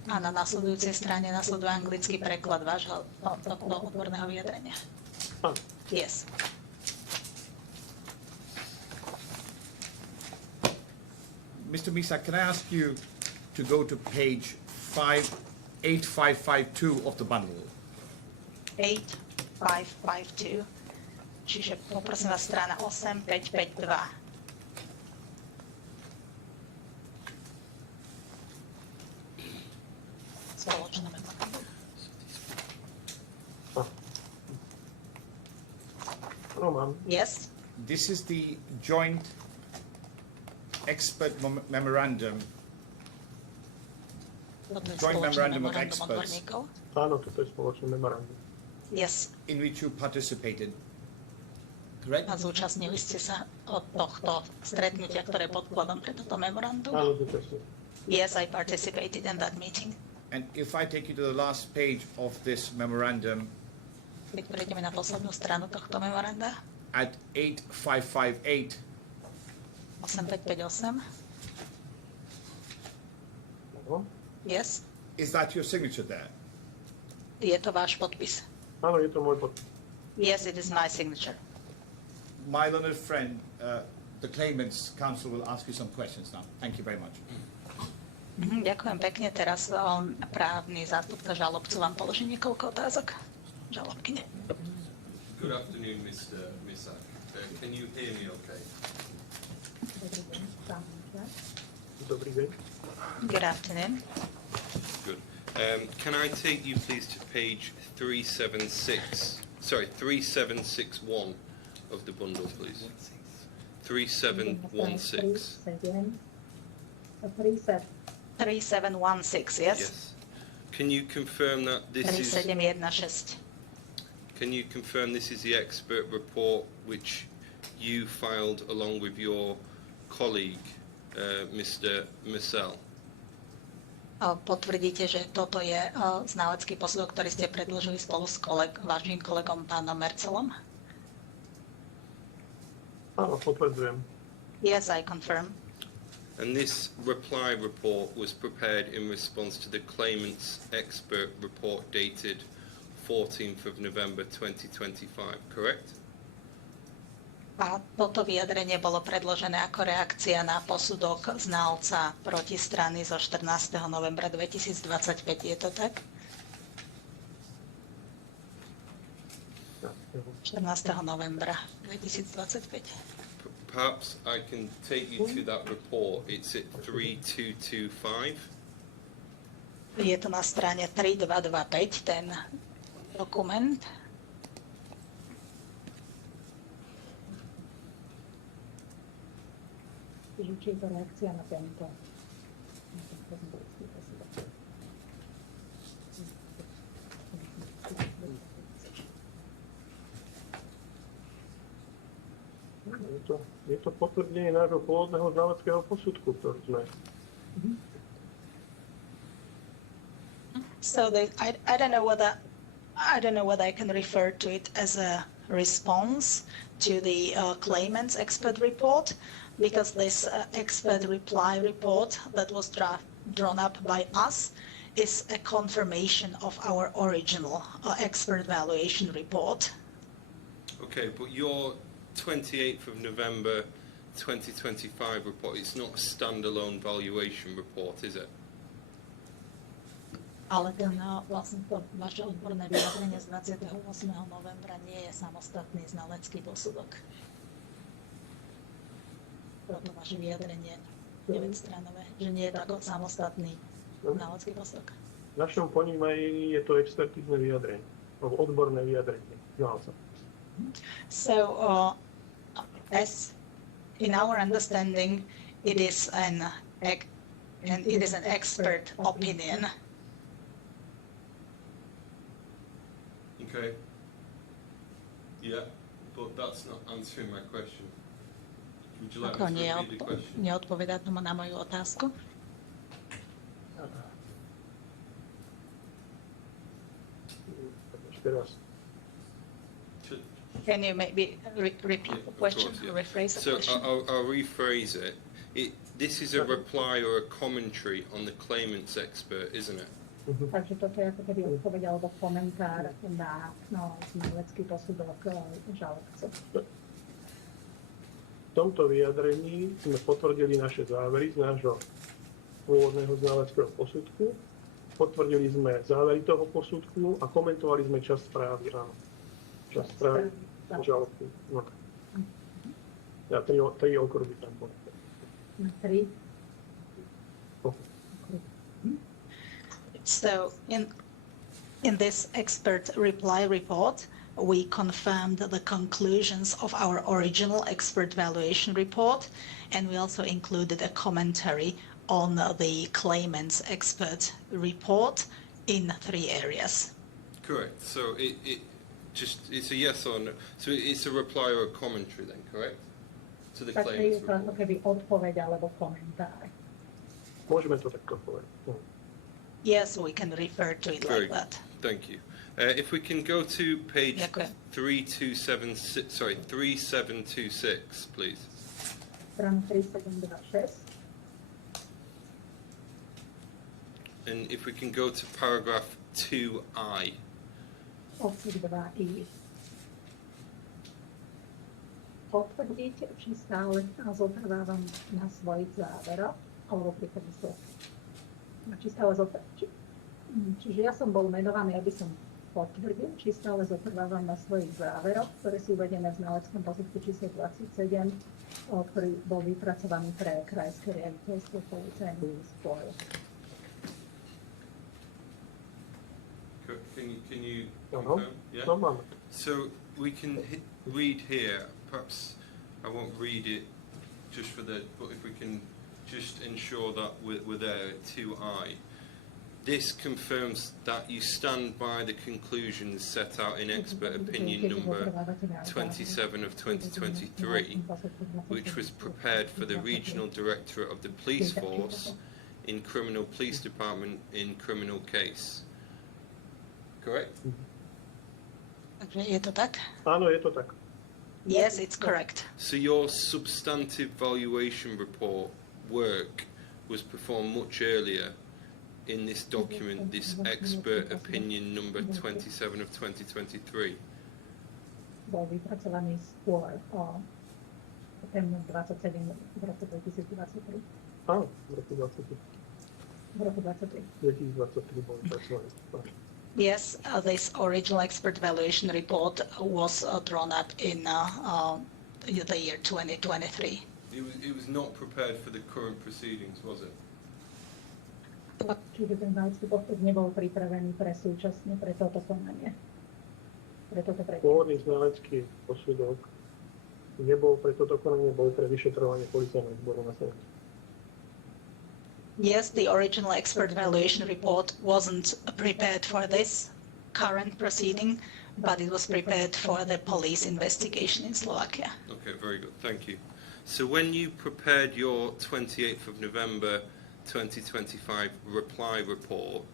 A na nasledujúcej strane nasleduje anglický preklad vášho odborného vyjadrenia. Áno. Yes. Mr. Misak, can I ask you to go to page 8552 of the bundle? 8552. Čiže poprosím vás, strana 8552. Spoločné memorandum. Áno, mám. Yes. This is the joint expert memorandum. Toto je Joint spoločné memorandum of memorandum experts. odborníkov. Áno, toto je spoločné memorandum. Yes. In which you participated. Correct? A zúčastnili ste sa od tohto stretnutia, ktoré je podkladom pre toto memorandum? Áno, zúčastnil. Yes, I participated in that meeting. And if I take you to the last page of this memorandum Keď prejdeme na poslednú stranu tohto memoranda, at 8558, 8558, Áno. yes, is that your signature there? je to váš podpis. Áno, je to môj podpis. Yes, it is my signature. My learned friend, the claimants council will ask you some questions now. Thank you very much. Ďakujem pekne. Teraz právny zástupca žalobcu vám položí niekoľko otázok. Žalobkyne. Good afternoon, Mr. Misak. Can you hear me okay? Dobrý deň. Good afternoon. Good. Can I take you please to page 3761 of the bundle, please? 3716. 3716, yes? Yes. Can you confirm that this is... 3716. Can you confirm this is the expert report which you filed along with your colleague, Mr. Marcel? Potvrdíte, že toto je znalecký posudok, ktorý ste predložili spolu s vašim kolegom pánom Mercelom? Áno, potvrdzujem. Yes, I confirm. And this reply report was prepared in response to the claimant's expert report dated 14th of November 2025, correct? A toto vyjadrenie bolo predložené ako reakcia na posudok znalca protistrany zo 14. novembra 2025. Je to tak? 14. novembra 2025. Perhaps I can take you to that report. It's at 3225. Je to na strane 3225, ten dokument. Či je to reakcia na tento prezentujúci posudok. Je to potvrdenie nášho pôvodného znaleckého posudku, ktorý sme... So I don't know whether I can refer to it as a response to the claimant's expert report, because this expert reply report that was drawn up by us is a confirmation of our original expert valuation report. Okay, but your 28th of November 2025 report, it's not a standalone valuation report, is it? Ale ten vlastne to vaše odborné vyjadrenie z 28. novembra nie je samostatný znalecký posudok. Toto vaše vyjadrenie 9-stranové, že nie je to ako samostatný znalecký posudok. V našom ponímaní je to expertízne vyjadrenie, alebo odborné vyjadrenie znalca. So, as in our understanding, it is an expert opinion. Okay. Yeah, but that's not answering my question. Would you like Ako me to repeat the question? neodpovedá tomu na moju otázku? Ešte raz. Can you maybe repeat the question, Of course, yeah. rephrase the So question? I'll rephrase it. This is a reply or a commentary on the claimant's expert, isn't it? Takže toto je ako keby odpoveď alebo komentár na znalecký posudok žalobcu. V tomto vyjadrení sme potvrdili naše závery z nášho pôvodného znaleckého posudku. Potvrdili sme závery toho posudku a komentovali sme časť správy, áno. Časť správy žalobky. No. Ja tri okruhy tam boli. Tri? So in this expert reply report, we confirmed the conclusions of our original expert valuation report, and we also included a commentary on the claimant's expert report in 3 areas. Correct. So it's a yes or no. So it's a reply or a commentary then, correct? To the Takže je claimant's to ako report. keby odpoveď alebo komentár. Môžeme to takto povedať. No. Yes, we can refer to it Very like that. Thank you. If we can go to page Ďakujem. 3726, please. Strana 3726. And if we can go to paragraph 2i. Odsek 2i. Potvrdíte, či stále zotrvávam na svojich záveroch, alebo pri či stále Čiže ja som bol menovaný, aby som potvrdil, či stále zotrvávam na svojich záveroch, ktoré sú uvedené v znaleckom posudku číslo 27, ktorý bol vypracovaný pre krajské riaditeľstvo policajných zborov. can you Áno, confirm? Yeah. no máme. So we can read here. Perhaps I won't read it just for the. But if we can just ensure that we're there. 2I. This confirms that you stand by the conclusions set out in expert opinion number 27 of 2023, which was prepared for the Regional Directorate of the Police Force in Criminal Police Department in criminal case. Correct? Je to tak? Áno, je to tak. Yes, it's correct. So your substantive valuation report work was performed much earlier in this document, this expert opinion number 27 of 2023. Bol vypracovaný skôr o tému 27 v roku 2023. Áno, v roku 23. V roku 23. 2023 bol vypracovaný. Yes, this original expert valuation report was drawn up in the year 2023. It was not prepared for the current proceedings, was it? Čiže ten znalecký posudok nebol pripravený pre súčasne, pre toto konanie. Pre toto predtým. Pôvodný znalecký posudok nebol pre toto konanie, bol pre vyšetrovanie policajného zboru na Slovensku. Yes, the original expert valuation report wasn't prepared for this current proceeding, but it was prepared for the police investigation in Slovakia. Okay, very good, thank you. So when you prepared your 28th of November 2025 reply report,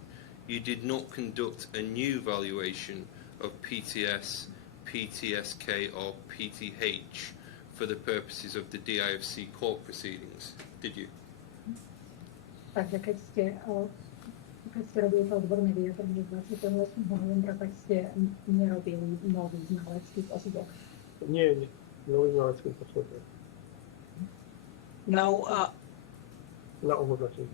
you did not conduct a new valuation of PTS, PTSK or PTH for the purposes of the DIFC court proceedings, did you? Takže keď ste robili to odborné vyjadrenie 28. novembra, tak ste nerobili nový znalecký posudok. Nie, nový znalecký posudok. No, Na ohodnotenie.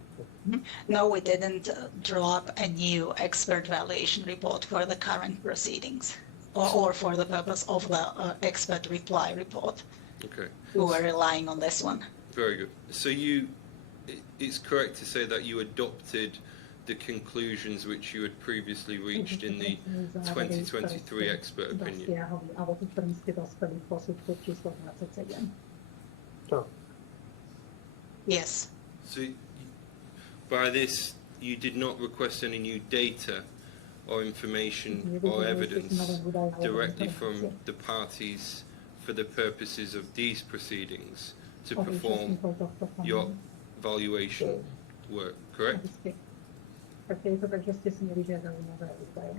no, we didn't draw up a new expert valuation report for the current proceedings or for the purpose of the expert reply report. Okay, We were relying on this one. very good. So it's correct to say that you adopted the conclusions which you had previously reached in the 2023 expert opinion. Alebo ku ktorým ste dospeli v posudku číslo 27. Tak. Yes. So by this, you did not request any new data or information or evidence directly from the parties for the purposes of these proceedings to perform your valuation work, correct? Takže ste si nevyžiadali nové údaje.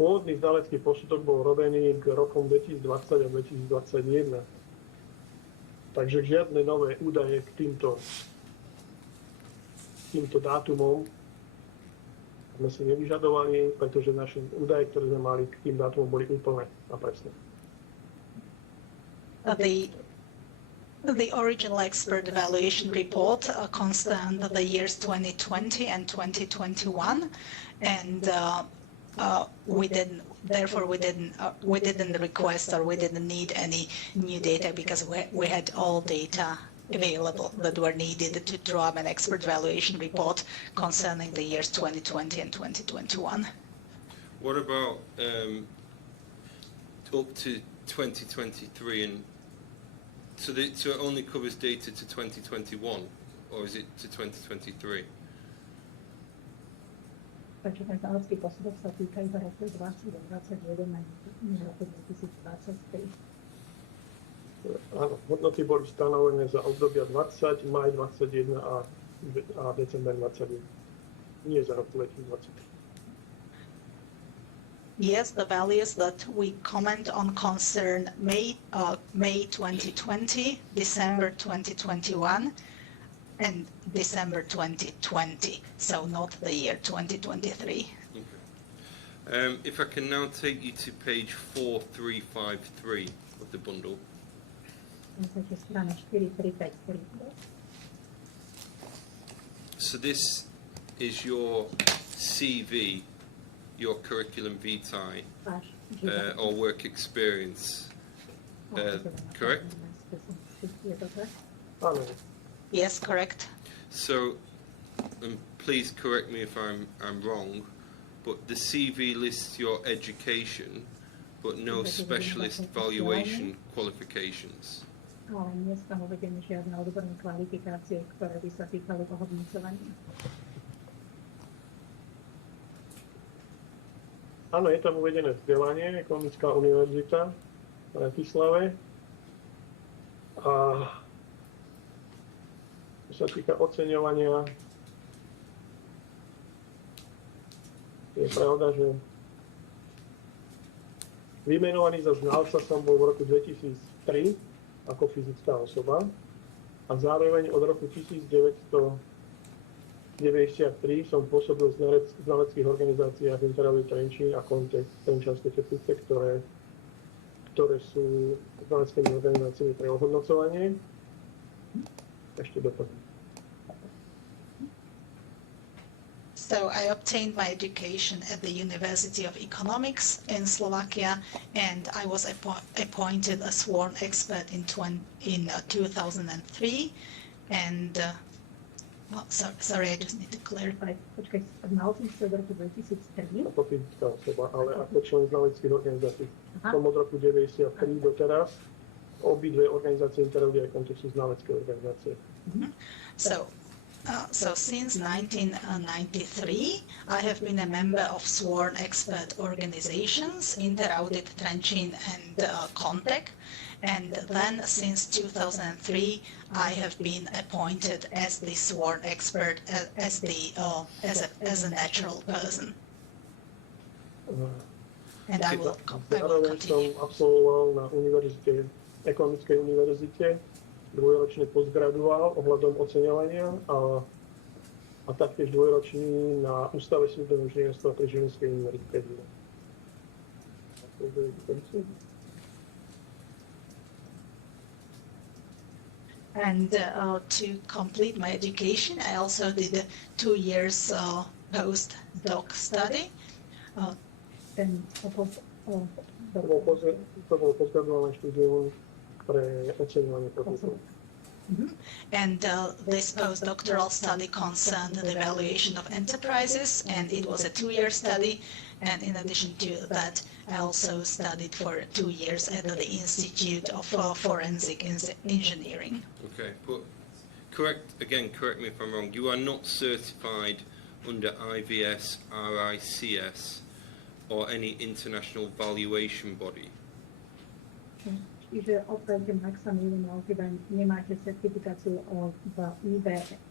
Pôvodný znalecký posudok bol robený k rokom 2020 a 2021. Takže žiadne nové údaje k týmto dátumom sme si nevyžadovali, pretože naše údaje, ktoré sme mali k tým dátumom, boli úplné a presné. The original expert evaluation report concerned the years 2020 and 2021, and we didn't request or we didn't need any new data because we had all data available that were needed to draw up an expert valuation report concerning the years 2020 and 2021. What about up to 2023 and so it only covers data to 2021 or is it to 2023? Takže ten znalecký posudok sa týka iba roku 2021 a nie roku 2023. Áno, hodnoty boli stanovené za obdobia 20, maj 21 a december 21. Nie za rok 2023. Yes, the values that we comment on concern May 2020, December 2021, and December 2020, so not the year 2023. Okay. If I can now take you to page 4353 of the bundle. So this is your CV, your curriculum vitae, or work experience, correct? Yes, correct. So, and please correct me if I'm wrong, but the CV lists your education, but no specialist valuation qualifications. Ale nie sú tam uvedené žiadne odborné kvalifikácie, ktoré by sa týkali ohodnocovania. Áno, je tam uvedené vzdelanie, Ekonomická univerzita v Bratislave. A čo sa týka oceňovania, je pravda, že vymenovaný za znalca som bol v roku 2003 ako fyzická osoba a zároveň od roku 1993 som pôsobil v znaleckých organizáciách Interview Trenčín a Kontext Trenčianskej Teplice, ktoré sú znaleckými organizáciami pre ohodnocovanie. Ešte doplním. So I obtained my education at the University of Economics in Slovakia, and I was appointed a sworn expert in 2003. And sorry, I just need to clarify. Počkaj, znal som sa od roku 2003? Ako fyzická osoba, ale ako člen znaleckých organizácií. Som od roku 1993 doteraz. Obidve organizácie Interview a Kontext sú znalecké organizácie. So since 1993, I have been a member of sworn expert organizations, Interaudit, Trenčín, and Cooke. And then since 2003, I have been appointed as the sworn expert, as a natural person. And I will Zároveň som continue. absolvoval na Ekonomickej univerzite dvojročný postgraduál ohľadom oceňovania a taktiež dvojročný na Ústave súdneho inžinierstva pri Žilinskej univerzite. And to complete my education, I also did a 2 years postdoc study. To bolo postgraduálne štúdium pre oceňovanie produktov. And this postdoctoral study concerned the valuation of enterprises, and it was a 2-year study. And in addition to that, I also studied for 2 years at the Institute of Forensic Engineering. Okay, but correct me if I'm wrong. You are not certified under IVS, RICS, or any international valuation body. Čiže opäť, ak sa mýlim, nemáte certifikáciu v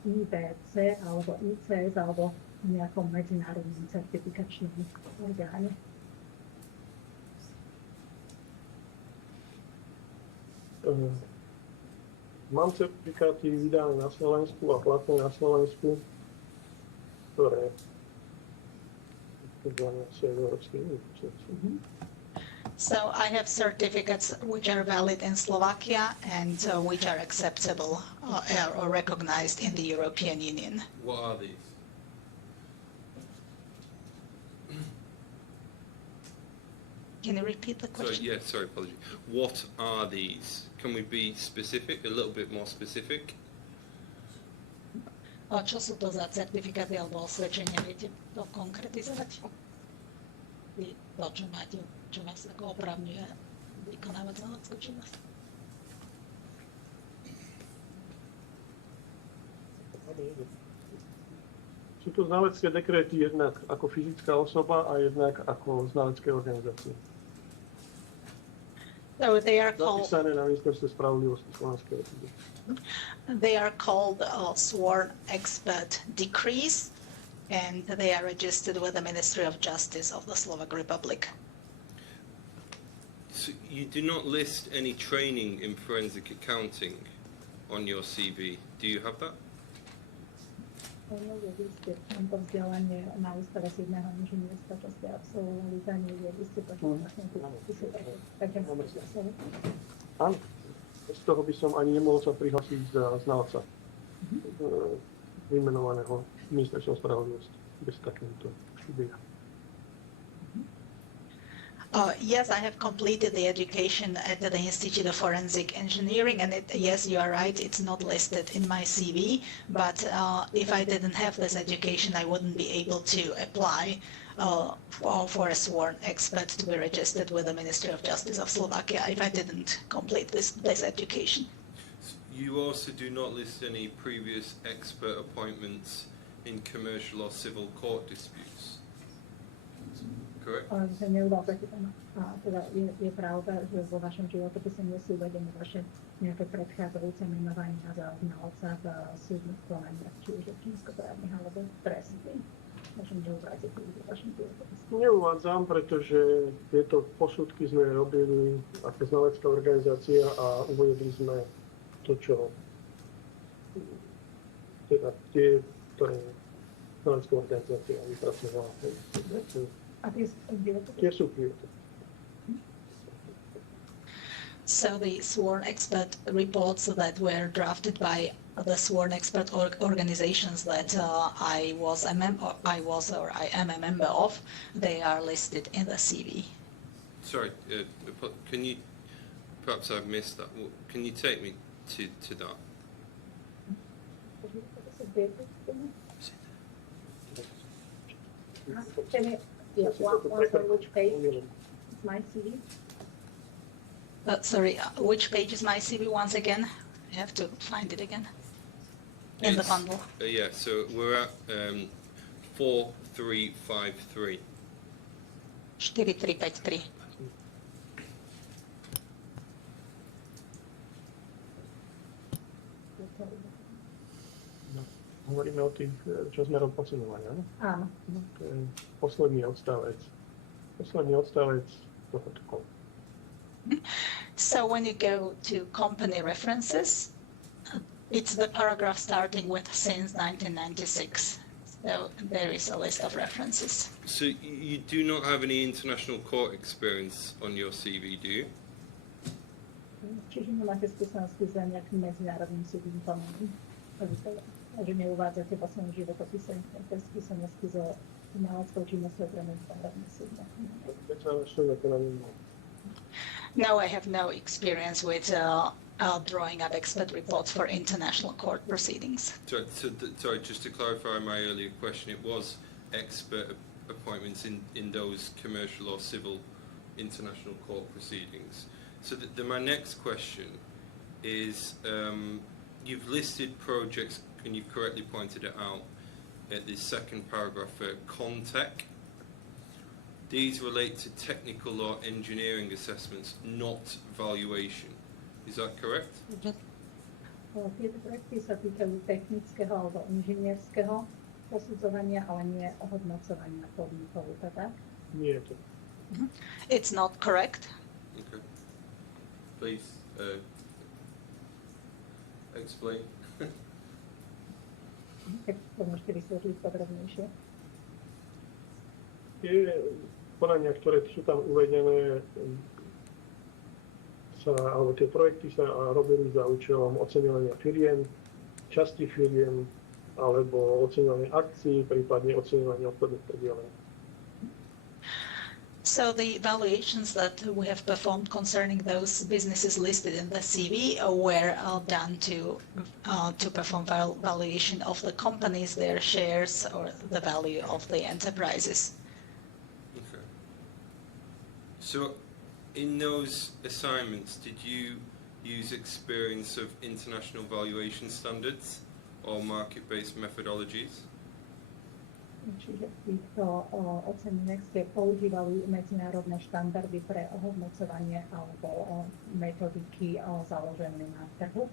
IVC alebo ICS alebo nejakom medzinárodnom certifikačnom orgáne. Mám certifikáty vydané na Slovensku a platné na Slovensku, ktoré sú Európskej únie. So I have certificates which are valid in Slovakia and which are acceptable or recognized in the European Union. What are these? Can you repeat the question? Sorry, apology. What are these? Can we be specific, a little bit more specific? Čo sú to za certifikáty alebo osvedčenia? Viete to konkretizovať? To, čo máte, čo vás ako opravňuje vykonávať znaleckú činnosť? Sú to znalecké dekréty jednak ako fyzická osoba a jednak ako znalecké organizácie. So they are called, Zapísané na Ministerstve spravodlivosti Slovenskej republiky. they are called sworn expert decrees, and they are registered with the Ministry of Justice of the Slovak Republic. So you do not list any training in forensic accounting on your CV. Do you have that? Mám to vzdelanie na Ústave súdneho inžinierstva, čo ste absolvovali, za neviedli ste to takže máte slovo. Áno, z toho by som ani nemohol sa prihlásiť za znalca vymenovaného Ministerstvom spravodlivosti bez takéhoto štúdia. Yes, I have completed the education at the Institute of Forensic Engineering, and yes, you are right, it's not listed in my CV, but if I didn't have this education, I wouldn't be able to apply for a sworn expert to be registered with the Ministry of Justice of Slovakia if I didn't complete this education. You also do not list any previous expert appointments in commercial or civil court disputes, correct? Že neuvádzate tam, teda je pravda, že vo vašom životopise nie sú uvedené vaše nejaké predchádzajúce menovania za znalca v súdnych konaniach, či už občianskoprávnych alebo trestných. Možno neuvádzate vo vašom životopise. Neuvádzam, pretože tieto posudky sme robili ako znalecká organizácia a uvedli sme to, čo teda tie, ktoré znalecká organizácia vypracovala. A tie sú prijaté. So the sworn expert reports that were drafted by the sworn expert organizations that I am a member of, they are listed in the CV. Sorry, can you, perhaps I've missed that, can you take me to that? Which page is my CV? Sorry, which page is my CV once again? I have to find it again. In the bundle. Yeah, so we're at 4353. 4353. Hovoríme o tých, čo sme posunovali, áno? Áno. To je posledný odstavec. Posledný odstavec tohoto kola. So when you go to company references, it's the paragraph starting with since 1996. So there is a list of references. So you do not have any international court experience on your CV, do you? Čiže nemáte skúsenosti s nejakým medzinárodným súdnym konaním? Že neuvádzate vo svojom životopise nejaké skúsenosti so znaleckou činnosťou pre medzinárodné súdne konanie? No, I have no experience with drawing up expert reports for international court proceedings. Sorry, just to clarify my earlier question, it was expert appointments in those commercial or civil international court proceedings. So my next question is, you've listed projects, and you've correctly pointed it out at the second paragraph for CONTEC. These relate to technical or engineering assessments, not valuation. Is that correct? Tieto projekty sa týkajú technického alebo inžinierského posudzovania, ale nie ohodnocovania podnikov, tak? Nie je to. It's not correct. Okay. Please explain. Keď to môžete vysvetliť podrobnejšie. Tie konania, ktoré sú tam uvedené, alebo tie projekty sa robili za účelom oceňovania firiem, časti firiem, alebo oceňovania akcií, prípadne oceňovania obchodných podielov. So the valuations that we have performed concerning those businesses listed in the CV were done to perform valuation of the companies, their shares, or the value of the enterprises. Okay. So, in those assignments, did you use experience of international valuation standards or market-based methodologies? Čiže v týchto oceneniach ste používali medzinárodné štandardy pre ohodnocovanie alebo metodiky založené na trhu?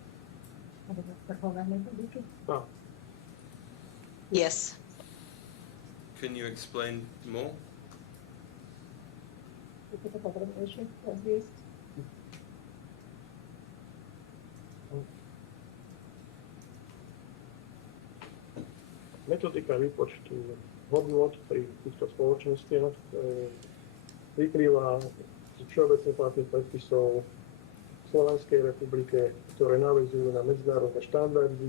Alebo trhové metodiky? Yes. Can you explain more? Chcete to podrobnejšie rozviesť? Metodika výpočtu hodnot pri týchto spoločnostiach vyplýva z všeobecne platných predpisov v Slovenskej republike, ktoré naväzujú na medzinárodné štandardy,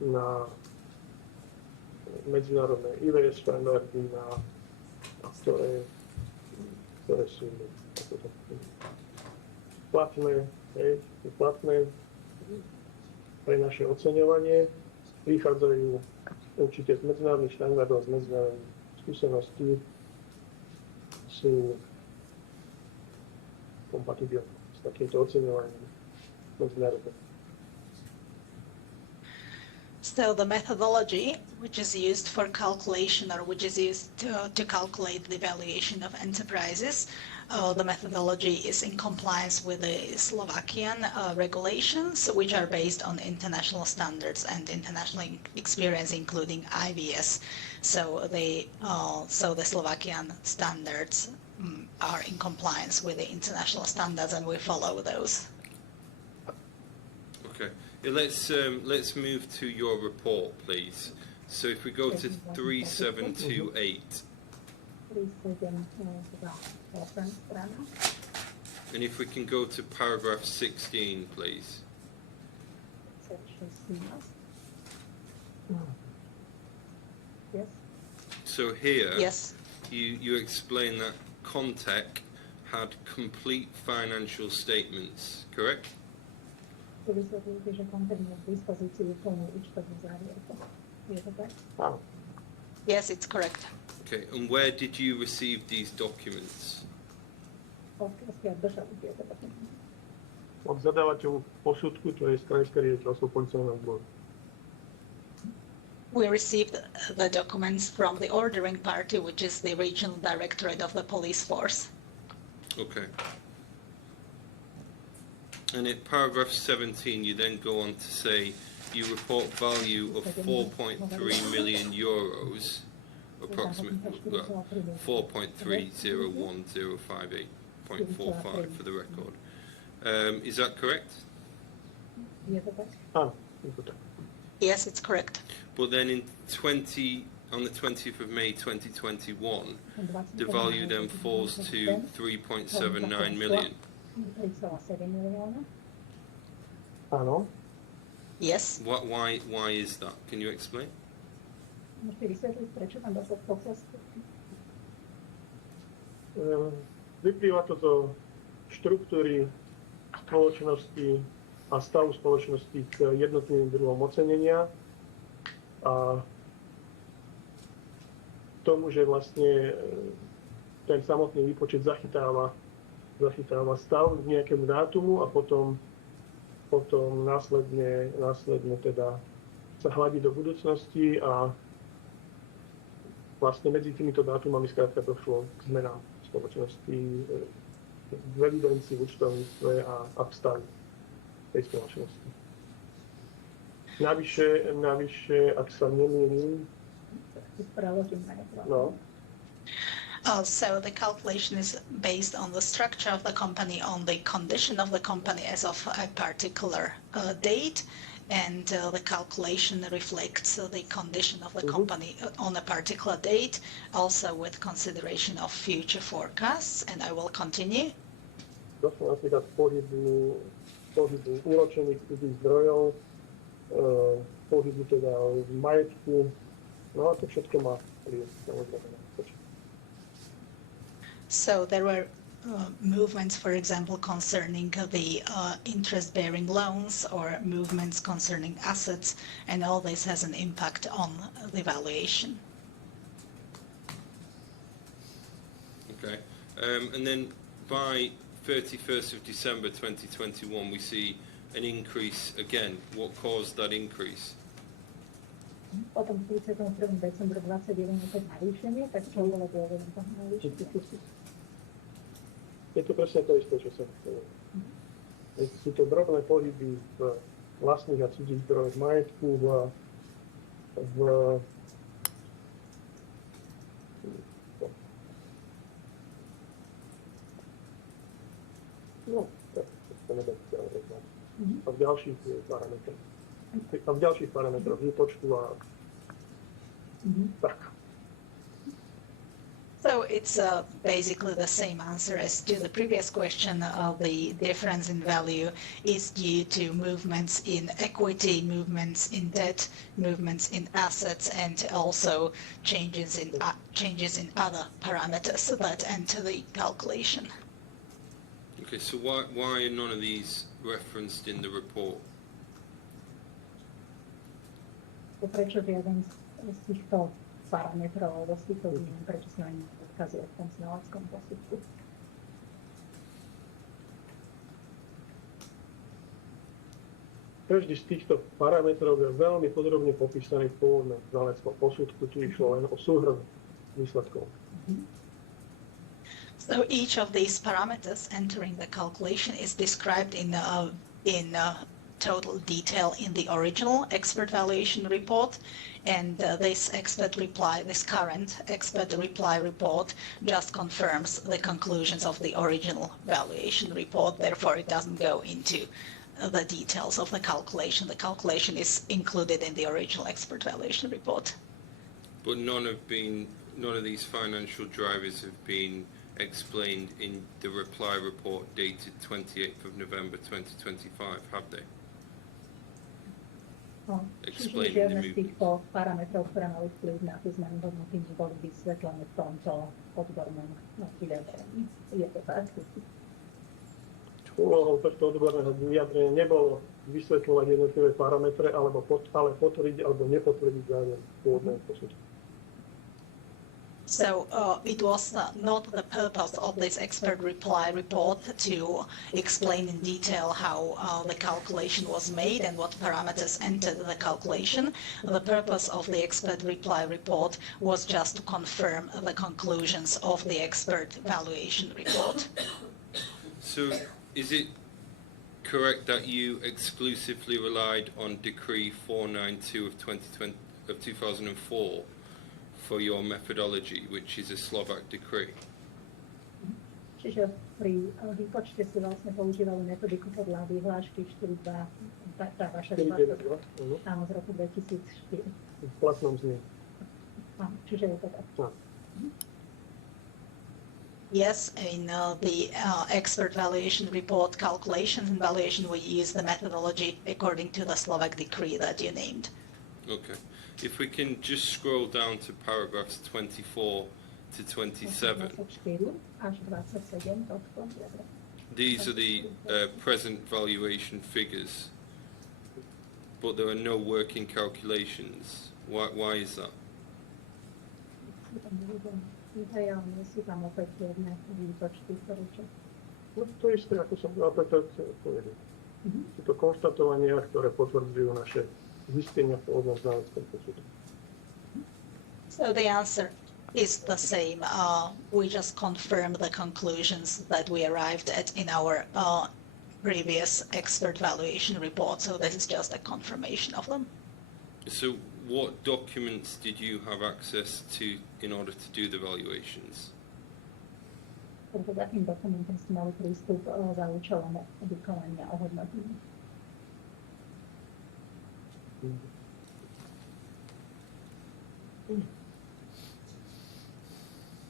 na medzinárodné IVS štandardy, ktoré ktoré sú platné, sú platné pre naše oceňovanie, vychádzajú určite z medzinárodných štandardov, z medzinárodných skúseností, sú kompatibilné s takýmto oceňovaním medzinárodných. So the methodology which is used for calculation or which is used to calculate the valuation of enterprises, the methodology is in compliance with the Slovakian regulations, which are based on international standards and international experience, including IVS. So the Slovakian standards are in compliance with the international standards, and we follow those. Okay. Let's move to your report, please. So if we go to 3728. And if we can go to paragraph 16, please. Yes. So here, Yes. you explain that Contec had complete financial statements, correct? Vysvetlíte, že kontent má k dispozícii plnú účtovú závierku. Je to tak? Áno. Yes, it's correct. Okay, and where did you receive these documents? Odkiaľ ste držali tieto dokumenty? Od zadávateľu posudku, to je z Krajské riaditeľstvo policajného zboru. We received the documents from the ordering party, which is the regional directorate of the police force. Okay. And in paragraph 17, you then go on to say you report value of 4.3 million euros, approximately 4.301,058.45 for the record. Is that correct? Áno, je to tak. Yes, it's correct. But then on the 20th of May 2021, the value then falls to 3.79 million. Áno. Yes. Why is that? Can you explain? Vyplýva to zo štruktúry spoločnosti a stavu spoločnosti k jednotlivým druhom ocenenia a tomu, že vlastne ten samotný výpočet zachytáva stav k nejakému dátumu a potom následne teda sa hľadí do budúcnosti a vlastne medzi týmito dátumami skrátka došlo k zmenám spoločnosti v evidencii, v účtovníctve a v stavu tej spoločnosti. Navyše, ak sa nemýlim, no. So the calculation is based on the structure of the company, on the condition of the company as of a particular date, and the calculation reflects the condition of the company on a particular date, also with consideration of future forecasts, and I will continue. Došlo napríklad pohybu úročených zdrojov, pohybu teda v majetku, no a to všetko má vplyv, samozrejme. So there were movements, for example, concerning the interest-bearing loans or movements concerning assets, and all this has an impact on the valuation. Okay. And then by 31st of December 2021, we see an increase again. What caused that increase? Potom v 31. decembru 2021 opäť navýšenie, tak čo bolo dôvodom toho navýšenia? Je to presne to isté, čo som chcel. Sú to drobné pohyby v vlastných a cudzích zdrojoch majetku, a v ďalších parametroch. A v ďalších parametroch výpočtu a tak. So So it's basically the same answer as to the previous question. The difference in value is due to movements in equity, movements in debt, movements in assets, and also changes in other parameters that enter the calculation. Okay, so why are none of these referenced in the report? Prečo žiaden z týchto parametrov alebo z týchto výmen, prečo sa na ne odkazuje v tom znaleckom posudku? Každý z týchto parametrov je veľmi podrobne popísaný v pôvodnom znaleckom posudku, tu išlo len o súhrn výsledkov. So each of these parameters entering the calculation is described in total detail in the original expert valuation report, and this current expert reply report just confirms the conclusions of the original valuation report. Therefore, it doesn't go into the details of the calculation. The calculation is included in the original expert valuation report. But none of these financial drivers have been explained in the reply report dated 28th of November 2025, have they? Čiže žiadne z týchto parametrov, ktoré mali vplyv na tú zmenu hodnoty, neboli vysvetlené v tomto odbornom vyjadrení. Je to tak? Úlohou tohto odborného vyjadrenia nebolo vysvetľovať jednotlivé parametre, ale potvrdiť alebo nepotvrdiť záver pôvodného posudku. So it was not the purpose of this expert reply report to explain in detail how the calculation was made and what parameters entered the calculation. The purpose of the expert reply report was just to confirm the conclusions of the expert valuation report. So is it correct that you exclusively relied on Decree 492 of 2004 for your methodology, which is a Slovak decree? Čiže pri výpočte si vlastne používali metodiku podľa vyhlášky 4.2, tá vaša áno, z roku 2004. V platnom znení. Čiže je to tak. Yes, in the expert valuation report calculations and valuation, we use the methodology according to the Slovak decree that you named. Okay. If we can just scroll down to paragraphs 24 to 27. These are the present valuation figures, but there are no working calculations. Why is that? No to isté, ako som povedal, sú to konštatovania, ktoré potvrdzujú naše zistenia v pôvodnom znaleckom posudku. So the answer is the same. We just confirm the conclusions that we arrived at in our previous expert valuation report. So this is just a confirmation of them. So what documents did you have access to in order to do the valuations? Takže takým dokumentom ste mali prístup za účelom vykonania ohodnotenia.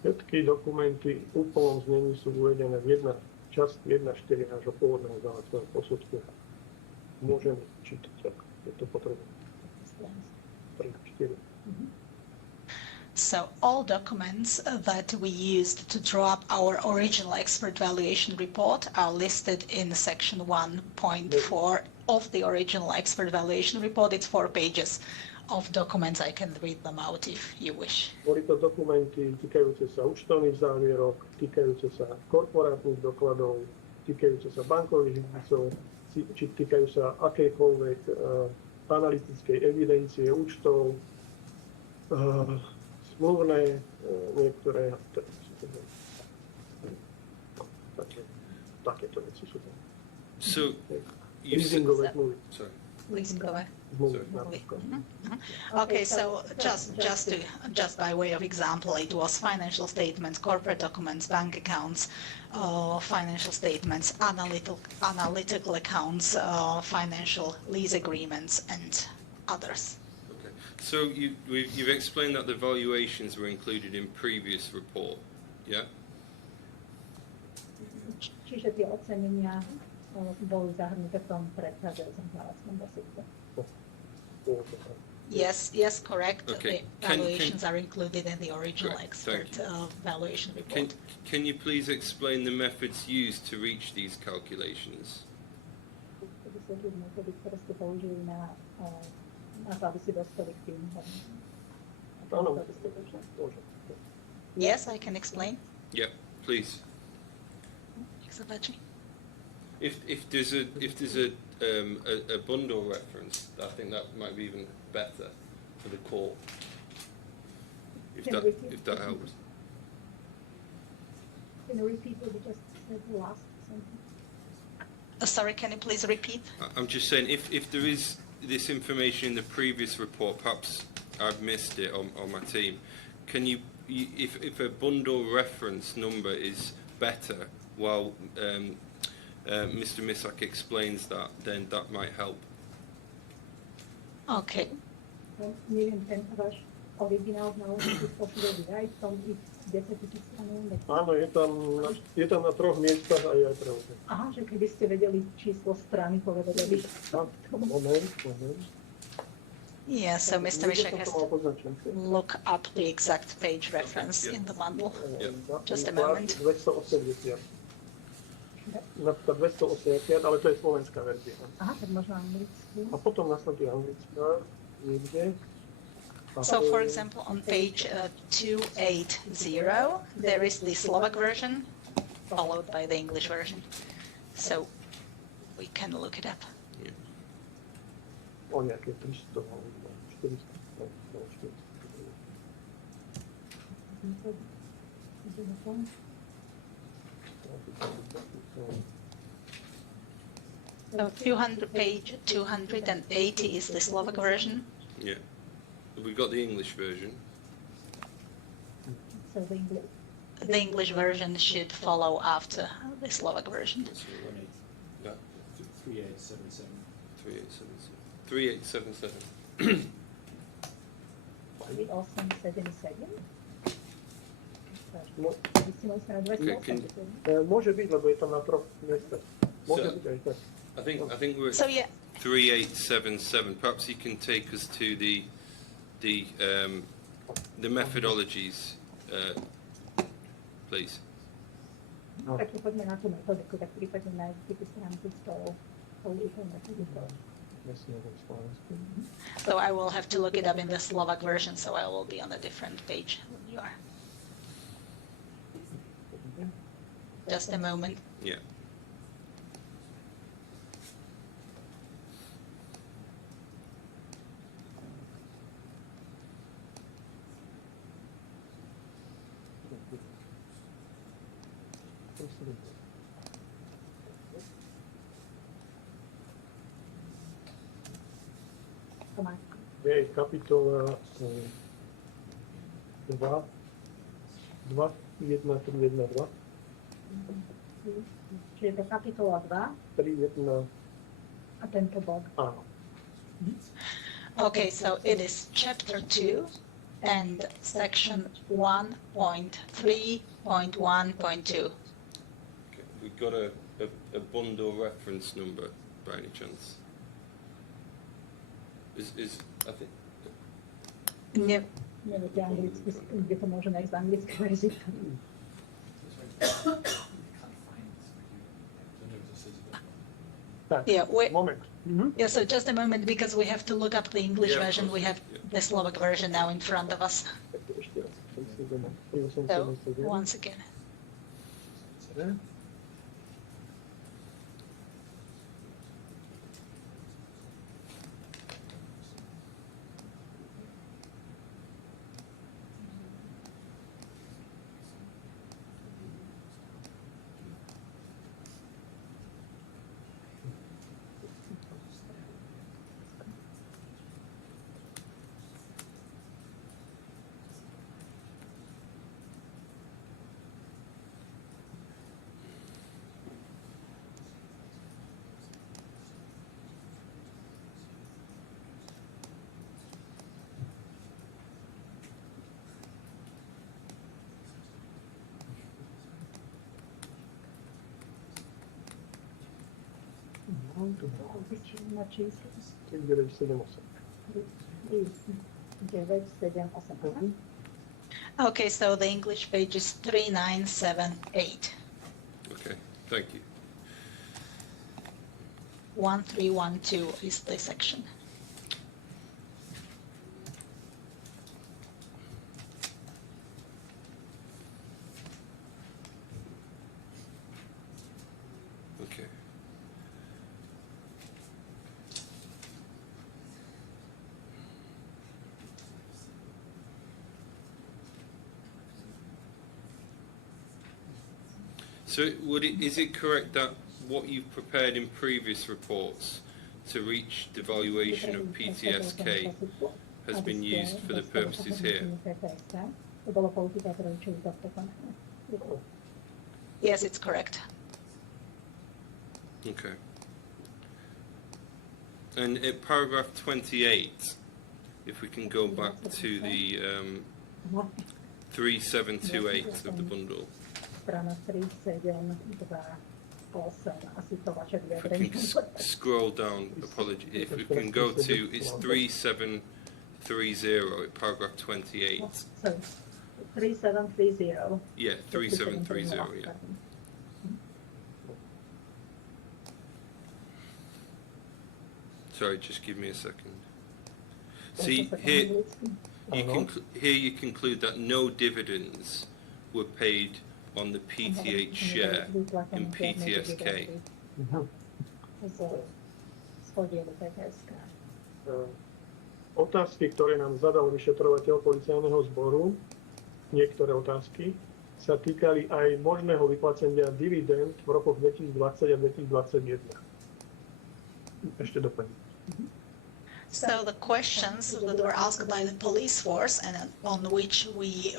Všetky dokumenty v úplnom znení sú uvedené v časti 1.4 nášho pôvodného znaleckého posudku. Môžeme čítať, ak je to potrebné. 3.4. So all documents that we used to draw up our original expert valuation report are listed in section 1.4 of the original expert valuation report. It's 4 pages of documents. I can read them out if you wish. Boli to dokumenty týkajúce sa účtovných závierok, týkajúce sa korporátnych dokladov, týkajúce sa bankových výpisov, či týkajú sa akejkoľvek analytickej evidencie účtov, smluvné, niektoré takéto veci sú tam. So you leasingové zmluvy. Sorry. Leasingové. Mm-hmm. Okay, so just by way of example, it was financial statements, corporate documents, bank accounts, financial statements, analytical accounts, financial lease agreements, and others. Okay. So you've explained that the valuations were included in previous report Yeah. Čiže tie ocenenia boli zahrnuté v tom predchádzajúcom hľadackom dosudku. Yes, correct. Okay. The valuations are included in the original Great, expert valuation report. Can you please explain the methods used to reach these calculations? Vysvetliť metódy, ktoré ste použili na to, aby ste dospeli k tým Áno. Yes, I can explain. Yeah, please. Nech sa páči. If there's a bundle reference, I think that might be even better for the court. If that helps. Can you repeat what you just said, the last sentence? Sorry, can you please repeat? I'm just saying, if there is this information in the previous report, perhaps I've missed it on my team. Can you, if a bundle reference number is better, while Mr. Misak explains that, then that might help. Okay. Neviem, ten váš originál znalosti spôsobuje vydaj v tom ich 10 000 stranov. Áno, je tam na 3 miestach aj pravda. Aha, že keby ste vedeli číslo strany, povedali by. Moment. Yeah, so Mr. Mishak has to look up the exact page reference in the bundle. Just a moment. 280. Napríklad 280, ale to je slovenská verzia. Aha, tak možno anglicky. A potom nasleduje anglická niekde. So, for example, on page 280, there is the Slovak version, followed by the English version. So, we can look it up. O nejaké 300, 400, 400. So, page 280 is the Slovak version. Yeah. We've got the English version. So The English version should follow after the Slovak version. 3877. 3877. 3877. Môže byť, lebo je tam na 3 miestach. Môže byť aj tak. I think we're So, yeah. 3877. Perhaps you can take us to the methodologies, please. Tak poďme na tú metodiku, tak prípadne nájdete tú stránku s tou použitou metodikou. So I will have to look it up in the Slovak version, so I will be on a different page than you are. Just a moment. Yeah. Je kapitola 2, 1, 3, 1, 2. Čiže to kapitola 2. 3, 1. A tento bod. Áno. Okay, so it is chapter 2 and section 1.3.1.2. Okay. We've got a bundle reference number by any chance. Is I think. Nie. Neviete anglicky, kde to môže nájsť v anglickej verzii. Yeah, moment. Yeah, so just a moment, because we have to look up the English version. We have the Slovak version now in front of us. So, once again. Obyčejná číslo. 3978. 978. Okay, so the English page is 3978. Okay, thank you. 1312 is the section. Okay. So is it correct that what you've prepared in previous reports to reach the valuation of PTSK has been used for the purposes here? Yes, it's correct. Okay. And at paragraph 28, if we can go back to the 3728 of the bundle. Strana 3728, asi to vaše If we vyjadrení. can scroll down, apology, if we can go to, it's 3730 at paragraph 28. Sorry, 3730. Yeah, 3730, yeah. Sorry, just give me a second. See, here you conclude that no dividends were paid on the PTH share in PTSK. Otázky, ktoré nám zadal vyšetrovateľ policajného zboru, niektoré otázky, sa týkali aj možného vyplácenia dividend v rokoch 2020 a 2021. Ešte doplním. So the questions that were asked by the police force and on which we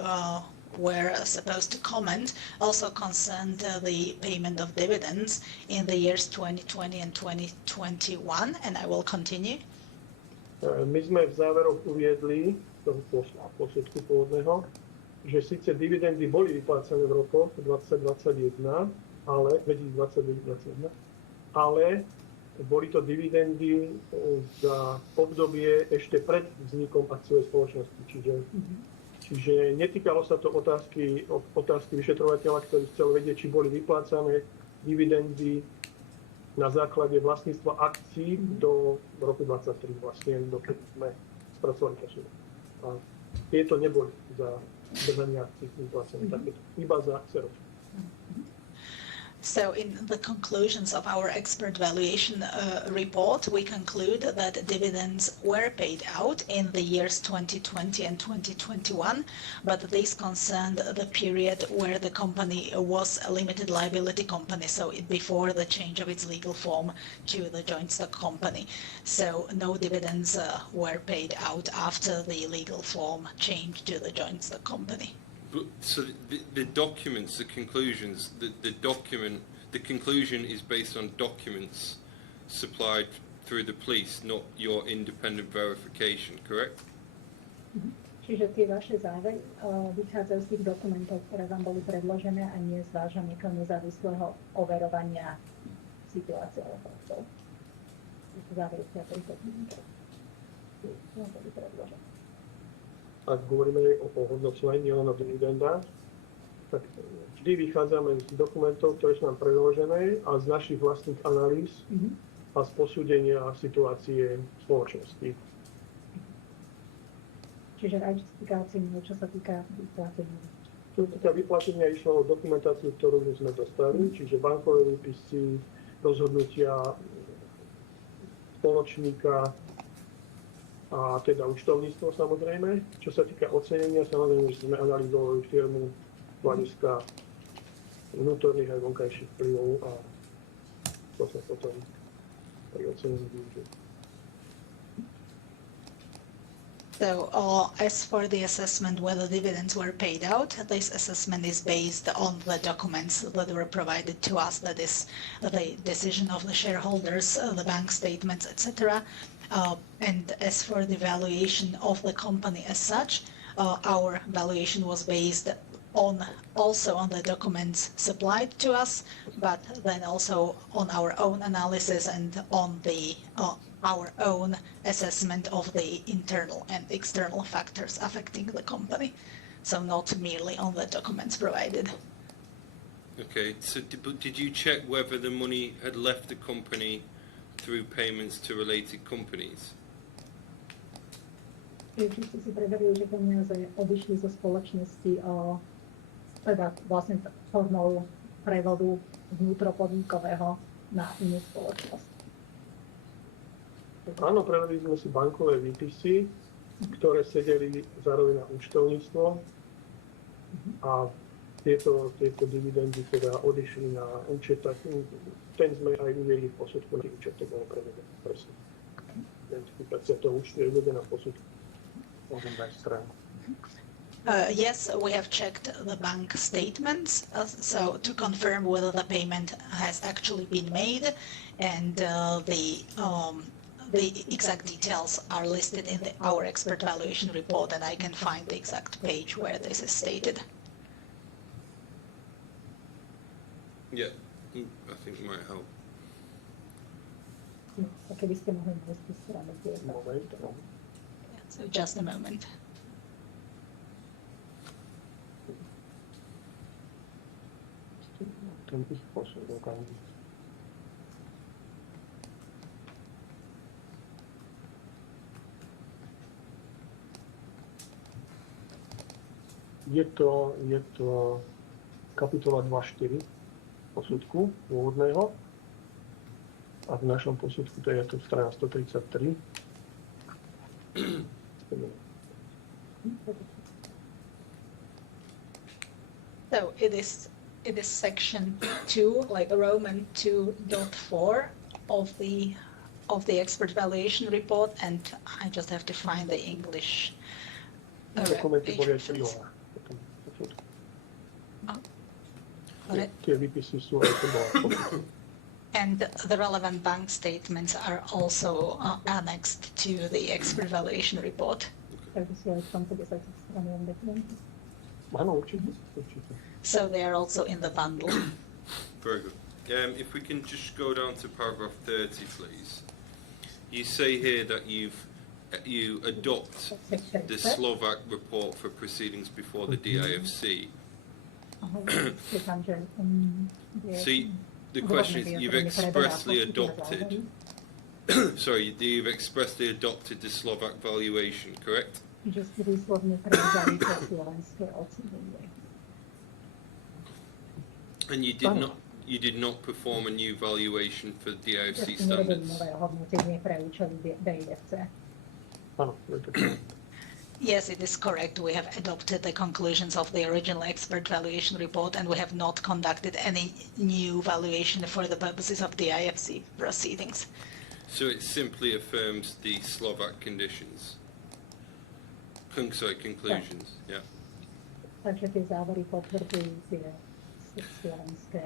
were supposed to comment also concerned the payment of dividends in the years 2020 and 2021, and I will continue. My sme v záveroch uviedli toho posudku pôvodného, že síce dividendy boli vyplácané v rokoch 2021, ale 2020-2021, ale boli to dividendy za obdobie ešte pred vznikom akciovej spoločnosti, čiže netýkalo sa to otázky vyšetrovateľa, ktorý chcel vedieť, či boli vyplácané dividendy na základe vlastníctva akcií do roku 2023, vlastne dokedy sme spracovali posudok. A tieto neboli za držanie akcií vyplácané, takéto, iba za akcií. So in the conclusions of our expert valuation report, we conclude that dividends were paid out in the years 2020 and 2021, but these concerned the period where the company was a limited liability company, so before the change of its legal form to the joint stock company. So no dividends were paid out after the legal form changed to the joint stock company. So the documents, the conclusions, the conclusion is based on documents supplied through the police, not your independent verification, correct? Čiže tie vaše závery vychádzajú z tých dokumentov, ktoré vám boli predložené a nie z vášho nejakého nezávislého overovania situácie alebo faktov. Závery z tých dokumentov boli predložené. Ak hovoríme o hodnocovaní, nielen o dividendách, tak vždy vychádzame z dokumentov, ktoré sú nám predložené a z našich vlastných analýz a z posúdenia situácie spoločnosti. Čiže aj čo sa týka vyplatenia. Čo sa týka vyplatenia, išlo o dokumentáciu, ktorú sme dostali, čiže bankové výpisy, rozhodnutia spoločníka, a teda účtovníctvo samozrejme. Čo sa týka ocenenia, samozrejme, že sme analyzovali firmu z hľadiska vnútorných aj vonkajších vplyvov a to sa potom pri ocenení využije. So as for the assessment whether dividends were paid out, this assessment is based on the documents that were provided to us, that is the decision of the shareholders, the bank statements, etc. And as for the valuation of the company as such, our valuation was based also on the documents supplied to us, but then also on our own analysis and on the our own assessment of the internal and external factors affecting the company. So not merely on the documents provided. Okay, so did you check whether the money had left the company through payments to related companies? Či ste si preverili, že peniaze odišli zo spoločnosti, teda vlastne formou prevodu vnútropodnikového na inú spoločnosť? Áno, prevedli sme si bankové výpisy, ktoré sedeli zároveň na účtovníctvo a tieto dividendy teda odišli na účet, tak ten sme aj uviedli v posudku, na účet to bolo prevedené presne. Identifikácia toho účtu je uvedená v posudku. Yes, we have checked the bank statements, so to confirm whether the payment has actually been made, and the exact details are listed in our expert valuation report, and I can find the exact page where this is stated. Yeah, I think it might help. A keby ste mohli nájsť Moment. So just a moment. Ten ich posudok ani. Je to kapitola 2.4 posudku pôvodného a v našom posudku to je to strana 133. So it is section 2, like Roman 2.4 of the expert valuation report, and I just have to find the English Dokumenty boli aj page. príloha. Got it. Tie výpisy sú aj príloha. And the relevant bank statements are also annexed to the expert valuation report. Takže si aj v tomto 10 stranovom dokumentu. Áno, určite. So they are also in the bundle. Very good. If we can just go down to paragraph 30, please. You say here that you adopt the Slovak report for proceedings before the DIFC. So the question is, you've expressly adopted, sorry, you've expressly adopted the Slovak valuation, correct? Že ste výslovne prebrali to slovenské ocenenie. And you did not perform a new valuation for DIFC Že ste nerobili standards? nové hodnotenie pre účely DIFC. Áno, je to tak. Yes, it is correct. We have adopted the conclusions of the original expert valuation report, and we have not conducted any new valuation for the purposes of the IFC proceedings. So it simply affirms the Slovak conditions? Conclusions, yeah. Takže tie závery potvrdzujú tie slovenské...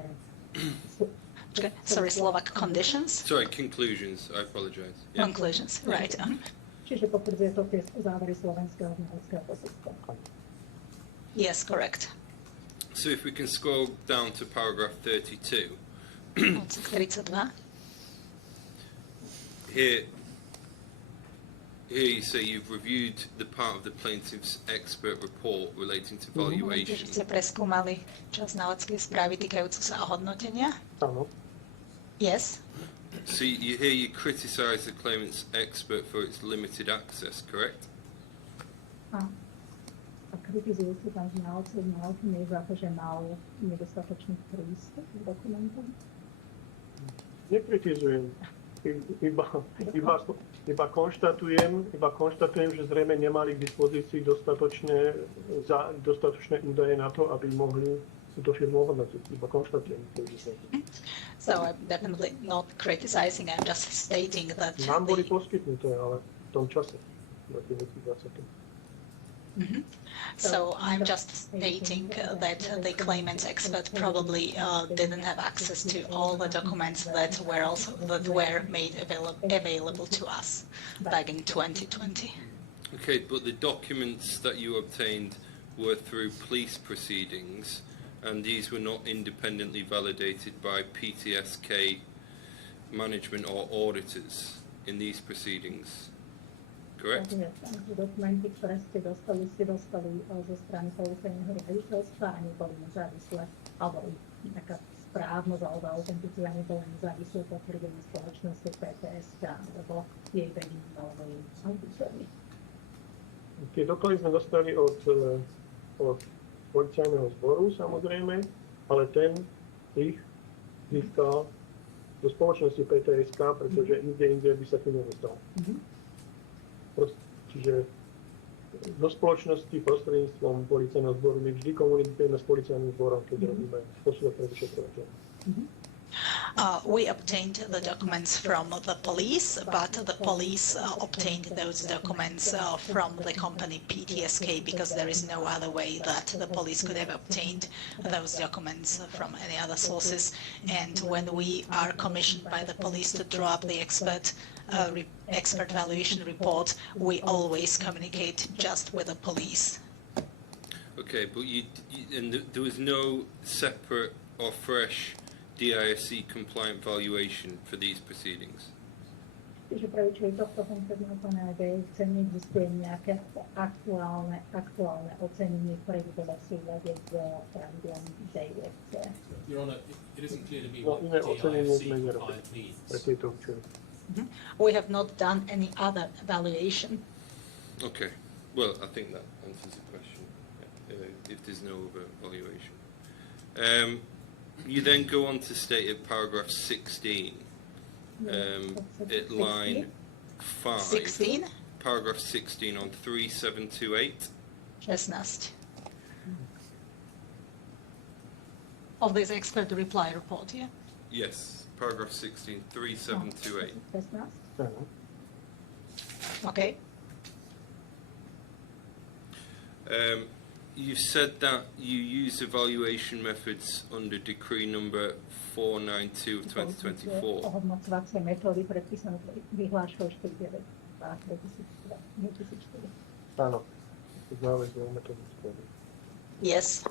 Okay, sorry, Slovak conditions? Sorry, conclusions, I apologize. Yeah. Conclusions, right. Čiže potvrdzuje to tie závery slovenského znaleckého posudku. Yes, correct. So if we can scroll down to paragraph 32. Odsek 32. Here you say you've reviewed the part of the plaintiff's expert report relating to valuation. Ste preskúmali časť znaleckej správy týkajúcu sa hodnotenia? Áno. Yes. So here you criticise the claimant's expert for its limited access, correct? A kritizujú si tam znalkyne za to, že mal nedostatočný prístup k dokumentom? Nekritizujem. Iba konštatujem, že zrejme nemali k dispozícii dostatočné údaje na to, aby mohli túto firmu ohodnotiť. Iba konštatujem. So I'm definitely not criticizing, I'm just stating that... Nám boli poskytnuté, ale v tom čase, v 2020. So I'm just stating that the claimant's expert probably didn't have access to all the documents that were made available to us back in 2020. Okay, but the documents that you obtained were through police proceedings, and these were not independently validated by PTSK management or auditors in these proceedings. Correct? Dokumenty, ktoré ste dostali zo strany policajného riaditeľstva a neboli nezávislé, alebo taká správnosť alebo autenticita neboli nezávislé potvrdenie spoločnosti PTSK alebo jej vedení alebo jej auditormi. Tie doklady sme dostali od policajného zboru, samozrejme, ale ten ich získal do spoločnosti PTSK, pretože nikde inde by sa tým nedostal. Čiže do spoločnosti prostredníctvom policajného zboru my vždy komunikujeme s policajným zborom, keď robíme posudok pre vyšetrovateľa. We obtained the documents from the police, but the police obtained those documents from the company PTSK because there is no other way that the police could have obtained those documents from any other sources. And when we are commissioned by the police to draw up the expert valuation report, we always communicate just with the police. Okay, but there was no separate or fresh DISC compliant valuation for these proceedings? Čiže pre účely tohto konkrétneho panelu neexistuje nejaké aktuálne ocenenie, ktoré by bolo v súlade s pravidlami DISC. Your Honour, it isn't clear to me No, what DISC compliant pre means. tieto účely. We have not done any other evaluation. Okay, well, I think that answers the question, if there's no other valuation. You then go on to state at paragraph 16, at line 5. 16? Paragraph 16 on 3728. 16. Of this expert reply report, yeah? Yes, paragraph 16, 3728. Okay. You've said that you use evaluation methods under decree number 492 of 2024. Ohodnocovacie metódy predpísané vyhláškou 49 2004. Áno, záväzné metodické. Yes.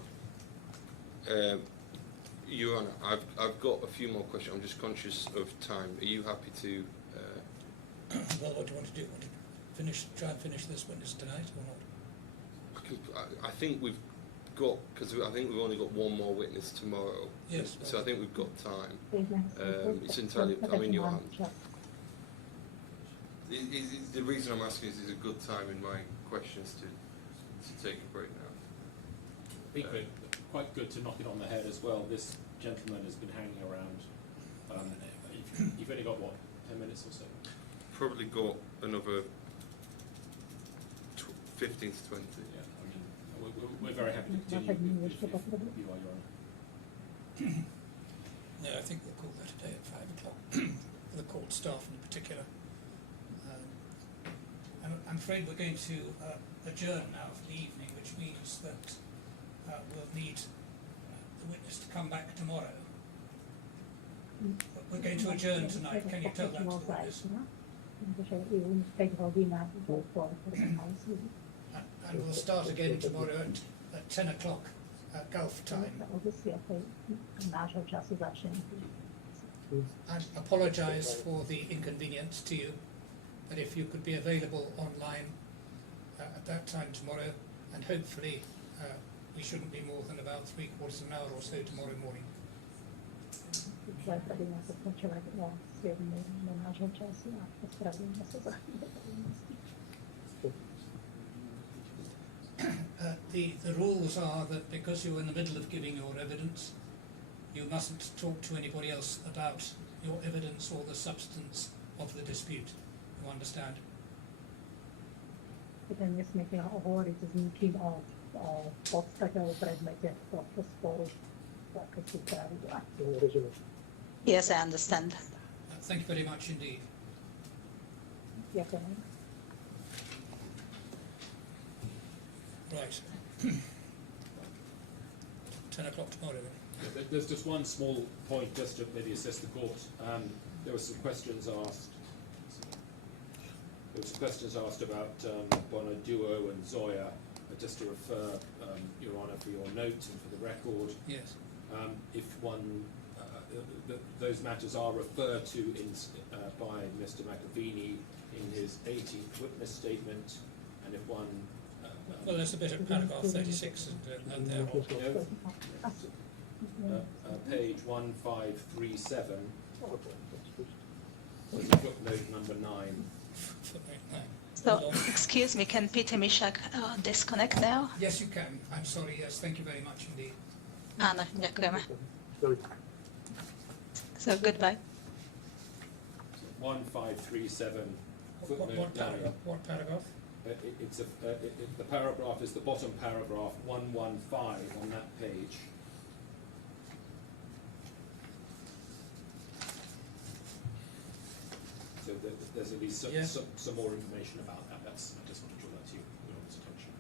Your Honour, I've got a few more questions. I'm just conscious of time. Are you happy to? Well, what do you want to do? Want to try and finish this witness tonight or not? I think we've got, because I think we've only got one more witness tomorrow. Yes. So I think we've got time. It's entirely, I'm in your hands. The reason I'm asking is a good time in my questions to take a break now. Be quite good to knock it on the head as well. This gentleman has been hanging around. You've only got, what, 10 minutes or so? Probably got another 15 to 20. Yeah, I mean, we're very happy to continue if you are, Your Honour. No, I think we'll call that a day at 5 o'clock for the court staff in particular. I'm afraid we're going to adjourn now for the evening, which means that we'll need the witness to come back tomorrow. But we're going to adjourn tonight. Can you tell that to the witness? And we'll start again tomorrow at 10 o'clock Gulf time. I apologise for the inconvenience to you, but if you could be available online at that time tomorrow, and hopefully we shouldn't be more than about 3/4 of an hour or so tomorrow morning. The rules are that because you're in the middle of giving your evidence, you mustn't talk to anybody else about your evidence or the substance of the dispute. You understand? Yes, I understand. Thank you very much indeed. Right. 10 o'clock tomorrow then. There's just one small point just to maybe assist the court. There were some questions asked. There were some questions asked about Bonaduo and Zoya, and just to refer, Your Honour, for your note and for the record, Yes. if one, those matters are referred to by Mr. Makovini in his 18th witness statement, and if one... Well, there's a bit of paragraph 36 and there. Page 1537, footnote number 9. So, excuse me, can Peter Mishak disconnect now? Yes, you can. I'm sorry. Yes, thank you very much indeed. Áno, ďakujeme. So, goodbye. 1537, footnote 9. What paragraph? What paragraph? The paragraph is the bottom paragraph, 115 on that page. So there's at least some more information about that. I just want to draw that to your attention.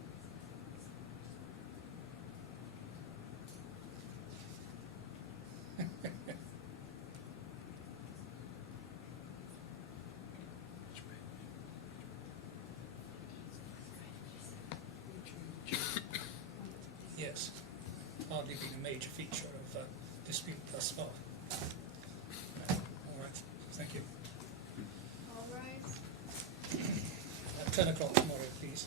Yes. Hardly been a major feature of dispute thus far. All right. Thank you. All right. At 10 o'clock tomorrow, please.